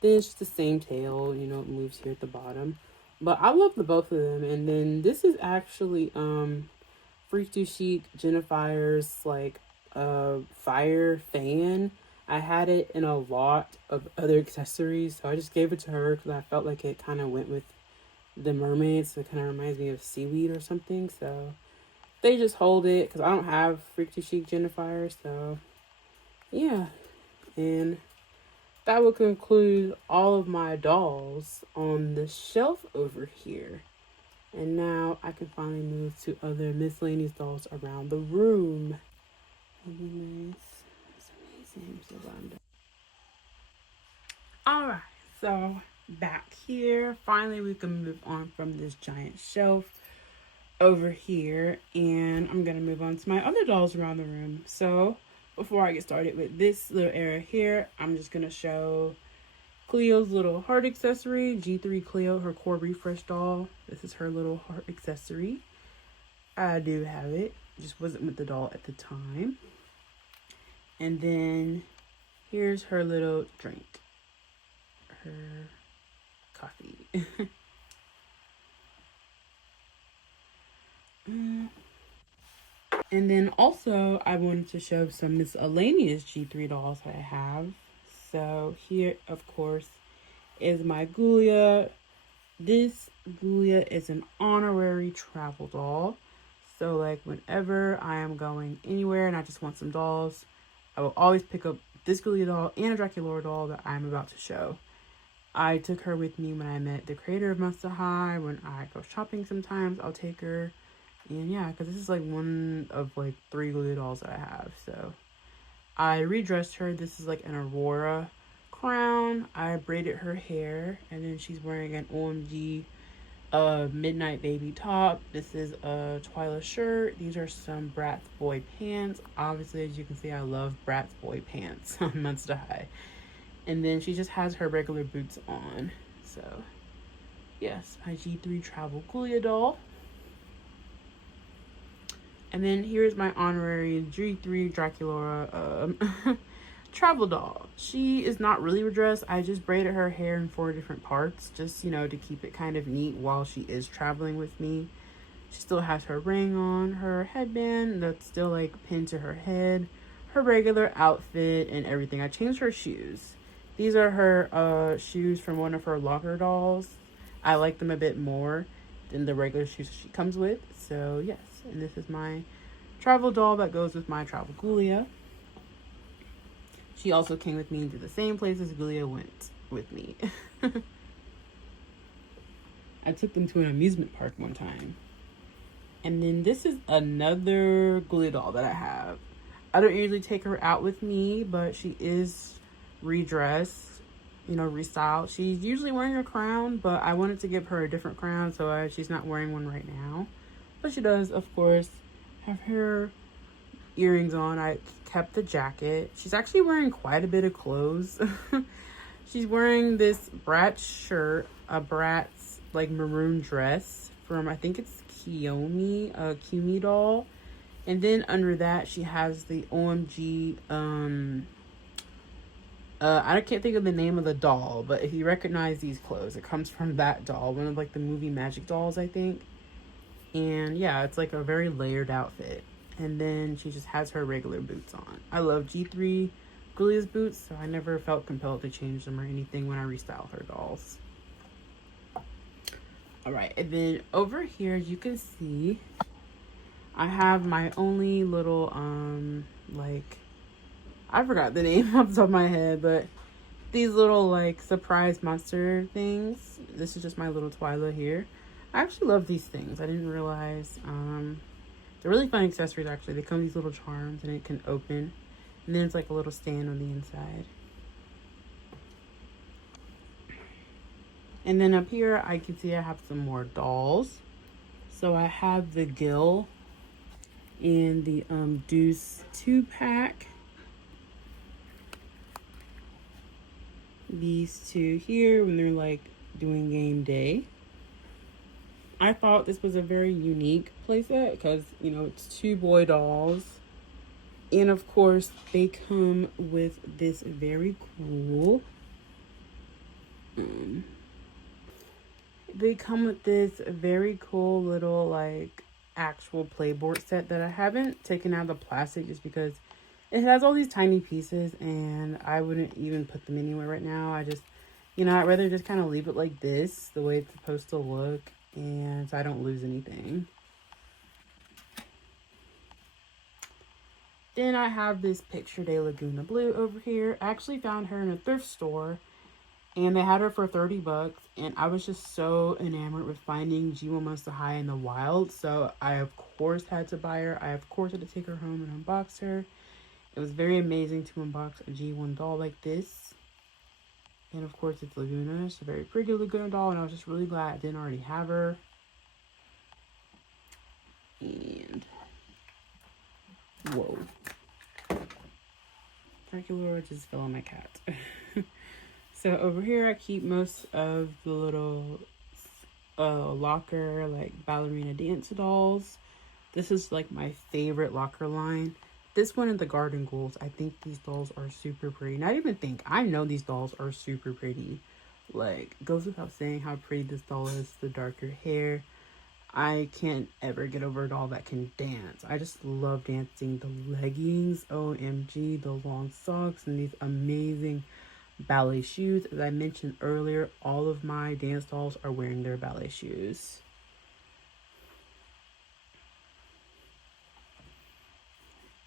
Then it's just the same tail, you know, it moves here at the bottom. But I love the both of them. And then this is actually Freak to Chic Jennifer's like fire fan. I had it in a lot of other accessories, so I just gave it to her because I felt like it kind of went with the mermaids, so it kind of reminds me of seaweed or something. So they just hold it because I don't have Freak to Chic Jennifer. So yeah, and that will conclude all of my dolls on the shelf over here. And now I can finally move to other miscellaneous dolls around the room. Nice. That's amazing. I'm so glad I'm done. Alright, so back here. Finally, we can move on from this giant shelf over here. And I'm going to move on to my other dolls around the room. So before I get started with this little area here, I'm just going to show Cleo's little heart accessory. G3 Cleo, her core refresh doll. This is her little heart accessory. I do have it. Just wasn't with the doll at the time. And then here's her little drink. Her coffee. And then also I wanted to show some miscellaneous G3 dolls that I have. So here, of course, is my Ghoulia. This Ghoulia is an honorary travel doll. So like whenever I am going anywhere and I just want some dolls, I will always pick up this Ghoulia doll and a Draculaura doll that I'm about to show. I took her with me when I met the creator of Monster High. When I go shopping sometimes, I'll take her. And yeah, because this is like one of like 3 Ghoulia dolls that I have. So I redressed her. This is like an Aurora crown. I braided her hair. And then she's wearing an OMG Midnight Baby top. This is a Twyla shirt. These are some Bratz Boy pants. Obviously, as you can see, I love Bratz Boy pants on Monster High. And then she just has her regular boots on. So, yes, my G3 Travel Ghoulia doll. And then here's my honorary G3 Draculaura travel doll. She is not really dressed. I just braided her hair in 4 different parts, just, you know, to keep it kind of neat while she is traveling with me. She still has her ring on, her headband that's still like pinned to her head, her regular outfit and everything. I changed her shoes. These are her shoes from one of her locker dolls. I like them a bit more than the regular shoes she comes with. So yes, and this is my travel doll that goes with my travel Gulia. She also came with me to the same places Gulia went with me. I took them to an amusement park one time. And then this is another Gulia doll that I have. I don't usually take her out with me, but she is redressed, you know, restyled. She's usually wearing a crown, but I wanted to give her a different crown, so she's not wearing one right now. But she does, of course, have her earrings on. I kept the jacket. She's actually wearing quite a bit of clothes. She's wearing this Bratz shirt, a Bratz like maroon dress from, I think it's Kiyomi, a Kimi doll. And then under that she has the OMG I can't think of the name of the doll, but if you recognize these clothes, it comes from that doll, one of like the movie Magic dolls, I think. And yeah, it's like a very layered outfit. And then she just has her regular boots on. I love G3 Gulia's boots, so I never felt compelled to change them or anything when I restyle her dolls. Alright, and then over here you can see I have my only little like, I forgot the name off the top of my head, but these little like surprise monster things. This is just my little Twyla here. I actually love these things. I didn't realize they're really fun accessories actually. They come with these little charms and it can open. And then it's like a little stand on the inside. And then up here I can see I have some more dolls. So I have the Gil in the Deuce 2-pack. These two here when they're like doing game day. I thought this was a very unique playset because, you know, it's 2 boy dolls. And of course, they come with this very cool... they come with this very cool little, like, actual playboard set that I haven't taken out of the plastic just because it has all these tiny pieces and I wouldn't even put them anywhere right now. I just, you know, I'd rather just kind of leave it like this, the way it's supposed to look, and so I don't lose anything. Then I have this Picture de Laguna Blue over here. I actually found her in a thrift store and they had her for 30 bucks. And I was just so enamored with finding G1 Monster High in the wild. So I, of course, had to buy her. I, of course, had to take her home and unbox her. It was very amazing to unbox a G1 doll like this. And, of course, it's Laguna. It's a very pretty Laguna doll. And I was just really glad I didn't already have her. And... whoa. Dracula just fell on my cat. So over here I keep most of the little locker, like ballerina dance dolls. This is like my favorite locker line. This one and the Garden Ghouls. I think these dolls are super pretty. Not even think. I know these dolls are super pretty. Like, goes without saying how pretty this doll is. The darker hair. I can't ever get over a doll that can dance. I just love dancing. The leggings, OMG, the long socks, and these amazing ballet shoes. As I mentioned earlier, all of my dance dolls are wearing their ballet shoes.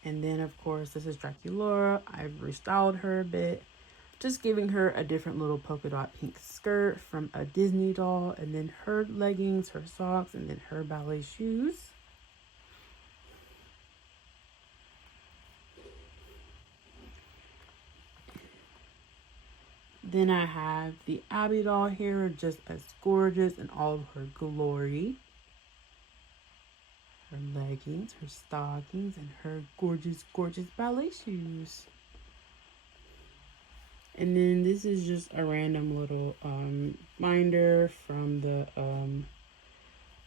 And then, of course, this is Draculaura. I've restyled her a bit. Just giving her a different little polka dot pink skirt from a Disney doll. And then her leggings, her socks, and then her ballet shoes. Then I have the Abby doll here, just as gorgeous in all of her glory. Her leggings, her stockings, and her gorgeous, gorgeous ballet shoes. And then this is just a random little binder from the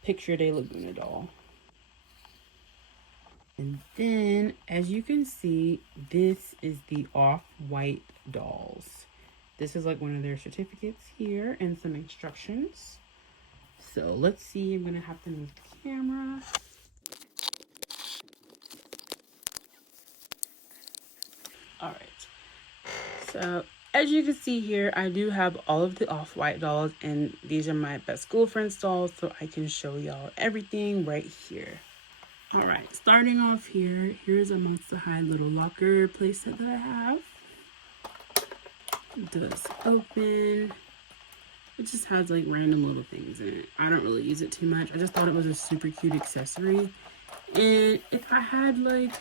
Picture de Laguna doll. And then, as you can see, this is the Off-White dolls. This is like one of their certificates here and some instructions. So let's see, I'm gonna have to move the camera. All right, so as you can see here, I do have all of the Off-White dolls, and these are my best school friends dolls, so I can show y'all everything right here. All right, starting off here, here's a Monster High little locker playset that I have. It does open. It just has like random little things in it. I don't really use it too much. I just thought it was a super cute accessory. And if I had like,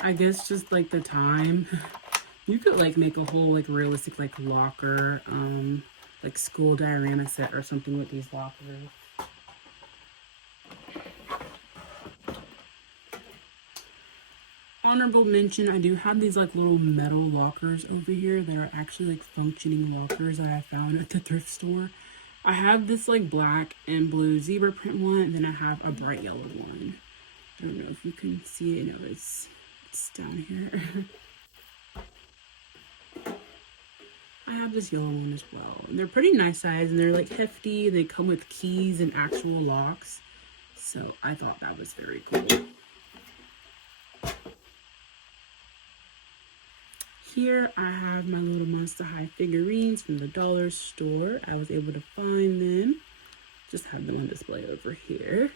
I guess just like the time, you could like make a whole like realistic like locker, like school diorama set or something with these lockers. Honorable mention, I do have these like little metal lockers over here that are actually like functioning lockers that I found at the thrift store. I have this like black and blue zebra print one, and then I have a bright yellow one. I don't know if you can see it. No, it's down here. I have this yellow one as well, and they're pretty nice size, and they're like hefty. They come with keys and actual locks, so I thought that was very cool. Here I have my little Monster High figurines from the dollar store. I was able to find them. Just have them on display over here.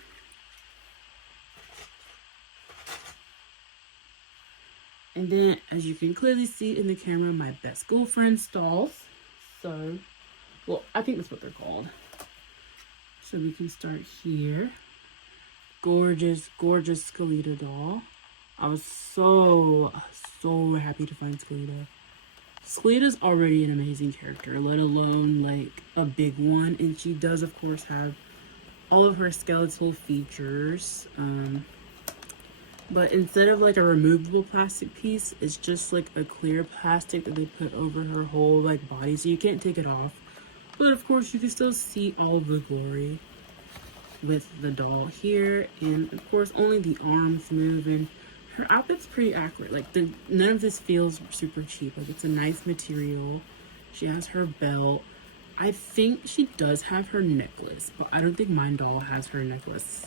And then, as you can clearly see in the camera, my best school friends dolls. So, well, I think that's what they're called. So we can start here. Gorgeous, gorgeous Skeleta doll. I was so happy to find Skeleta. Skeleta's already an amazing character, let alone like a big one. And she does, of course, have all of her skeletal features. But instead of like a removable plastic piece, it's just like a clear plastic that they put over her whole like body, so you can't take it off. But of course, you can still see all of the glory with the doll here. And of course, only the arms move, and her outfit's pretty accurate. Like none of this feels super cheap. Like it's a nice material. She has her belt. I think she does have her necklace, but I don't think my doll has her necklace.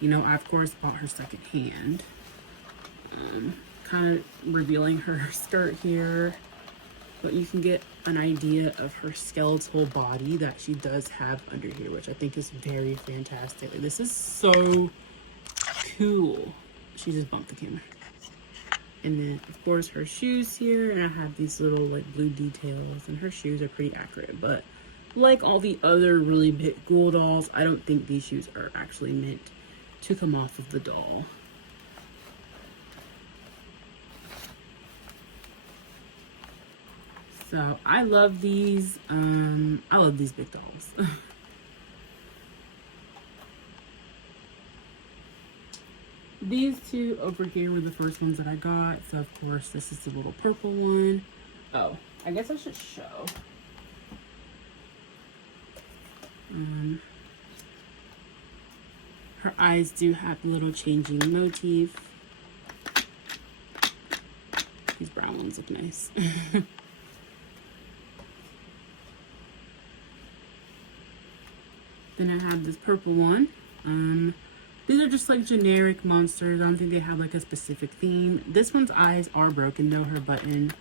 You know, I of course bought her second hand. Kind of revealing her skirt here, but you can get an idea of her skeletal body that she does have under here, which I think is very fantastic. Like, this is so cool. She just bumped the camera. And then of course her shoes here, and I have these little like blue details, and her shoes are pretty accurate. But like all the other really big ghoul dolls, I don't think these shoes are actually meant to come off of the doll. So I love these. I love these big dolls. These two over here were the first ones that I got. So of course this is the little purple one. Oh, I guess I should show. Her eyes do have a little changing motif. These brown ones look nice. Then I have this purple one. These are just like generic monsters. I don't think they have like a specific theme. This one's eyes are broken though. Her button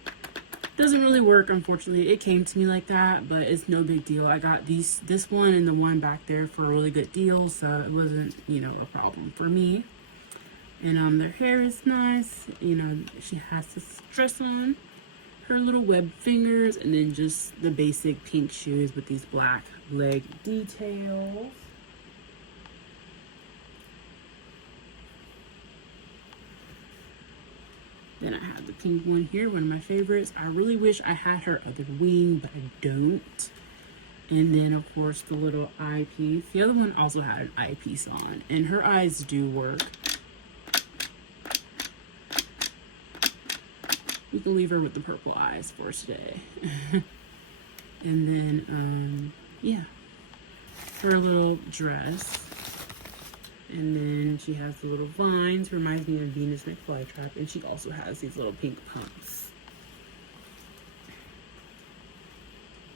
doesn't really work, unfortunately. It came to me like that, but it's no big deal. I got this one and the one back there for a really good deal, so it wasn't, you know, a problem for me. And their hair is nice. You know, she has this dress on, her little web fingers, and then just the basic pink shoes with these black leg details. Then I have the pink one here, one of my favorites. I really wish I had her other wing, but I don't. And then, of course, the little eyepiece. The other one also had an eyepiece on, and her eyes do work. We can leave her with the purple eyes for today. And then, yeah, her little dress. And then she has the little vines, reminds me of Venus McFlytrap, and she also has these little pink pumps.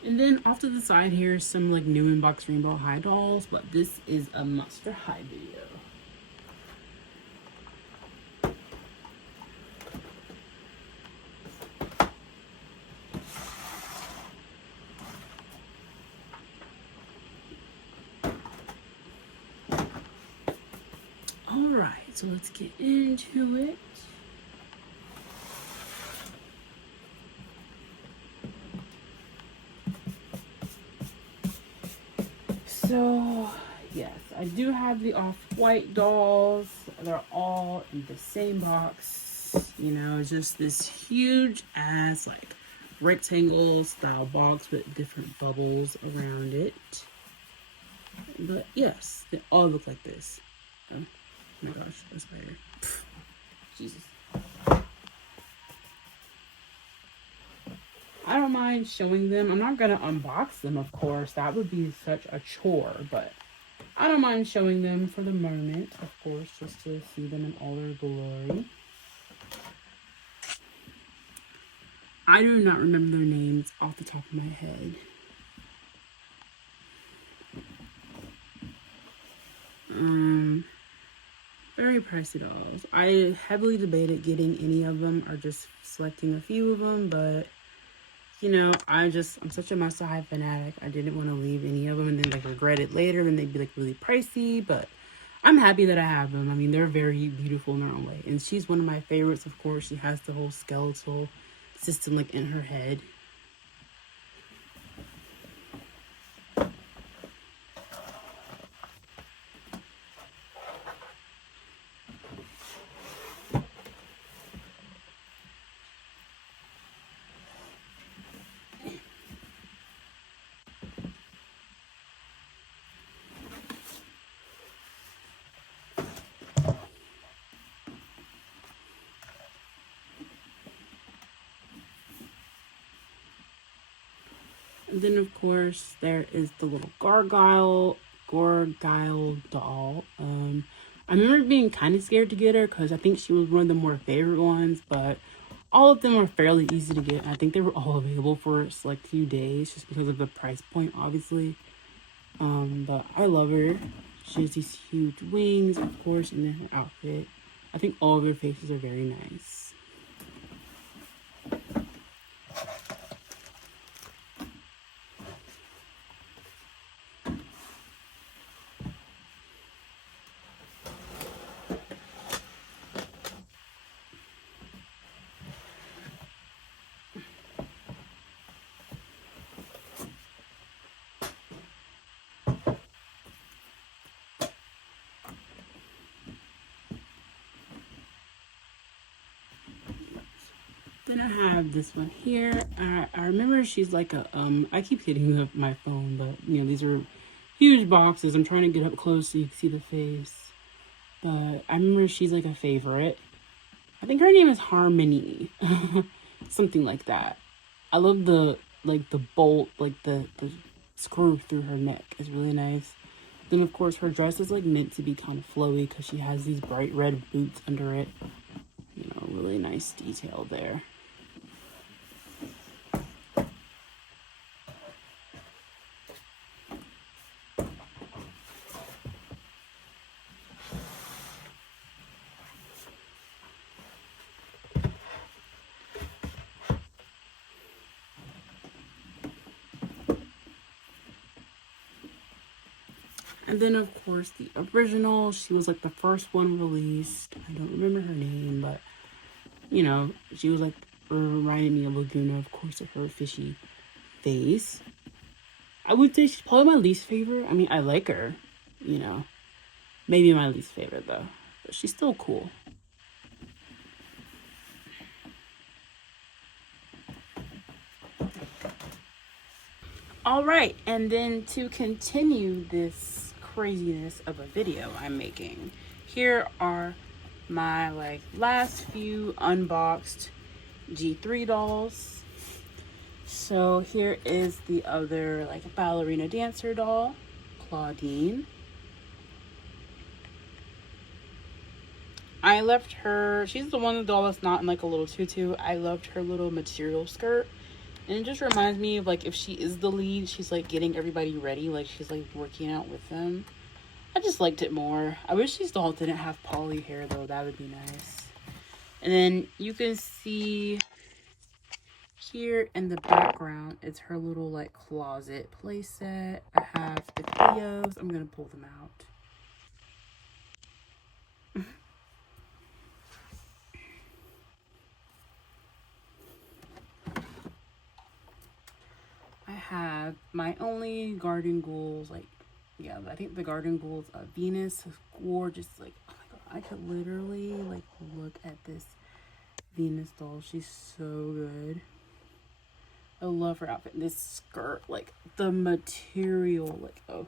And then off to the side here is some like new inbox Rainbow High dolls, but this is a Monster High video. Alright, so let's get into it. So, yes, I do have the off-white dolls. They're all in the same box. You know, it's just this huge ass, like, rectangle style box with different bubbles around it. But yes, they all look like this. Oh my gosh, that's better. Jesus. I don't mind showing them. I'm not going to unbox them, of course. That would be such a chore. But I don't mind showing them for the moment, of course, just to see them in all their glory. I do not remember their names off the top of my head. Very pricey dolls. I heavily debated getting any of them or just selecting a few of them, but you know, I'm such a Monster High fanatic. I didn't want to leave any of them and then like regret it later and they'd be like really pricey, but I'm happy that I have them. I mean, they're very beautiful in their own way. And she's one of my favorites, of course. She has the whole skeletal system like in her head. And then, of course, there is the little Gargoyle doll. I remember being kind of scared to get her because I think she was one of the more favorite ones, but all of them are fairly easy to get. I think they were all available for a select few days just because of the price point, obviously. But I love her. She has these huge wings, of course, and then her outfit. I think all of her faces are very nice. Then I have this one here. I remember she's like a, I keep hitting my phone, but, you know, these are huge boxes. I'm trying to get up close so you can see the face. But I remember she's like a favorite. I think her name is Harmony. Something like that. I love the, like, the bolt, like, the screw through her neck is really nice. Then, of course, her dress is, like, meant to be kind of flowy because she has these bright red boots under it. You know, really nice detail there. And then, of course, the original, she was, like, the first one released. I don't remember her name, but, you know, she was, like, reminding me of Laguna, of course, of her fishy face. I would say she's probably my least favorite. I mean, I like her, you know. Maybe my least favorite, though. But she's still cool. Alright, and then to continue this craziness of a video I'm making, here are my like last few unboxed G3 dolls. So here is the other like ballerina dancer doll, Claudine. I left her, she's the one doll that's not in like a little tutu. I loved her little material skirt. And it just reminds me of like if she is the lead, she's like getting everybody ready, like she's like working out with them. I just liked it more. I wish these dolls didn't have poly hair though, that would be nice. And then you can see here in the background, it's her little like closet playset. I have the Cleos. I'm gonna pull them out. I have my only Garden Ghouls, like, yeah, I think the Garden Ghouls Venus is gorgeous. Like, oh my god, I could literally like look at this Venus doll. She's so good. I love her outfit. This skirt, like the material, like oh,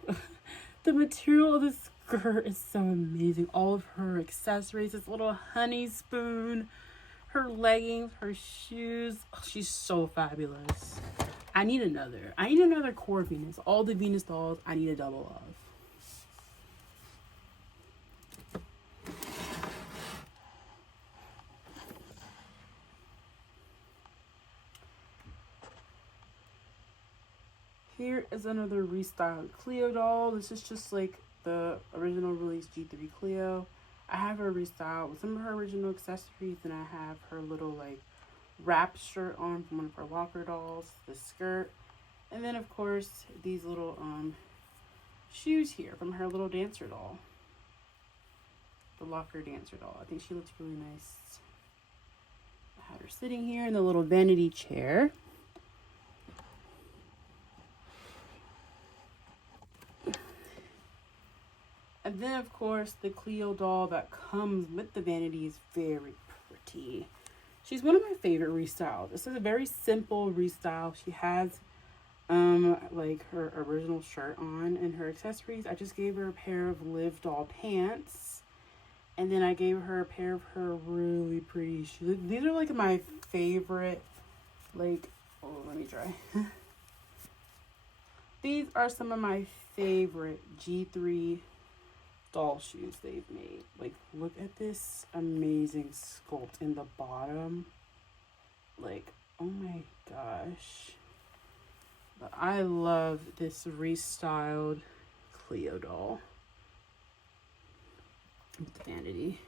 the material of this skirt is so amazing. All of her accessories, this little honey spoon, her leggings, her shoes. Oh, she's so fabulous. I need another core Venus. All the Venus dolls, I need a double of. Here is another restyled Cleo doll. This is just like the original release G3 Cleo. I have her restyled with some of her original accessories, and I have her little like wrap shirt on from one of her locker dolls, the skirt, and then of course these little shoes here from her little dancer doll, the locker dancer doll. I think she looks really nice. I had her sitting here in the little vanity chair. And then of course the Cleo doll that comes with the vanity is very pretty. She's one of my favorite restyles. This is a very simple restyle. She has like her original shirt on, and her accessories, I just gave her a pair of Live doll pants, and then I gave her a pair of her really pretty shoes. These are like my favorite, like, oh, let me try. These are some of my favorite G3 doll shoes they've made. Like, look at this amazing sculpt in the bottom. Like, oh my gosh. But I love this restyled Cleo doll with the vanity.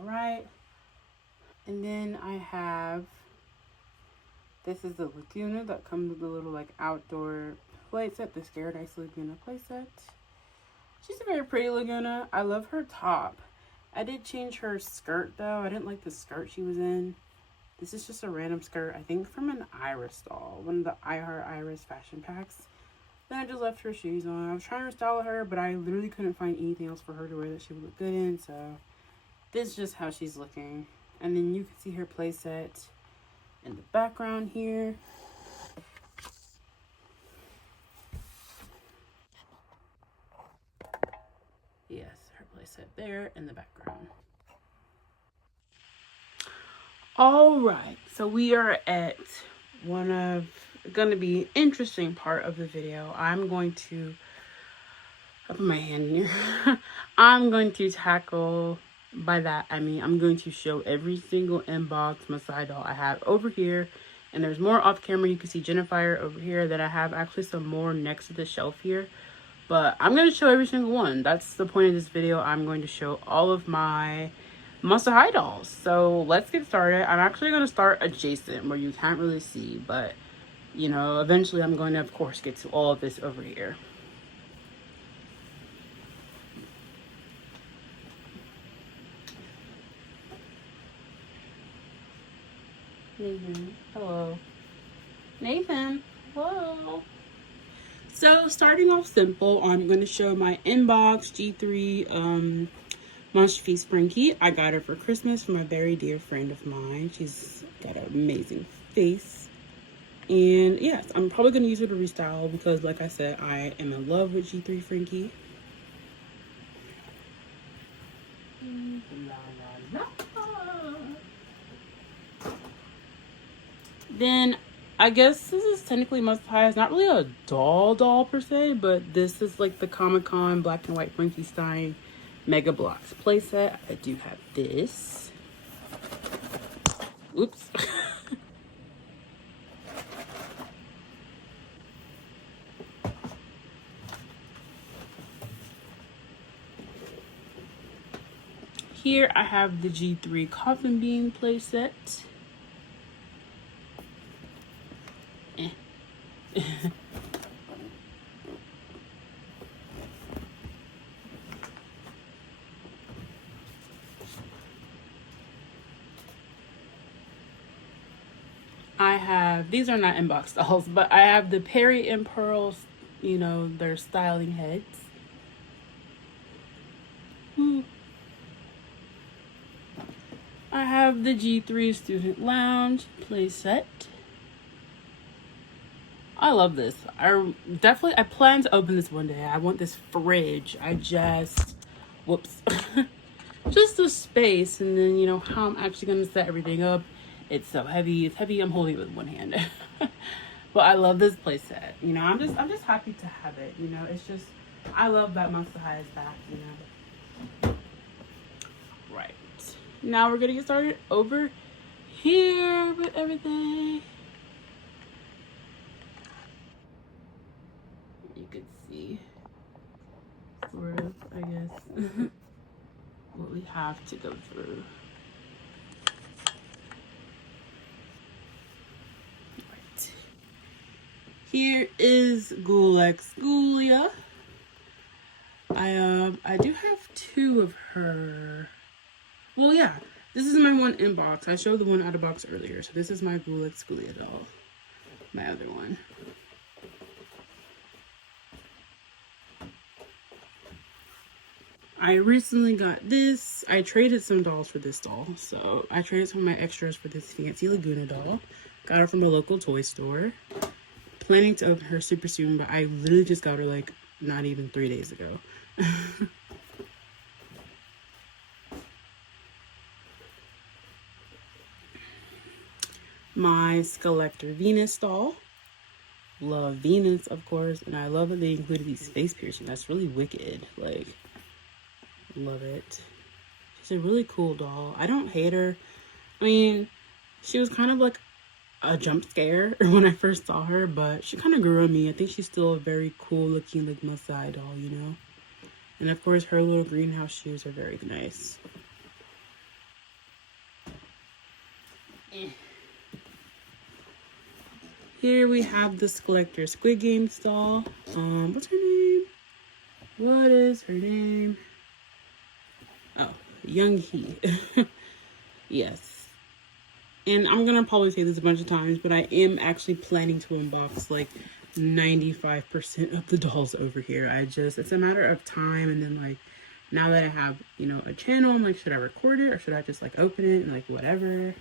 Alright, and then I have, this is the Laguna that comes with the little like outdoor playset, the Scared Ice Laguna playset. She's a very pretty Laguna. I love her top. I did change her skirt though. I didn't like the skirt she was in. This is just a random skirt, I think from an Iris doll, one of the I Heart Iris fashion packs. Then I just left her shoes on. I was trying to style her, but I literally couldn't find anything else for her to wear that she would look good in, so this is just how she's looking. And then you can see her playset in the background here. Yes, her playset there in the background. All right, so we are at one of going to be interesting part of the video. I'm going to, I'll put my hand in here. I'm going to tackle, by that I mean I'm going to show every single inbox Masai doll I have over here, and there's more off camera. You can see Jennifer over here, that I have actually some more next to the shelf here, but I'm going to show every single one. That's the point of this video. I'm going to show all of my Monster High dolls. So let's get started. I'm actually going to start adjacent where you can't really see, but you know, eventually I'm going to of course get to all of this over here. Nathan, hello. Nathan, hello. So starting off simple, I'm going to show my inbox G3 Monster Feast Frankie. I got her for Christmas from a very dear friend of mine. She's got an amazing face. And yes, I'm probably going to use her to restyle because like I said, I am in love with G3 Frankie. la la. Then I guess this is technically must have. It's not really a doll per se, but this is like the Comic Con Black and White Frankenstein Mega Blocks playset. I do have this. Oops. Here I have the G3 Coffin Beam playset. I have, these are not inbox dolls, but I have the Perry and Pearls, you know, their styling heads. I have the G3 Student Lounge playset. I love this. I plan to open this one day. I want this fridge. Whoops. Just the space, and then, you know, how I'm actually going to set everything up. It's so heavy. It's heavy. I'm holding it with one hand. But I love this playset. You know, I'm just happy to have it. You know, it's just, I love that Monster High is back, you know. Right. Now we're going to get started over here with everything. You can see, sort of, I guess, what we have to go through. Right. Here is Ghoul X Ghoulia. I do have two of her. Well, yeah, this is my one in box. I showed the one out of box earlier, so this is my Ghoul X Ghoulia doll. My other one. I recently got this. I traded some dolls for this doll. So I traded some of my extras for this fancy Laguna doll. Got her from a local toy store. Planning to open her super soon, but I literally just got her like not even 3 days ago. My Skeletor Venus doll. Love Venus, of course, and I love that they included these face piercings. That's really wicked. Like, love it. She's a really cool doll. I don't hate her. I mean, she was kind of like a jump scare when I first saw her, but she kind of grew on me. I think she's still a very cool looking like Masai doll, you know. And of course, her little greenhouse shoes are very nice. Here we have the Skeletor Squid Game doll. What's her name? What is her name? Oh, Young Hee. Yes. And I'm gonna probably say this a bunch of times, but I am actually planning to unbox like 95% of the dolls over here. It's a matter of time, and then like, now that I have, you know, a channel, I'm like, should I record it or should I just like open it and like whatever?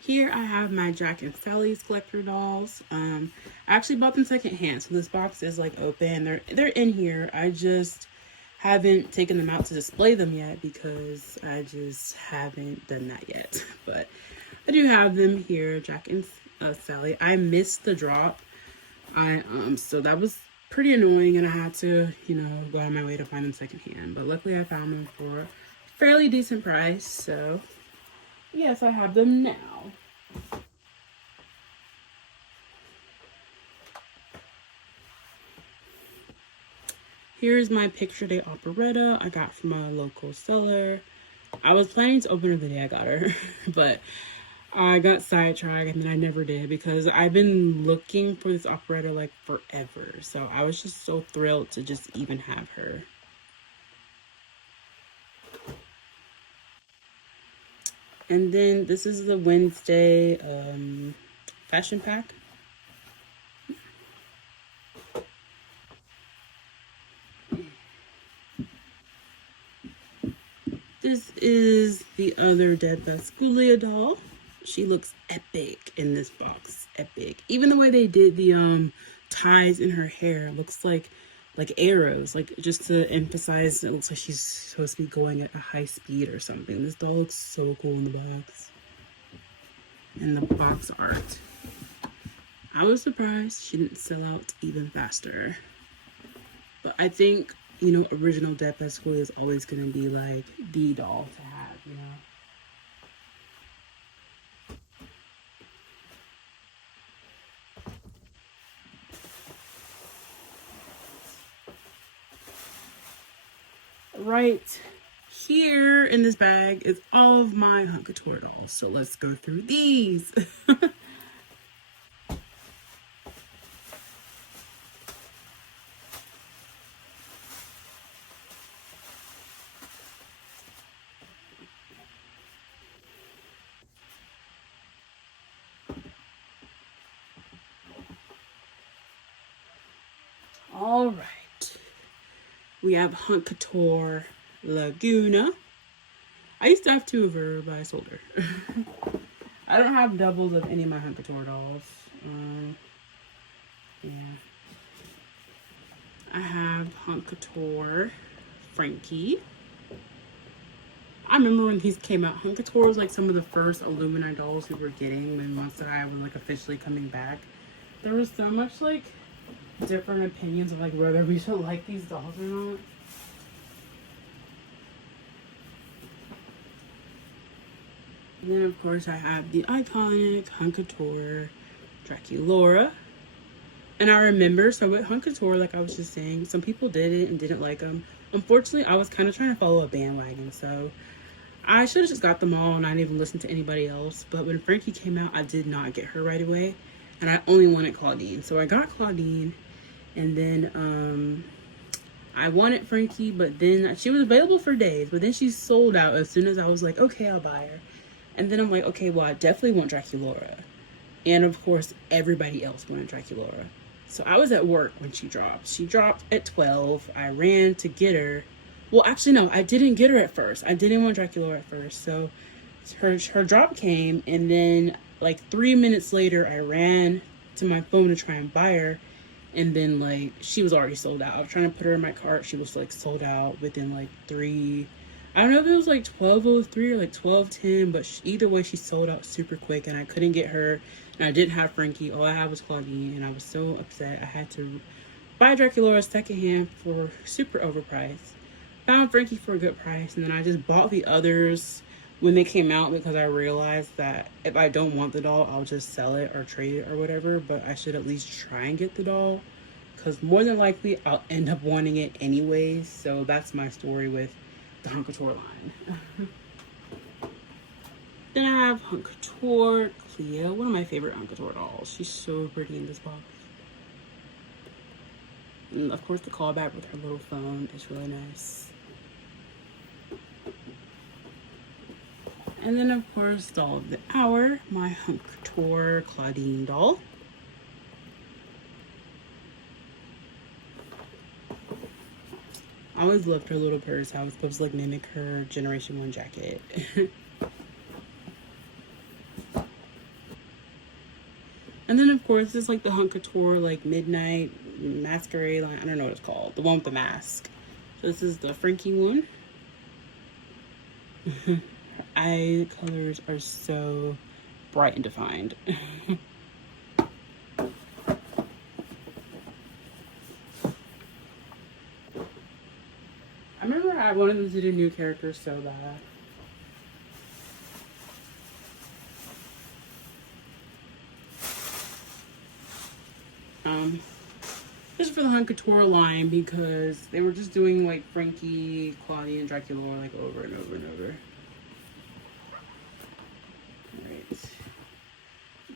Here I have my Jack and Sally's collector dolls. I actually bought them secondhand, so this box is like open. They're in here. I just haven't taken them out to display them yet because I just haven't done that yet. But I do have them here, Jack and Sally. I missed the drop. So that was pretty annoying, and I had to, you know, go on my way to find them secondhand. But luckily I found them for a fairly decent price. So yes, I have them now. Here's my Picture Day operetta I got from a local seller. I was planning to open her the day I got her, but I got sidetracked and then I never did because I've been looking for this operetta like forever. So I was just so thrilled to just even have her. And then this is the Wednesday fashion pack. This is the other Dead Basculia doll. She looks epic in this box. Epic. Even the way they did the ties in her hair looks like arrows, like just to emphasize it looks like she's supposed to be going at a high speed or something. This doll looks so cool in the box. And the box art. I was surprised she didn't sell out even faster. But I think, you know, original Dead Basculia is always going to be like the doll to have, you know. Right here in this bag is all of my Hunk Couture dolls. So let's go through these. All right. We have Hunk Couture Laguna. I used to have two of her, but I sold her. I don't have doubles of any of my Hunk Couture dolls. Yeah. I have Hunk Couture Frankie. I remember when these came out, Hunk Couture was like some of the first Illumini dolls we were getting when Monster High was like officially coming back. There was so much like different opinions of like whether we should like these dolls or not. And then of course I have the iconic Hunk Couture Draculaura. And I remember, so with Hunk Couture, like I was just saying, some people did it and didn't like them. Unfortunately, I was kind of trying to follow a bandwagon, so I should have just got them all and I didn't even listen to anybody else. But when Frankie came out, I did not get her right away. And I only wanted Claudine. So I got Claudine. And then I wanted Frankie, but then she was available for days. But then she sold out as soon as I was like, okay, I'll buy her. And then I'm like, okay, well, I definitely want Draculaura. And of course, everybody else wanted Draculaura. So I was at work when she dropped. She dropped at 12. I ran to get her. Well, actually, no, I didn't get her at first. I didn't want Draculaura at first. So her drop came, and then like 3 minutes later, I ran to my phone to try and buy her. And then like she was already sold out. I was trying to put her in my cart. She was like sold out within like I don't know if it was like 12:03 or like 12:10, but either way, she sold out super quick, and I couldn't get her. And I didn't have Frankie. All I had was Claudine, and I was so upset. I had to buy Draculaura secondhand for super overpriced. Found Frankie for a good price, and then I just bought the others when they came out because I realized that if I don't want the doll, I'll just sell it or trade it or whatever. But I should at least try and get the doll, because more than likely I'll end up wanting it anyways. So that's my story with the Hunk Couture line. Then I have Hunk Couture Cleo, one of my favorite Hunk Couture dolls. She's so pretty in this box. And of course the callback with her little phone is really nice. And then of course Doll of the Hour, my Hunk Couture Claudine doll. I always loved her little purse. I was supposed to like mimic her Generation 1 jacket. And then of course it's like the Hunk Couture like Midnight Masquerade line. I don't know what it's called. The one with the mask. So this is the Frankie one. Her eye colors are so bright and defined. I remember I wanted them to do new characters so bad. This is for the Hunk Couture line because they were just doing like Frankie, Claudine, and Draculaura like over and over and over. Alright.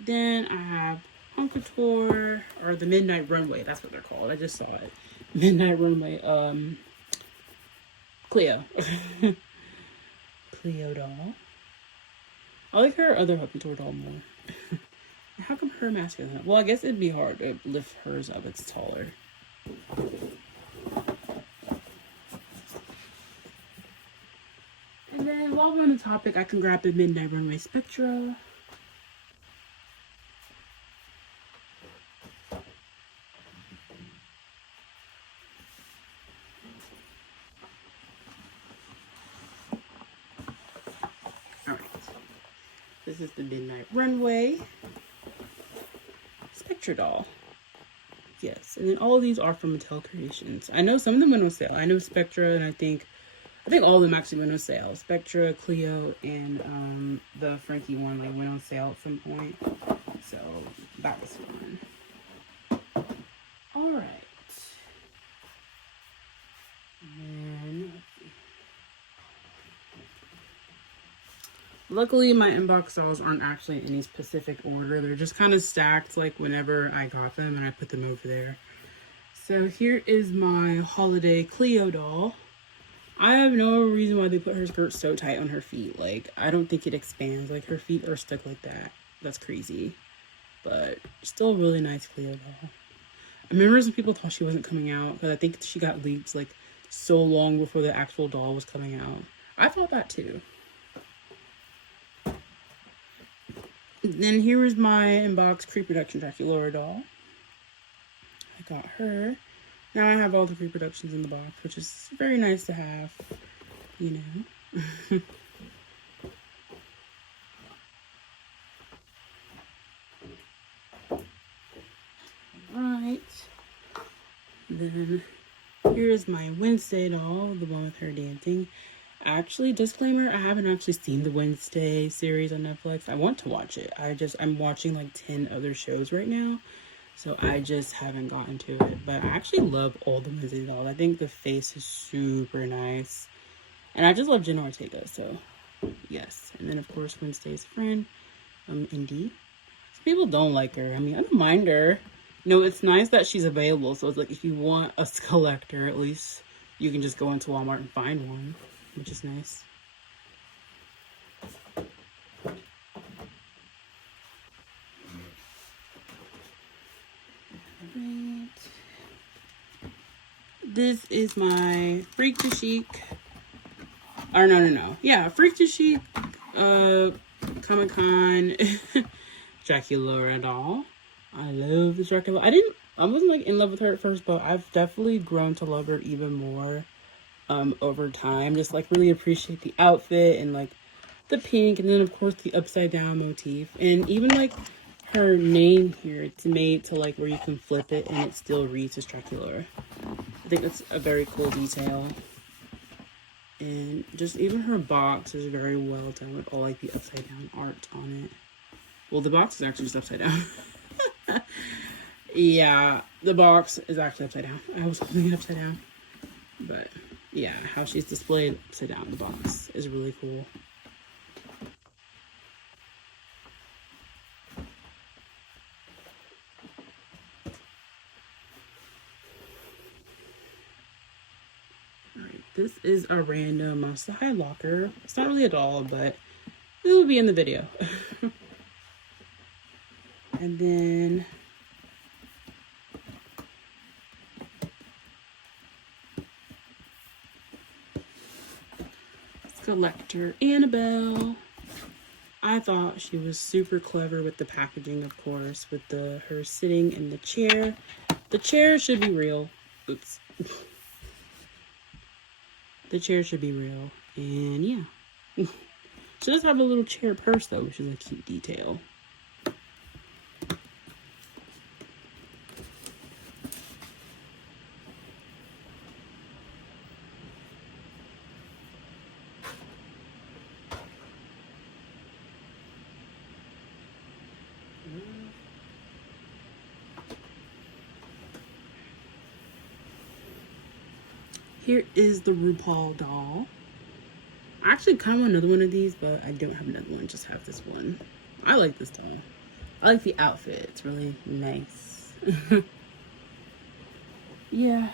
Then I have Hunk Couture, or the Midnight Runway, that's what they're called. I just saw it. Midnight Runway, Cleo. Cleo doll. I like her other Hunk Couture doll more. How come her mask isn't up? Well, I guess it'd be hard to lift hers up. It's taller. And then while we're on the topic, I can grab the Midnight Runway Spectra. Alright. This is the Midnight Runway Spectra doll. Yes, and then all of these are from Mattel Creations. I know some of them went on sale. I know Spectra, and I think all of them actually went on sale. Spectra, Cleo, and the Frankie one like went on sale at some point. So that was fun. All right. And let's see. Luckily, my inbox dolls aren't actually in any specific order. They're just kind of stacked like whenever I got them, and I put them over there. So here is my holiday Cleo doll. I have no reason why they put her skirt so tight on her feet. Like, I don't think it expands. Like, her feet are stuck like that. That's crazy. But still a really nice Cleo doll. I remember some people thought she wasn't coming out because I think she got leaked like so long before the actual doll was coming out. I thought that too. Then here is my inbox pre-production Draculaura doll. I got her. Now I have all the pre-productions in the box, which is very nice to have, you know. Alright. Then here's my Wednesday doll, the one with her dancing. Actually, disclaimer, I haven't actually seen the Wednesday series on Netflix. I want to watch it. I'm watching like 10 other shows right now. So I just haven't gotten to it. But I actually love all the Wednesday dolls. I think the face is super nice. And I just love Jenna Ortega. So yes. And then of course Wednesday's friend, Indy. Some people don't like her. I mean, I don't mind her. You know, it's nice that she's available. So it's like if you want a collector, at least you can just go into Walmart and find one, which is nice. Right. This is my Freak to Chic. Or no. Yeah, Freak to Chic Comic-Con Draculaura doll. I love this Dracula. I wasn't like in love with her at first, but I've definitely grown to love her even more over time. Just like really appreciate the outfit and like the pink, and then of course the upside down motif, and even like her name here, it's made to like where you can flip it and it still reads as Draculaura. I think that's a very cool detail. And just even her box is very well done with all like the upside down art on it. Well, the box is actually just upside down. Yeah, the box is actually upside down. I was holding it upside down. But yeah, how she's displayed upside down the box is really cool. Alright, this is a random Monster High locker. It's not really a doll, but it will be in the video. And then collector Annabelle. I thought she was super clever with the packaging, of course, with her sitting in the chair. The chair should be real. Oops. The chair should be real. And yeah. She does have a little chair purse though, which is a cute detail. Here is the RuPaul doll. I actually kind of want another one of these, but I don't have another one. Just have this one. I like this doll. I like the outfit. It's really nice. Yeah.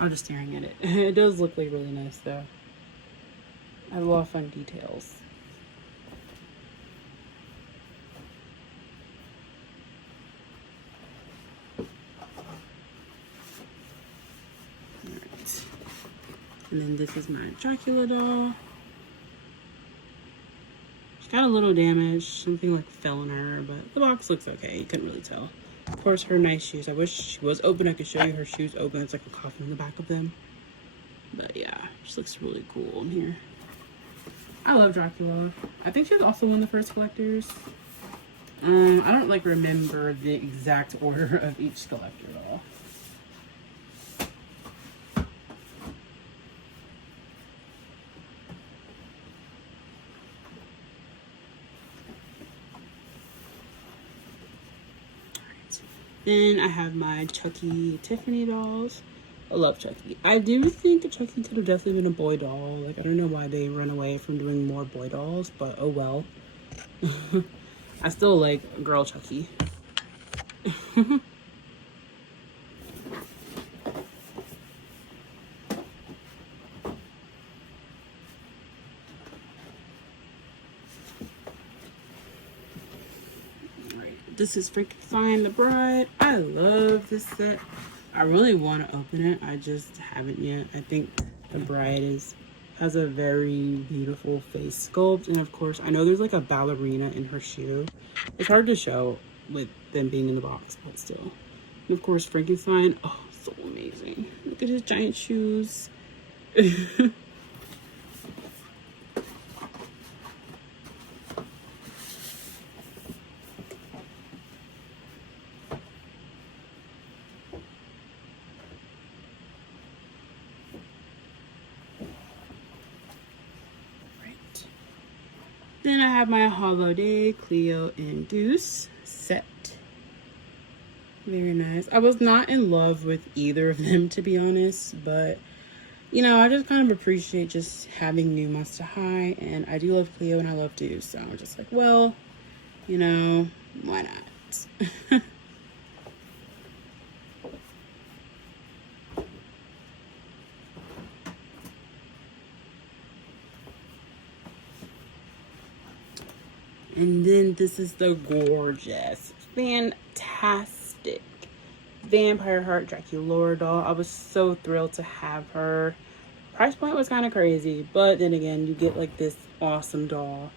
I'm just staring at it. It does look like really nice though. I have a lot of fun details. And then this is my Dracula doll. She got a little damage. Something like fell on her, but the box looks okay. You couldn't really tell. Of course, her nice shoes. I wish she was open. I could show you her shoes open. It's like a coffin in the back of them. But yeah, she looks really cool in here. I love Dracula. I think she was also one of the first collectors. I don't like remember the exact order of each collector doll. Then I have my Chucky Tiffany dolls. I love Chucky. I do think Chucky could have definitely been a boy doll. Like, I don't know why they run away from doing more boy dolls, but oh well. I still like girl Chucky. This is Frankenstein the Bride. I love this set. I really want to open it. I just haven't yet. I think the bride has a very beautiful face sculpt. And of course, I know there's like a ballerina in her shoe. It's hard to show with them being in the box, but still. And of course, Frankenstein. Oh, so amazing. Look at his giant shoes. Then I have my Holiday Cleo and Deuce set. Very nice. I was not in love with either of them, to be honest, but you know, I just kind of appreciate just having new Monster High, and I do love Cleo and I love Deuce, so I'm just like, well, you know, why not? And then this is the gorgeous, fantastic Vampire Heart Dracula doll. I was so thrilled to have her. Price point was kind of crazy, but then again, you get like this awesome doll.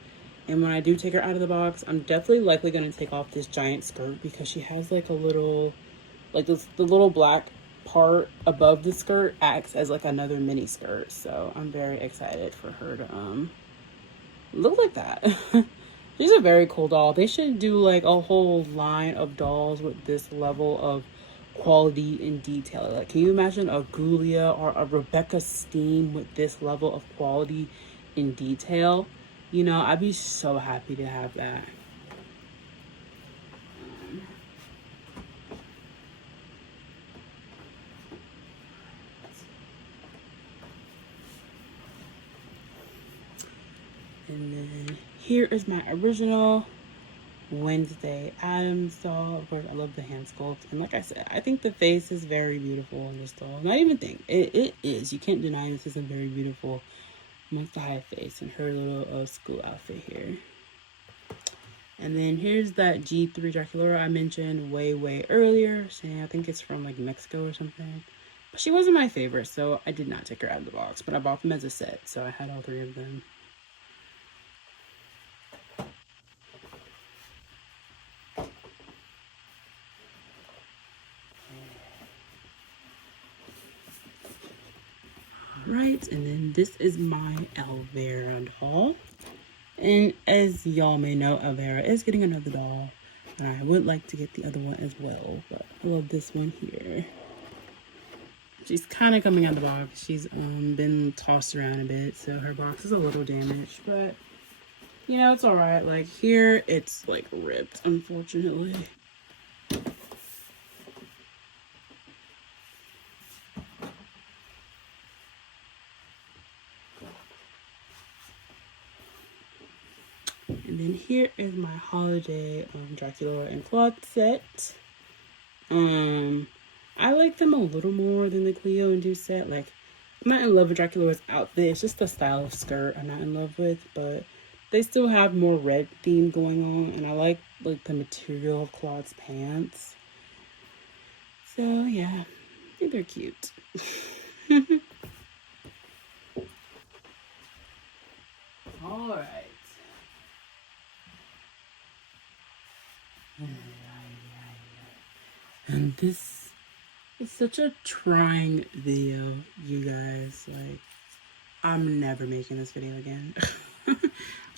And when I do take her out of the box, I'm definitely likely going to take off this giant skirt because she has like a little, like this, the little black part above the skirt acts as like another mini skirt. So I'm very excited for her to look like that. She's a very cool doll. They should do like a whole line of dolls with this level of quality and detail. Like, can you imagine a Gulia or a Rebecca Steam with this level of quality and detail? You know, I'd be so happy to have that. And then here is my original Wednesday Addams doll. Of course, I love the hand sculpt. And like I said, I think the face is very beautiful in this doll. Not even think. It is. You can't deny this is a very beautiful Monster High face and her little school outfit here. And then here's that G3 Dracula I mentioned way earlier. Saying I think it's from like Mexico or something. But she wasn't my favorite, so I did not take her out of the box. But I bought them as a set, so I had all three of them. Right, and then this is my Elvira doll. And as y'all may know, Elvira is getting another doll. And I would like to get the other one as well. But I love this one here. She's kind of coming out of the box. She's been tossed around a bit. So her box is a little damaged. But, you know, it's alright. Like, here, it's, like, ripped, unfortunately. And then here is my holiday Dracula and Claude set. I like them a little more than the Cleo and Deuce set. Like, I'm not in love with Dracula's outfit. It's just the style of skirt I'm not in love with, but they still have more red theme going on, and I like the material of Claude's pants. So yeah, I think they're cute. Alright. And this is such a trying video, you guys. Like, I'm never making this video again.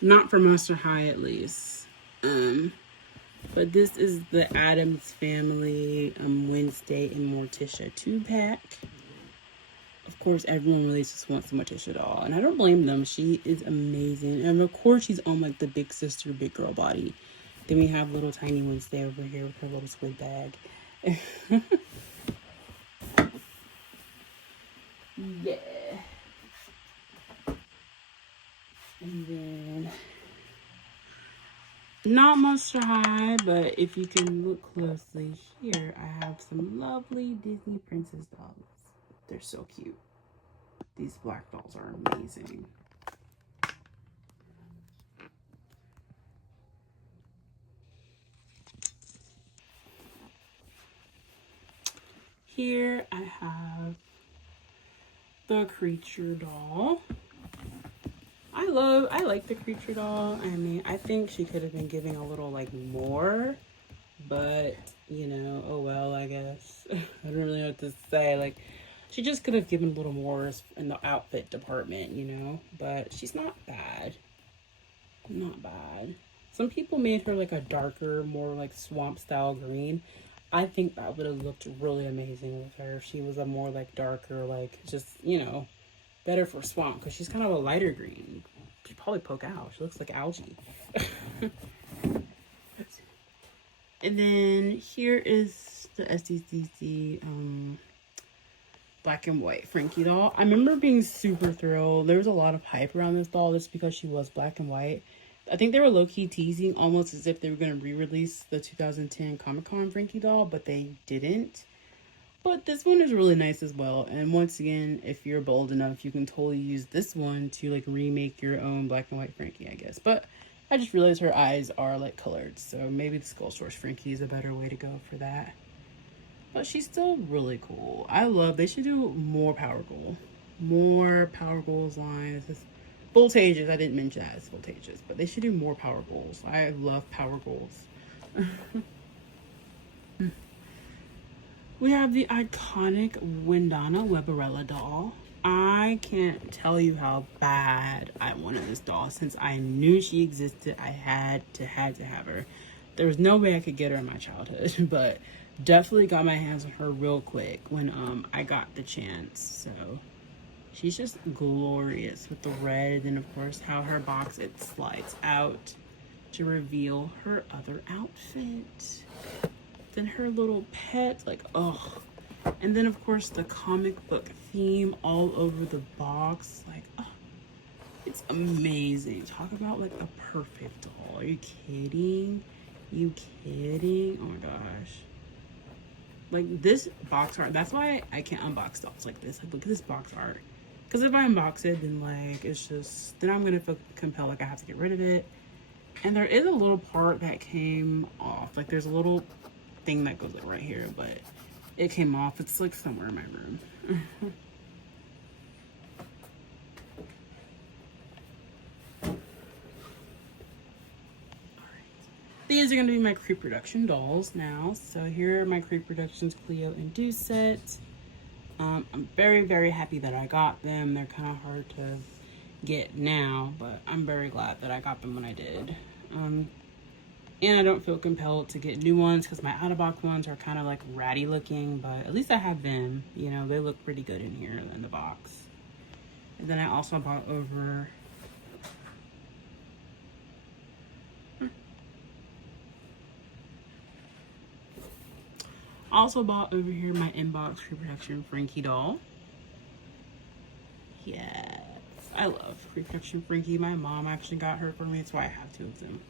Not for Monster High, at least. But this is the Addams Family Wednesday and Morticia 2-pack. Of course, everyone really just wants the Morticia doll, and I don't blame them. She is amazing, and of course, she's on like the big sister, big girl body. Then we have little tiny Wednesday over here with her little squid bag. Yeah. And then, not Monster High, but if you can look closely here, I have some lovely Disney princess dolls. They're so cute. These black dolls are amazing. Here I have the creature doll. I like the creature doll. I mean, I think she could have been giving a little like more, but you know, oh well, I guess. I don't really know what to say. Like, she just could have given a little more in the outfit department, you know, but she's not bad. Not bad. Some people made her like a darker, more like swamp style green. I think that would have looked really amazing with her if she was a more like darker, like just, you know, better for swamp, because she's kind of a lighter green. She'd probably poke out. She looks like algae. And then here is the SDCC black and white Frankie doll. I remember being super thrilled. There was a lot of hype around this doll just because she was black and white. I think they were low-key teasing almost as if they were going to re-release the 2010 Comic-Con Frankie doll, but they didn't. But this one is really nice as well. And once again, if you're bold enough, you can totally use this one to like remake your own black and white Frankie, I guess. But I just realized her eyes are like colored, so maybe the Skull Source Frankie is a better way to go for that. But she's still really cool. I love, they should do more Power Goal. More Power Goals lines. Voltages, I didn't mention that as Voltages, but they should do more Power Goals. I love Power Goals. We have the iconic Wendana Weberella doll. I can't tell you how bad I wanted this doll. Since I knew she existed, I had to have her. There was no way I could get her in my childhood, but definitely got my hands on her real quick when I got the chance. So she's just glorious with the red, and of course how her box, it slides out to reveal her other outfit. Then her little pet, like, oh. And then of course the comic book theme all over the box, like, oh, it's amazing. Talk about like a perfect doll. Are you kidding? You kidding? Oh my gosh. Like, this box art, that's why I can't unbox dolls like this. Like, look at this box art. Because if I unbox it, then like, it's just, then I'm gonna feel compelled like I have to get rid of it. And there is a little part that came off. Like, there's a little thing that goes like right here, but it came off. It's like somewhere in my room. These are going to be my Pre-Production dolls now. So here are my Pre-Productions Cleo and Deuce set. I'm very, very happy that I got them. They're kind of hard to get now, but I'm very glad that I got them when I did. And I don't feel compelled to get new ones because my out-of-box ones are kind of like ratty looking, but at least I have them. You know, they look pretty good in here in the box. And then I also bought over over here my inbox Pre-Production Frankie doll. Yes, I love Pre-Production Frankie. My mom actually got her for me. That's why I have two of them.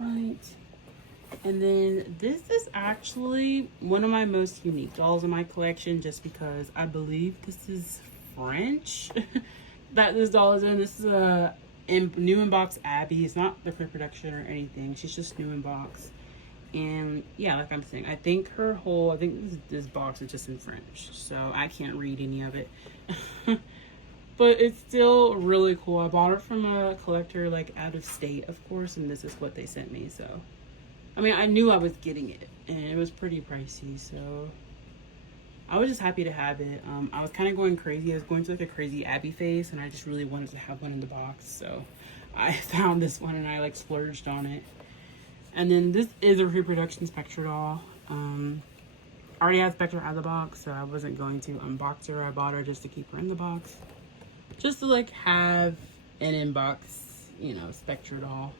Right. And then this is actually one of my most unique dolls in my collection, just because I believe this is French that this doll is in. This is a new in box Abby. It's not the pre-production or anything. She's just new in box. And yeah, like I'm saying, I think this box is just in French, so I can't read any of it. But it's still really cool. I bought it from a collector like out of state, of course, and this is what they sent me. So I mean, I knew I was getting it, and it was pretty pricey, so I was just happy to have it. I was kind of going crazy. I was going through like a crazy Abby phase, and I just really wanted to have one in the box. So I found this one, and I like splurged on it. And then this is a reproduction Spectra doll. I already had Spectra out of the box, so I wasn't going to unbox her. I bought her just to keep her in the box, just to like have an inbox, you know, Spectra doll.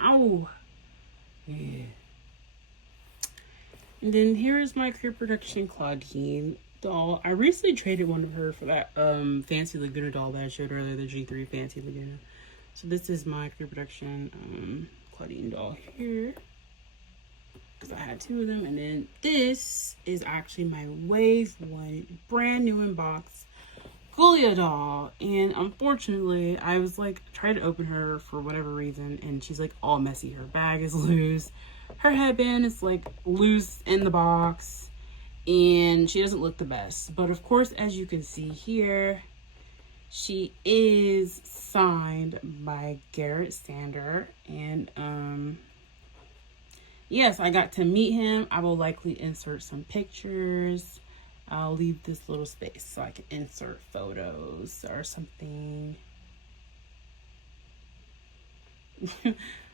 Ow! Yeah. And then here is my Career Production Claudine doll. I recently traded one of her for that Fancy Laguna doll that I showed earlier, the G3 Fancy Laguna. So this is my Career Production Claudine doll here, because I had two of them. And then this is actually my Wave 1 brand new in box Julia doll. And unfortunately, I was like trying to open her for whatever reason, and she's like all messy. Her bag is loose, her headband is like loose in the box, and she doesn't look the best. But of course, as you can see here, she is signed by Garrett Sander. And yes, I got to meet him. I will likely insert some pictures. I'll leave this little space so I can insert photos or something.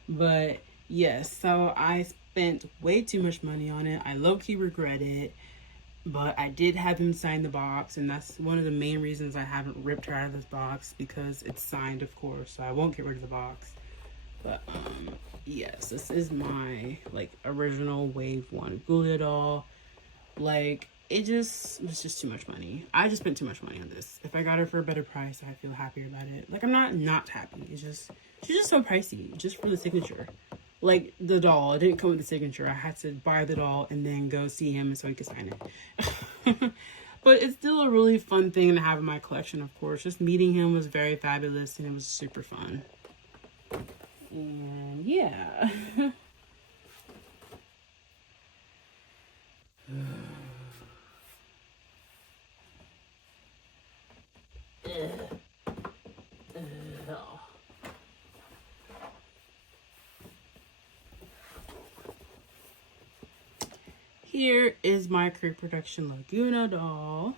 But yes, so I spent way too much money on it. I low-key regret it, but I did have him sign the box, and that's one of the main reasons I haven't ripped her out of this box, because it's signed, of course, so I won't get rid of the box. But yes, this is my like original Wave 1 Julia doll. Like, it was just too much money. I just spent too much money on this. If I got her for a better price, I feel happier about it. Like, I'm not happy. It's just, she's just so pricey, just for the signature. Like, the doll, it didn't come with the signature. I had to buy the doll and then go see him so he could sign it. But it's still a really fun thing to have in my collection, of course. Just meeting him was very fabulous, and it was super fun. And yeah. Here is my Career Production Laguna doll.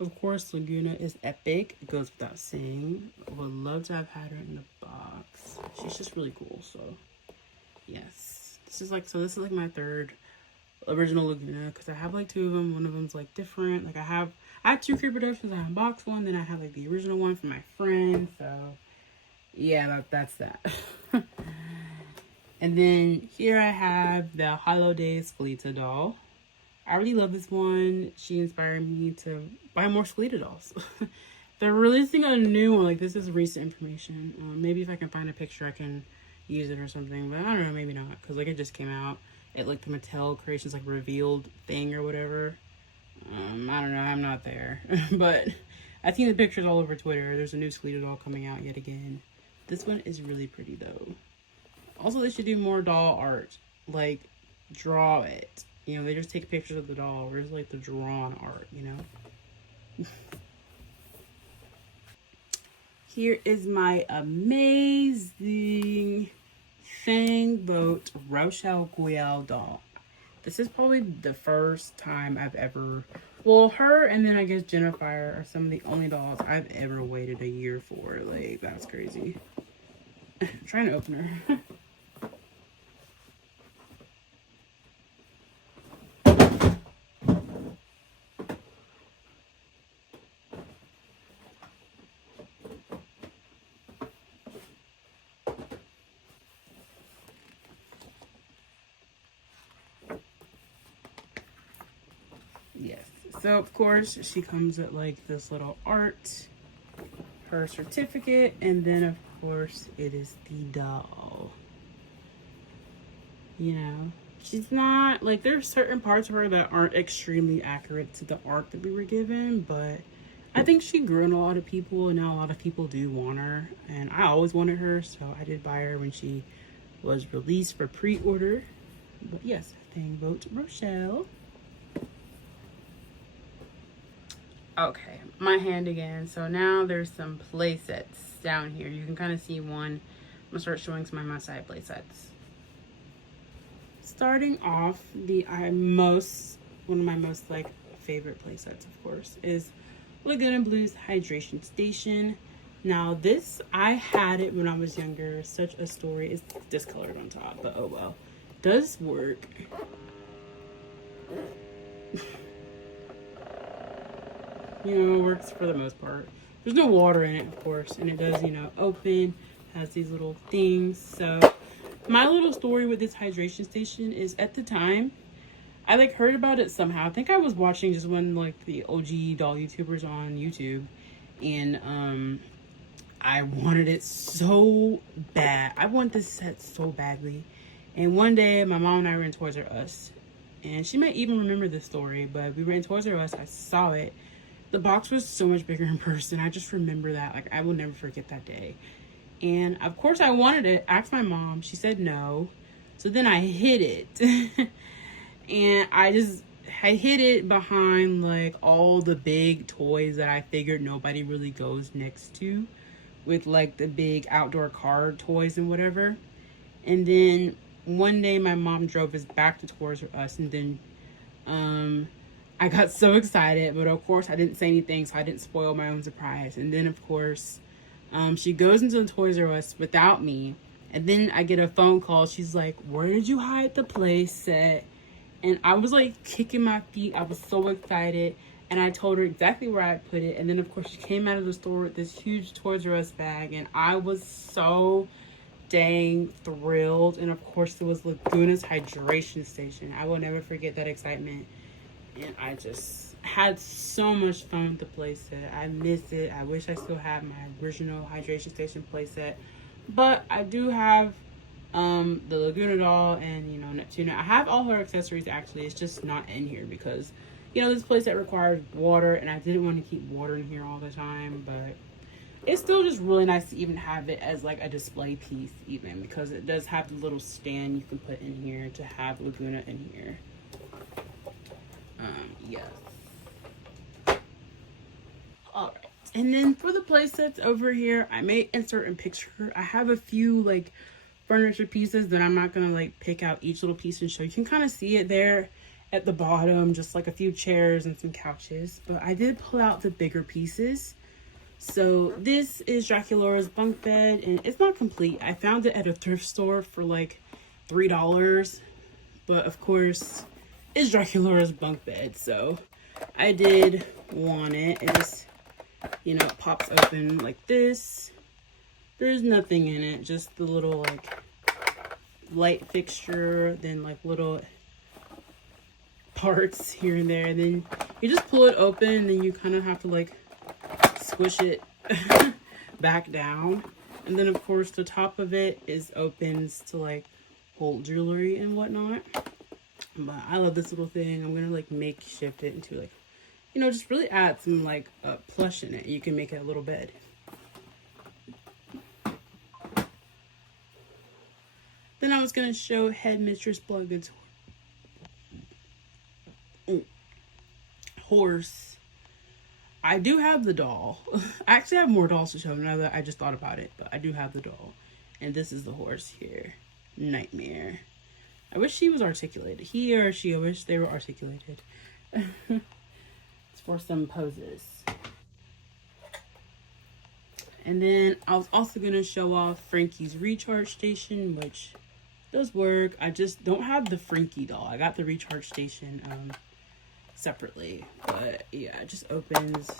Of course, Laguna is epic. It goes without saying. Would love to have had her in the box. She's just really cool. So, yes. This is like my third original Laguna, because I have like two of them. One of them's like different. Like I have two Career Productions. I have box one, then I have like the original one from my friend. So, yeah, that's that. And then here I have the Hollow Days Skeleta doll. I really love this one. She inspired me to buy more Skeleta dolls. They're releasing a new one. Like, this is recent information. Maybe if I can find a picture, I can use it or something. But I don't know, maybe not. Because, like, it just came out at, like, the Mattel Creations, like, revealed thing or whatever. I don't know. I'm not there. But I've seen the pictures all over Twitter. There's a new Skeleta doll coming out yet again. This one is really pretty, though. Also, they should do more doll art. Like, draw it. You know, they just take pictures of the doll. Where's, like, the drawn art, you know? Here is my amazing Fang Boat Rochelle Guial doll. This is probably the first time I've ever... Well, her and then I guess Jennifer are some of the only dolls I've ever waited a year for. Like, that's crazy. I'm trying to open her. Yes, so of course she comes with like this little art, her certificate, and then of course it is the doll. You know, she's not, like, there's certain parts of her that aren't extremely accurate to the art that we were given, but I think she grew on a lot of people, and now a lot of people do want her, and I always wanted her, so I did buy her when she was released for pre-order. But yes, thank vote Rochelle. Okay, my hand again. So now there's some play sets down here. You can kind of see one. I'm gonna start showing some of my side play sets. Starting off, one of my most like favorite play sets, of course, is Laguna Blues Hydration Station. Now this, I had it when I was younger. Such a story. It's discolored on top, but oh well. Does work. You know, it works for the most part. There's no water in it, of course, and it does, you know, open, has these little things. So my little story with this hydration station is, at the time, I like heard about it somehow. I think I was watching just one like the OG doll YouTubers on YouTube, and I wanted it so bad. I want this set so badly. And one day my mom and I were in Toys R Us, and she might even remember this story, but we were in Toys R Us. I saw it. The box was so much bigger in person. I just remember that. Like, I will never forget that day. And of course I wanted it. Asked my mom. She said no. So then I hid it. And I hid it behind like all the big toys that I figured nobody really goes next to, with like the big outdoor car toys and whatever. And then one day my mom drove us back to Toys R Us, and then I got so excited, but of course I didn't say anything, so I didn't spoil my own surprise. And then of course she goes into the Toys R Us without me, and then I get a phone call. She's like, "Where did you hide the play set?" And I was like kicking my feet. I was so excited, and I told her exactly where I put it. And then of course she came out of the store with this huge Toys R Us bag, and I was so dang thrilled. And of course it was Laguna's hydration station. I will never forget that excitement. And I just had so much fun with the playset. I miss it. I wish I still had my original hydration station playset. But I do have the Laguna doll and, you know, Neptuna. I have all her accessories actually. It's just not in here because, you know, this playset requires water, and I didn't want to keep water in here all the time. But it's still just really nice to even have it as like a display piece, even because it does have the little stand you can put in here to have Laguna in here. Yes. Alright. And then for the play sets over here, I may insert a picture. I have a few like furniture pieces that I'm not gonna like pick out each little piece and show. You can kind of see it there at the bottom, just like a few chairs and some couches. But I did pull out the bigger pieces. So this is Draculaura's bunk bed, and it's not complete. I found it at a thrift store for like $3, but of course it's Draculaura's bunk bed, so I did want it. It just, you know, it pops open like this. There's nothing in it, just the little like light fixture, then like little parts here and there. And then you just pull it open, and then you kind of have to like squish it back down. And then of course the top of it opens to like hold jewelry and whatnot. But I love this little thing. I'm gonna like makeshift it into like, you know, just really add some like plush in it. You can make it a little bed. Then I was gonna show Headmistress Bloodgood's horse. I do have the doll. I actually have more dolls to show now that I just thought about it, but I do have the doll. And this is the horse here. Nightmare. I wish she was articulated. He or she, I wish they were articulated. It's for some poses. And then I was also going to show off Frankie's recharge station, which does work. I just don't have the Frankie doll. I got the recharge station separately. But yeah, it just opens.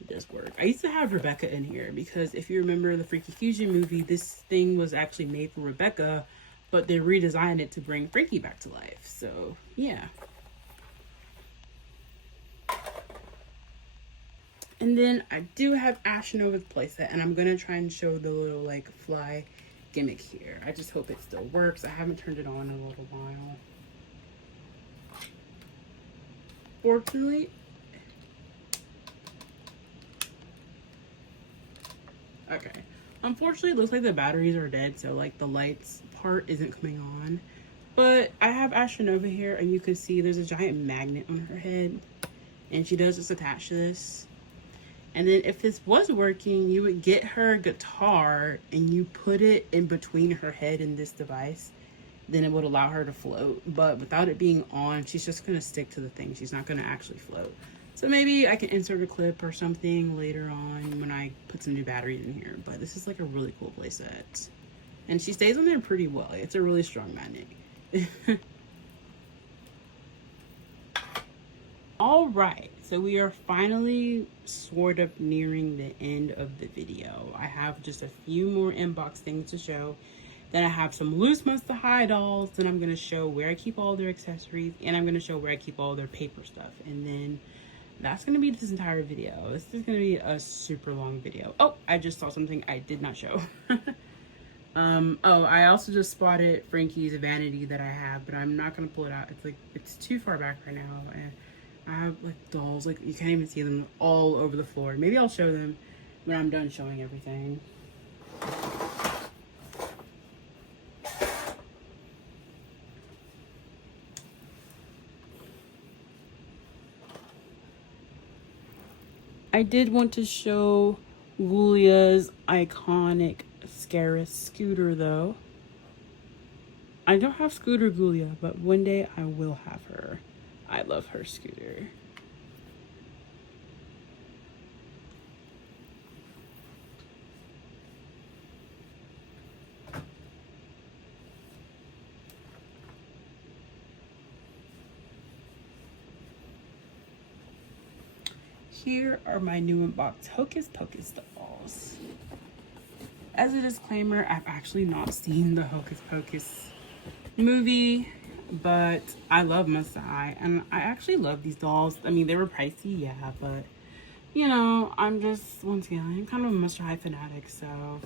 It does work. I used to have Rebecca in here because if you remember the Freaky Fusion movie, this thing was actually made for Rebecca, but they redesigned it to bring Frankie back to life. So, yeah. And then I do have Ash Nova's playset, and I'm going to try and show the little, like, fly gimmick here. I just hope it still works. I haven't turned it on in a little while. Fortunately, okay. Unfortunately, it looks like the batteries are dead, so like the lights part isn't coming on. But I have Astronova here, and you can see there's a giant magnet on her head, and she does just attach to this. And then if this was working, you would get her guitar and you put it in between her head and this device. Then it would allow her to float. But without it being on, she's just going to stick to the thing. She's not going to actually float. So maybe I can insert a clip or something later on when I put some new batteries in here. But this is like a really cool playset. And she stays on there pretty well. It's a really strong magnet. All right, so we are finally sort of nearing the end of the video. I have just a few more inbox things to show. Then I have some loose Monster High dolls. Then I'm going to show where I keep all their accessories. And I'm going to show where I keep all their paper stuff. And then that's going to be this entire video. This is going to be a super long video. Oh, I just saw something I did not show. Oh, I also just spotted Frankie's vanity that I have. But I'm not going to pull it out. It's too far back right now. And I have like dolls, like you can't even see them all over the floor. Maybe I'll show them when I'm done showing everything. I did want to show Julia's iconic Scarus scooter though. I don't have Scooter Julia, but one day I will have her. I love her scooter. Here are my new unboxed Hocus Pocus dolls. As a disclaimer, I've actually not seen the Hocus Pocus movie, but I love Monster High, and I actually love these dolls. I mean, they were pricey, yeah, but you know, I'm just, once again, I'm kind of a Monster High fanatic, so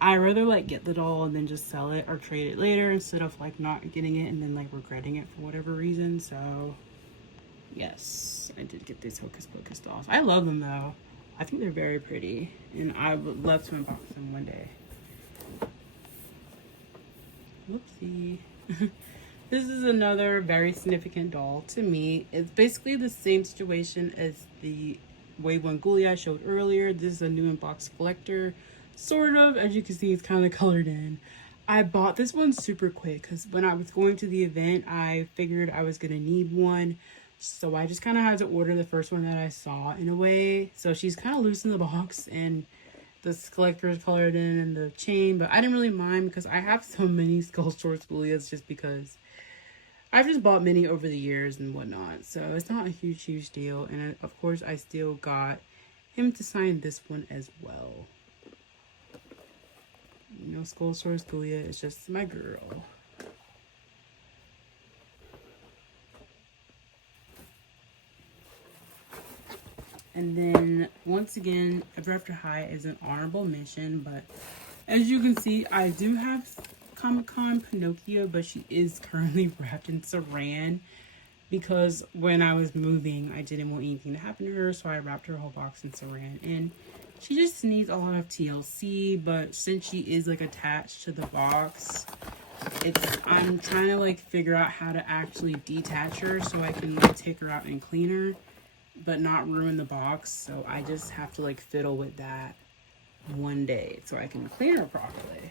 I rather like get the doll and then just sell it or trade it later instead of like not getting it and then like regretting it for whatever reason. So yes, I did get these Hocus Pocus dolls. I love them though. I think they're very pretty, and I would love to unbox them one day. Whoopsie. This is another very significant doll to me. It's basically the same situation as the Wave 1 Ghoulie I showed earlier. This is a new unboxed collector. Sort of, as you can see, it's kind of colored in. I bought this one super quick because when I was going to the event, I figured I was going to need one. So I just kind of had to order the first one that I saw in a way. So she's kind of loose in the box and this collector is colored in and the chain. But I didn't really mind because I have so many Skull Shorts Ghoulias just because I've just bought many over the years and whatnot. So it's not a huge deal. And of course, I still got him to sign this one as well. You know, Skull Shorts Ghoulia is just my girl. And then, once again, Ever After High is an honorable mention, but as you can see, I do have Comic-Con Pinocchio, but she is currently wrapped in saran because when I was moving, I didn't want anything to happen to her, so I wrapped her whole box in saran. And she just needs a lot of TLC, but since she is like attached to the box, I'm trying to like figure out how to actually detach her so I can like take her out and clean her, but not ruin the box. So I just have to like fiddle with that one day so I can clean her properly.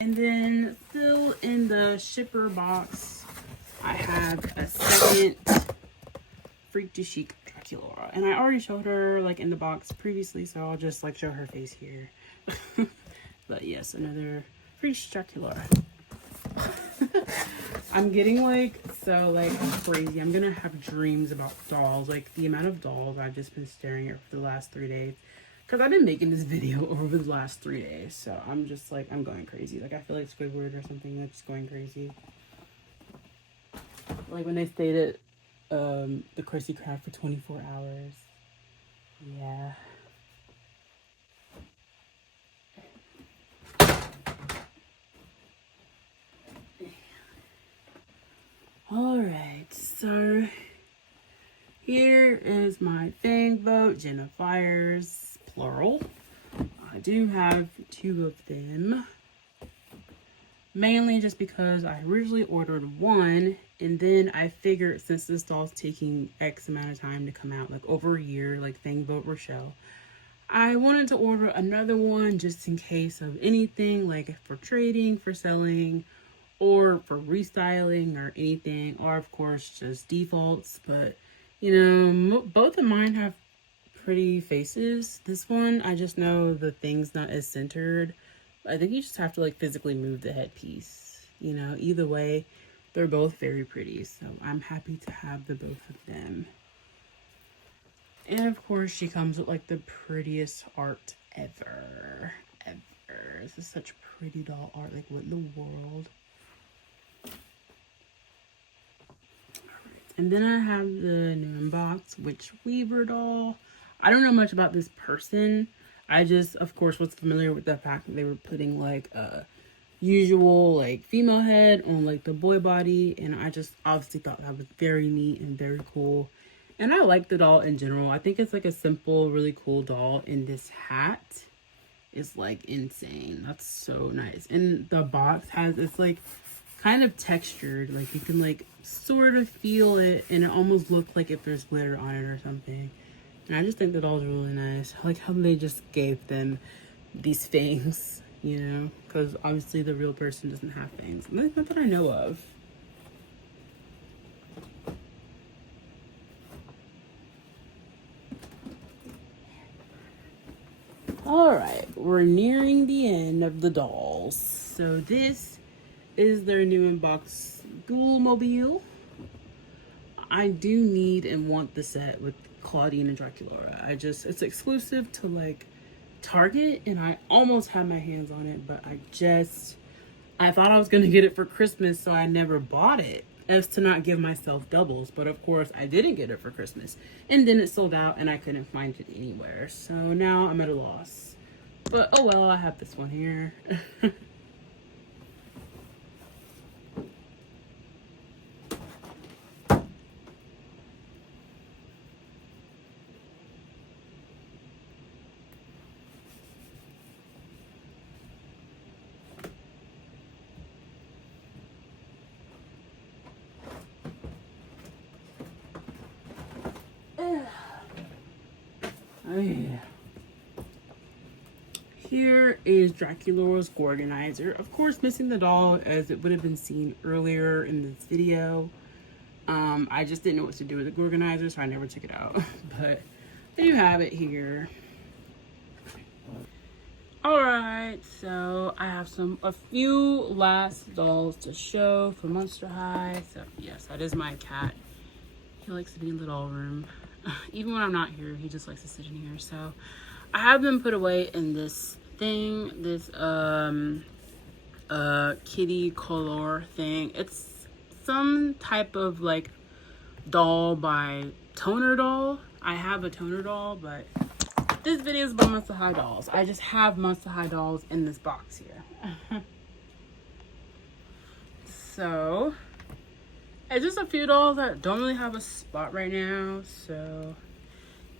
And then still in the shipper box, I have a second Freak du Chic Dracula, and I already showed her like in the box previously, so I'll just like show her face here. But yes, another Freak Dracula. I'm getting like so like crazy. I'm gonna have dreams about dolls, like the amount of dolls I've just been staring at for the last 3 days, because I've been making this video over the last 3 days. So I'm just like, I'm going crazy. Like I feel like Squidward or something that's going crazy. Like when they stayed at the Krusty Krab for 24 hours. Yeah. is my Fang Boat Gennifiers, plural. I do have 2 of them. Mainly just because I originally ordered 1, and then I figured since this doll's taking X amount of time to come out, like over a year, like Fang Boat Rochelle, I wanted to order another one just in case of anything, like for trading, for selling, or for restyling or anything, or of course just defaults. But you know, both of mine have pretty faces. This one, I just know the thing's not as centered. I think you just have to like physically move the headpiece. You know, either way, they're both very pretty. So I'm happy to have the both of them. And of course, she comes with like the prettiest art ever. This is such pretty doll art. Like, what in the world? And then I have the new inbox Witch Weaver doll. I don't know much about this person. I just, of course, was familiar with the fact that they were putting like a usual like female head on like the boy body, and I just obviously thought that was very neat and very cool. And I like the doll in general. I think it's like a simple, really cool doll, and this hat is like insane. That's so nice. And the box has, it's like kind of textured, like you can like sort of feel it, and it almost looks like if there's glitter on it or something. And I just think the doll's really nice. I like how they just gave them these fangs, you know, because obviously the real person doesn't have fangs. Not that I know of. Alright, we're nearing the end of the dolls. So this is their new inbox Ghoul-mobile. I do need and want the set with Claudine and Draculaura. It's exclusive to like Target, and I almost had my hands on it, but I thought I was going to get it for Christmas, so I never bought it as to not give myself doubles. But of course I didn't get it for Christmas, and then it sold out and I couldn't find it anywhere. So now I'm at a loss, but oh well, I have this one here. Oh yeah. Here is Draculaura's Gorganizer. Of course, missing the doll as it would have been seen earlier in this video. I just didn't know what to do with the Gorganizer, so I never took it out. But there you have it here. Alright, so I have a few last dolls to show for Monster High. So yes, that is my cat. He likes to be in the doll room. Even when I'm not here, he just likes to sit in here. So I have them put away in this thing, this kitty color thing. It's some type of like doll by Toner Doll. I have a Toner Doll, but this video is about Monster High dolls. I just have Monster High dolls in this box here. So it's just a few dolls that don't really have a spot right now. So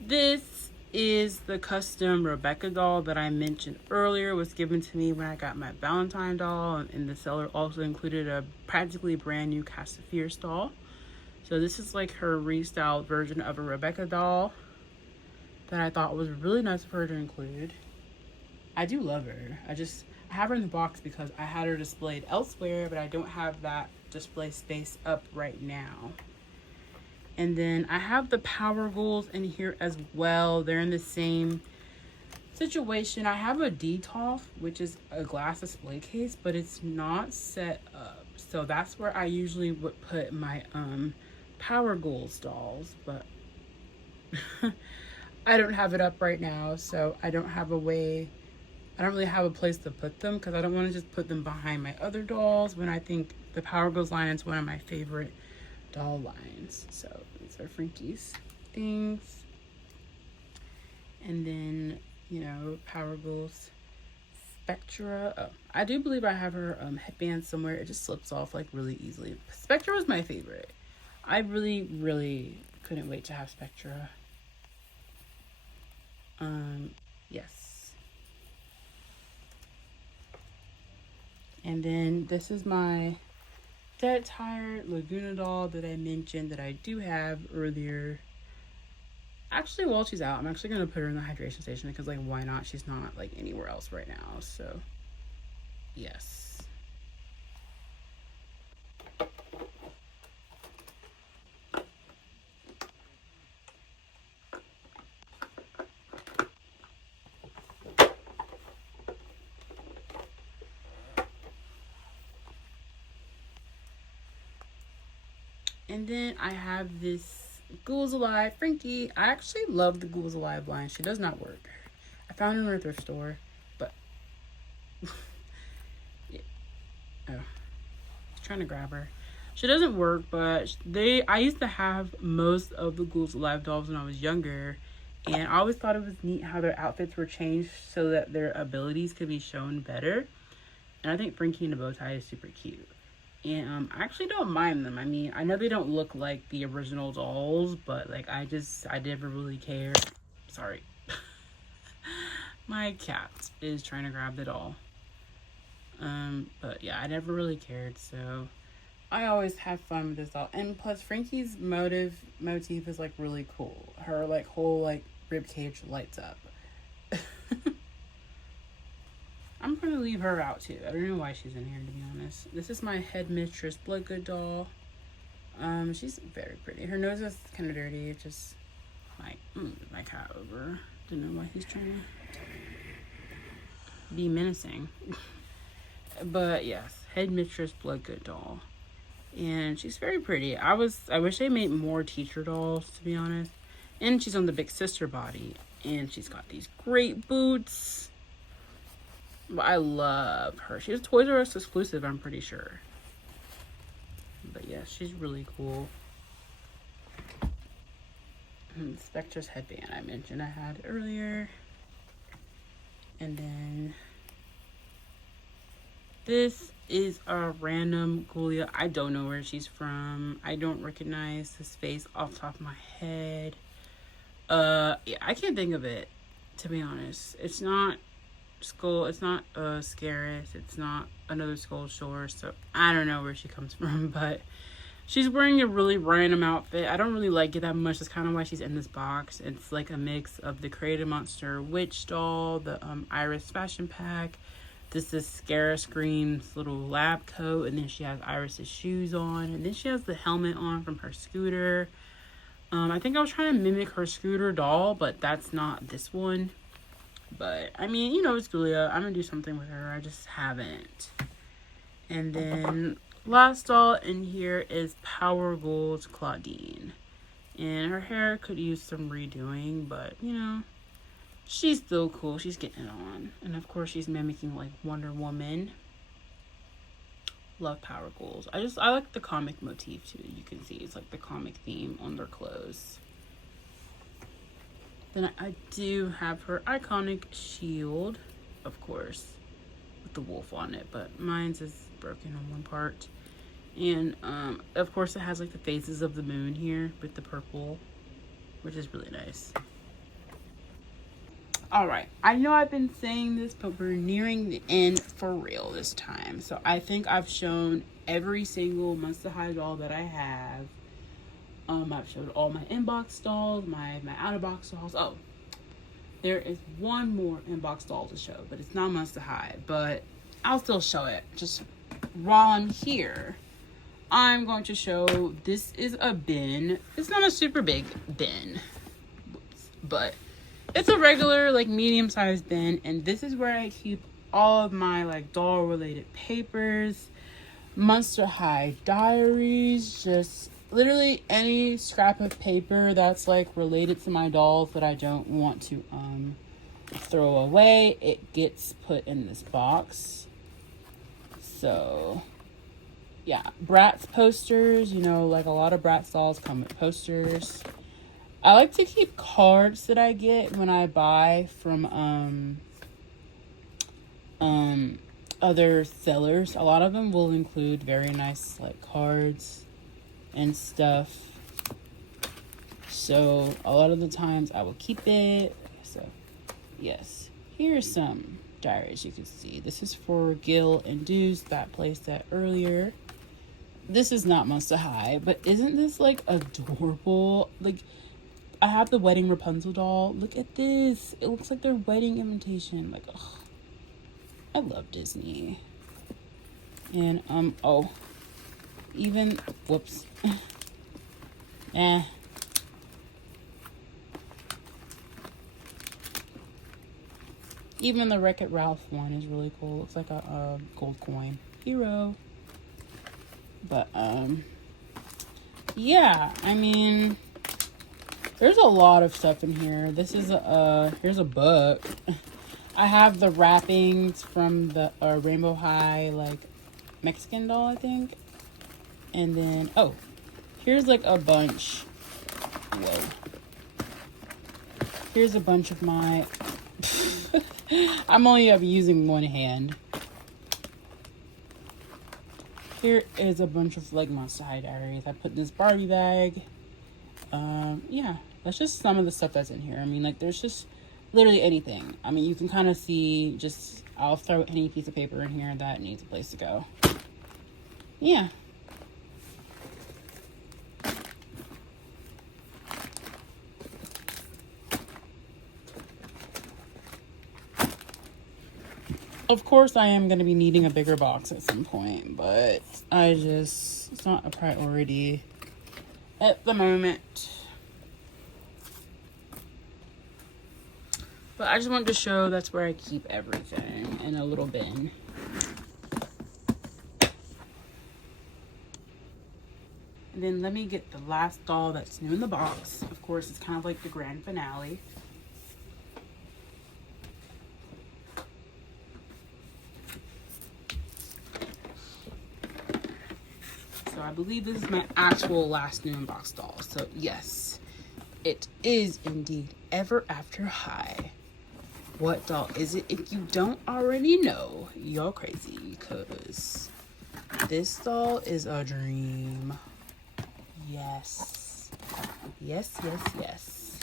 this is the custom Rebecca doll that I mentioned earlier. Was given to me when I got my Valentine doll, and the seller also included a practically brand new Cast of Fierce doll. So this is like her restyled version of a Rebecca doll that I thought was really nice of her to include. I do love her. I have her in the box because I had her displayed elsewhere, but I don't have that display space up right now. And then I have the Power Ghouls in here as well. They're in the same situation. I have a DTOF, which is a glass display case, but it's not set up. So that's where I usually would put my Power Ghouls dolls, but I don't have it up right now, so I don't really have a place to put them because I don't want to just put them behind my other dolls when I think the Power Ghouls line is one of my favorite doll lines. So these are Frankie's things. And then, you know, Power Ghouls Spectra. Oh, I do believe I have her headband somewhere. It just slips off like really easily. Spectra was my favorite. I really couldn't wait to have Spectra. Yes. And then this is my Dead Tired Laguna doll that I mentioned that I do have earlier. Actually, while she's out, I'm actually going to put her in the hydration station because, like, why not? She's not, like, anywhere else right now. So, yes. And then I have this Ghouls Alive Frankie. I actually love the Ghouls Alive line. She does not work. I found her in a thrift store, but yeah. Oh, trying to grab her. She doesn't work, but I used to have most of the Ghouls Alive dolls when I was younger, and I always thought it was neat how their outfits were changed so that their abilities could be shown better. And I think Frankie in a bow tie is super cute. And I actually don't mind them. I mean, I know they don't look like the original dolls, but like I never really cared. Sorry. My cat is trying to grab the doll. But yeah, I never really cared, so I always have fun with this doll. And plus Frankie's motif is like really cool. Her like whole like rib cage lights up. I'm going to leave her out too. I don't know why she's in here, to be honest. This is my headmistress Bloodgood doll. She's very pretty. Her nose is kind of dirty. It's just like, my cat over. Don't know why he's trying to be menacing. But yes, headmistress Bloodgood doll. And she's very pretty. I wish they made more teacher dolls, to be honest. And she's on the big sister body. And she's got these great boots. But I love her. She's Toys R Us exclusive, I'm pretty sure. But yeah, she's really cool. Spectra's headband I mentioned I had earlier. And then this is a random Ghoulia. I don't know where she's from. I don't recognize this face off the top of my head. Yeah, I can't think of it, to be honest. It's not Scaris, it's not another Skull Shore, so I don't know where she comes from, but she's wearing a really random outfit. I don't really like it that much. That's kind of why she's in this box. It's like a mix of the Creative Monster Witch doll, the Iris fashion pack. This is Scaris Scream's little lab coat, and then she has Iris's shoes on, and then she has the helmet on from her scooter. I think I was trying to mimic her scooter doll, but that's not this one. But, I mean, you know, it's Ghoulia. I'm going to do something with her. I just haven't. And then, last doll in here is Power Ghouls Claudine. And her hair could use some redoing, but, you know, she's still cool. She's getting it on. And, of course, she's mimicking, like, Wonder Woman. Love Power Ghouls. I like the comic motif, too. You can see it's, like, the comic theme on their clothes. Then I do have her iconic shield, of course, with the wolf on it, but mine's is broken on one part. And, of course, it has, like, the phases of the moon here with the purple, which is really nice. Alright, I know I've been saying this, but we're nearing the end for real this time. So I think I've shown every single Monster High doll that I have. I've showed all my inbox dolls, my out-of-box dolls. Oh, there is one more inbox doll to show, but it's not Monster High. But I'll still show it. Just while I'm here, I'm going to show, this is a bin. It's not a super big bin, but it's a regular, like, medium-sized bin. And this is where I keep all of my, like, doll-related papers, Monster High diaries, just literally any scrap of paper that's like related to my dolls that I don't want to throw away. It gets put in this box. So yeah, Bratz posters, you know, like a lot of Bratz dolls come with posters. I like to keep cards that I get when I buy from other sellers. A lot of them will include very nice like cards and stuff. So a lot of the times I will keep it. So yes, here's some diaries you can see. This is for Gil and Deuce that placed that earlier. This is not Monster High, but isn't this like adorable? Like, I have the wedding Rapunzel doll. Look at this. It looks like their wedding invitation. Like, ugh. I love Disney. And oh, even whoops. Even the Wreck-It Ralph one is really cool. Looks like a gold coin. Hero. But yeah, I mean, there's a lot of stuff in here. This is here's a book. I have the wrappings from the Rainbow High, like, Mexican doll, I think. And then, oh, here's like a bunch. Whoa. Here's a bunch of my, I'm only using one hand. Here is a bunch of like Monster High diaries. I put in this Barbie bag. Yeah, that's just some of the stuff that's in here. I mean, like, there's just literally anything. I mean, you can kind of see, just, I'll throw any piece of paper in here that needs a place to go. Yeah. Of course, I am going to be needing a bigger box at some point, but it's not a priority at the moment. But I just wanted to show that's where I keep everything, in a little bin. And then let me get the last doll that's new in the box. Of course, it's kind of like the grand finale. So I believe this is my actual last new in-box doll. So yes, it is indeed Ever After High. What doll is it? If you don't already know, you're crazy, because this doll is a dream. Yes. Yes, yes, yes.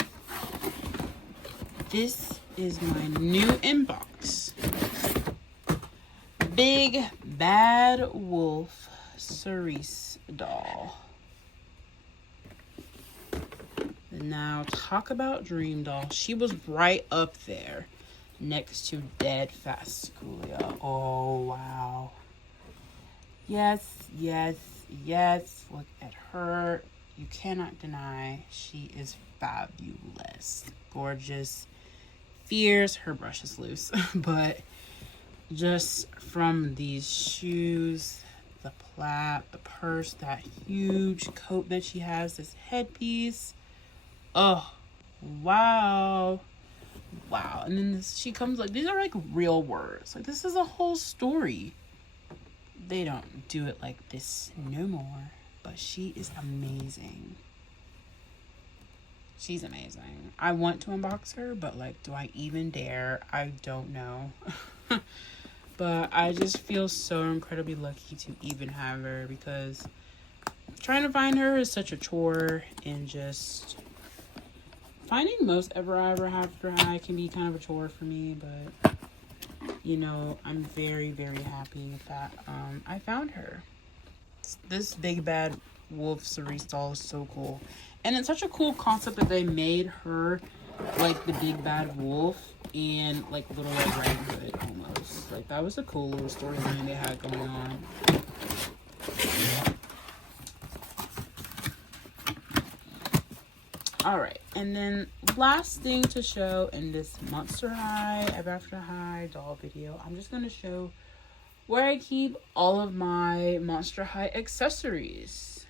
This is my new inbox. Big Bad Wolf Cerise doll. Now, talk about dream doll. She was right up there next to Dead Fast Schoolia. Oh, wow. Yes, yes, yes. Look at her. You cannot deny she is fabulous. Gorgeous. Fierce. Her brush is loose. But just from these shoes, the plaid, the purse, that huge coat that she has, this headpiece. Oh, wow. Wow. And then she comes like, these are like real words. Like, this is a whole story. They don't do it like this no more. But she is amazing. She's amazing. I want to unbox her, but like, do I even dare? I don't know. But I just feel so incredibly lucky to even have her, because trying to find her is such a chore, and just finding most Ever After High can be kind of a chore for me, but you know, I'm very, very happy that I found her. This Big Bad Wolf Cerise doll is so cool. And it's such a cool concept that they made her like the Big Bad Wolf and like Little Red Riding Hood almost. Like, that was a cool little storyline they had going on. Alright, and then last thing to show in this Monster High, Ever After High doll video, I'm just going to show where I keep all of my Monster High accessories.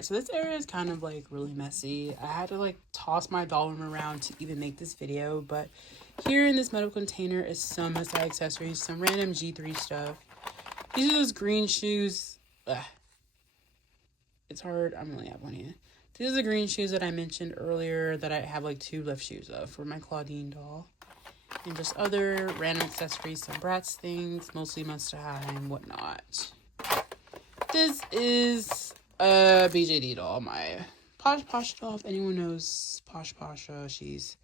So this area is kind of like really messy. I had to like toss my doll room around to even make this video, but here in this metal container is some Monster High accessories, some random G3 stuff. These are those green shoes. Ugh. It's hard. I only have one here. These are the green shoes that I mentioned earlier that I have like 2 left shoes of for my Claudine doll. And just other random accessories, some Bratz things, mostly Monster High and whatnot. This is a BJD doll, my Posh Posh doll. If anyone knows Posh Pasha, she's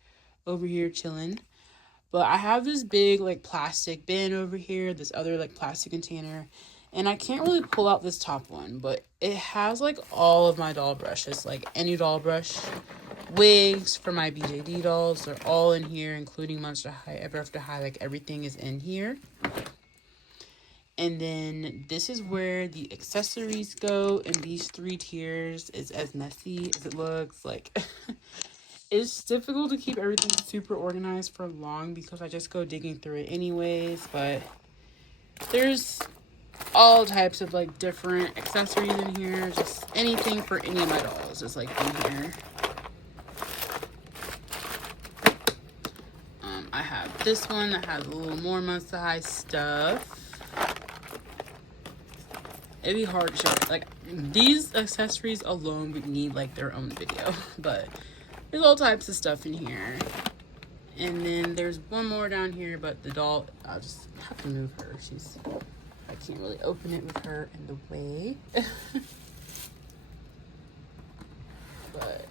over here chilling. But I have this big like plastic bin over here, this other like plastic container, and I can't really pull out this top one, but it has like all of my doll brushes, like any doll brush, wigs for my BJD dolls, they're all in here, including Monster High, Ever After High, like everything is in here. And then this is where the accessories go, and these 3 tiers is as messy as it looks. Like, it's difficult to keep everything super organized for long because I just go digging through it anyways, but there's all types of like different accessories in here. Just anything for any of my dolls is like in here. I have this one that has a little more Monster High stuff. It'd be hard to show. Like, these accessories alone would need like their own video, but there's all types of stuff in here. And then there's one more down here, but the doll, I'll just have to move her. I can't really open it with her in the way. But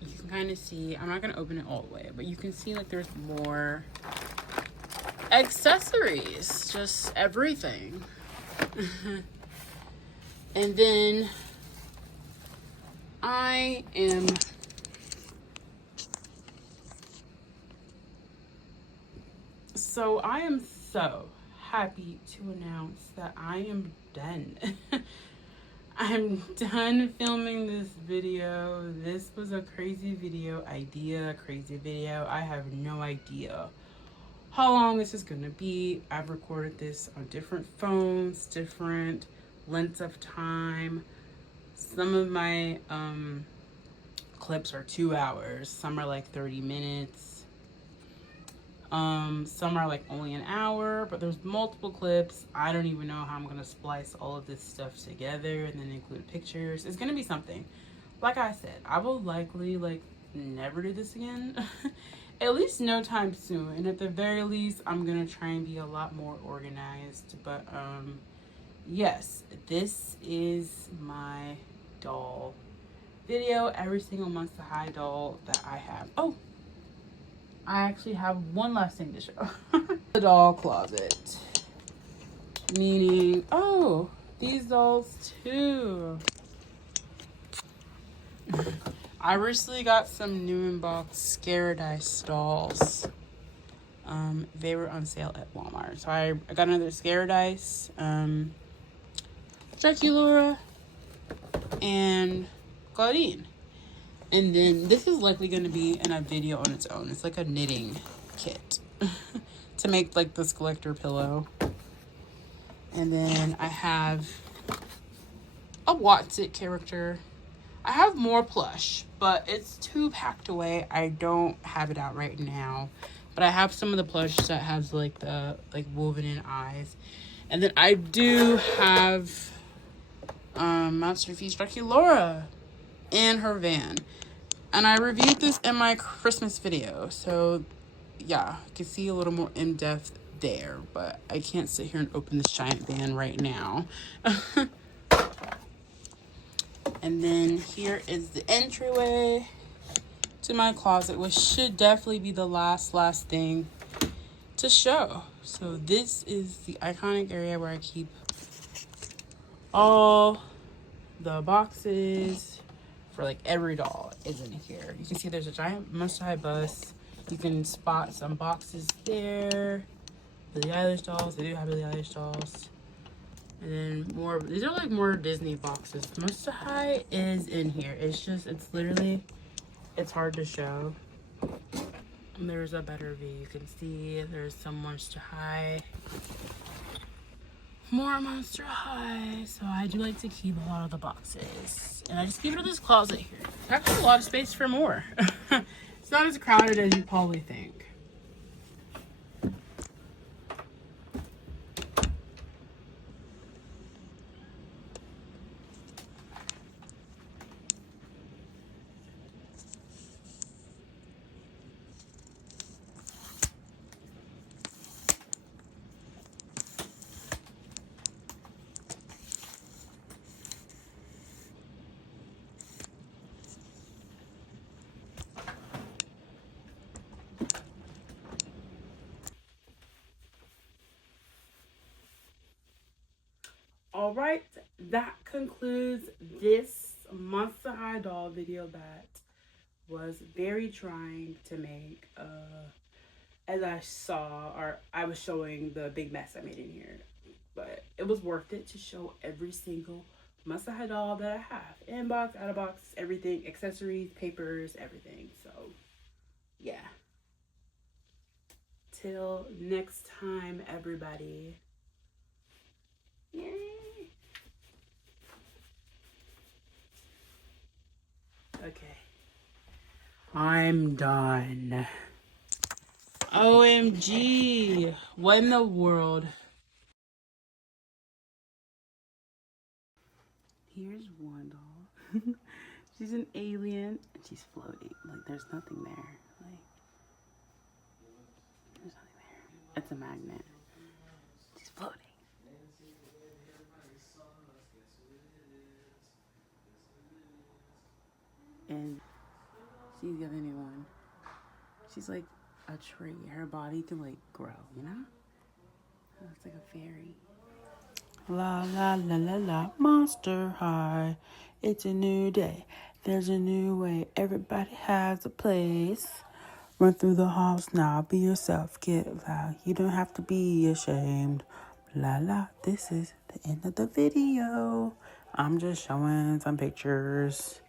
you can kind of see, I'm not going to open it all the way, but you can see like there's more accessories, just everything. And then I am so happy to announce that I am done. I'm done filming this video. This was a crazy video idea, crazy video. I have no idea how long this is gonna be. I've recorded this on different phones, different lengths of time. Some of my clips are 2 hours, some are like 30 minutes. Some are like only an hour, but there's multiple clips. I don't even know how I'm gonna splice all of this stuff together and then include pictures. It's gonna be something. Like I said, I will likely like never do this again. At least no time soon. And at the very least, I'm gonna try and be a lot more organized. But yes, this is my doll video. Every single Monster High doll that I have. Oh, I actually have one last thing to show. The doll closet. Meaning, oh, these dolls too. I recently got some new in-box Scaradise dolls. They were on sale at Walmart. So I got another Scaradise, Draculaura, and Claudine. And then this is likely going to be in a video on its own. It's like a knitting kit to make like this collector pillow. And then I have a Watsit character. I have more plush, but it's too packed away. I don't have it out right now. But I have some of the plush that has like the woven in eyes. And then I do have Monster Feast Draculaura and her van. And I reviewed this in my Christmas video. So yeah, you can see a little more in depth there, but I can't sit here and open this giant van right now. And then here is the entryway to my closet, which should definitely be the last thing to show. So this is the iconic area where I keep all the boxes for like every doll is in here. You can see there's a giant Monster High bus. You can spot some boxes there. Billie Eilish dolls. They do have Billie Eilish dolls. And then more, these are like more Disney boxes. Monster High is in here. It's literally, it's hard to show. There's a better view. You can see there's some Monster High. More Monster High. So I do like to keep a lot of the boxes. And I just keep it in this closet here. There's actually a lot of space for more. It's not as crowded as you probably think. All right, that concludes this Monster High doll video that was very trying to make. As I saw, or I was showing the big mess I made in here, but it was worth it to show every single Monster High doll that I have. In box, out of box, everything, accessories, papers, everything. So, yeah. Till next time, everybody. Yay. Okay. I'm done. OMG. What in the world? Here's one doll. She's an alien and she's floating. Like, there's nothing there. Like, there's nothing there. It's a magnet. She's floating. And she's the other new one. She's like a tree. Her body can like grow, you know? It's like a fairy. La la la la la, Monster High. It's a new day. There's a new way. Everybody has a place. Run through the halls now. Be yourself. Get loud. You don't have to be ashamed. La la. This is the end of the video. I'm just showing some pictures.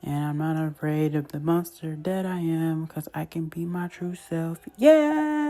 And I'm not afraid of the monster that I am, because I can be my true self. Yeah!